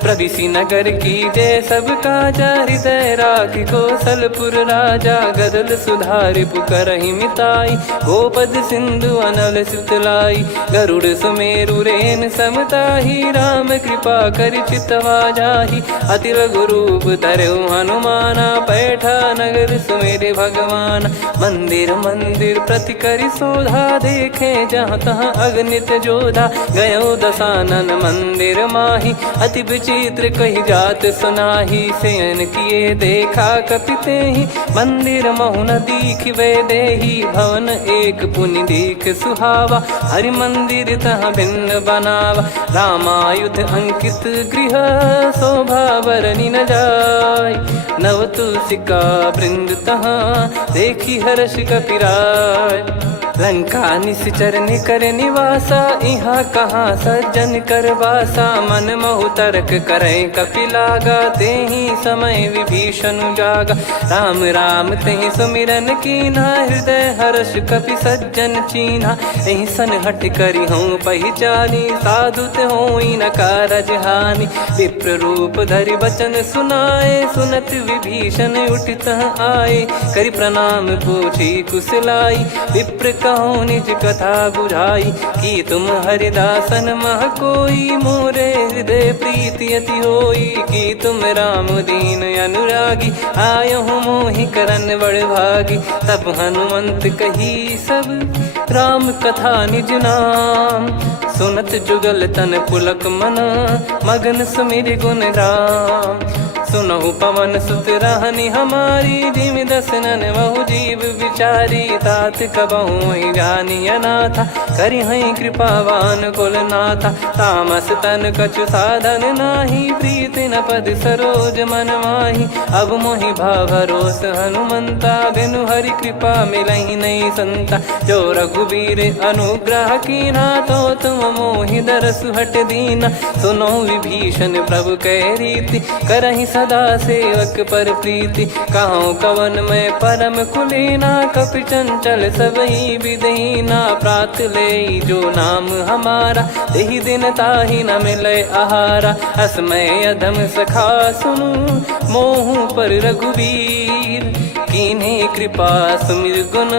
प्रविशि नगर की जय सब काजा, हृदय राखि कौशलपुर राजा। गदल सुधारि पुकरहि मिताई, गोपद सिंधु अनल सितलाई। गरुड़ सुमेरु रेन समताहि, राम कृपा करि चितवा जाहि। अति लघु रूप धरऊ हनुमाना, पैठा नगर सुमेरे भगवान। मंदिर मंदिर प्रति करि शोधा, देखे जहाँ तहाँ अगणित जोधा। गयो दशानन मंदिर माही, अति विचित्र कही जात सुनाही। शयन किए देखा कपितेहि, मंदिर महु न दीखिबे देहि। भवन एक पुनि दीख सुहावा, हरि मंदिर तहाँ भिन्न बनावा। रामायुध अंकित गृह, शोभा बरनि न जाय। नव तुलसी का वृंद तहाँ देखी हर्ष कपिराय। लंका निश्चर कर निवासा इहाँ कहाँ सज्जन कर वासा। मन महु तर्क करें कपिलागा तेहि समय विभीषण जागा। राम राम तेहि सुमिरन कीन्हा हृदय हर्ष कपि सज्जन चीन्हा। एहि सन हट करि हूँ पहिचानी साधु ते होई न कारज हानि। विप्र रूप धरि वचन सुनाए सुनत विभीषण उठित आए। करि प्रणाम पूछी कुशलाई विप्र कहो निज कथा बुझाई। कि तुम हरिदासन मह कोई मोरे हृदय प्रीति अति होई। कि तुम राम दीन अनुरागी आयहु मोहि करन बड़ भागी। तब हनुमंत कही सब राम कथा निज नाम। सुनत जुगल तन पुलक मना मगन सुमिर गुण राम। सुनहु पवन सुत रहनी हमारी जिमि दसनन बहु जीव विचारी। तात कबहु जानी अनाथा करि हई कृपावान कुल नाथा। तामस तन कछु साधन नाही प्रीति न पद सरोज मन माही। अब मोहि भाव भरोस हनुमंता बिनु हरि कृपा मिलहि नहीं संता। जो रघुबीर अनुग्रह कीना तो तुम मोहि दरसु हट दीना। सुनो विभीषण प्रभु कह रीति करहि सदा सेवक पर प्रीति। कहूँ कवन में परम कुलीना कपि चंचल सबही विदहीना। प्रात ले जो नाम हमारा तेहि दिन ताहि न मिले आहारा। असमय अधम सखा सुनु मोहु पर रघुवीर। कीन्हे कृपा सुमिर गुण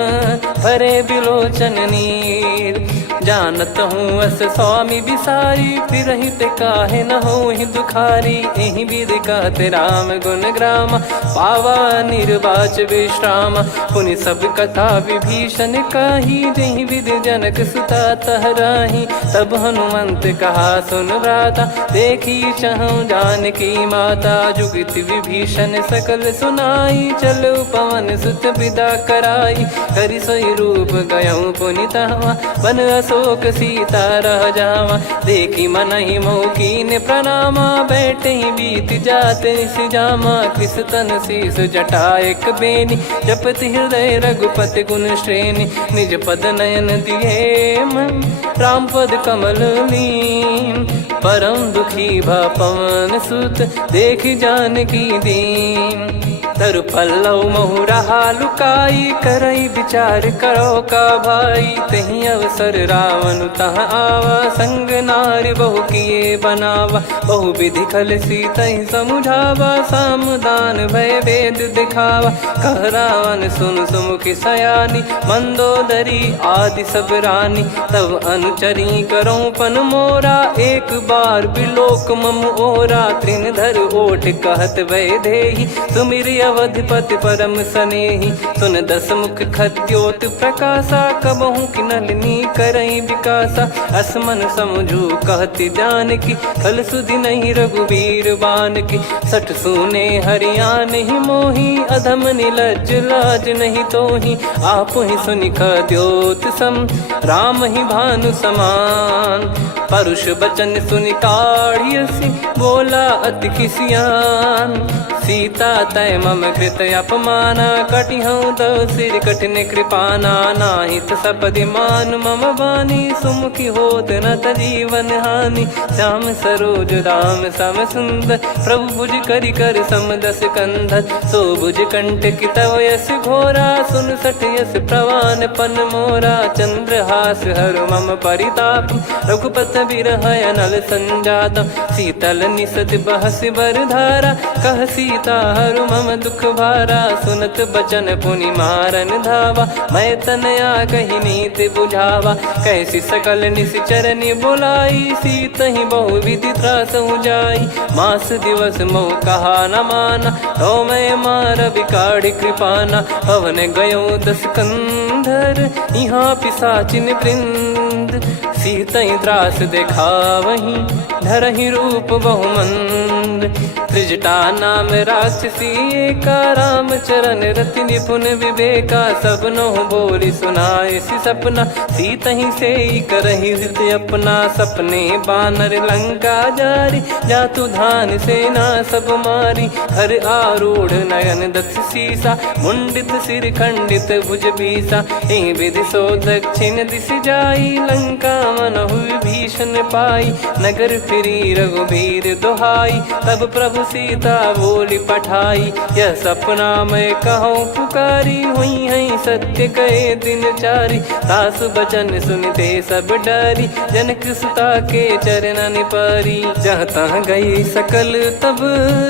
भरे बिलोचन नीर। जानत हूँ अस स्वामी बिसारी फिर हित काहे न हो ही दुखारी। एहि विधि कहते राम गुण ग्राम पावा निर्वाच विश्राम। पुनि सब कथा विभीषण काही जहि विधि जनक सुता तहराही। तब हनुमंत कहा सुन भ्राता देखी चहु जानकी माता। जुगति विभीषण सकल सुनाई चलो पवन सुत विदा कराई। करि सोई रूप गयऊँ पुनि तहवा बन अशोक सीता रह जावा। देखी मनहि मौकीन प्रणामा बैठे बीत जात निस जामा। कृष तन शीस जटा एक बेनी जपति हृदय रघुपति गुण श्रेणी। निज पद नयन दिए मन राम पद कमल लीन। परम दुखी भा पवन सुत देखी जानकी दीन। तरु पल्लव महु रहा लुकाई करई विचार करो का भाई। तही अवसर रावण तहाँ आवा संग नारी बहु किए बनावा। बहु विधि खल सीतहि समुझावा सामदान भय वेद दिखावा। कह रावण सुन सुमुखी सयानी मंदोदरी आदि सब रानी। तब अनुचरी करो पन मोरा एक बार बिलोक मम ओरा। तृण धर ओठ कहत भय देहि सुमिर अवधिपति परम सनेहि। सुन दस मुख खद्योत प्रकाशा कबहु कि नलिनी करई विकासा। असमन समझू कहति जानकी फल सुधि नहीं रघुवीर बान की। सठ सुने हरियाण ही मोही अधम निलज लाज नहीं तोही। आप ही सुनि खद्योत सम राम ही भानु समान। परुष बचन सुनि काढ़ियसि बोला अति किसियान। सीता तय मम कृत अपमाना कटिहऊँ तो सिर कठिन कृपाना। नाहित सपदि मान मम वाणी सुमुखी होत न जीवन हानि। श्याम सरोज राम सम सुंदर प्रभु भुज करि कर सम दस कंधर। सो भुज कंठ की तव यस घोरा सुन सठ यस प्रवान पन मोरा। चंद्रहास हर मम परिताप रघुपत बिरह अनल संजात। शीतल निसत बहस बर धारा कह सीता हरु मम दुख भारा। सुनत बचन पुनि मारन धावा मैं तनया कही नीत बुझावा। कैसी सकल निश्चरनि बुलाई सीतहि बहु विधि त्रासहु जाई। मास दिवस मोह कहा न माना तो मैं मार बिकाढ़ी कृपाना। पवन गयो दस कंधर यहाँ पिशाचिन वृंद। सीतहि त्रास देखावहीं धरहि रूप बहुमंद। त्रिजटा नाम राक्षसी एका, राम चरण रति निपुण विवेका। सबनो बोली सुनाए सी सपना, सीत ही से करही हृदय अपना। सपने बानर लंका जारी, जातु धान सेना सब मारी। हर आरूढ़ नयन दक्ष सीसा, मुंडित सिर खंडित भुज बीसा। एहि विधि सो दक्षिण दिश जाई, लंका मनहु भीषण पाई। नगर फिरी रघुबीर दुहाई, तब प्रभु सीता बोली पठाई। यह सपना मैं कहूँ पुकारी, हुई है सत्य कहे दिन चारी। सासु बचन सुनते सब डरी, जनक सुता के चरण परी। जहाँ तहाँ गई सकल तब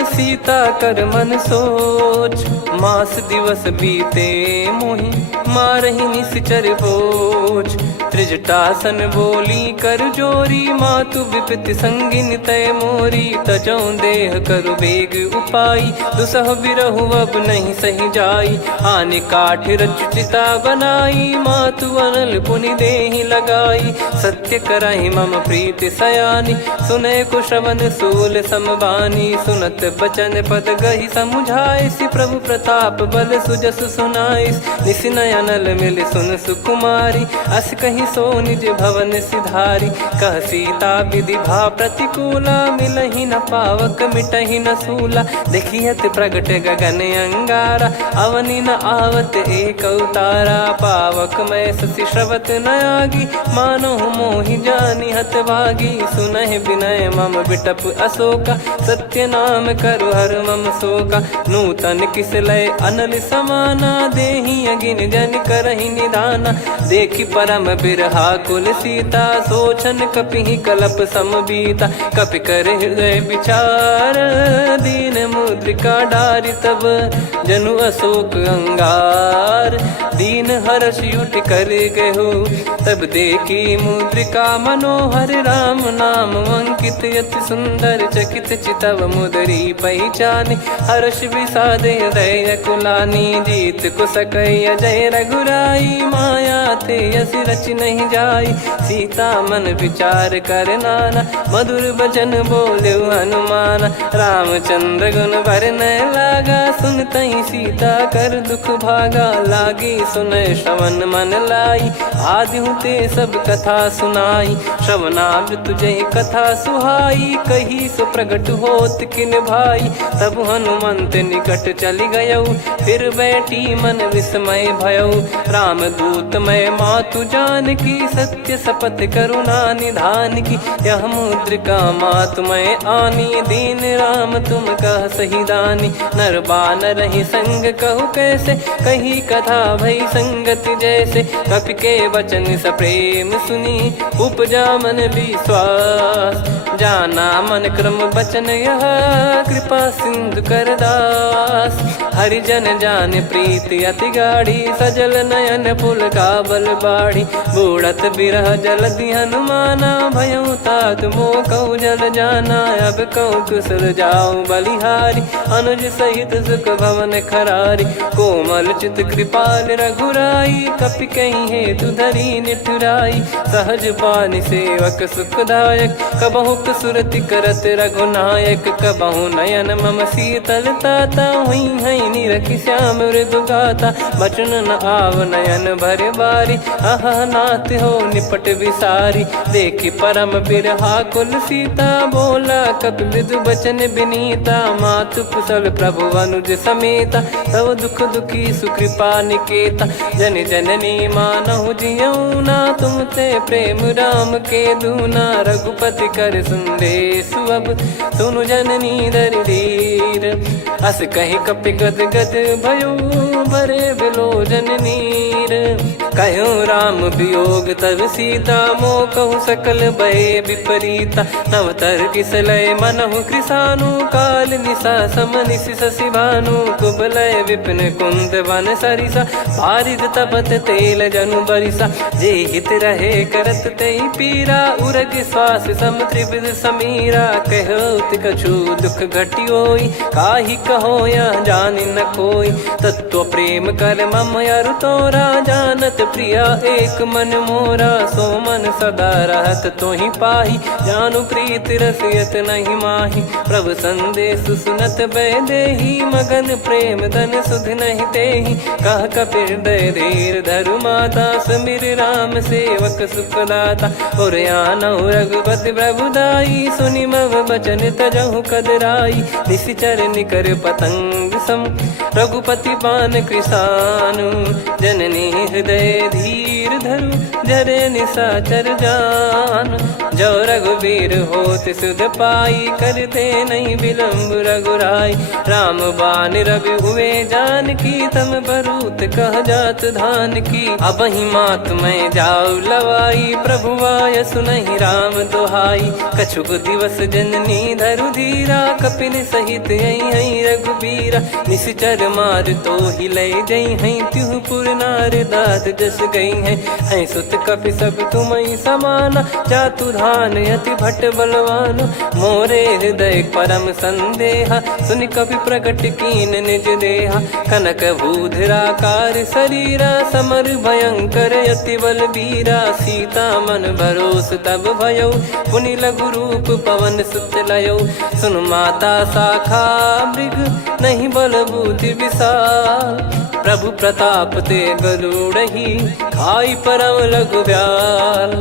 सीता कर मन सोच। मास दिवस बीते मोहि, मारहि निश्चर बोझ। त्रिजटासन बोली कर जोरी, मातु विपति संगिन तय मोरी। तजौ देह करु बेग उपाई, दुसह बिरहु अब नहीं सही जाई। आने काठ रचु चिता बनाई, मातु अनल पुनि देहि लगाई। सत्य करहि मम प्रीति सयानी, सुनय को श्रवण सूल समबानी। सुनत बचन पद गहि समुझाए, सि प्रभु प्रताप बल सुजस सुनाइस। निस नयनल मिल सुन सुकुमारी, अस कहि सो निज भवन सिधारी। कह सीता विधि भा प्रतिकूला, मिलहि न पावक मिटहि न सूला। देखियत प्रगट गगन अंगारा, अवनि न आवत एक अवतारा। पावक मैं ससि श्रवत न आगी, मानो मोहि जानि हत भागी। सुनहि विनय मम बिटप अशोका, सत्य नाम करु हर मम शोका। नूतन किस लय अनल समाना, देहि अगिन जन करहि निदाना। देखि परम बिरहा कुल सीता, सोचन कपिहि कलप समबीता। कपि कर हृदय विचार, दीन मुद्रिका डारि तब। जनु अशोक अंगार, दीन हर्ष युट कर गहु। तब देखी मुद्रिका मनोहर, राम नाम अंकित अति सुंदर। चकित चितव मुदरी पहचान, हर्ष विषाद हृदय कुलानी। जीत को सकय जय रघुराई, माया थे यसी रच नहीं जाई। सीता मन विचार कर नाना, मधुर बचन बोले हनुमान। रामचंद्र गुण बरनय लागा, सुनतहि सीता कर दुख भागा। लागी सुनय श्रवण मन लाई, आदिहु ते सब कथा सुनाई। श्रवणाब तुझे कथा सुहाई, कही सो प्रगट होत किन भाई। तब हनुमंत निकट चली गयौ, फिर बैठी मन विस्मय भयौ। राम दूत मैं मातु जानकी, सत्य शपथ करुणा निधान की। यह मुद्रिका मातु मैं आनी, दीन राम तुम कह सही दानी। नर बानर ही संग कहु कैसे, कही कथा भई संगति जैसे। कपि के वचन सप्रेम सुनी, उपजा मन विश्वास। जाना मन क्रम बचन यह, कृपा सिंधु कर दास। हरिजन जान प्रीति अति गाढ़ी, सजल नयन पुल काबल बाढ़ी। बूढ़त बिरह जलधि हनुमाना, भयउ तात मोह कहु जल जाना। अब कहु कुशल जाऊ बलिहारी, अनुज सहित सुख भवन खरारी। कोमल चित कृपाल रघुराई, कपि कहीं हेतु धरी निठुराई। सहज पानि सेवक सुखदायक, कबहु सुरति करत रघुनायक। कबहु नयन मम शीतल ताता, हुई है निरखि श्याम मृदु गाता। बचन न आव नयन भर बारी, आहा नाथ हो निपट विसारी। देखि परम बिरहा कुल सीता, बोला कपि मृदु बचन बिनीता। मातु कुशल प्रभु अनुज समेता, तव दुख दुखी सुकृपा निकेता। जन जननी मानहु जियऊ ना, तुम ते प्रेम राम के दूना। रघुपति कर संदेश अब, सुनु जननी दर धीर। अस कहि कपि गद गद भयो, भरे विलोचन नीर। कहूँ राम वियोग तब सीता, मोह कहूँ सकल भय विपरीता। नवतर किसलय मनहु कृसानु, काल निशा समनिशि शशि भानु। कुबलय विपिन कुंद वन सरिसा, पारिद तपत तेल जनु बरिसा। जे हित रहे करत तेहि पीरा, उरग श्वास सम त्रिविध समीरा। कहत कछु दुख घटियोई, काहि कहो या जान न कोई। तत्व प्रेम कर मम अरु तोरा, जानत प्रिया एक मन मोरा। सो मन सदा रहत तो ही पाही, जानु प्रीत रसियत नहीं माही। प्रभु संदेश सुनत बैदेही, मगन प्रेम धन सुध नहीं तेहि। कह कपिर दय धीर धरु माता, समीर राम सेवक सुखदाता। और आनौ रघुपति प्रभुदाई, सुनि मव बचन तजहु कदराई। निशिचर निकर पतंग सम, रघुपति पान कृसानु। जननी हृदय धीर धरु, जरे निशाचर जान। जो रघुबीर होत सुध पाई, करते नहीं विलम्ब रघुराई। राम बान रवि हुए जानकी, तम बरूत कह जात धान की। अब ही मात मैं जाऊ लवाई, प्रभु आय सुनहि राम दोहाई। कछुक दिवस जननी धरु धीरा, कपिन सहित यही रघुबीरा। निशिचर मार तो ही ले जई हैं, त्युह पुर नार दाद जस गई हैं। सुत कपि सब तुम समाना, जातु धान अति भट बलवान। मोरे हृदय परम संदेहा, सुन कपि प्रकट कीन निज देहा। कनक भूधराकार शरीरा, समर भयंकर अति बलबीरा। सीता मन भरोस तब भयौ, पुनि लघु रूप पवन सुत लयौ। सुन माता शाखा मृग, नहीं बल बुद्धि विशाल। प्रभु प्रताप ते गरुड़हि, खाई परम लघु ब्याल।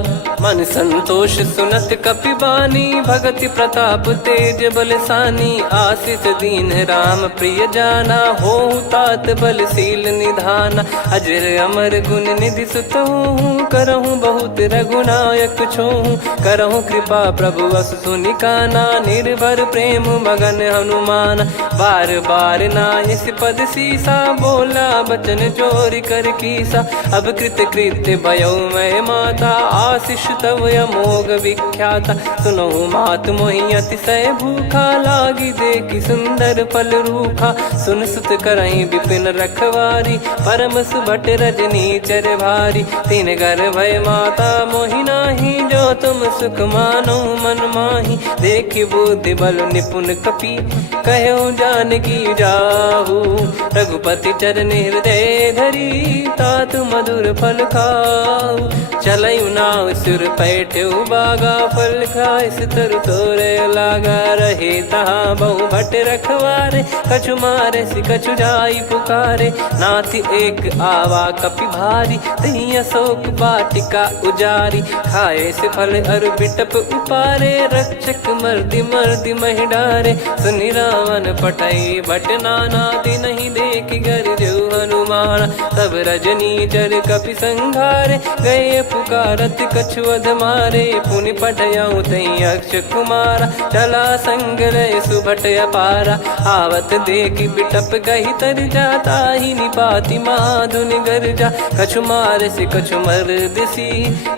मन संतोष सुनत कपि बानी, भगति प्रताप तेज बलसानी। आशीष दीन राम प्रिय जाना, होहु तात बलशील निधाना। अजर अमर गुण निधि सुतहु, करहु बहुत रघुनायक छोहु। करहु कृपा प्रभु अस सुनि काना, निर्भर प्रेम मगन हनुमान। बार बार नायस पद सीसा, बोला बचन चोरी कर कीसा। अब कृत कृत्य भयो मैं माता, आशीष तव अमोघ विख्याता। सुनहु मात मोहि अतिशय भूखा, लागी देखी सुंदर फल रूखा। सुन सुत करहि विपिन रखवारी, परम सुभट रजनी चर भारी। तीन घर भय माता मोहि नाही, जो तुम सुख मानो मन माही। देखि बुद्धि बल निपुण कपि, कहु जानकी जाहु। रघुपति चरण हृदय धरी, तात मधुर फल खाऊ। चलयु नाव सुर पैठ्यु बागा, फल खाइस तरु तोरे लागा। रहे तहाँ बहु भट रखवारे, कछु मारे सि कछु जाई पुकारे। नाथि एक आवा कपि भारी, तही अशोक वाटिका उजारी। खाए से फल अरु बिटप उपारे, रक्षक मर्दि मर्दि महि डारे। सुनि रावण पटई भट नाना, तिनहि देखि गरजउ हनुमान। तब रजनी चर कपि संघारे, गए पुकारत कछु अध मारे। पुनि पटयउ तई अक्ष कुमारा, चला संग रय सुभट अपारा। आवत देखि बिटप गहि तर जाता, ही निपाति माधुनि गर्जा। कछु मार से कछु मर्दिसी,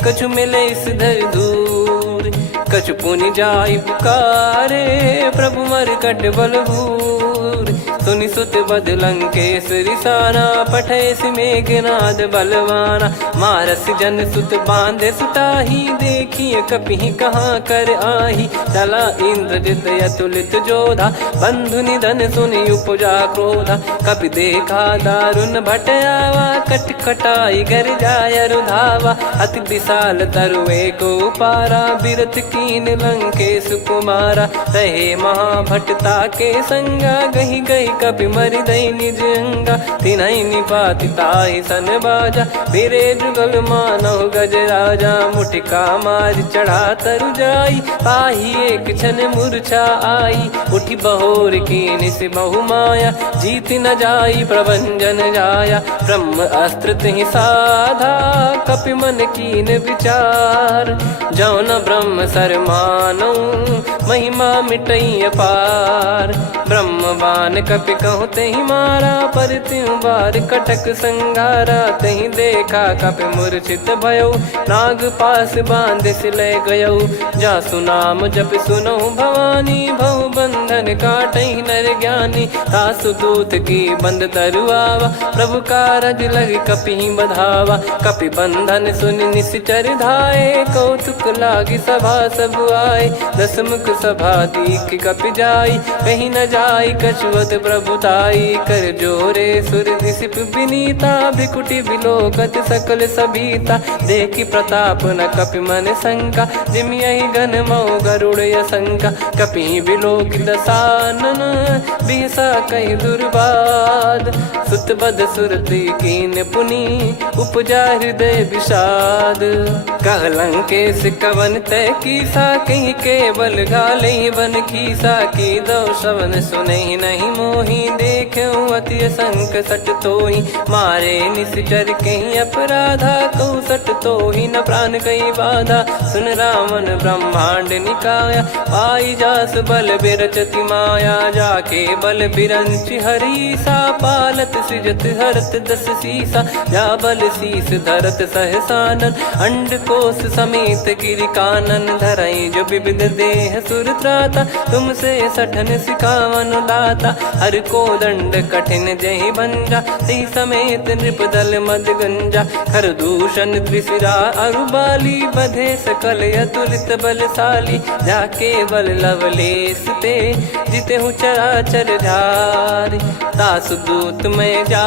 कछु मिले इस धर दूर। कछु पुनि जाई पुकारे, प्रभु मरकट बलभूर। सुनि सुत बद लंकेश रिसाना, पठैस मेघनाद बलवाना। मारस जन सुत बांधे सुताही, देखिए कपिहि कहाँ कर आही। चला इंद्रजित अतुलित जोधा, बंधु निधन सुनि उपजा क्रोधा। कपि देखा दारुण भट आवा, कट कटाई गर जाय रुधावा। अति विशाल तरु एको पारा, बिरथ कीन लंकेश कुमारा। रहे महाभटता के संगा, गही गही कपि मरि दई निज अंगा। तिन्हि निपाति ताहि सन बाजा, बिरे जुगल मानव गज राजा। मुटिका मार चढ़ा तरु जाई, पाही एक क्षण मूर्छा आई। उठि बहोर कीन से बहु माया, जीत न जाई प्रभंजन जाया। ब्रह्म अस्त्र तिहि साधा, कपि मन कीन विचार। जौ न ब्रह्म सर मानौ, महिमा मिटई अपार। ब्रह्म बान कपि कहु तहि मारा, पर त्यों बार कटक संगारा। तहि देखा कपि मूर्छित भयउ, नाग पास बांध सिले गयउ। जासु नाम जप सुनहु भवानी, भव बंधन काटहि नर ज्ञानी। तासु दूत की बंद तरुआवा, प्रभु कारज लग कपि बधावा। कपि बंधन सुनि निश्चर धाये, कौतुक लागी सभा सब आए। दसमुख सभा दीख कपि जाई, कहीं न जाई कछुअत प्रभुताई कर जोरे सुर दिसिप विनीता भ्रिकुटी विलोकत सकल सबीता देखी प्रताप न कपि मन शंका जिम यही गण मऊ गरुड़ शंका कपि विलोकित सानन बिहसा कई दुर्बाद सुत बद सुरति कीन पुनि उपजा हृदय विषाद कहलंकेश कवन तय कीसा कहीं केवल गाले बन खीसा की दो श्रवण सुने नहीं मोही देखे अति संक सट तोही मारे निश्चर कहीं अपराधा को सट तोही न प्राण कहीं बाधा सुन रावण ब्रह्मांड निकाया पाई जास बल बिरचति माया जाके बल बिरंच हरी सा पालत सृजत हरत दस सीसा जा बल शीस धरत सहसानन अंड कोश समेत गिरि कानन धरई जो विविध देह सुर त्राता तुमसे सठन सिखावन दाता हर को दंड कठिन जहि भंजा ती समेत नृप दल मद गंजा खर दूषण त्रिशिरा अरुबाली बधे सकल अतुलित बलशाली जाके बल लवलेस ते जिते हूँ चराचर धारी दास दूत में जा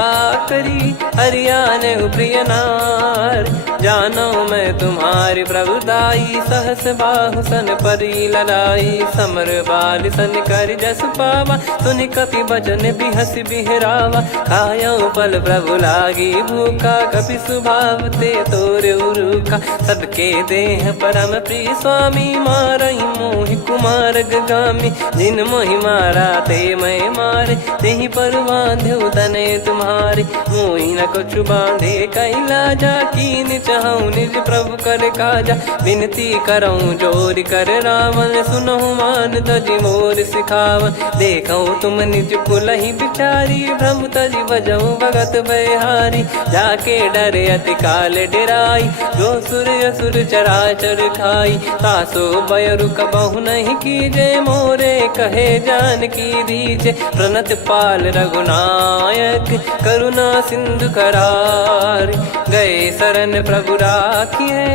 करी हरियाने प्रिय नार जानो मैं तुम्हारी प्रभुताई सहस बाहु सन परी लड़ाई समर बाल सन कर जस पावा सुनि कपि भजन बिहस बिहरावा खायो पल प्रभु लागी भूखा कपि सुभाव ते तोर उरुखा सबके देह परम प्रिय स्वामी मारई मोहि कुमार गामी जिन मोहि मारा ते मैं मारे तेहि पर बांधो तने तुम्हारे मोहि न कुछ बांधे कैला जा कीन चाहूं निज प्रभु कर काजा विनती करऊं जोर कर रावण सुनो मान तजि मोर सिखावन देखो तुम निज कुलहि बिचारी भ्रम तजि बजऊं भगत बहारी जाके डरे अति काल डेराई जो सुर असुर चराचर खाई तासो बयरु कबहु नहीं कीजे मोरे कहे जान की दीजे प्रणत पाल रघुनायक करुणा सिंधु करार गए शरण प्रभु राखिए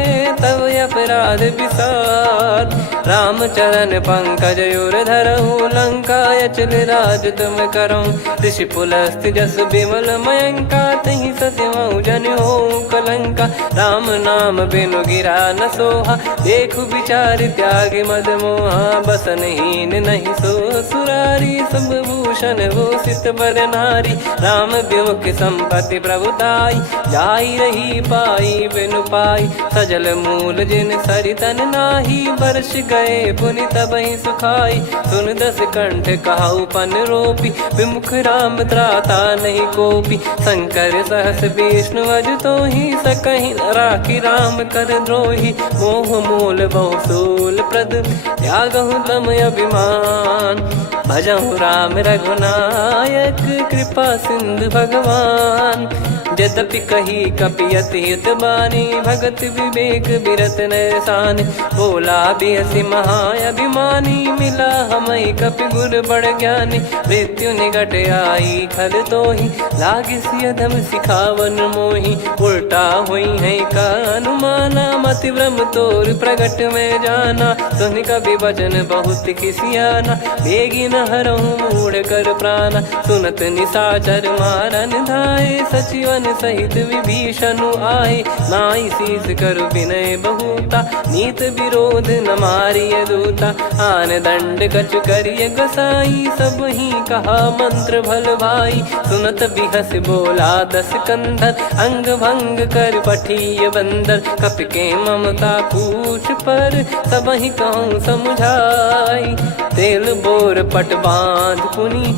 तब अपराध विसार राम चरण पंकज उर धरहु लंका अचल राज तुम करो ऋषि पुलस्त जस विमल मयंका तहि ससिमऊ जन हो कलंका राम नाम बिनु गिरा न सोहा देखु विचार त्याग मद मोहा बसनहीन नहीं सो सुरारी सब भूषण भूषित बर नारी राम विमुख संपत्ति प्रभुताई जाई रही पाई बिनु पाई सजल मूल जिन सरितन नाही वर्ष गए पुनि तबहि सुखाई सुन दस कंठ कहाउ पन रोपी विमुख राम त्राता नहीं कोपी शंकर सहस विष्णु अज तो ही सकहि न राखी राम कर द्रोही मोह मूल बहु सूल प्रद त्यागहु तम अभिमान भजहु राम रघुनायक कृपा सिंधु भगवान यद्यपि कही कपियति हित बानी भगत विवेक बिरत नैसान बोला बिहसी महाअभिमानी मिला हमई कपि गुर बड़ ज्ञानी मृत्यु निकट आई खल तो ही लागी सियधम सिखावन मोही उल्टा हुई है का अनुमाना मति भ्रम तोर प्रगट में जाना सुन कवि वचन बहुत खिसियाना बेगी न हरहु मूढ़ कर प्राणा सुनत निशाचर मारन धाये सचिवन सहित विभीषणु आए नाई शीस कर विनय बहुता नीत विरोध न मारिय दूता आन दंड कछु करिय गसाई सब ही कहा मंत्र भल भाई सुनत बिहस बोला दस कंधर अंग भंग कर पठिय बंदर कपि के ममता पूछ पर सब ही कहूँ समझाई तेल बोर पट बांध पुनि